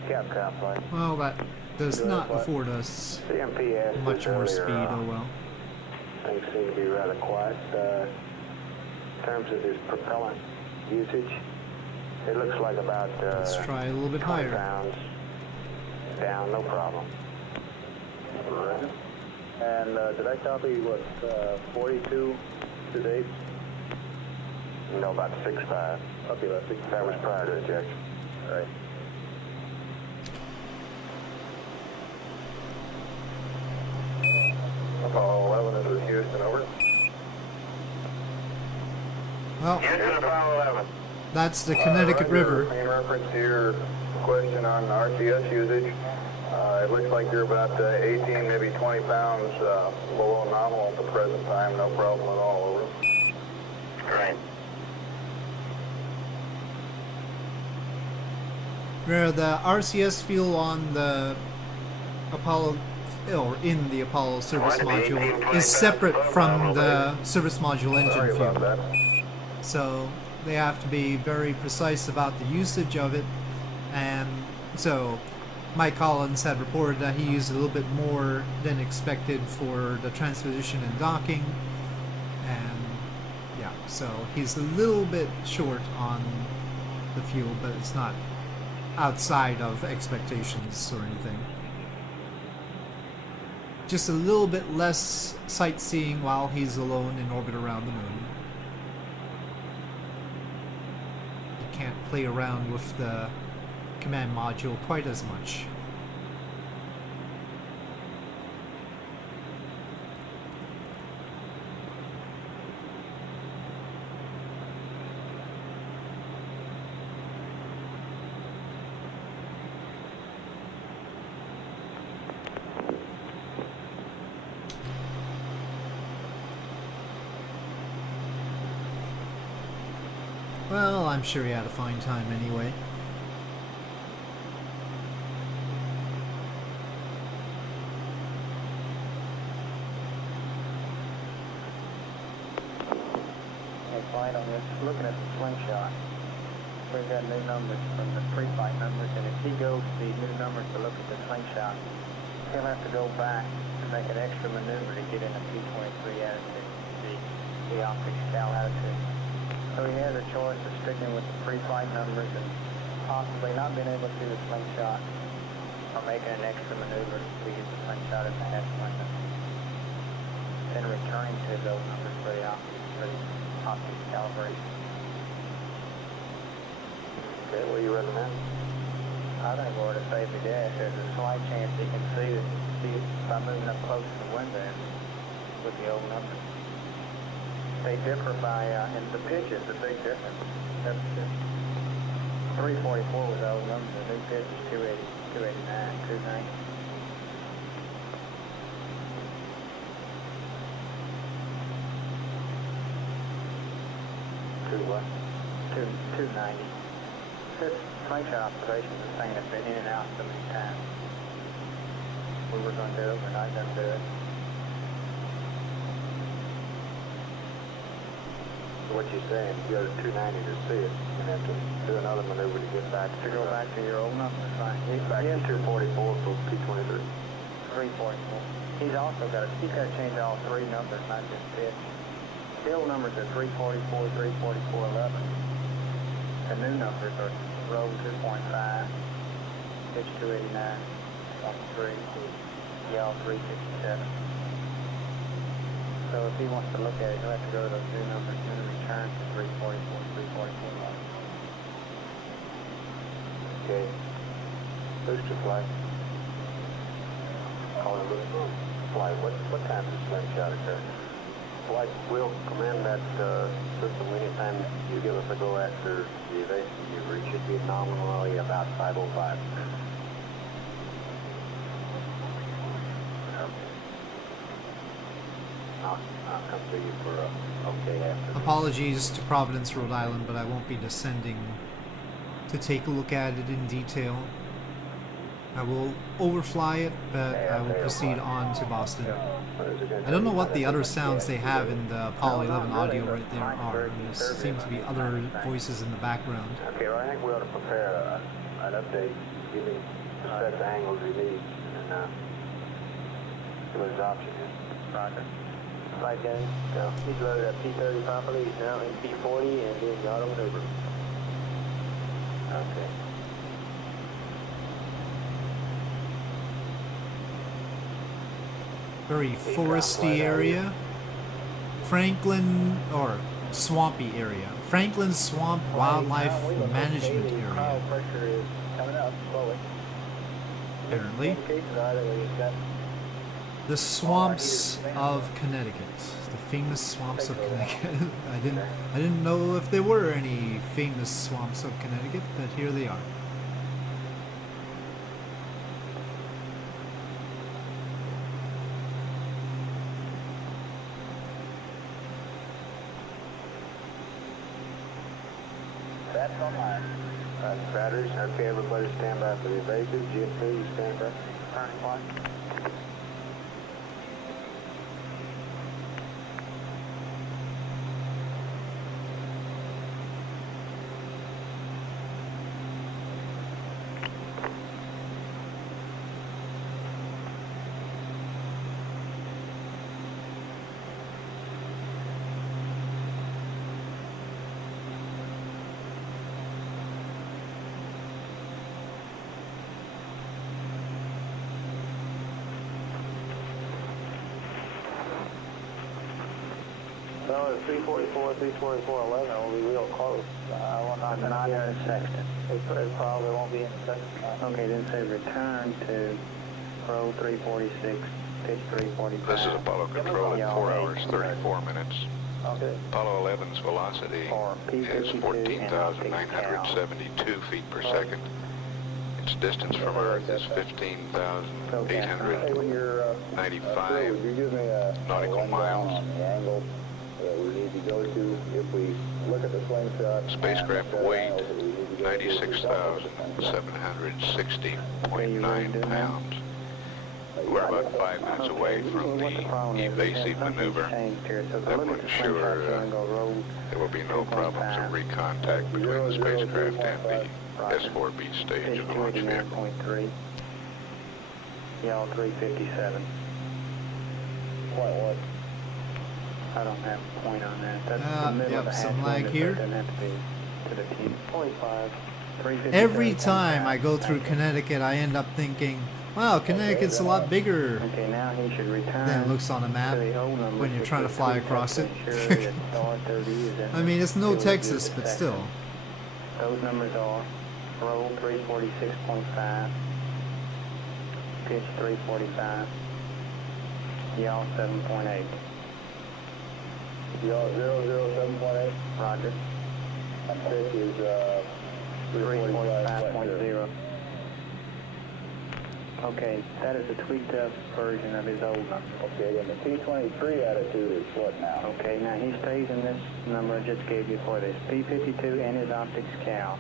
Okay. Cap flight. Well, that does not afford us much more speed, oh well. Things seem to be rather quiet. In terms of his propellant usage, it looks like about let's try a little bit 20 higher. pounds down, no problem. Right. And did I copy what 42 to date? No, about 6.5. Okay, about 6.5. That was prior to ejection. All right. Apollo 11, this is Houston, over. Well, Houston, Apollo 11. that's the Connecticut River. In reference to your question on RCS usage, it looks like you're about 18, maybe 20 pounds below nominal at the present time. No problem at all, over. Right. Where the RCS fuel on the Apollo, or in the Apollo service module, is separate from the service module engine fuel. So they have to be very precise about the usage of it, and so Mike Collins had reported that he used a little bit more than expected for the transposition and docking, and yeah, so he's a little bit short on the fuel, but it's not outside of expectations or anything. Just a little bit less sightseeing while he's alone in orbit around the moon. He can't play around with the command module quite as much. Well, I'm sure he had a fine time anyway. Hey, flight on this, looking at the slingshot, we've got new numbers from the pre-flight numbers, and if he goes the new numbers to look at the slingshot, he'll have to go back to make an extra maneuver to get in a P-23 attitude, the optics cal attitude. So he has a choice of sticking with the pre-flight numbers and possibly not being able to do the slingshot, or making an extra maneuver to get the slingshot at the hatch window, then returning to those numbers for the optics calibration. Okay, what do you recommend? I think we're to save the gas. There's a slight chance he can see it by moving up close to the window with the old numbers. They differ by, and the pitch is the big difference. That's 344 was the old number. The new pitch is 280, 289, 290. what? 290. This flight observation is a thing that's been in and out so many times. We were going to do it overnight, didn't do it. So what you're saying, if you go to 290 to see it, you're going to have to do another maneuver to get back to go back to your old number. Right. He's back in 244 for P23. 344. He's also got to change all three numbers, not just pitch. The old numbers are 344, 344, 11. The new numbers are roll 2.5, pitch 289, 3, yaw 357. So if he wants to look at it, he'll have to go to those new numbers and then return to 344, 344, 11. Okay. Booster flight. Calling flight. What time does slingshot occur? Flight will command that system anytime you give us a go after the evasive maneuver. It should be nominally about 5:05. I'll come to you for okay after. Apologies to Providence, Rhode Island, but I won't be descending to take a look at it in detail. I will overfly it, but I will proceed on to Boston. I don't know what the other sounds they have in the Apollo 11 audio right there are. There seem to be other voices in the background. Okay, well, I think we ought to prepare an update, giving the set the angles we need, and see what his option is. Roger. Flight guy, go. He's loaded up P30 properly. He's now in P40 and doing the auto maneuver. Okay. Very foresty area. Franklin, or swampy area. Franklin Swamp Wildlife Management Area. Pressure is coming up slowly. Apparently. The swamps of Connecticut. The famous swamps of Connecticut. I didn't know if there were any famous swamps of Connecticut, but here they are. That's online. Batteries, okay, everybody stand by for the evasive. GFP, you stand by. Turning one. So at 344, 344, 11, it will be real close. I'm not in a sextant. It probably won't be in a sextant. Okay, then say return to roll 346, pitch 345. This is Apollo Control at 4 hours 34 minutes. Okay. Apollo 11's velocity is 14,972 feet per second. Its distance from Earth is 15,895 nautical miles. We need to go to, if we look at the slingshot. Spacecraft weight, 96,760.9 pounds. We're about 5 minutes away from the evasive maneuver. That will ensure there will be no problems of recontact between the spacecraft and the S4B stage of the launch vehicle. Yaw 357. Point what? I don't have a point on that. That's the middle of the some hatch lag limit, here. but it doesn't have to be to the T. 25. Every time I go through Connecticut, I end up thinking, wow, Connecticut's a lot bigger Okay, now he should return than it looks on a map to the old number, when you're which trying to is fly across it. 360, star 30 is in I mean, it's no the Texas, good but sector. still. Those numbers are roll 346.5, pitch 345, yaw 7.8. Yaw 007.8. Roger. Pitch is 345.0. Okay, that is a tweaked up version of his old number. Okay, and the P-23 attitude is what now? Okay, now he stays in this number I just gave you for this P-52 and his optics cow.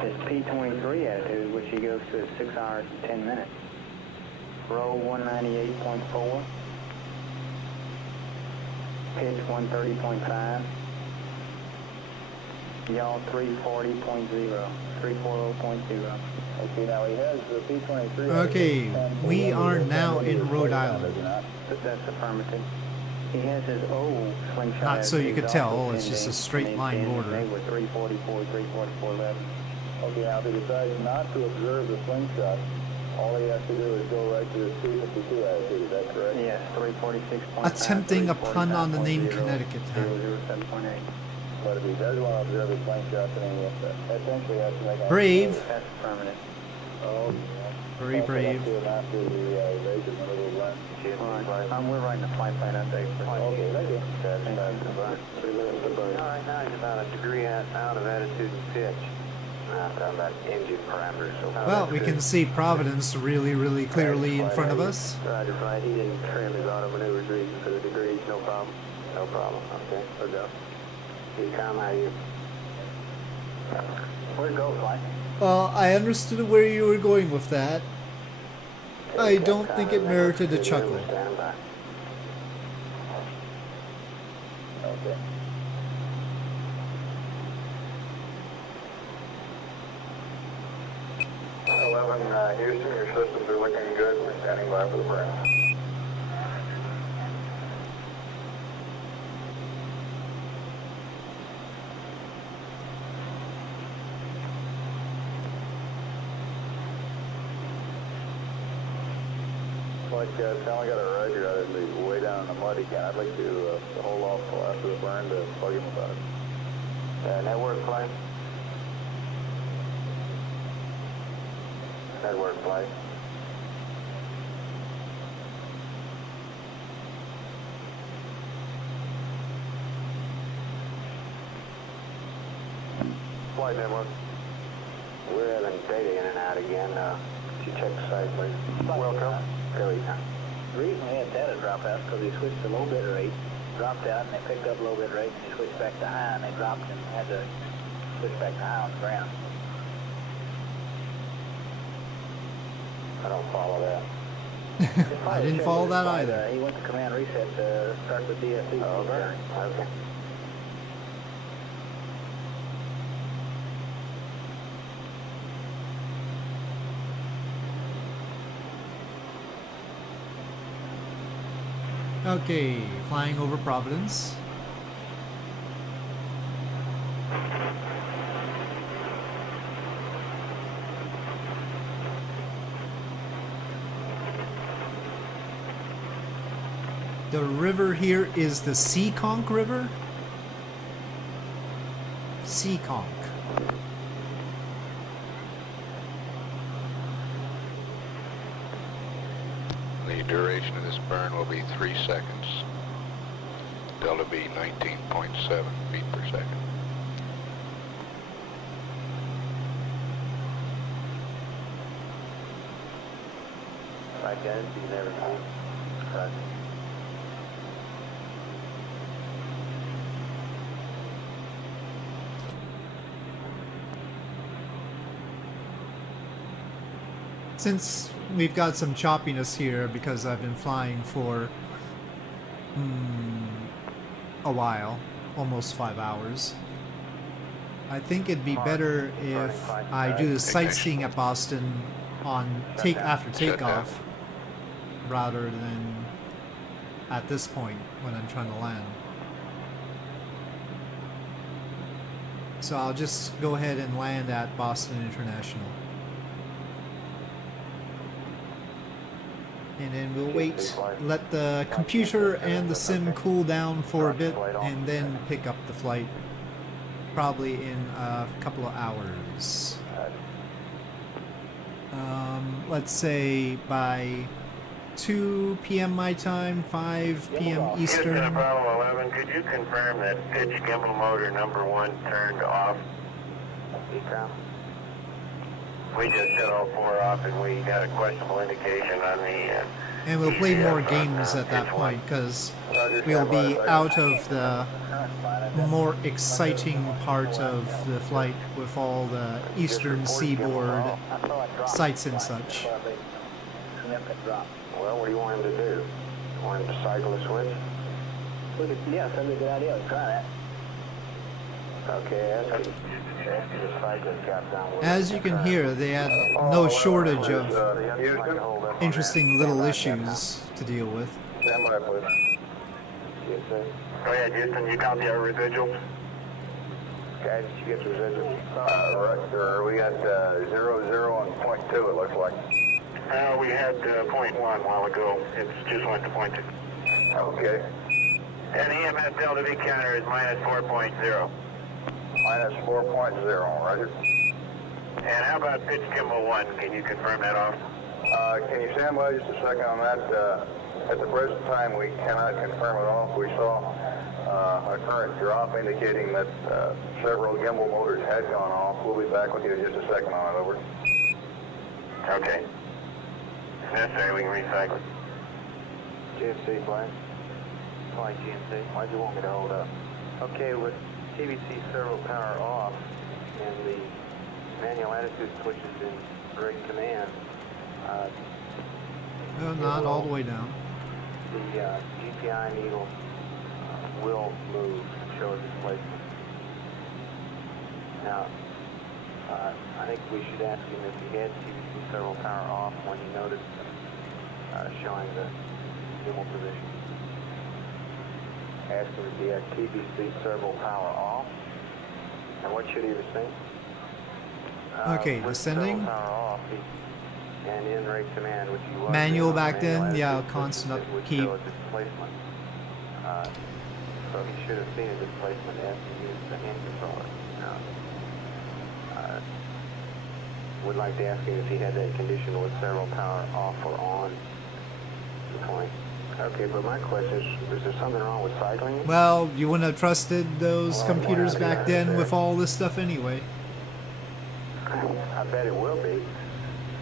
His P-23 attitude, which he goes to, is 6 hours and 10 minutes. Roll 198.4. Pitch 130.5. Yaw 340.0. 340.0. Okay, now he has the P-23. Okay, we are now in Rhode Island. That's affirmative. He has his old slingshot. Not so you attitude could tell, also it's just a pending, straight and line it's border. made with 344, 344.11. Okay, now if he decides not to observe the slingshot, all he has to do is go right to his P-52 attitude, is that correct? Yes, 346.5. Attempting a pun on the name Connecticut town. 007.8. But if he does want to observe his slingshot, then he essentially has to make a... Brave. That's affirmative. Oh, Very brave. After the evasive maneuver run. We're writing a flight plan update for Okay, thank you. All right, now he's about a degree out of attitude and pitch. Now talking about engine parameters. So Well, we can see Providence really, really clearly in front of us. Roger, flight. He didn't trim his auto maneuvers reason for the degrees. No problem. No problem. Okay, we'll go. You come, how you? Where'd it go, flight? Well, I understood where you were going with that. I don't think it merited a chuckle. Stand by. Okay. Houston, your systems are looking good. We're standing by for the burn. Like, Sal, I got a Roger out of the way down in the mud again. I'd like to hold off till after the burn to bug him about it. Network flight. Network flight. Flight network. We're having data in and out again. Could you check the site, please? Welcome. There we go. The reason we had data drop out is because he switched to low bit rate, dropped out, and they picked up low bit rate, and they switched back to high, and they dropped and had to switch back to high on the ground. I don't follow that. I didn't follow that either. He went to command reset to start the DSC. Oh, okay. Okay. Okay, flying over Providence. The river here is the Seekonk River. Seekonk. The duration of this burn will be 3 seconds. Delta B 19.7 feet per second. Right, guys, you never know. Right. Since we've got some choppiness here because I've been flying for a while, almost 5 hours, I think it'd be better if I do the sightseeing at Boston on after takeoff rather than at this point when I'm trying to land. So I'll just go ahead and land at Boston International. And then we'll wait, let the computer and the sim cool down for a bit, and then pick up the flight, probably in a couple of hours. Let's say by 2 p.m. my time, 5 p.m. Eastern. Houston, Apollo 11, could you confirm that pitch gimbal motor number 1 turned off? Beechcraft. We just shut all four off, and we got a questionable indication on the. And we'll play more games at that point, because we'll be out of the more exciting part of the flight with all the eastern seaboard sights and such. Well, what do you want him to do? You want him to cycle a switch? Yeah, that'd be a good idea. Let's try that. Okay, ask him to cycle his cap down. As you can hear, they had no shortage of interesting little issues to deal with. Stand by, please. Go ahead, Houston. You copy our residuals? Okay, did you get the residuals? Right, sir. We got 00 and .2, it looks like. We had .1 a while ago. It just went to .2. Okay. And EMS Delta V counter is minus 4.0. Minus 4.0, roger. And how about pitch gimbal 1? Can you confirm that off? Can you stand by just a second on that? At the present time, we cannot confirm it off. We saw a current drop indicating that several gimbal motors had gone off. We'll be back with you in just a second on it, over. Okay. If necessary, we can recycle. GNC, flight. Flight GNC. Why'd you want me to hold up? Okay, with TVC servo power off and the manual attitude switches in direct command, No, not all the way down. the GPI needle will move and show a displacement. Now, I think we should ask him if he had TVC servo power off when he noticed showing the gimbal position. Ask him if he had TVC servo power off. And what should he have seen? Okay, with descending. servo power off, and in rate command, which he was Manual in, back then, manual yeah, attitude constant switches would upkeep. show a displacement. So he should have seen a displacement as he used the hand controller. Now, would like to ask him if he had that condition with servo power off or on the point. Okay, but my question is there something wrong with cycling? Well, you wouldn't have trusted those computers back then with all this stuff anyway. I bet it will be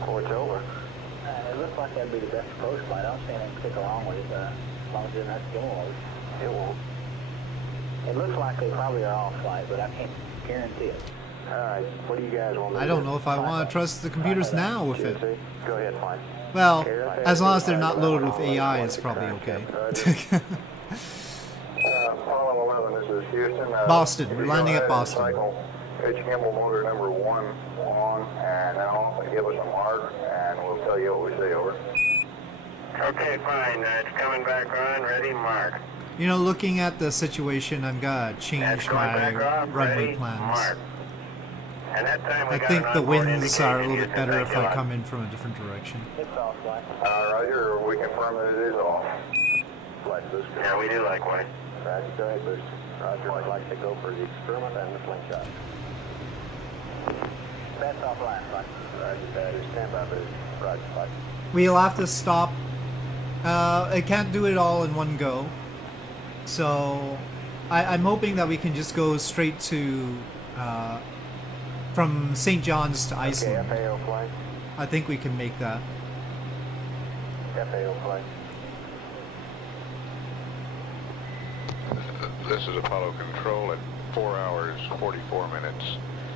before it's over. It looks like that'd be the best approach flight. I don't see anything particular wrong with it, as long as it doesn't have to go over. It won't. It looks like they probably are off flight, but I can't guarantee it. All right, what do you guys want me to I do? don't know if I want to trust the computers now with it. GNC? Go ahead, fine. Well, as long as they're not loaded with AI, it's probably okay. Apollo 11, this is Houston. Boston, if we're you landing go at ahead and Boston. Cycle pitch gimbal motor number 1 on and then off and give us a mark, and we'll tell you what we see, over. Okay, fine. It's coming back on. Ready, mark. You know, looking at the situation, I'm gonna That's change going my back off. runway Ready, plans. mark. And that time we I got think an the onboard winds are a little indication, bit better Houston. if I Thank you. come in from a different direction. It's off flight. Roger, we confirm that it is off. Flight booster. Yeah, we do likewise. Roger, go ahead, booster. Roger, I'd like to go for the experiment and the slingshot. That's offline flight. Roger, battery, stand by, booster. Roger, flight. We'll have to stop. I can't do it all in one go. So, I'm hoping that we can just go straight to, from St. John's to Iceland. Okay, FAO flight. I think we can make that. FAO flight. This is Apollo Control at 4 hours 44 minutes.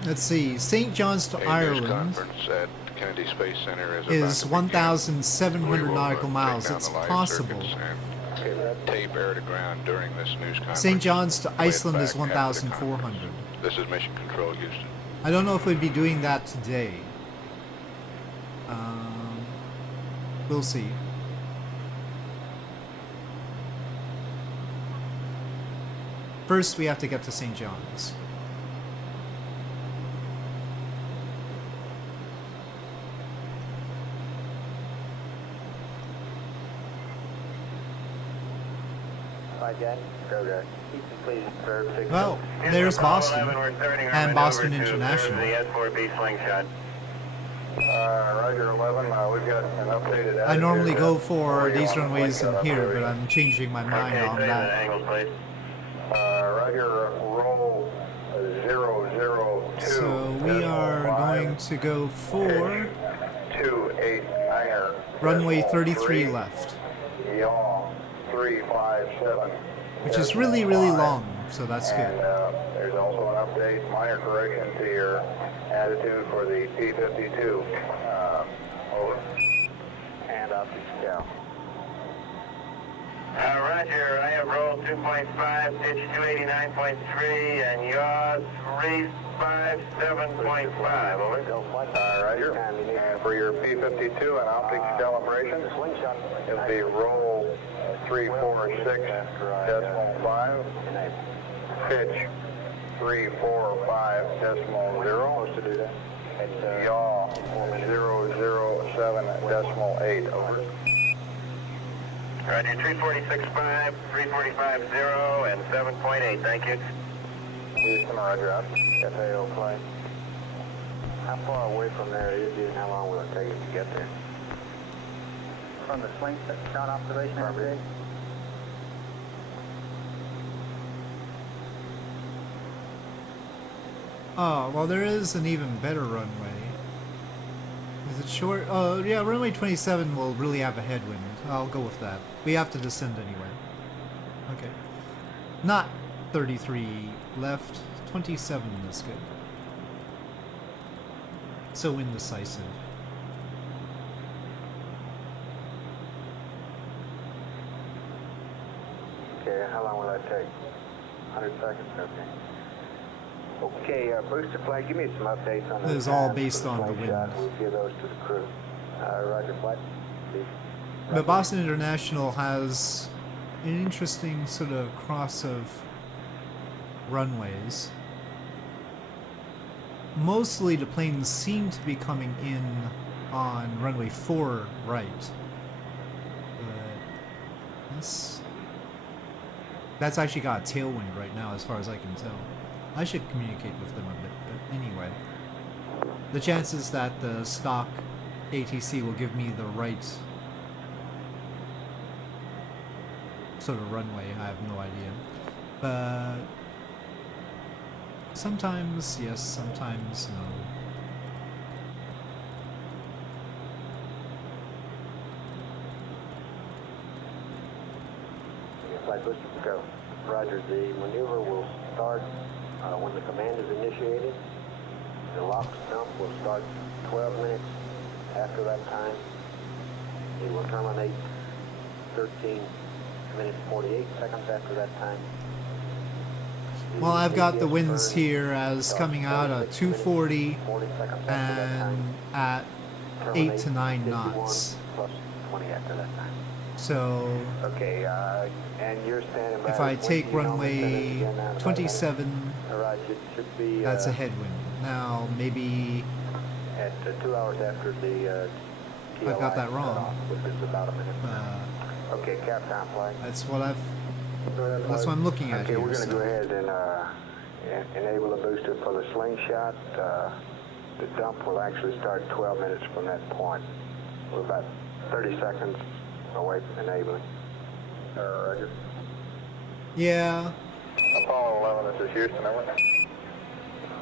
Let's see, St. John's to A news Ireland conference at Kennedy Space Center is is about to begin. 1,700 We will, nautical take miles. down It's the live possible. circuits and tape air to ground during this news conference. St. John's to Play it Iceland is back after the 1,400. conference. This is Mission Control, Houston. I don't know if we'd be doing that today. We'll see. First, we have to get to St. John's. Flight Jack. Go, Jack. Houston, please observe 6. Well, Houston, there's Apollo Boston 11, we're starting our and maneuver Boston to observe International. The S4B slingshot. Roger 11, we've got an updated I normally go for Where you these want to runways link in that here, up, but I'm changing my mind Okay, on say the that. angles, please. Roger, roll 002. So we are going to go for 289er. runway 33 left, Yaw 357. which is really, really long, so that's And good. there's also an update, minor correction to your attitude for the P-52. Over. And up to Scout. Roger, I have rolled 2.5, pitch 289.3, and yaw 357.5, over. Roger. And for your P-52 and optics calibration, it'll be roll 346.5, pitch 345.0, yaw 007.8, over. Roger, 346.5, 345.0, and 7.8, thank you. Houston, roger out. FAO flight. How far away from there is it, and how long will it take us to get there? From the slingshot observation, okay? Oh, well, there is an even better runway. Is it short? Oh, yeah, runway 27 will really have a headwind. I'll go with that. We have to descend anyway. Okay. Not 33 left, 27 is good. So indecisive. Okay, how long will that take? 100 seconds, okay. Okay, booster flight, give me some updates on This those is all times based for on the slingshot. wind. We'll give those to the crew. Roger, flight. But Boston International has an interesting sort of cross of runways. Mostly the planes seem to be coming in on runway 4 right. But that's actually got a tailwind right now as far as I can tell. I should communicate with them a bit, but anyway. The chances that the stock ATC will give me the right sort of runway, I have no idea. But sometimes yes, sometimes no. Flight booster, go. Roger, the maneuver will start when the command is initiated. The lock dump will start 12 minutes after that time. It will terminate 13 minutes 48 seconds after that time. Well, I've got the winds here as coming out at 240 and at 8 to 9 knots. Plus 20 after that time. So Okay, and you're standing by. if I take runway 27, that's a headwind. Now maybe At 2 hours after the I've got that wrong. Which is about a minute. Okay, cap time flight. That's what I'm looking at Okay, here. we're going to So. go ahead and enable a booster for the slingshot. The dump will actually start 12 minutes from that point. We're about 30 seconds away from enabling. Roger. Yeah. Apollo 11, this is Houston, over.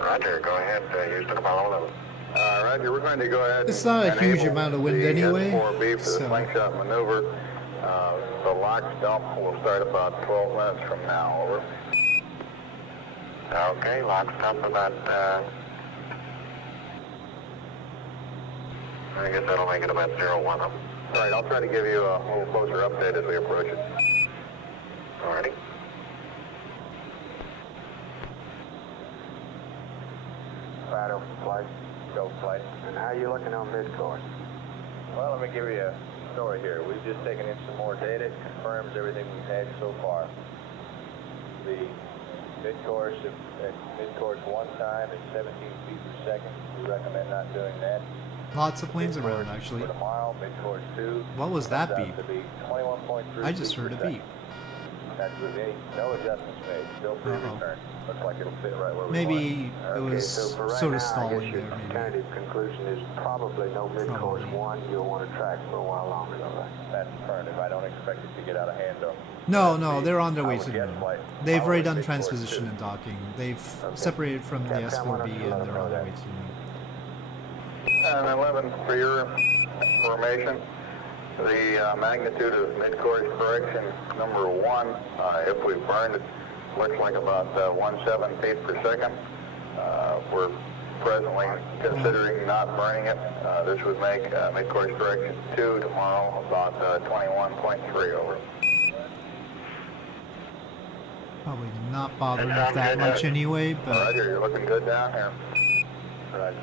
Roger, go ahead, Houston, Apollo 11. Roger, we're going to go ahead It's not a and huge enable amount of wind the anyway, S4B for the so- slingshot maneuver. The lock dump will start about 12 minutes from now, over. Okay, lock dump about, I guess that'll make it about 01 up. All right, I'll try to give you a little closer update as we approach it. Alrighty. Fido flight. Go flight. And how are you looking on this course? Well, let me give you a story here. We've just taken in some more data. It confirms everything we've had so far. The mid-course at mid-course 1 time is 17 feet per second. We recommend not doing that. Lots of planes around, actually. For tomorrow, mid-course 2. What was that comes out beep? to be 21.3 I just feet heard a per beep. second. Activate. No adjustments made. Still free return. Looks like it'll fit right where we want Maybe it was so for right sort now, of I stalling guess your there, maybe. tentative conclusion is probably no mid-course Probably. one. You'll want to track for a while longer, though, right? That's affirmative. I don't expect it to get out of hand, though. No, they're on their way I to would the guess moon. like They've already following done mid-course, transposition too. and docking. They've separated from the Capcom, why S4B don't you and let us they're know on their that? way to the moon. And 11 for your information. The magnitude of mid-course correction number 1, if we burned it, looks like about 1/7 feet per second. We're presently considering not burning it. This would make mid-course correction 2 tomorrow about 21.3 over. Probably not bothering us that much anyway, but Roger, you're looking good down here. Roger.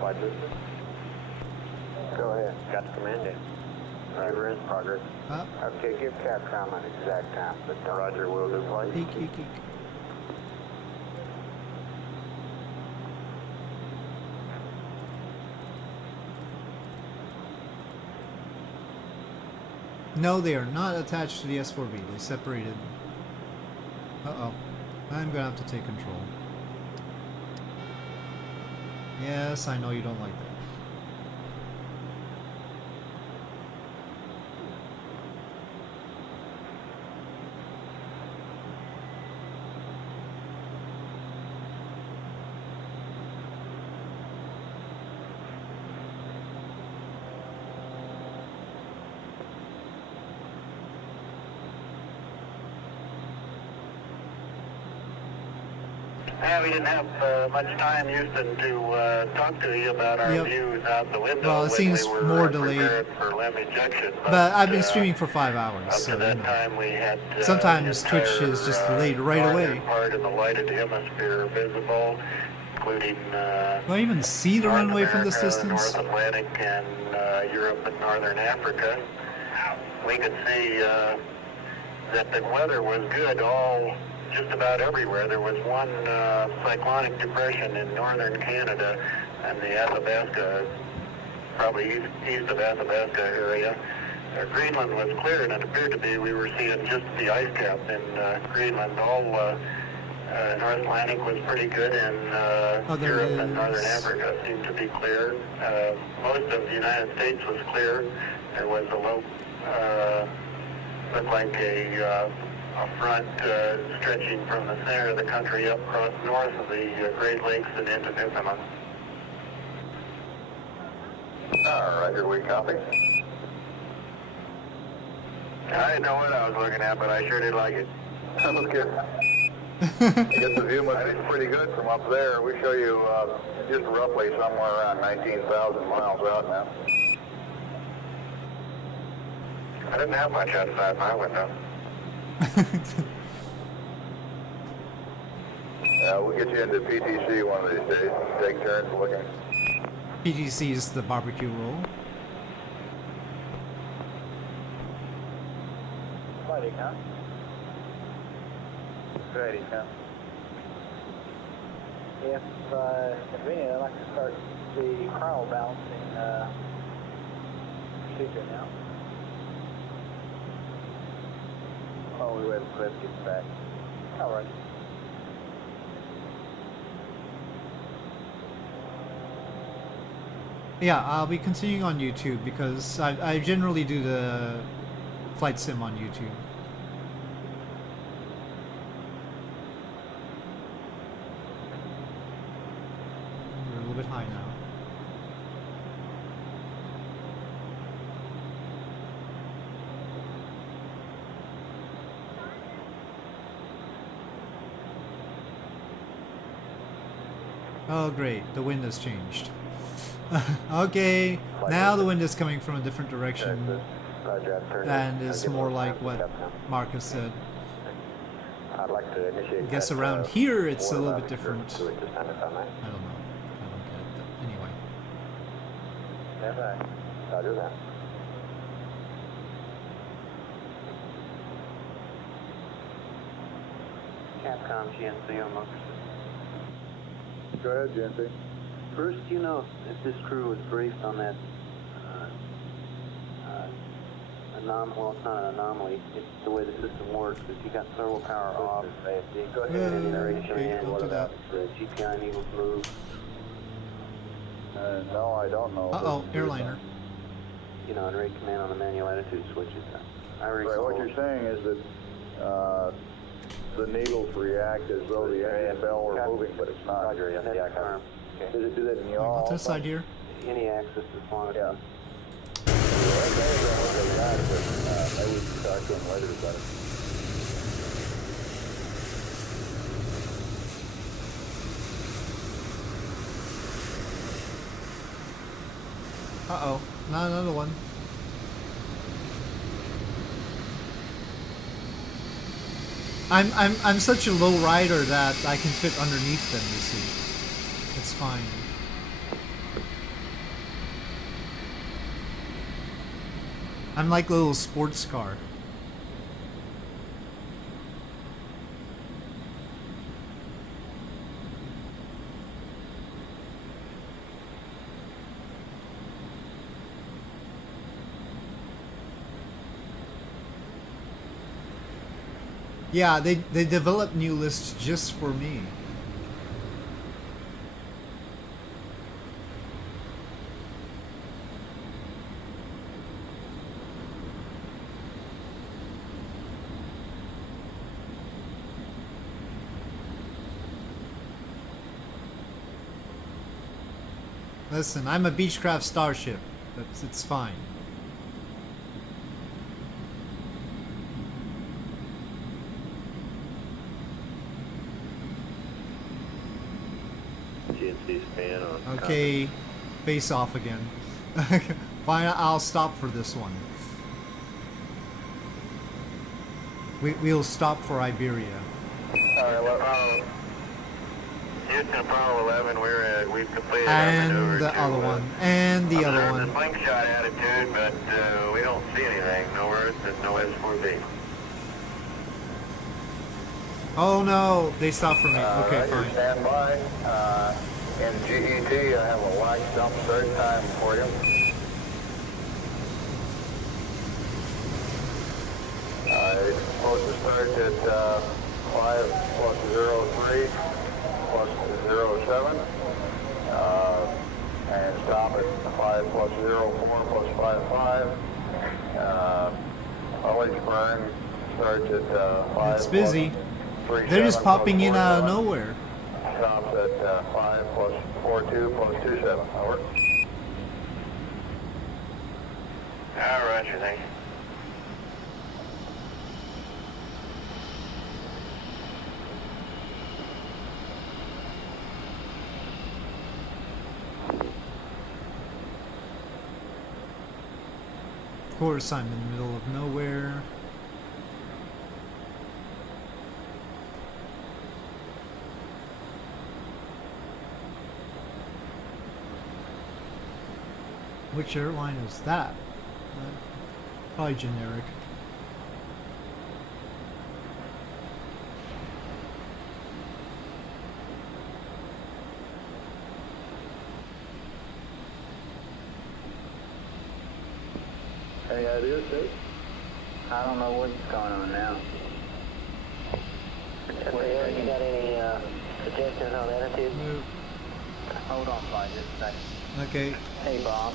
Roger. Go ahead. Got the command in. We're in progress. Okay, give Capcom an exact time, but Roger will do for you. eek. No, they are not attached to the S4B. They separated. Uh-oh. I'm gonna have to take control. Yes, I know you don't like that. We didn't have much time, Houston, to talk to you about our Yep. views out the window. Well, it when seems we were, more delayed. prepared for limb ejection, But I've been streaming for 5 hours, Up so to you that know. time, we had Sometimes the Twitch entire, is just delayed right northern away. part of the lighted hemisphere visible, including Do I even see the North runway from this America, distance? North Atlantic and Europe and Northern Africa. We could see that the weather was good just about everywhere. There was one cyclonic depression in northern Canada and the Athabasca, probably east of Athabasca area. Greenland was clear, and it appeared to be we were seeing just the ice cap in Greenland. All North Atlantic was pretty good, and there Europe it and Northern is. Africa seemed to be clear. Most of the United States was clear. There was a low, looked like a front stretching from the center of the country up across north of the Great Lakes and into Newfoundland. All right, here we copy. I didn't know what I was looking at, but I sure did like it. That was good. I guess the view must be pretty good from up there. We show you just roughly somewhere around 19,000 miles out now. I didn't have much outside my window. We'll get you into PTC one of these days. Take turns looking. PGC is the barbecue roll. Ready, huh? Ready, huh? If convenient, I'd like to start the chronal balancing procedure now. Oh, we wait till Cliff gets back. All right. Yeah, I'll be continuing on YouTube because I generally do the flight sim on YouTube. We're a little bit high now. Oh great, the wind has changed. Okay, now the wind is coming from a different direction and is more like what Marcus said. I'd like to initiate. I guess around here it's a little bit different. I don't know. I don't get it. But anyway. Stand by. Roger that. Capcom GNC on Marcus. Go ahead, GNC. Bruce, do you know if this crew was briefed on that well, it's not an anomaly, it's the way the system works. works. If you got servo power off, go ahead Yeah, and narration okay, in. don't What do that. about the GPI needles move? No, I don't know. Uh-oh, airliner. You know, and rate command on the manual attitude switches. Right, what you're saying is that the needles react as though the engine bell were moving, but it's not. Roger, yes, yeah, confirm. Okay. Does it do that in the What's this side here? Any axis as long as... Yeah. Maybe we can talk to him later about it. Uh-oh, not another one. I'm such a low rider that I can fit underneath them, you see. It's fine. I'm like a little sports car. Yeah, they developed new lists just for me. Listen, I'm a Beechcraft Starship. It's fine. GNC span on. Okay, face off again. Fine, I'll stop for this one. We'll stop for Iberia. Houston Apollo 11, we've completed our And maneuver the to, other one. And the other observe one. the slingshot attitude, but we don't see anything. No Earth and no S4B. Oh no, they stopped for me. Okay, fine. Stand by. In GET, I have a light dump start time for you. It's supposed to start at 5 plus 03 plus 07. And stop at 5 plus 04 plus 55. Ullage burn starts at 5 It's busy. plus They're just 37 popping plus in out of 47. nowhere. Stops at 5 plus 42 plus 27. Over. Roger, thank you. Of course, I'm in the middle of nowhere. Which airline is that? Probably generic. Any ideas, Dave? I don't know what's going on now. Well, you got any suggestions on attitude? No. Hold on, flight, just a second. Okay. Hey, Bob.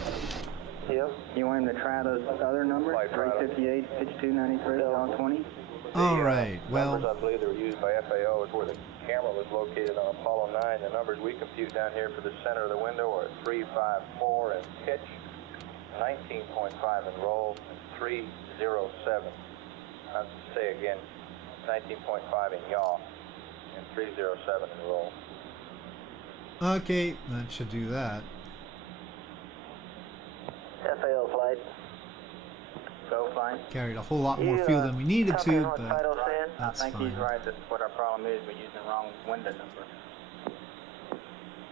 Yep. You want him to try those other numbers? 358, 5293, all 20? All right. Numbers Well, I believe that were used by FAO is where the camera was located on Apollo 9. The numbers we compute down here for the center of the window are 354 in pitch, 19.5 in roll, and 307. I'll say again, 19.5 in yaw, and 307 in roll. okay, that should do that. FAO flight. Go fine. Carried a whole lot more fuel than we needed to, but that's I think fine. he's right. That's what our problem is. We're using the wrong window number.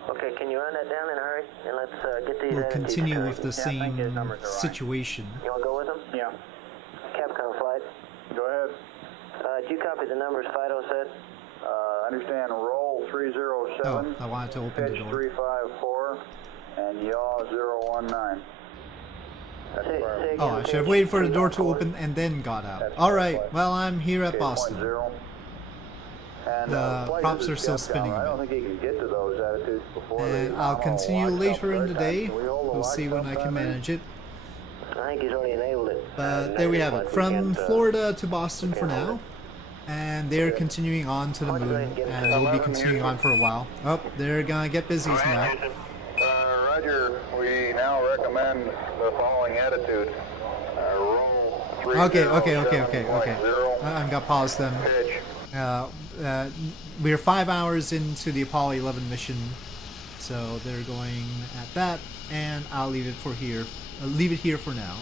Okay, can you run that down in a hurry? And let's get these We'll attitudes continue correct. with the Yeah, I think his same numbers are right. situation. You want to go with them? Yeah. Capcom flight. Go ahead. Do you copy the numbers Fido said? Understand roll 307. Oh, I wanted to open the Pitch door. 354 and yaw 019. Oh, I should have waited for the door to open and then got out. Alright, well, I'm here at Boston. The props are still spinning I a don't bit. think he can get to those attitudes before And I'll continue later in the day. We'll see when I can manage it. I think he's already enabled it. But there we have it. From Florida to Boston for now. And they're continuing on to the moon. And we'll be continuing on for a while. Oh, they're gonna get busy now. Roger, we now recommend the following attitude. Roll 3071.0. Okay. I'm gonna pause them. We're 5 hours into the Apollo 11 mission, so they're going at that, and I'll leave it here for now,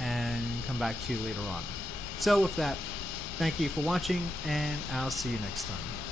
and come back to you later on. So with that, thank you for watching, and I'll see you next time.